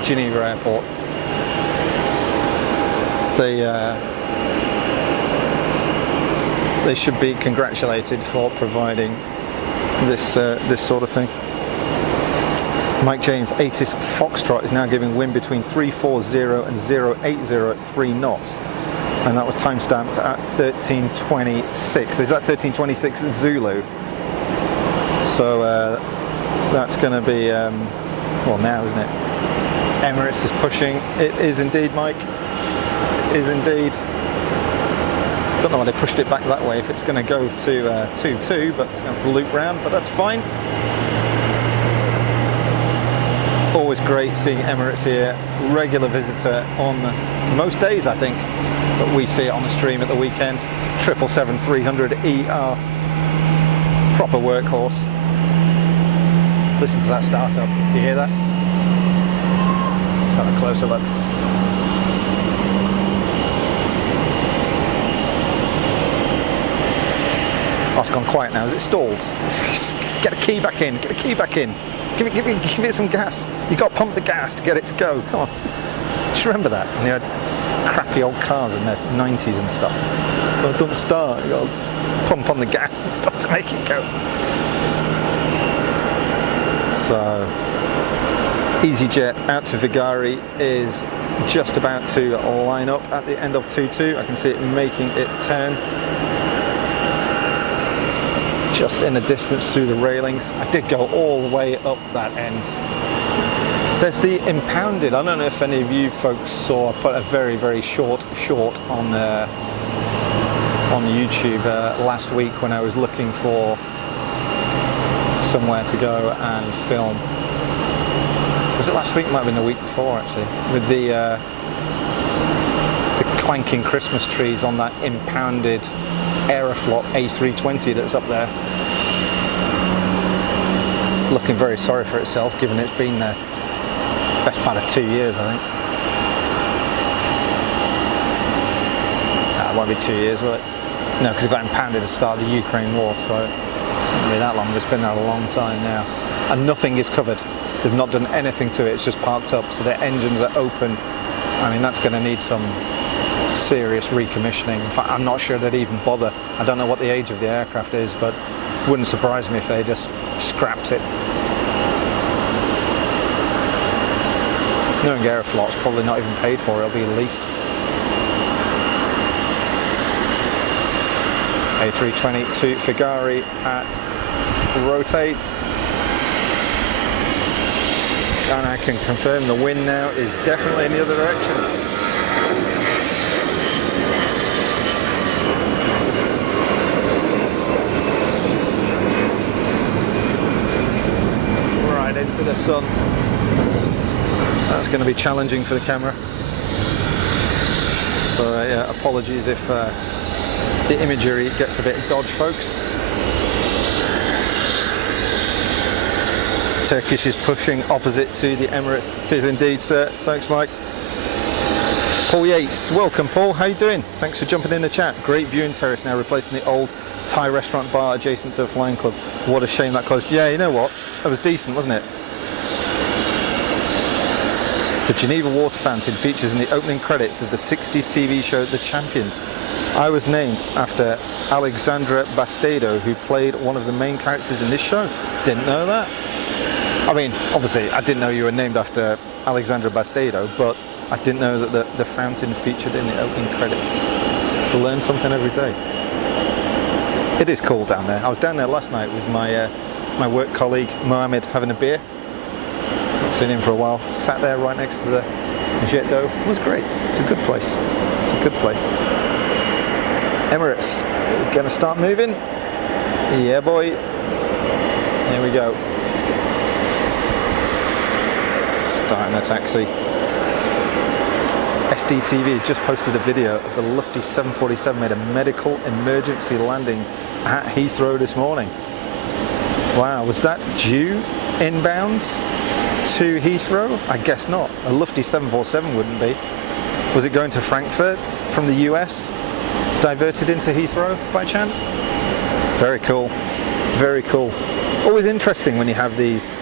Geneva Airport. They should be congratulated for providing this sort of thing. Mike James, ATIS Foxtrot is now giving wind between 340 and 080 at 3 knots. And that was timestamped at 13:26. Is that 13:26 Zulu? So that's going to be, well now, isn't it? Emirates is pushing. It is indeed, Mike. It is indeed. Don't know why they pushed it back that way, if it's going to go to 22, but it's going to loop round, but that's fine. Always great seeing Emirates here. Regular visitor on most days, I think, but we see it on the stream at the weekend. 777-300ER. Proper workhorse. Listen to that startup. Do you hear that? Let's have a closer look. Oh, it's gone quiet now. Is it stalled? Get a key back in. Get a key back in. Give it some gas. You got to pump the gas to get it to go. Come on. Just remember that. And they had crappy old cars in their 90s and stuff. So it doesn't start. You got to pump on the gas and stuff to make it go. So easyJet out to Vigari is just about to line up at the end of 22. I can see it making its turn. just in the distance through the railings. I did go all the way up that end. There's the impounded. I don't know if any of you folks saw. I put a very, very short on YouTube last week when I was looking for somewhere to go and film. Was it last week? It might have been the week before actually. With the clanking Christmas trees on that impounded Aeroflot A320 that's up there. Looking very sorry for itself, given it's been there best part of 2 years, I think. It won't be 2 years, will it? No, because it got impounded at the start of the Ukraine war, so it's not going to be that long. It's been there a long time now. And nothing is covered. They've not done anything to it, it's just parked up, so their engines are open. I mean, that's going to need some serious recommissioning. In fact, I'm not sure they'd even bother. I don't know what the age of the aircraft is, but it wouldn't surprise me if they just scrapped it. Knowing Aeroflot's probably not even paid for it, it'll be leased. A320 to Figari at rotate. And I can confirm the wind now is definitely in the other direction. Right into the sun. That's going to be challenging for the camera. So yeah, apologies if the imagery gets a bit dodgy, folks. Turkish is pushing opposite to the Emirates. It is indeed, sir. Thanks, Mike. Paul Yates, welcome, Paul. How you doing? Thanks for jumping in the chat. Great viewing terrace now replacing the old Thai restaurant bar adjacent to the Flying Club. What a shame that closed. Yeah, you know what? That was decent, wasn't it? The Geneva water fountain features in the opening credits of the 60s TV show The Champions. I was named after Alexandra Bastedo, who played one of the main characters in this show. Didn't know that. I mean, obviously, I didn't know you were named after Alexandra Bastedo, but I didn't know that the fountain featured in the opening credits. I learn something every day. It is cool down there. I was down there last night with my my work colleague Mohammed having a beer. Not seen him for a while. Sat there right next to the jet d'eau. It was great. It's a good place. It's a good place. Emirates, gonna start moving. Yeah, boy. Here we go. Starting the taxi. SDTV just posted a video of the Lufty 747 made a medical emergency landing at Heathrow this morning. Wow, was that due inbound to Heathrow? I guess not. A Lufty 747 wouldn't be. Was it going to Frankfurt from the US? Diverted into Heathrow by chance? Very cool. Very cool. Always interesting when you have these.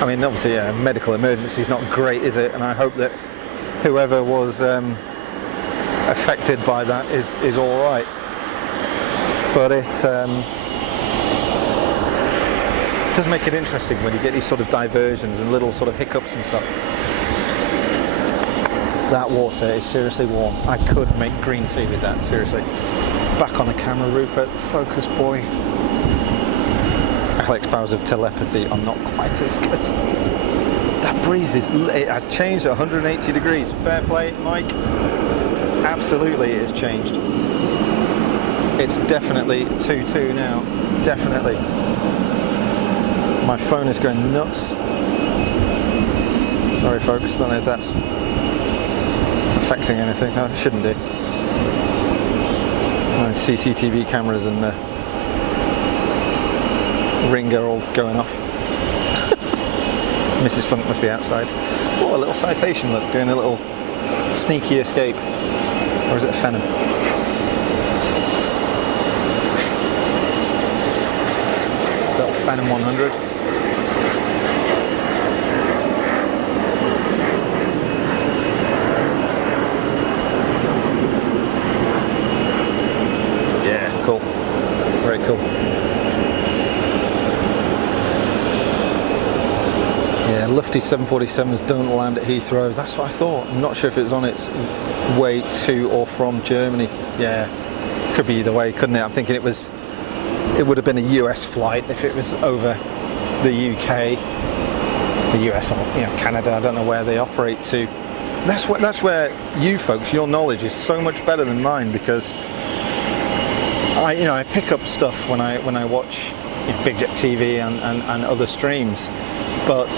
I mean, obviously, a medical emergency is not great, is it? And I hope that whoever was affected by that is all right. But it does make it interesting when you get these sort of diversions and little sort of hiccups and stuff. That water is seriously warm. I could make green tea with that, seriously. Back on the camera, Rupert. Focus, boy. Alex powers of telepathy are not quite as good. That breeze it has changed at 180 degrees. Fair play, Mike. Absolutely, it has changed. It's definitely 2-2 now. Definitely. My phone is going nuts. Sorry, folks. Don't know if that's affecting anything. No, it shouldn't do. CCTV cameras and the Ring are all going off. Mrs. Funk must be outside. Oh, a little citation, look, doing a little sneaky escape. Or is it a Phenom? Little Phenom 100. Yeah, cool. Very cool. Yeah, Lufty 747s don't land at Heathrow. That's what I thought. I'm not sure if it was on its way to or from Germany. Yeah, could be either way, couldn't it? I'm thinking it was it would have been a US flight if it was over the UK, the US or Canada. I don't know where they operate to. That's where you folks, your knowledge is so much better than mine, because I pick up stuff when I watch BigJet TV and other streams, but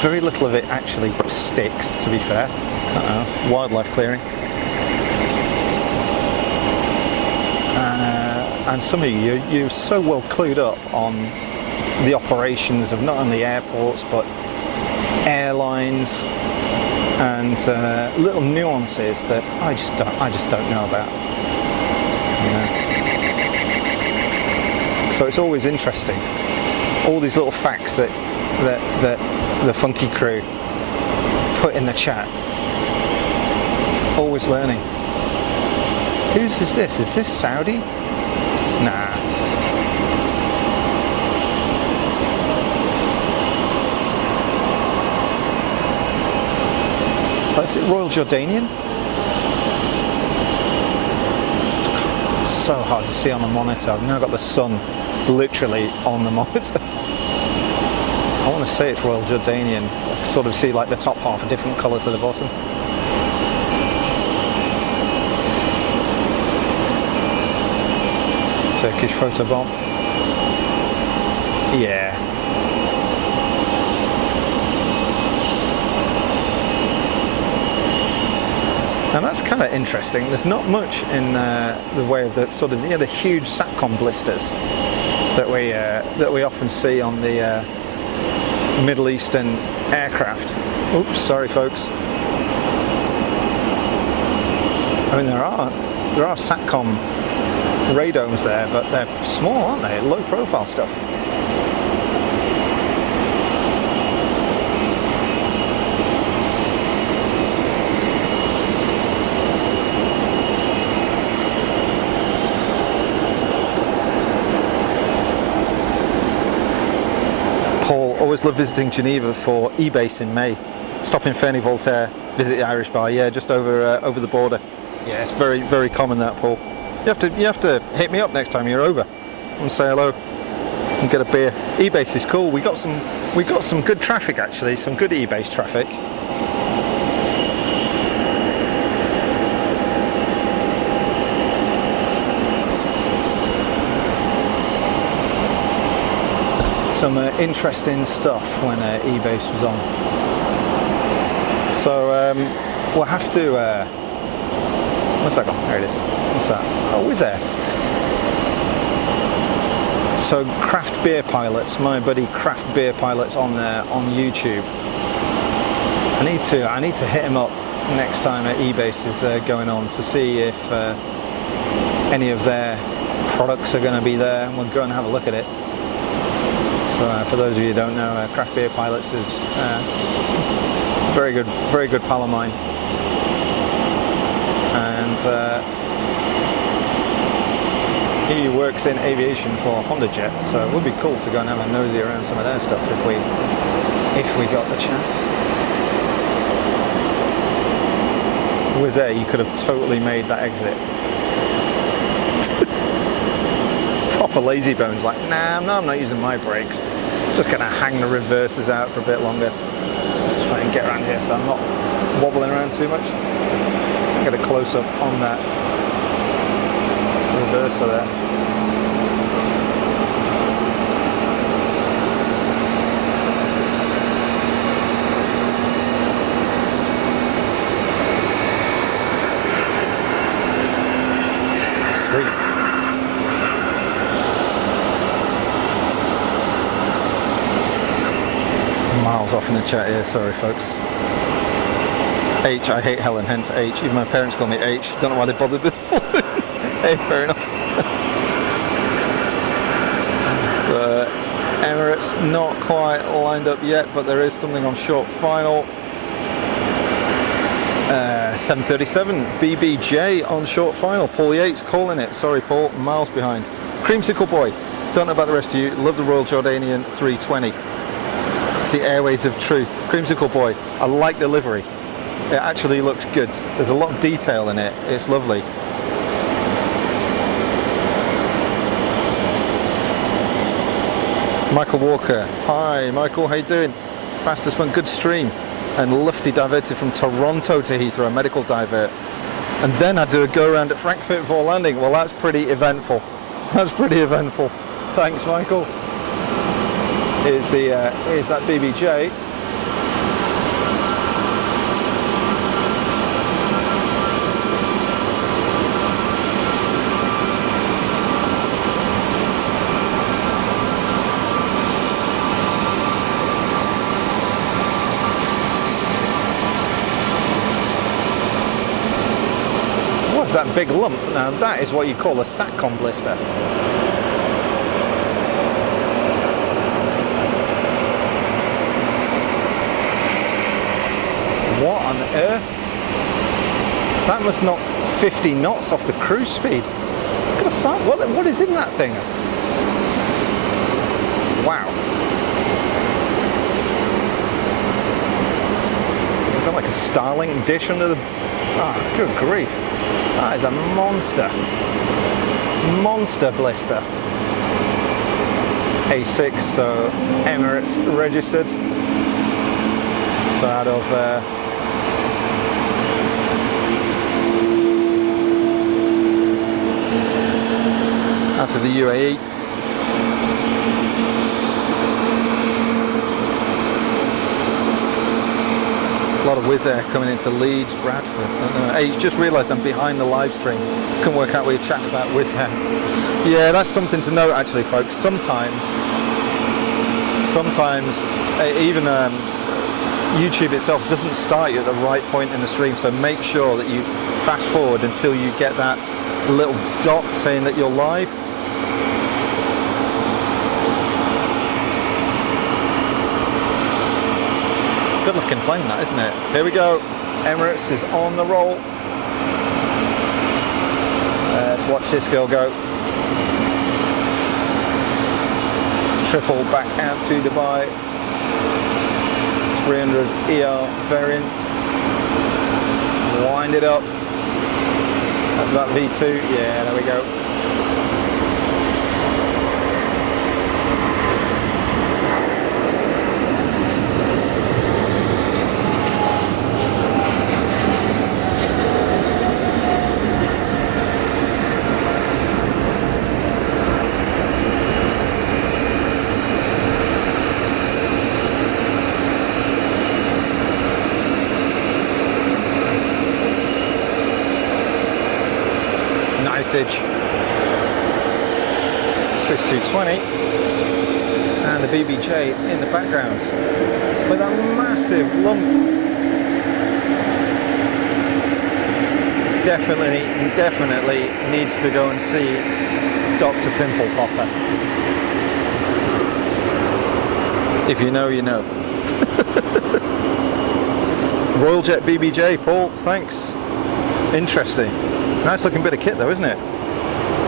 very little of it actually sticks, to be fair. Wildlife clearing. And some of you're so well clued up on the operations of not only airports but airlines and little nuances that I just don't know about. So it's always interesting. All these little facts that the funky crew put in the chat. Always learning. Whose is this? Is this Saudi? Nah. Is it Royal Jordanian? It's so hard to see on the monitor. I've now got the sun literally on the monitor. I want to say it's Royal Jordanian. I can sort of see like the top half a different colour to the bottom. Turkish photobomb. Yeah. And that's kind of interesting. There's not much in the way of the sort of the huge satcom blisters that we often see on the Middle Eastern aircraft. Oops, sorry folks. I mean there are satcom radomes there, but they're small, aren't they? Low profile stuff. Paul, always love visiting Geneva for eBase in May. Stop in Fernie Voltaire, visit the Irish bar. Yeah, just over the border. Yeah, it's very, very common that, Paul. You have to hit me up next time you're over and say hello and get a beer. eBase is cool. We got some good traffic actually, some good eBase traffic. Some interesting stuff when eBase was on. So we'll have to. What's that gone? There it is. What's that? Oh, Wizz Air. So Craft Beer Pilots, my buddy Craft Beer Pilots on YouTube. I need to hit him up next time eBase is going on to see if any of their products are going to be there, and we'll go and have a look at it. So for those of you who don't know, Craft Beer Pilots is very good pal of mine. And he works in aviation for HondaJet, so it would be cool to go and have a nosy around some of their stuff if we got the chance. Wizz Air, you could have totally made that exit. Proper lazy bones, like, nah, I'm not using my brakes. Just gonna hang the reversers out for a bit longer. Let's try and get around here so I'm not wobbling around too much. So get a close up on that reverser there. Sweet. Miles off in the chat here, sorry folks. H, I hate Helen, hence H. Even my parents call me H. Don't know why they bothered with the full. Hey, fair enough. So Emirates not quite lined up yet, but there is something on short final. 737 BBJ on short final. Paul Yates calling it. Sorry Paul, miles behind. Creamsicle Boy, don't know about the rest of you. Love the Royal Jordanian 320. It's the Airways of Truth. Creamsicle Boy, I like the livery. It actually looks good. There's a lot of detail in it. It's lovely. Michael Walker. Hi, Michael. How you doing? Fastest fun. Good stream. And Lufty diverted from Toronto to Heathrow, a medical divert. And then I do a go around at Frankfurt before landing. Well, that's pretty eventful. That's pretty eventful. Thanks, Michael. Here's that BBJ. What's that big lump? Now that is what you call a SATCOM blister. What on earth? That must knock 50 knots off the cruise speed. Look at the sight. What is in that thing? Wow. It's got like a Starlink dish under the... Ah, good grief. That is a monster. Monster blister. A6, so Emirates registered. So out of the UAE. A lot of Wizz Air coming into Leeds, Bradford. Hey, he's just realised I'm behind the live stream. Couldn't work out what you're chatting about Wizz Air. Yeah, that's something to note actually, folks. Sometimes even YouTube itself doesn't start you at the right point in the stream, so make sure that you fast forward until you get that little dot saying that you're live. Good looking plane that, isn't it? Here we go. Emirates is on the roll. Let's watch this girl go. Triple back out to Dubai. 300 ER variant. Wind it up. That's about V2. Yeah, there we go. Swiss 220 and the BBJ in the background with a massive lump. Definitely needs to go and see Dr. Pimple Popper. If you know, you know. Royal Jet BBJ, Paul, thanks. Interesting. Nice looking bit of kit though, isn't it?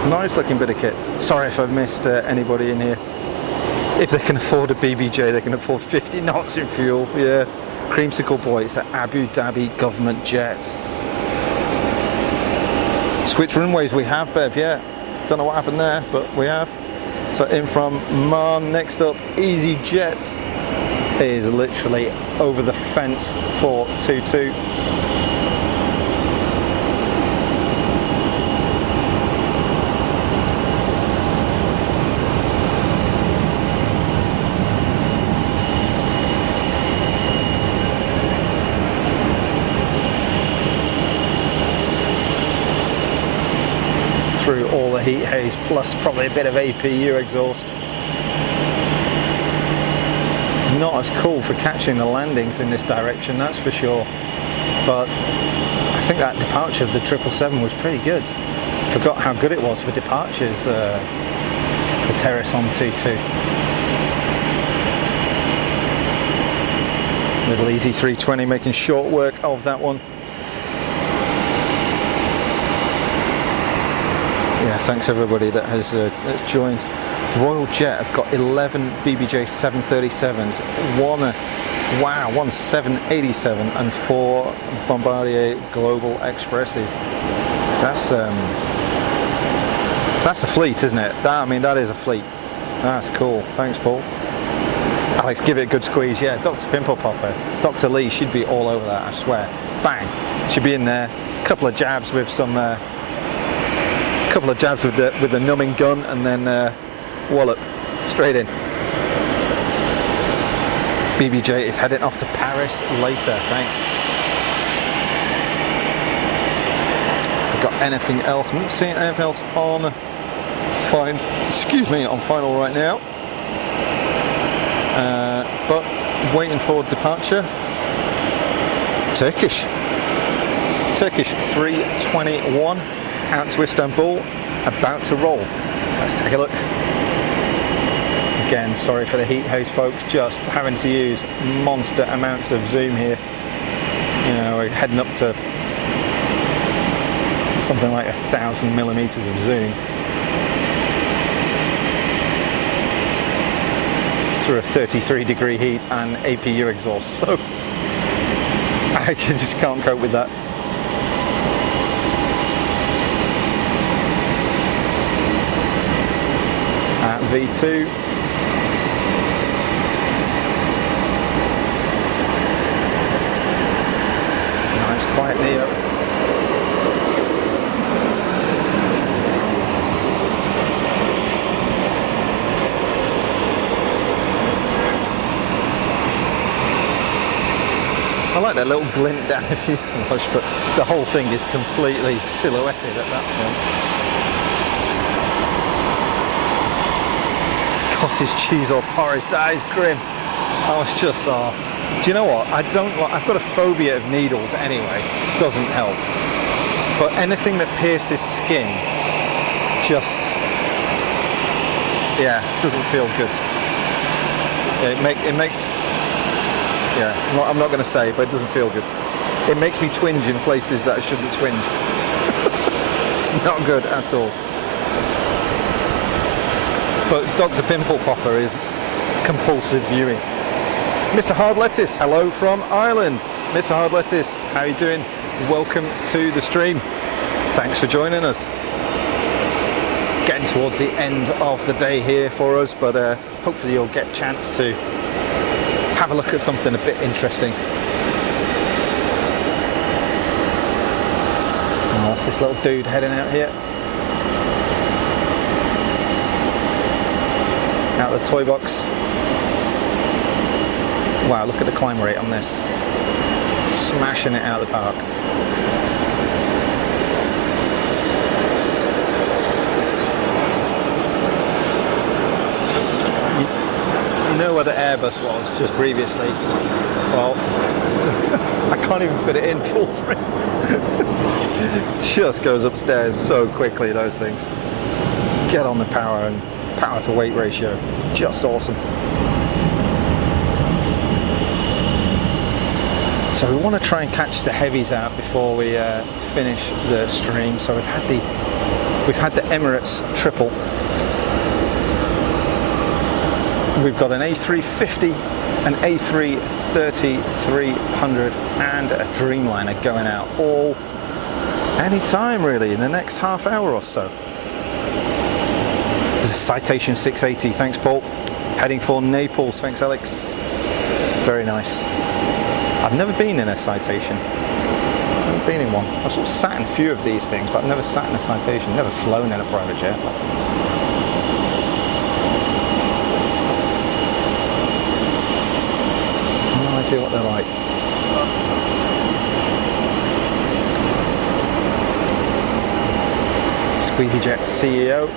Nice looking bit of kit. Sorry if I've missed anybody in here. If they can afford a BBJ, they can afford 50 knots in fuel. Yeah. Creamsicle boy, it's an Abu Dhabi government jet. Switch runways we have, Bev, yeah. Don't know what happened there, but we have. So in from Man, next up, easyJet is literally over the fence for 22. Through all the heat haze plus probably a bit of APU exhaust. Not as cool for catching the landings in this direction, that's for sure, but I think that departure of the 777 was pretty good. Forgot how good it was for departures, the Terrace on 22. Little easy 320 making short work of that one. Yeah, thanks everybody that has that's joined. Royal Jet have got 11 BBJ 737s, one 787 and 4 Bombardier Global Expresses. That's a fleet, isn't it? That is a fleet. That's cool. Thanks, Paul. Alex, give it a good squeeze. Yeah, Dr. Pimple Popper. Dr. Lee should be all over that, I swear. Bang. Should be in there. Couple of jabs with some... couple of jabs with the numbing gun, and then wallop. Straight in. BBJ is heading off to Paris later. Thanks. Got anything else? I'm not seeing anything else on on final right now, but waiting for departure. Turkish 321 out to Istanbul, about to roll. Let's take a look. Again, sorry for the heat haze, folks, just having to use monster amounts of zoom here. You know, we're heading up to something like 1,000 millimeters of zoom through a 33-degree heat and APU exhaust, so I just can't cope with that. At V2, nice quiet Neo. I like that little glint down the fuselage, but the whole thing is completely silhouetted at that point. Cottage cheese or porridge, that is grim. I was just off. Do you know what? I've got a phobia of needles anyway. Doesn't help. But anything that pierces skin just, yeah, doesn't feel good. It makes. Yeah, I'm not going to say, but it doesn't feel good. It makes me twinge in places that I shouldn't twinge. It's not good at all. But Dr. Pimple Popper is compulsive viewing. Mr. Hard Lettuce, hello from Ireland. Mr. Hard Lettuce, how are you doing? Welcome to the stream. Thanks for joining us. Getting towards the end of the day here for us, but hopefully you'll get a chance to have a look at something a bit interesting. Oh, that's this little dude heading out here. Out of the toy box. Wow, look at the climb rate on this. Smashing it out of the park. You know where the Airbus was just previously? Well, I can't even fit it in full frame. Just goes upstairs so quickly, those things. Get on the power and power to weight ratio. Just awesome. So we want to try and catch the heavies out before we finish the stream. So we've had the Emirates triple. We've got an A350, an A330-300 and a Dreamliner going out all any time really in the next half hour or so. This is Citation 680, thanks Paul. Heading for Naples, thanks Alex. Very nice. I've never been in a Citation. I've never been in one. I've sort of sat in a few of these things, but I've never sat in a Citation, never flown in a private jet. See what they're like. easyJet CEO.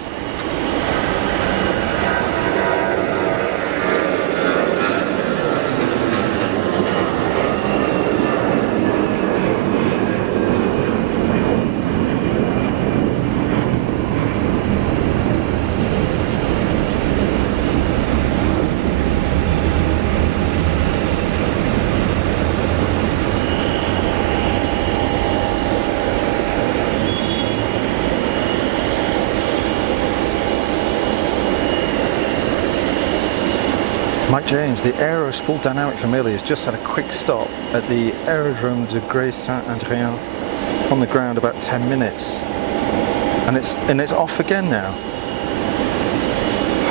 Mike James, the Aerospool Dynamic Familiar has just had a quick stop at the Aerodrome de Grès Saint-Adrien on the ground about 10 minutes. And it's off again now.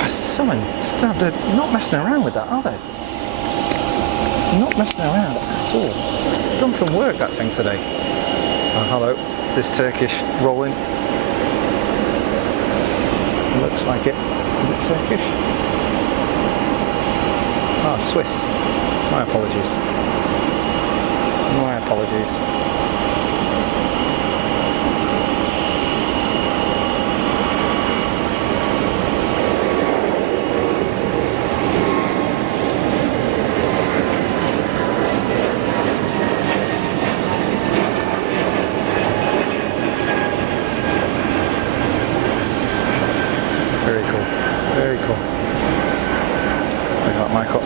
Someone not messing around with that, are they? Not messing around at all. It's done some work, that thing, today. Oh, hello. Is this Turkish rolling? Looks like it. Is it Turkish? Ah, Swiss. My apologies. My apologies.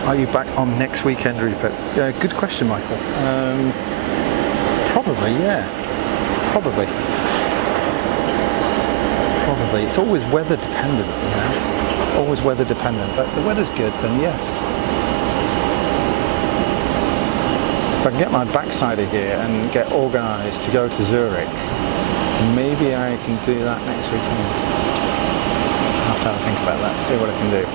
Are you back on next weekend, Rupert? Good question, Michael. Probably, yeah. Probably. It's always weather dependent, you know. Always weather dependent. But if the weather's good, then yes. If I can get my backside of here and get organised to go to Zurich, maybe I can do that next weekend. I'll have to have a think about that, see what I can do.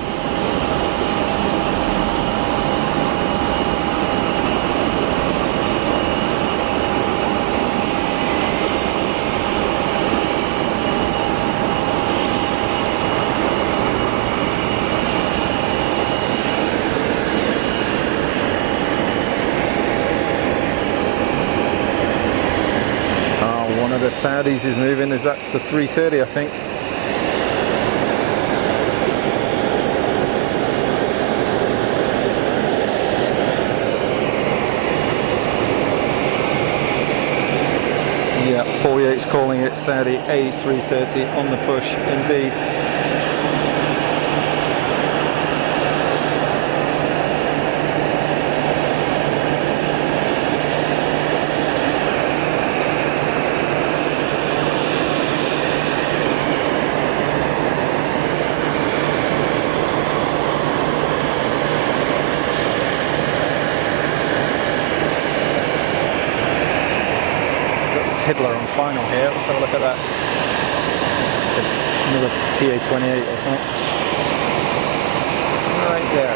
The Saudis is moving, that's the 330, I think. Yeah, Paul Yates calling it Saudi A330 on the push, indeed. Hiddler on final here, let's have a look at that. It's like another PA28 or something. Right there.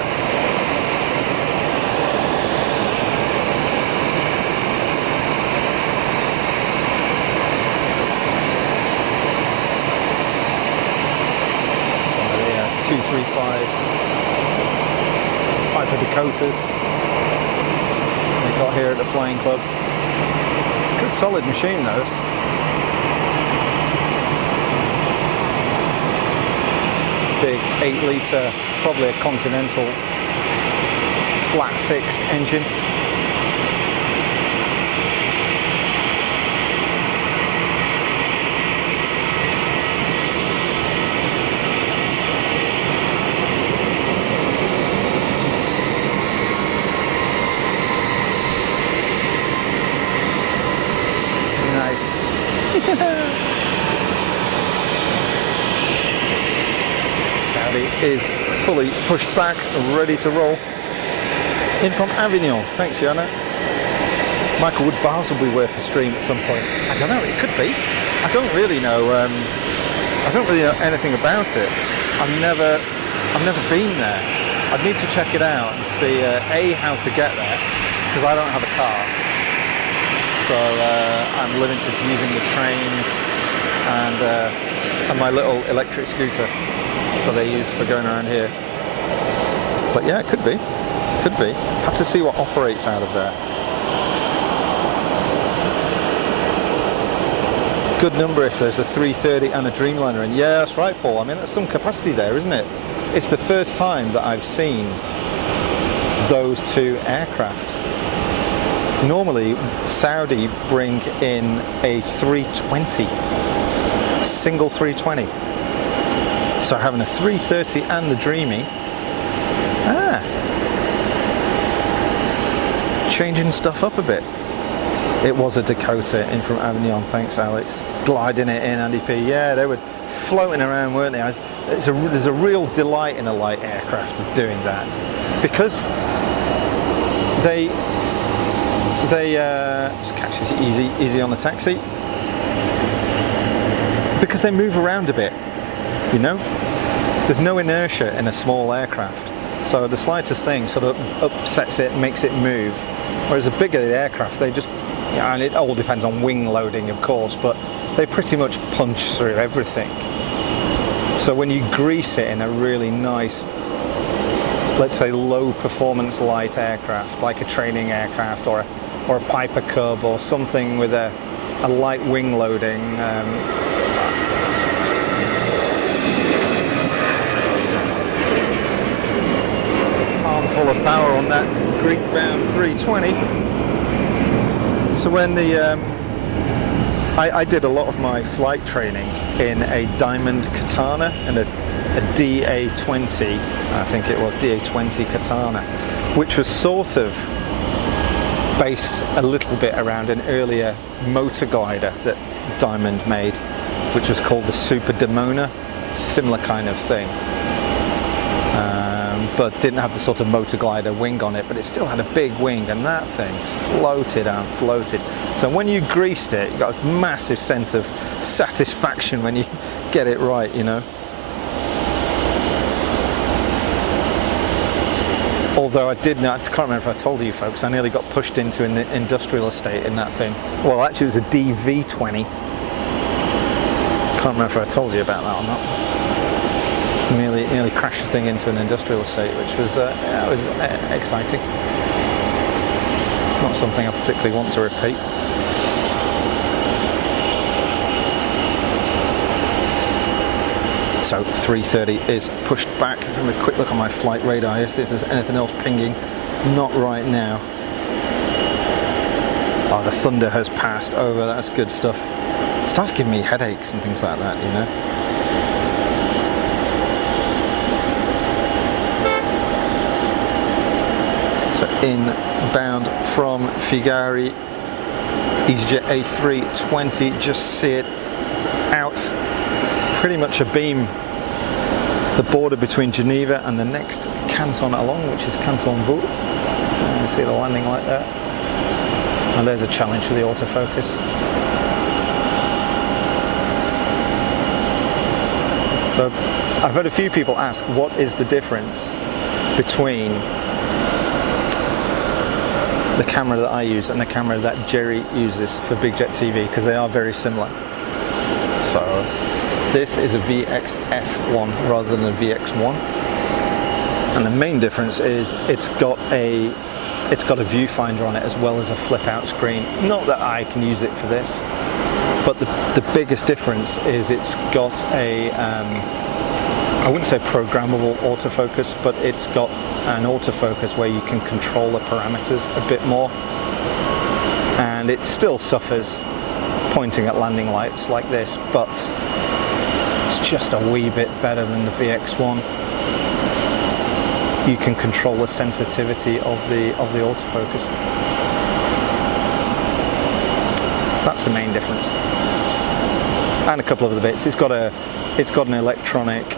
That's one of the 235 Piper Dakotas they got here at the Flying Club. Good solid machine, those. Big 8 litre, probably a Continental flat 6 engine. Saudi is fully pushed back, ready to roll. In from Avignon. Thanks, Yana. Michael, would Basel be worth a stream at some point? I don't know, it could be. I don't really know anything about it. I've never been there. I'd need to check it out and see A, how to get there, because I don't have a car. So I'm limited to using the trains and my little electric scooter that they use for going around here. But yeah, it could be. Could be. Have to see what operates out of there. Good number if there's a 330 and a Dreamliner in. Yeah, that's right, Paul. I mean, there's some capacity there, isn't it? It's the first time that I've seen those two aircraft. Normally, Saudi bring in a 320, a single 320. So having a 330 and the Dreamy, changing stuff up a bit. It was a Dakota in from Avignon, thanks Alex. Gliding it in, Andy P. Yeah, they were floating around, weren't they? There's a real delight in a light aircraft of doing that. Because they just catch this easy on the taxi. Because they move around a bit, you know? there's no inertia in a small aircraft, so the slightest thing sort of upsets it, makes it move. Whereas a bigger aircraft, they just, and it all depends on wing loading, of course, but they pretty much punch through everything. So when you grease it in a really nice, let's say low performance light aircraft, like a training aircraft or a Piper Cub or something with a light wing loading, armful of power on that Greek-bound 320. So when the I did a lot of my flight training in a Diamond Katana and a DA-20, I think it was DA-20 Katana, which was sort of based a little bit around an earlier motor glider that Diamond made, which was called the Super Demona, similar kind of thing, but didn't have the sort of motor glider wing on it, but it still had a big wing, and that thing floated and floated. So when you greased it, you got a massive sense of satisfaction when you get it right, you know. Although I can't remember if I told you folks, I nearly got pushed into an industrial estate in that thing. Well, actually it was a DV-20. Can't remember if I told you about that or not. Nearly crashed the thing into an industrial estate, which was exciting. Not something I particularly want to repeat. So 330 is pushed back. Have a quick look on my flight radar here, see if there's anything else pinging. Not right now. Oh, the thunder has passed over, that's good stuff. It starts giving me headaches and things like that, you know. So inbound from Figari, easyJet A320, just see it out. Pretty much a beam, the border between Geneva and the next canton along, which is Canton Vaud. You see the landing light there. And there's a challenge for the autofocus. So I've had a few people ask, what is the difference between the camera that I use and the camera that Jerry uses for Big Jet TV, because they are very similar. So this is a VXF1 rather than a VX1, and the main difference is it's got a viewfinder on it as well as a flip out screen. Not that I can use it for this, but the biggest difference is it's got a I wouldn't say programmable autofocus, but it's got an autofocus where you can control the parameters a bit more, and it still suffers pointing at landing lights like this, but it's just a wee bit better than the VX1. You can control the sensitivity of the autofocus. So that's the main difference. And a couple of other bits. It's got an electronic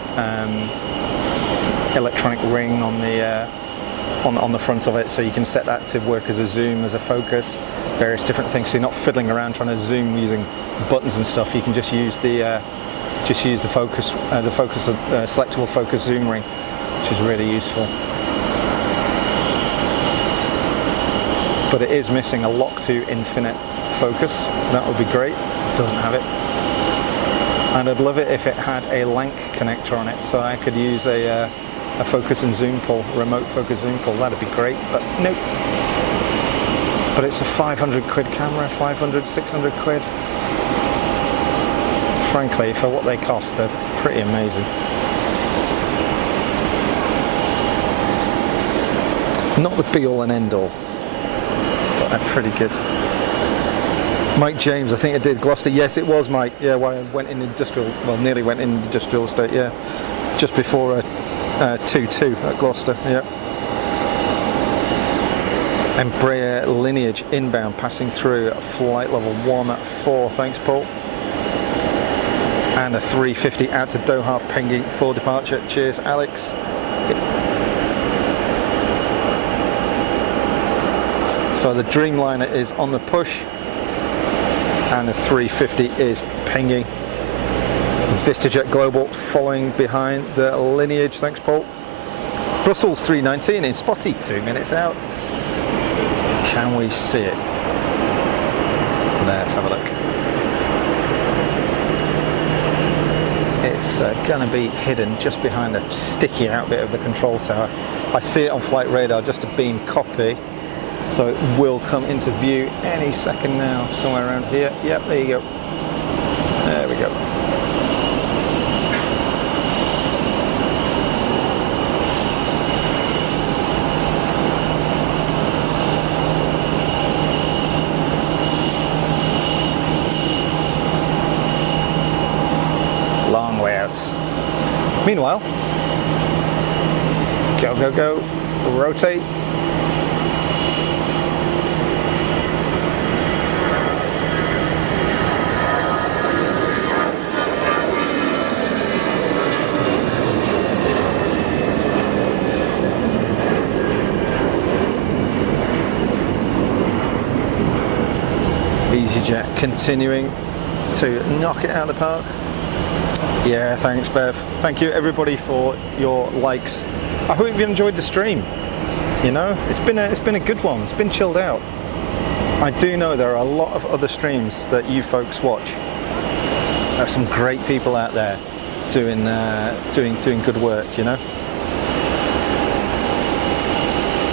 ring on the front of it, so you can set that to work as a zoom, as a focus, various different things. So you're not fiddling around trying to zoom using buttons and stuff. You can just use the selectable focus zoom ring, which is really useful. But it is missing a lock to infinite focus. That would be great. It doesn't have it. And I'd love it if it had a LANC connector on it, so I could use a focus and zoom pull, remote focus zoom pull. That'd be great, but nope. But it's a 500 quid camera, 500, 600 quid. Frankly, for what they cost, they're pretty amazing. Not the be all and end all, but they're pretty good. Mike James, I think it did Gloucester. Yes, it was Mike. Yeah, well, I went in industrial, well, nearly went in industrial estate. Yeah, just before 2-2 at Gloucester. Yeah. Embraer Lineage inbound, passing through flight level 14. Thanks, Paul. And a 350 out to Doha, pinging for departure. Cheers, Alex. So the Dreamliner is on the push, and the 350 is pinging. VistaJet Global following behind the Lineage. Thanks, Paul. Brussels 319 in spotty, 2 minutes out. Can we see it? Let's have a look. It's going to be hidden just behind the sticky out bit of the control tower. I see it on flight radar, just a beam copy. So it will come into view any second now, somewhere around here. Yep, there you go. There we go. Long way out. Meanwhile, go, go, go, rotate. easyJet continuing to knock it out of the park. Yeah, thanks Bev. Thank you everybody for your likes. I hope you enjoyed the stream. You know, it's been a good one. It's been chilled out. I do know there are a lot of other streams that you folks watch. There are some great people out there doing good work, you know.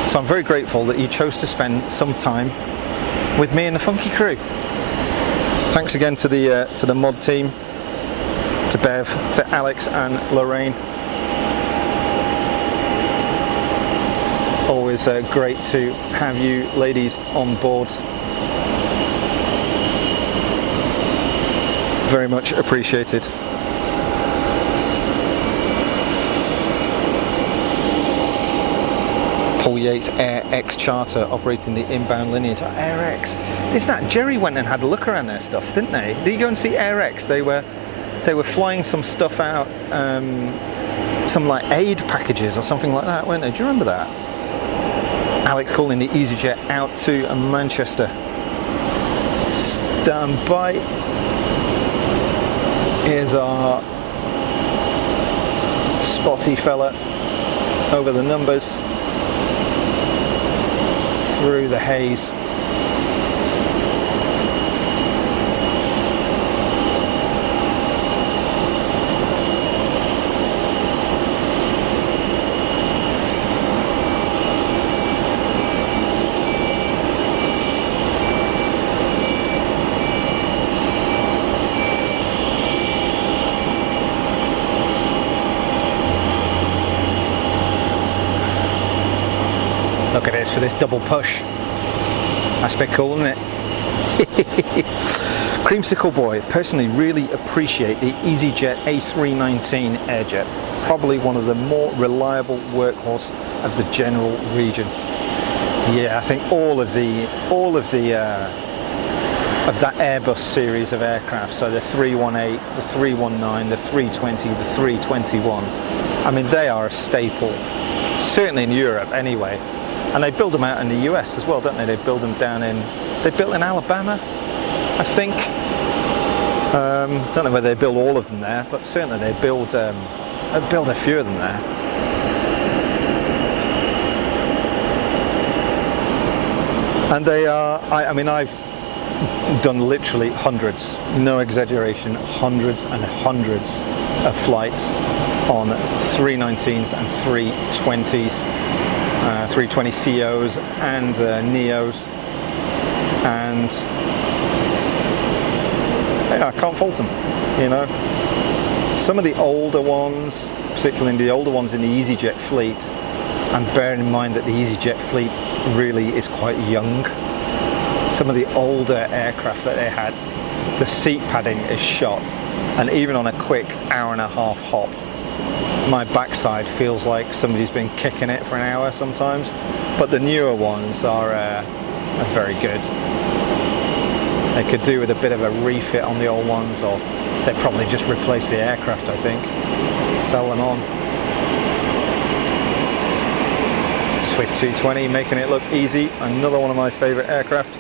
So I'm very grateful that you chose to spend some time with me and the Funky crew. Thanks again to the mod team, to Bev, to Alex and Lorraine. Always great to have you ladies on board. Very much appreciated. Paul Yates, Air X Charter, operating the inbound Lineage. Oh, Air X. Isn't that, Jerry went and had a look around their stuff, didn't they? Did you go and see Air X? They were flying some stuff out, some like aid packages or something like that, weren't they? Do you remember that? Alex calling the easyJet out to Manchester. Stand by. Here's our spotty fella over the numbers, through the haze. Look at this for this double push. That's a bit cool, isn't it? Creamsicle Boy, personally really appreciate the easyJet A319 Airjet. Probably one of the more reliable workhorse of the general region. Yeah, I think all of that Airbus series of aircraft, so the 318, the 319, the 320, the 321. I mean, they are a staple, certainly in Europe anyway. And they build them out in the US as well, don't they? They build them they built in Alabama, I think. Don't know whether they build all of them there, but certainly they build a few of them there. And they are, I mean, I've done literally hundreds, no exaggeration, hundreds and hundreds of flights on 319s and 320s. 320 COs and Neos, and yeah, I can't fault them, you know. Some of the older ones, particularly the older ones in the easyJet fleet, and bearing in mind that the easyJet fleet really is quite young, some of the older aircraft that they had, the seat padding is shot, and even on a quick hour-and-a-half hop, my backside feels like somebody's been kicking it for an hour sometimes. But the newer ones are very good. They could do with a bit of a refit on the old ones, or they'd probably just replace the aircraft, I think. Sell them on. Swiss 220 making it look easy, another one of my favourite aircraft.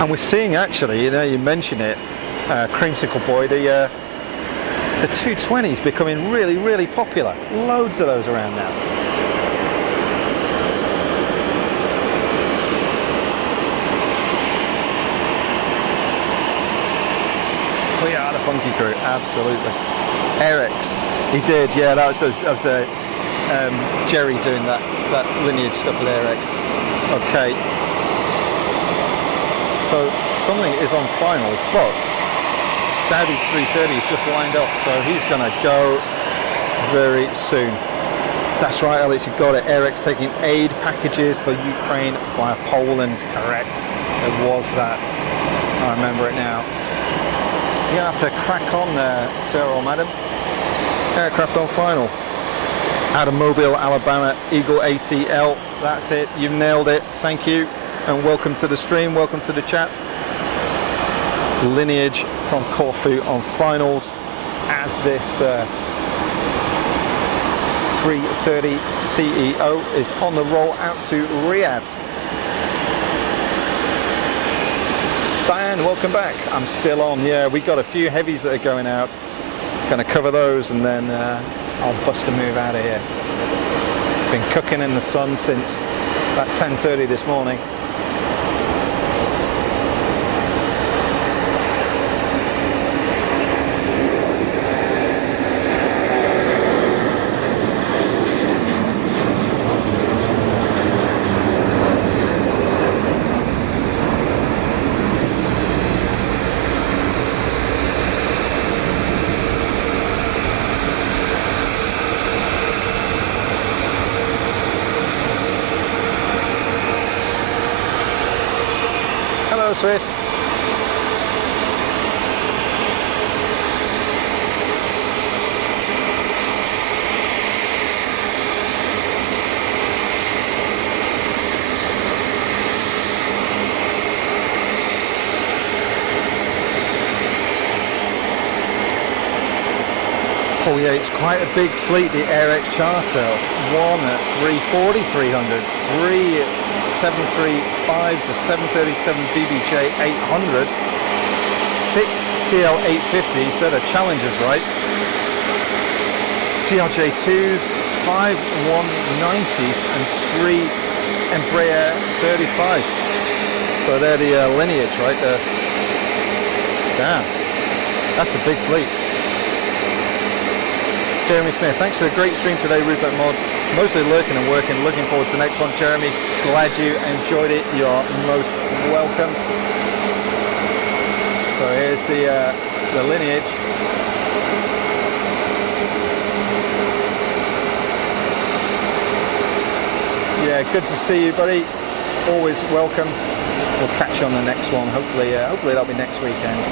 And we're seeing actually, you know, you mentioned it, Creamsicle Boy, the The 220 is becoming really, really popular. Loads of those around now. We are the funky crew, absolutely. Eric's, he did, yeah. That was Jerry doing that lineage stuff with Eric's. Okay. So something is on final, but Saudi's 330 is just lined up, so he's going to go very soon. That's right, Alex, you got it. Eric's taking aid packages for Ukraine via Poland, correct. It was that. I remember it now. You're going to have to crack on there, sir or madam. Aircraft on final. Out of Mobile, Alabama, Eagle ATL. That's it, you've nailed it. Thank you, and welcome to the stream, welcome to the chat. Lineage from Corfu on finals as this 330 CEO is on the roll out to Riyadh. Diane, welcome back. I'm still on. Yeah, we got a few heavies that are going out. Going to cover those and then I'll bust a move out of here. Been cooking in the sun since about 10:30 this morning. Swiss. Oh yeah, it's quite a big fleet, the AirX charter. One at 340, 300, three 735s, a 737 BBJ 800, six CL 850s, so the Challengers, right? CRJ2s, five 190s, and three Embraer 35s. So they're the lineage, right? Damn, that's a big fleet. Jeremy Smith, thanks for a great stream today, Rupert Mods. Mostly lurking and working, looking forward to the next one. Jeremy, glad you enjoyed it. You're most welcome. So here's the lineage. Yeah, good to see you, buddy. Always welcome. We'll catch you on the next one. Hopefully that'll be next weekend.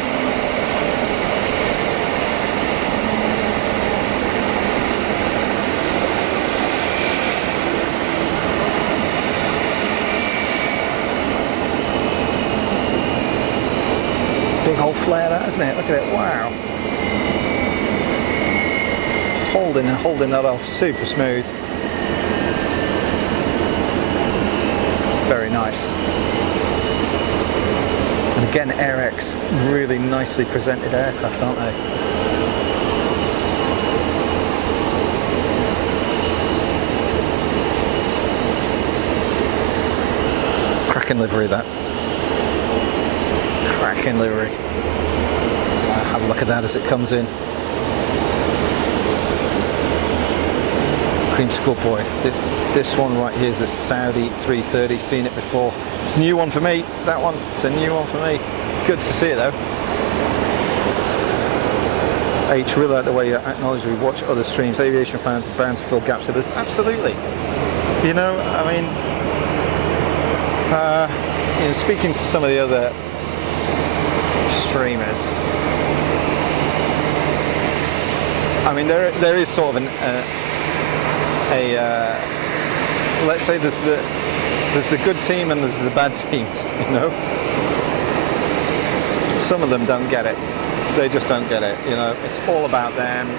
Big old flare that, isn't it? Look at it, wow. Holding that off, super smooth. Very nice. And again, AirX, really nicely presented aircraft, aren't they? Cracking livery, that. Cracking livery. Have a look at that as it comes in. Creamsicle boy. This one right here is a Saudi 330. Seen it before. It's a new one for me. That one, it's a new one for me. Good to see it though. H, really like the way you acknowledge we watch other streams. Aviation fans are bound to fill gaps with us. Absolutely. You know, I mean, speaking to some of the other streamers, I mean, there is sort of let's say there's the good team and there's the bad teams, you know. Some of them don't get it. They just don't get it, you know. It's all about them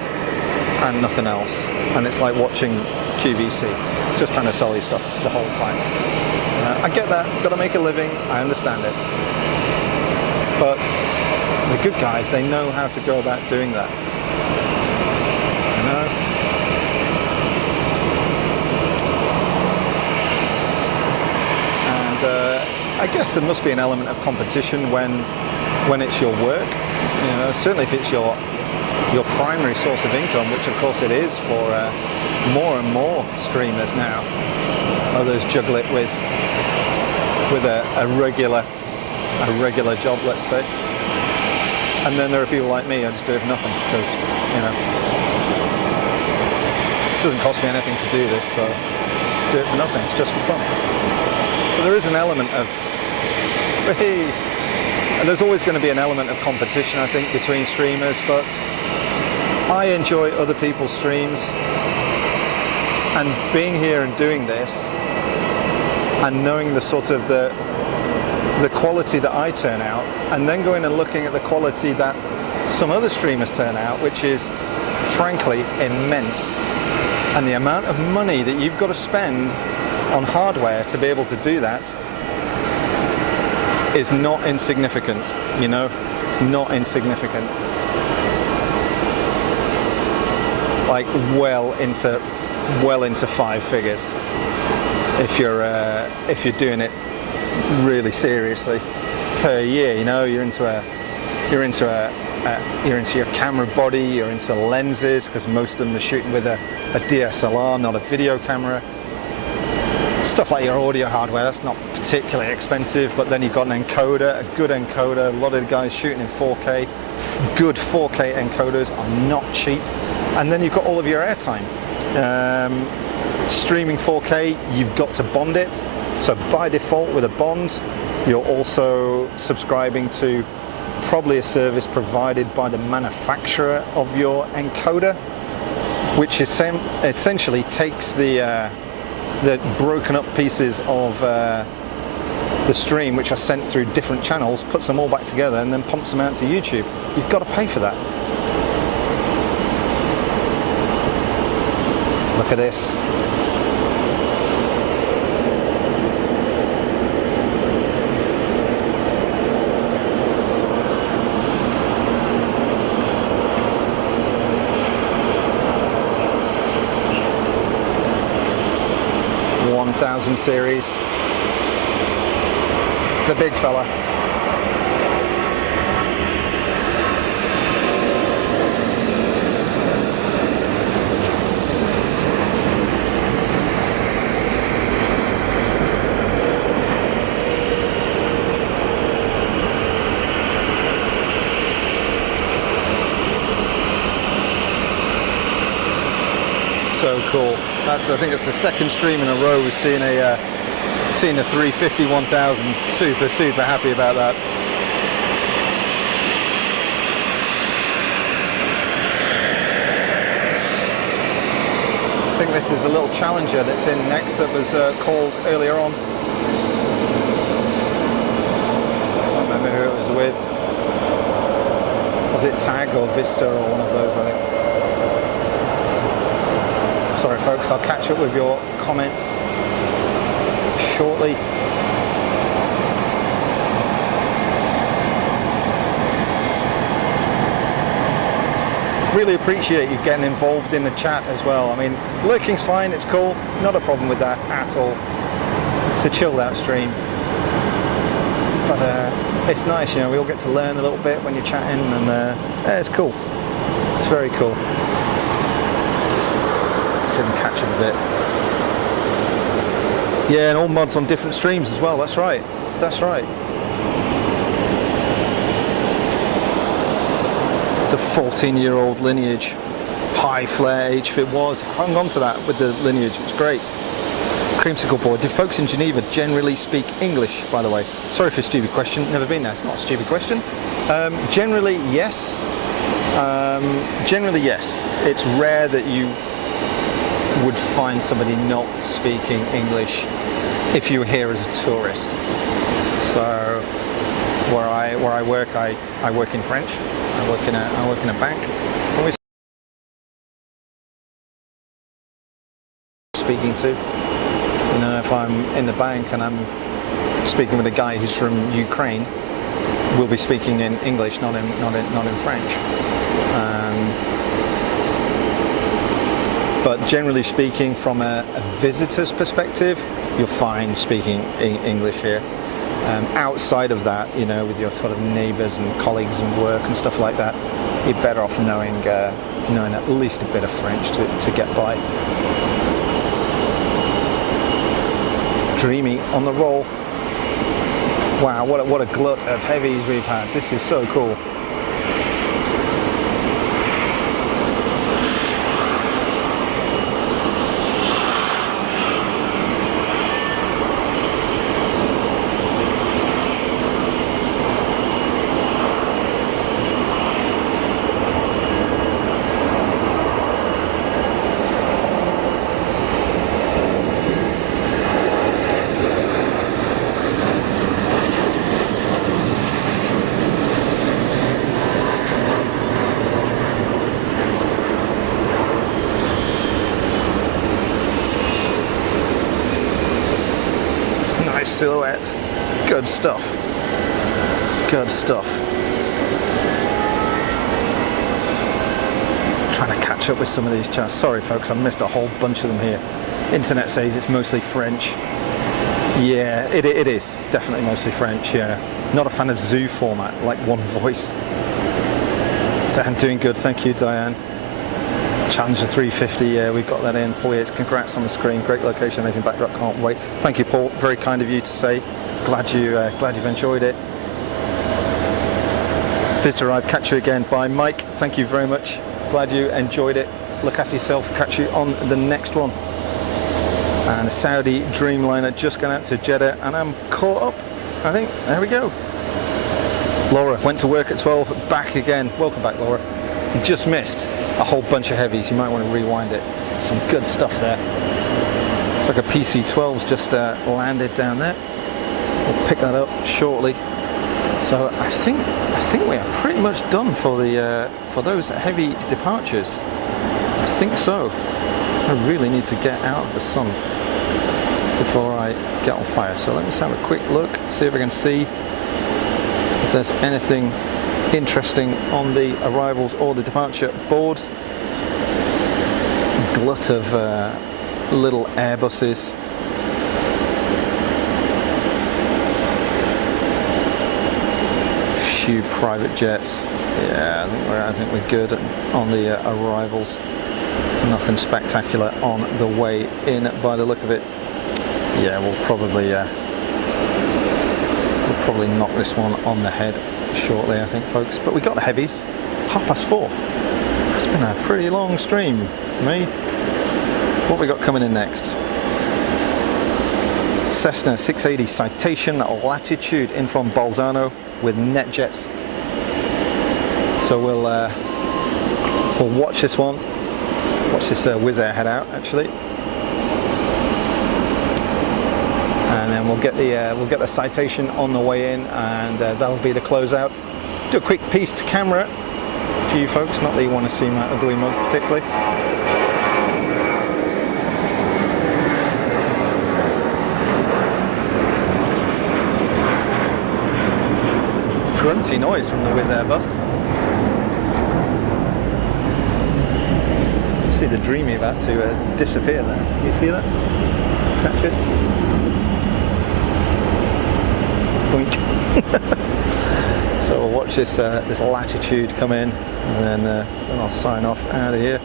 and nothing else. And it's like watching QVC, just trying to sell you stuff the whole time. I get that, got to make a living, I understand it. But the good guys, they know how to go about doing that. I guess there must be an element of competition when it's your work. You know, certainly if it's your primary source of income, which of course it is for more and more streamers now. Others juggle it with a regular job, let's say. And then there are people like me, I just do it for nothing because, you know, it doesn't cost me anything to do this, so do it for nothing. It's just for fun. But there is an element of, hey, and there's always going to be an element of competition, I think, between streamers. But I enjoy other people's streams, and being here and doing this, and knowing the sort of the quality that I turn out, and then going and looking at the quality that some other streamers turn out, which is frankly immense. And the amount of money that you've got to spend on hardware to be able to do that is not insignificant, you know, it's not insignificant. Like well into 5 figures if you're doing it really seriously per year. You know, you're into your camera body, you're into lenses, because most of them are shooting with a DSLR, not a video camera. Stuff like your audio hardware, that's not particularly expensive, but then you've got an encoder, a good encoder. A lot of the guys shooting in 4K, good 4K encoders are not cheap. And then you've got all of your airtime. Streaming 4K, you've got to bond it. So by default with a bond, you're also subscribing to probably a service provided by the manufacturer of your encoder, which essentially takes the broken up pieces of the stream, which are sent through different channels, puts them all back together and then pumps them out to YouTube. You've got to pay for that. Look at this. Series. It's the big fella. So cool. I think it's the second stream in a row we've seen a 350 1000. Super happy about that. I think this is the little Challenger that's in next that was called earlier on. I can't remember who it was with. Was it Tag or Vista or one of those, I think. Sorry folks, I'll catch up with your comments shortly. Really appreciate you getting involved in the chat as well. I mean, lurking's fine, it's cool, not a problem with that at all. It's a chilled out stream. But it's nice, you know, we all get to learn a little bit when you're chatting, and yeah, it's cool. It's very cool. See if I can catch up a bit. Yeah, and all mods on different streams as well, that's right. That's right. It's a 14-year-old lineage. High flare HFIT was. Hung on to that with the lineage, it was great. Creamsicle board. Do folks in Geneva generally speak English, by the way? Sorry for a stupid question, never been there, it's not a stupid question. Generally, yes. Generally, yes. It's rare that you would find somebody not speaking English if you were here as a tourist. So where I work, I work in French. I work in a bank. Always speaking to. You know, if I'm in the bank and I'm speaking with a guy who's from Ukraine, we'll be speaking in English, not in French. But generally speaking, from a visitor's perspective, you'll find speaking English here. Outside of that, you know, with your sort of neighbours and colleagues and work and stuff like that, you're better off knowing at least a bit of French to get by. Dreamy on the roll. Wow, what a glut of heavies we've had. This is so cool. Silhouette. Good stuff. Good stuff. Trying to catch up with some of these charts. Sorry folks, I missed a whole bunch of them here. Internet says it's mostly French. Yeah, it is. Definitely mostly French, yeah. Not a fan of zoo format, like one voice. Dan, doing good, thank you Diane. Challenger 350, yeah, we've got that in. Paul Yates, congrats on the screen. Great location, amazing backdrop, can't wait. Thank you, Paul. Very kind of you to say. Glad you've enjoyed it. Visitor arrived, catch you again. Bye, Mike. Thank you very much. Glad you enjoyed it. Look after yourself. Catch you on the next one. And a Saudi Dreamliner just gone out to Jeddah, and I'm caught up. I think there we go. Laura went to work at 12. Back again. Welcome back, Laura. You just missed a whole bunch of heavies. You might want to rewind it. Some good stuff there. It's like a PC-12's just landed down there. We'll pick that up shortly. So I think we are pretty much done for the for those heavy departures. I think so. I really need to get out of the sun before I get on fire. So let me just have a quick look, see if I can see if there's anything interesting on the arrivals or the departure board. Glut of little Airbuses. Few private jets. Yeah, I think we're good on the arrivals. Nothing spectacular on the way in by the look of it. Yeah, we'll probably knock this one on the head shortly, I think, folks. But we got the heavies. 4:30. That's been a pretty long stream for me. What we got coming in next? Cessna 680 Citation Latitude in from Bolzano with NetJets. So we'll watch this one. Watch this Wizz Air head out, actually. And then we'll get the Citation on the way in, and that'll be the closeout. Do a quick piece to camera for you folks, not that you want to see my ugly mug particularly. Grunty noise from the Wizz Air bus. You see the Dreamy about to disappear there. You see that? Catch it? Boink. So we'll watch this this Latitude come in, and then I'll sign off out of here.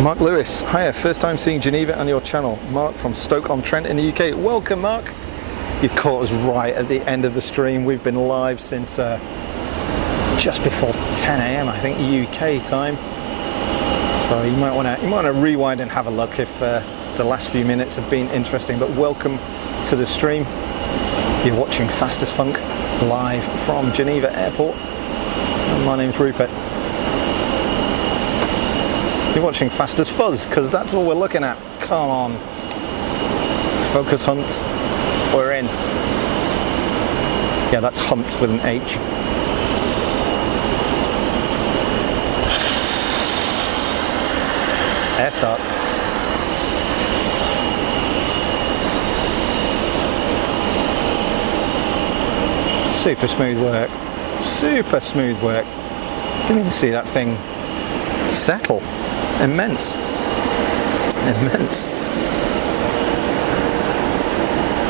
Mark Lewis, hiya, first time seeing Geneva on your channel. Mark from Stoke-on-Trent in the UK. Welcome, Mark. You caught us right at the end of the stream. We've been live since just before 10 AM, I think, UK time. So you might want to rewind and have a look if the last few minutes have been interesting. But welcome to the stream. You're watching Fast as Funk live from Geneva Airport. And my name's Rupert. You're watching Fast as Fuzz, because that's all we're looking at. Come on. Focus Hunt. We're in. Yeah, that's Hunt with an H. Air start. Super smooth work. Super smooth work. Didn't even see that thing settle. Immense. Immense.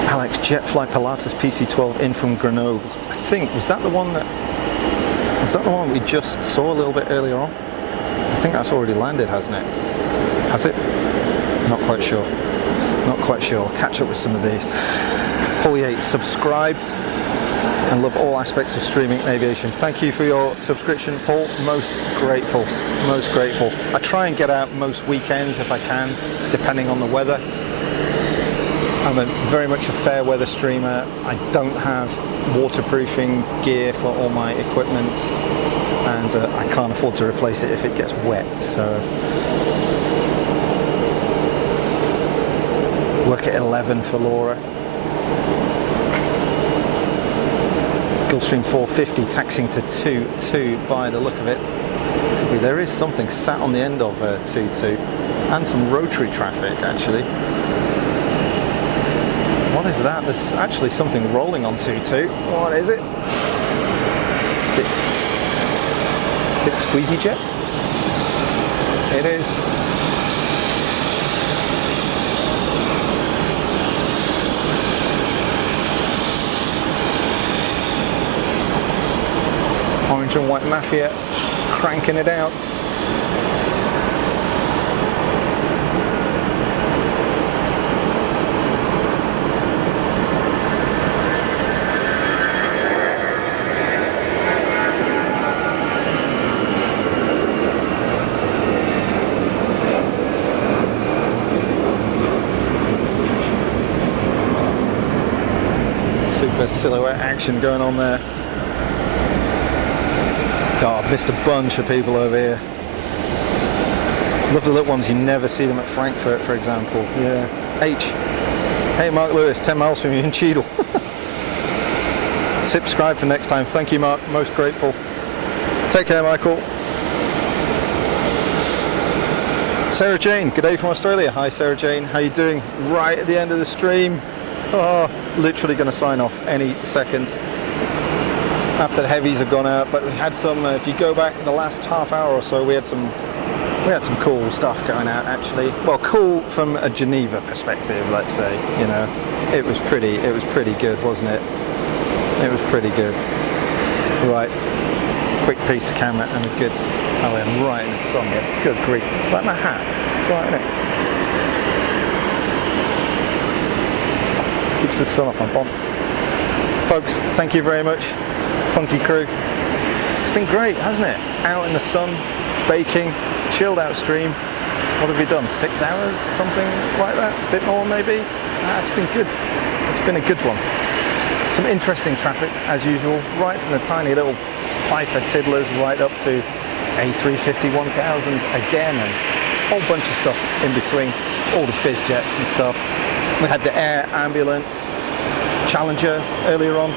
Alex Jet Fly Pilatus PC-12 in from Grenoble. I think, was that the one we just saw a little bit earlier on? I think that's already landed, hasn't it? Has it? Not quite sure. Not quite sure. I'll catch up with some of these. Paul Yates, subscribed and love all aspects of streaming and aviation. Thank you for your subscription, Paul. Most grateful. Most grateful. I try and get out most weekends if I can, depending on the weather. I'm very much a fair weather streamer. I don't have waterproofing gear for all my equipment, and I can't afford to replace it if it gets wet. So look at 11 for Laura. Gulfstream 450 taxiing to 22 by the look of it. Could be, there is something sat on the end of 22 and some rotary traffic actually. What is that? There's actually something rolling on 22. What is it? Is it easyJet? It is. Orange and White Mafia cranking it out. Super silhouette action going on there. God, missed a bunch of people over here. Love the little ones, you never see them at Frankfurt, for example. Yeah. H. Hey, Mark Lewis, 10 miles from you in Cheadle. Subscribe for next time. Thank you, Mark. Most grateful. Take care, Michael. Sarah Jane, good day from Australia. Hi, Sarah Jane. How you doing? Right at the end of the stream. Oh, literally going to sign off any second after the heavies have gone out, but we had some, if you go back the last half hour or so, we had some cool stuff going out actually. Well, cool from a Geneva perspective, let's say, you know. It was pretty good, wasn't it? It was pretty good. Right, quick piece to camera and a good, oh, I'm right in the sun here. Good grief, like my hat, it's right in it. Keeps the sun off my bonds. Folks, thank you very much. Funky crew. It's been great, hasn't it? Out in the sun, baking, chilled out stream. What have we done? 6 hours? Something like that? A bit more maybe? It's been good. It's been a good one. Some interesting traffic as usual, right from the tiny little Piper Tiddlers right up to A350 1000 again, and a whole bunch of stuff in between. All the biz jets and stuff. We had the air ambulance, Challenger earlier on.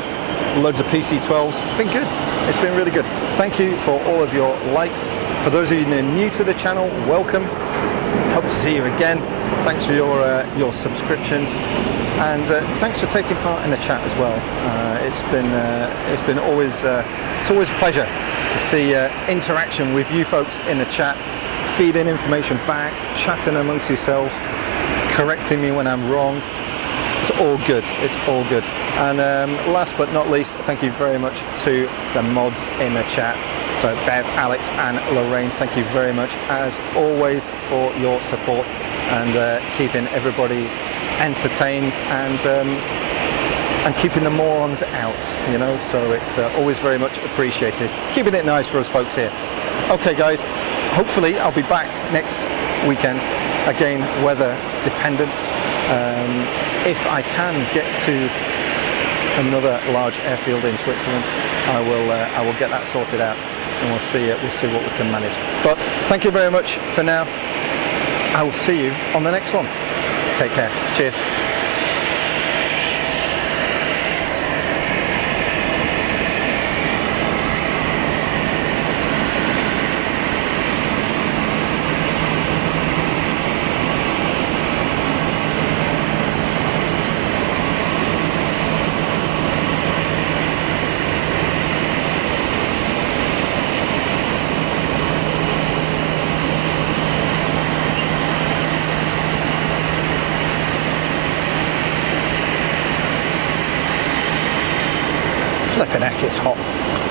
Loads of PC-12s. Been good. It's been really good. Thank you for all of your likes. For those of you who are new to the channel, welcome. Hope to see you again. Thanks for your subscriptions, and thanks for taking part in the chat as well. It's been always it's always a pleasure to see interaction with you folks in the chat, feeding information back, chatting amongst yourselves, correcting me when I'm wrong. It's all good. It's all good. And last but not least, thank you very much to the mods in the chat. So Bev, Alex and Lorraine, thank you very much as always for your support and keeping everybody entertained and keeping the morons out, you know, so it's always very much appreciated. Keeping it nice for us folks here. Okay guys, hopefully I'll be back next weekend, again weather dependent. If I can get to another large airfield in Switzerland, I will get that sorted out, and we'll see what we can manage. But thank you very much for now. I will see you on the next one. Take care. Cheers. Flipping heck, it's hot.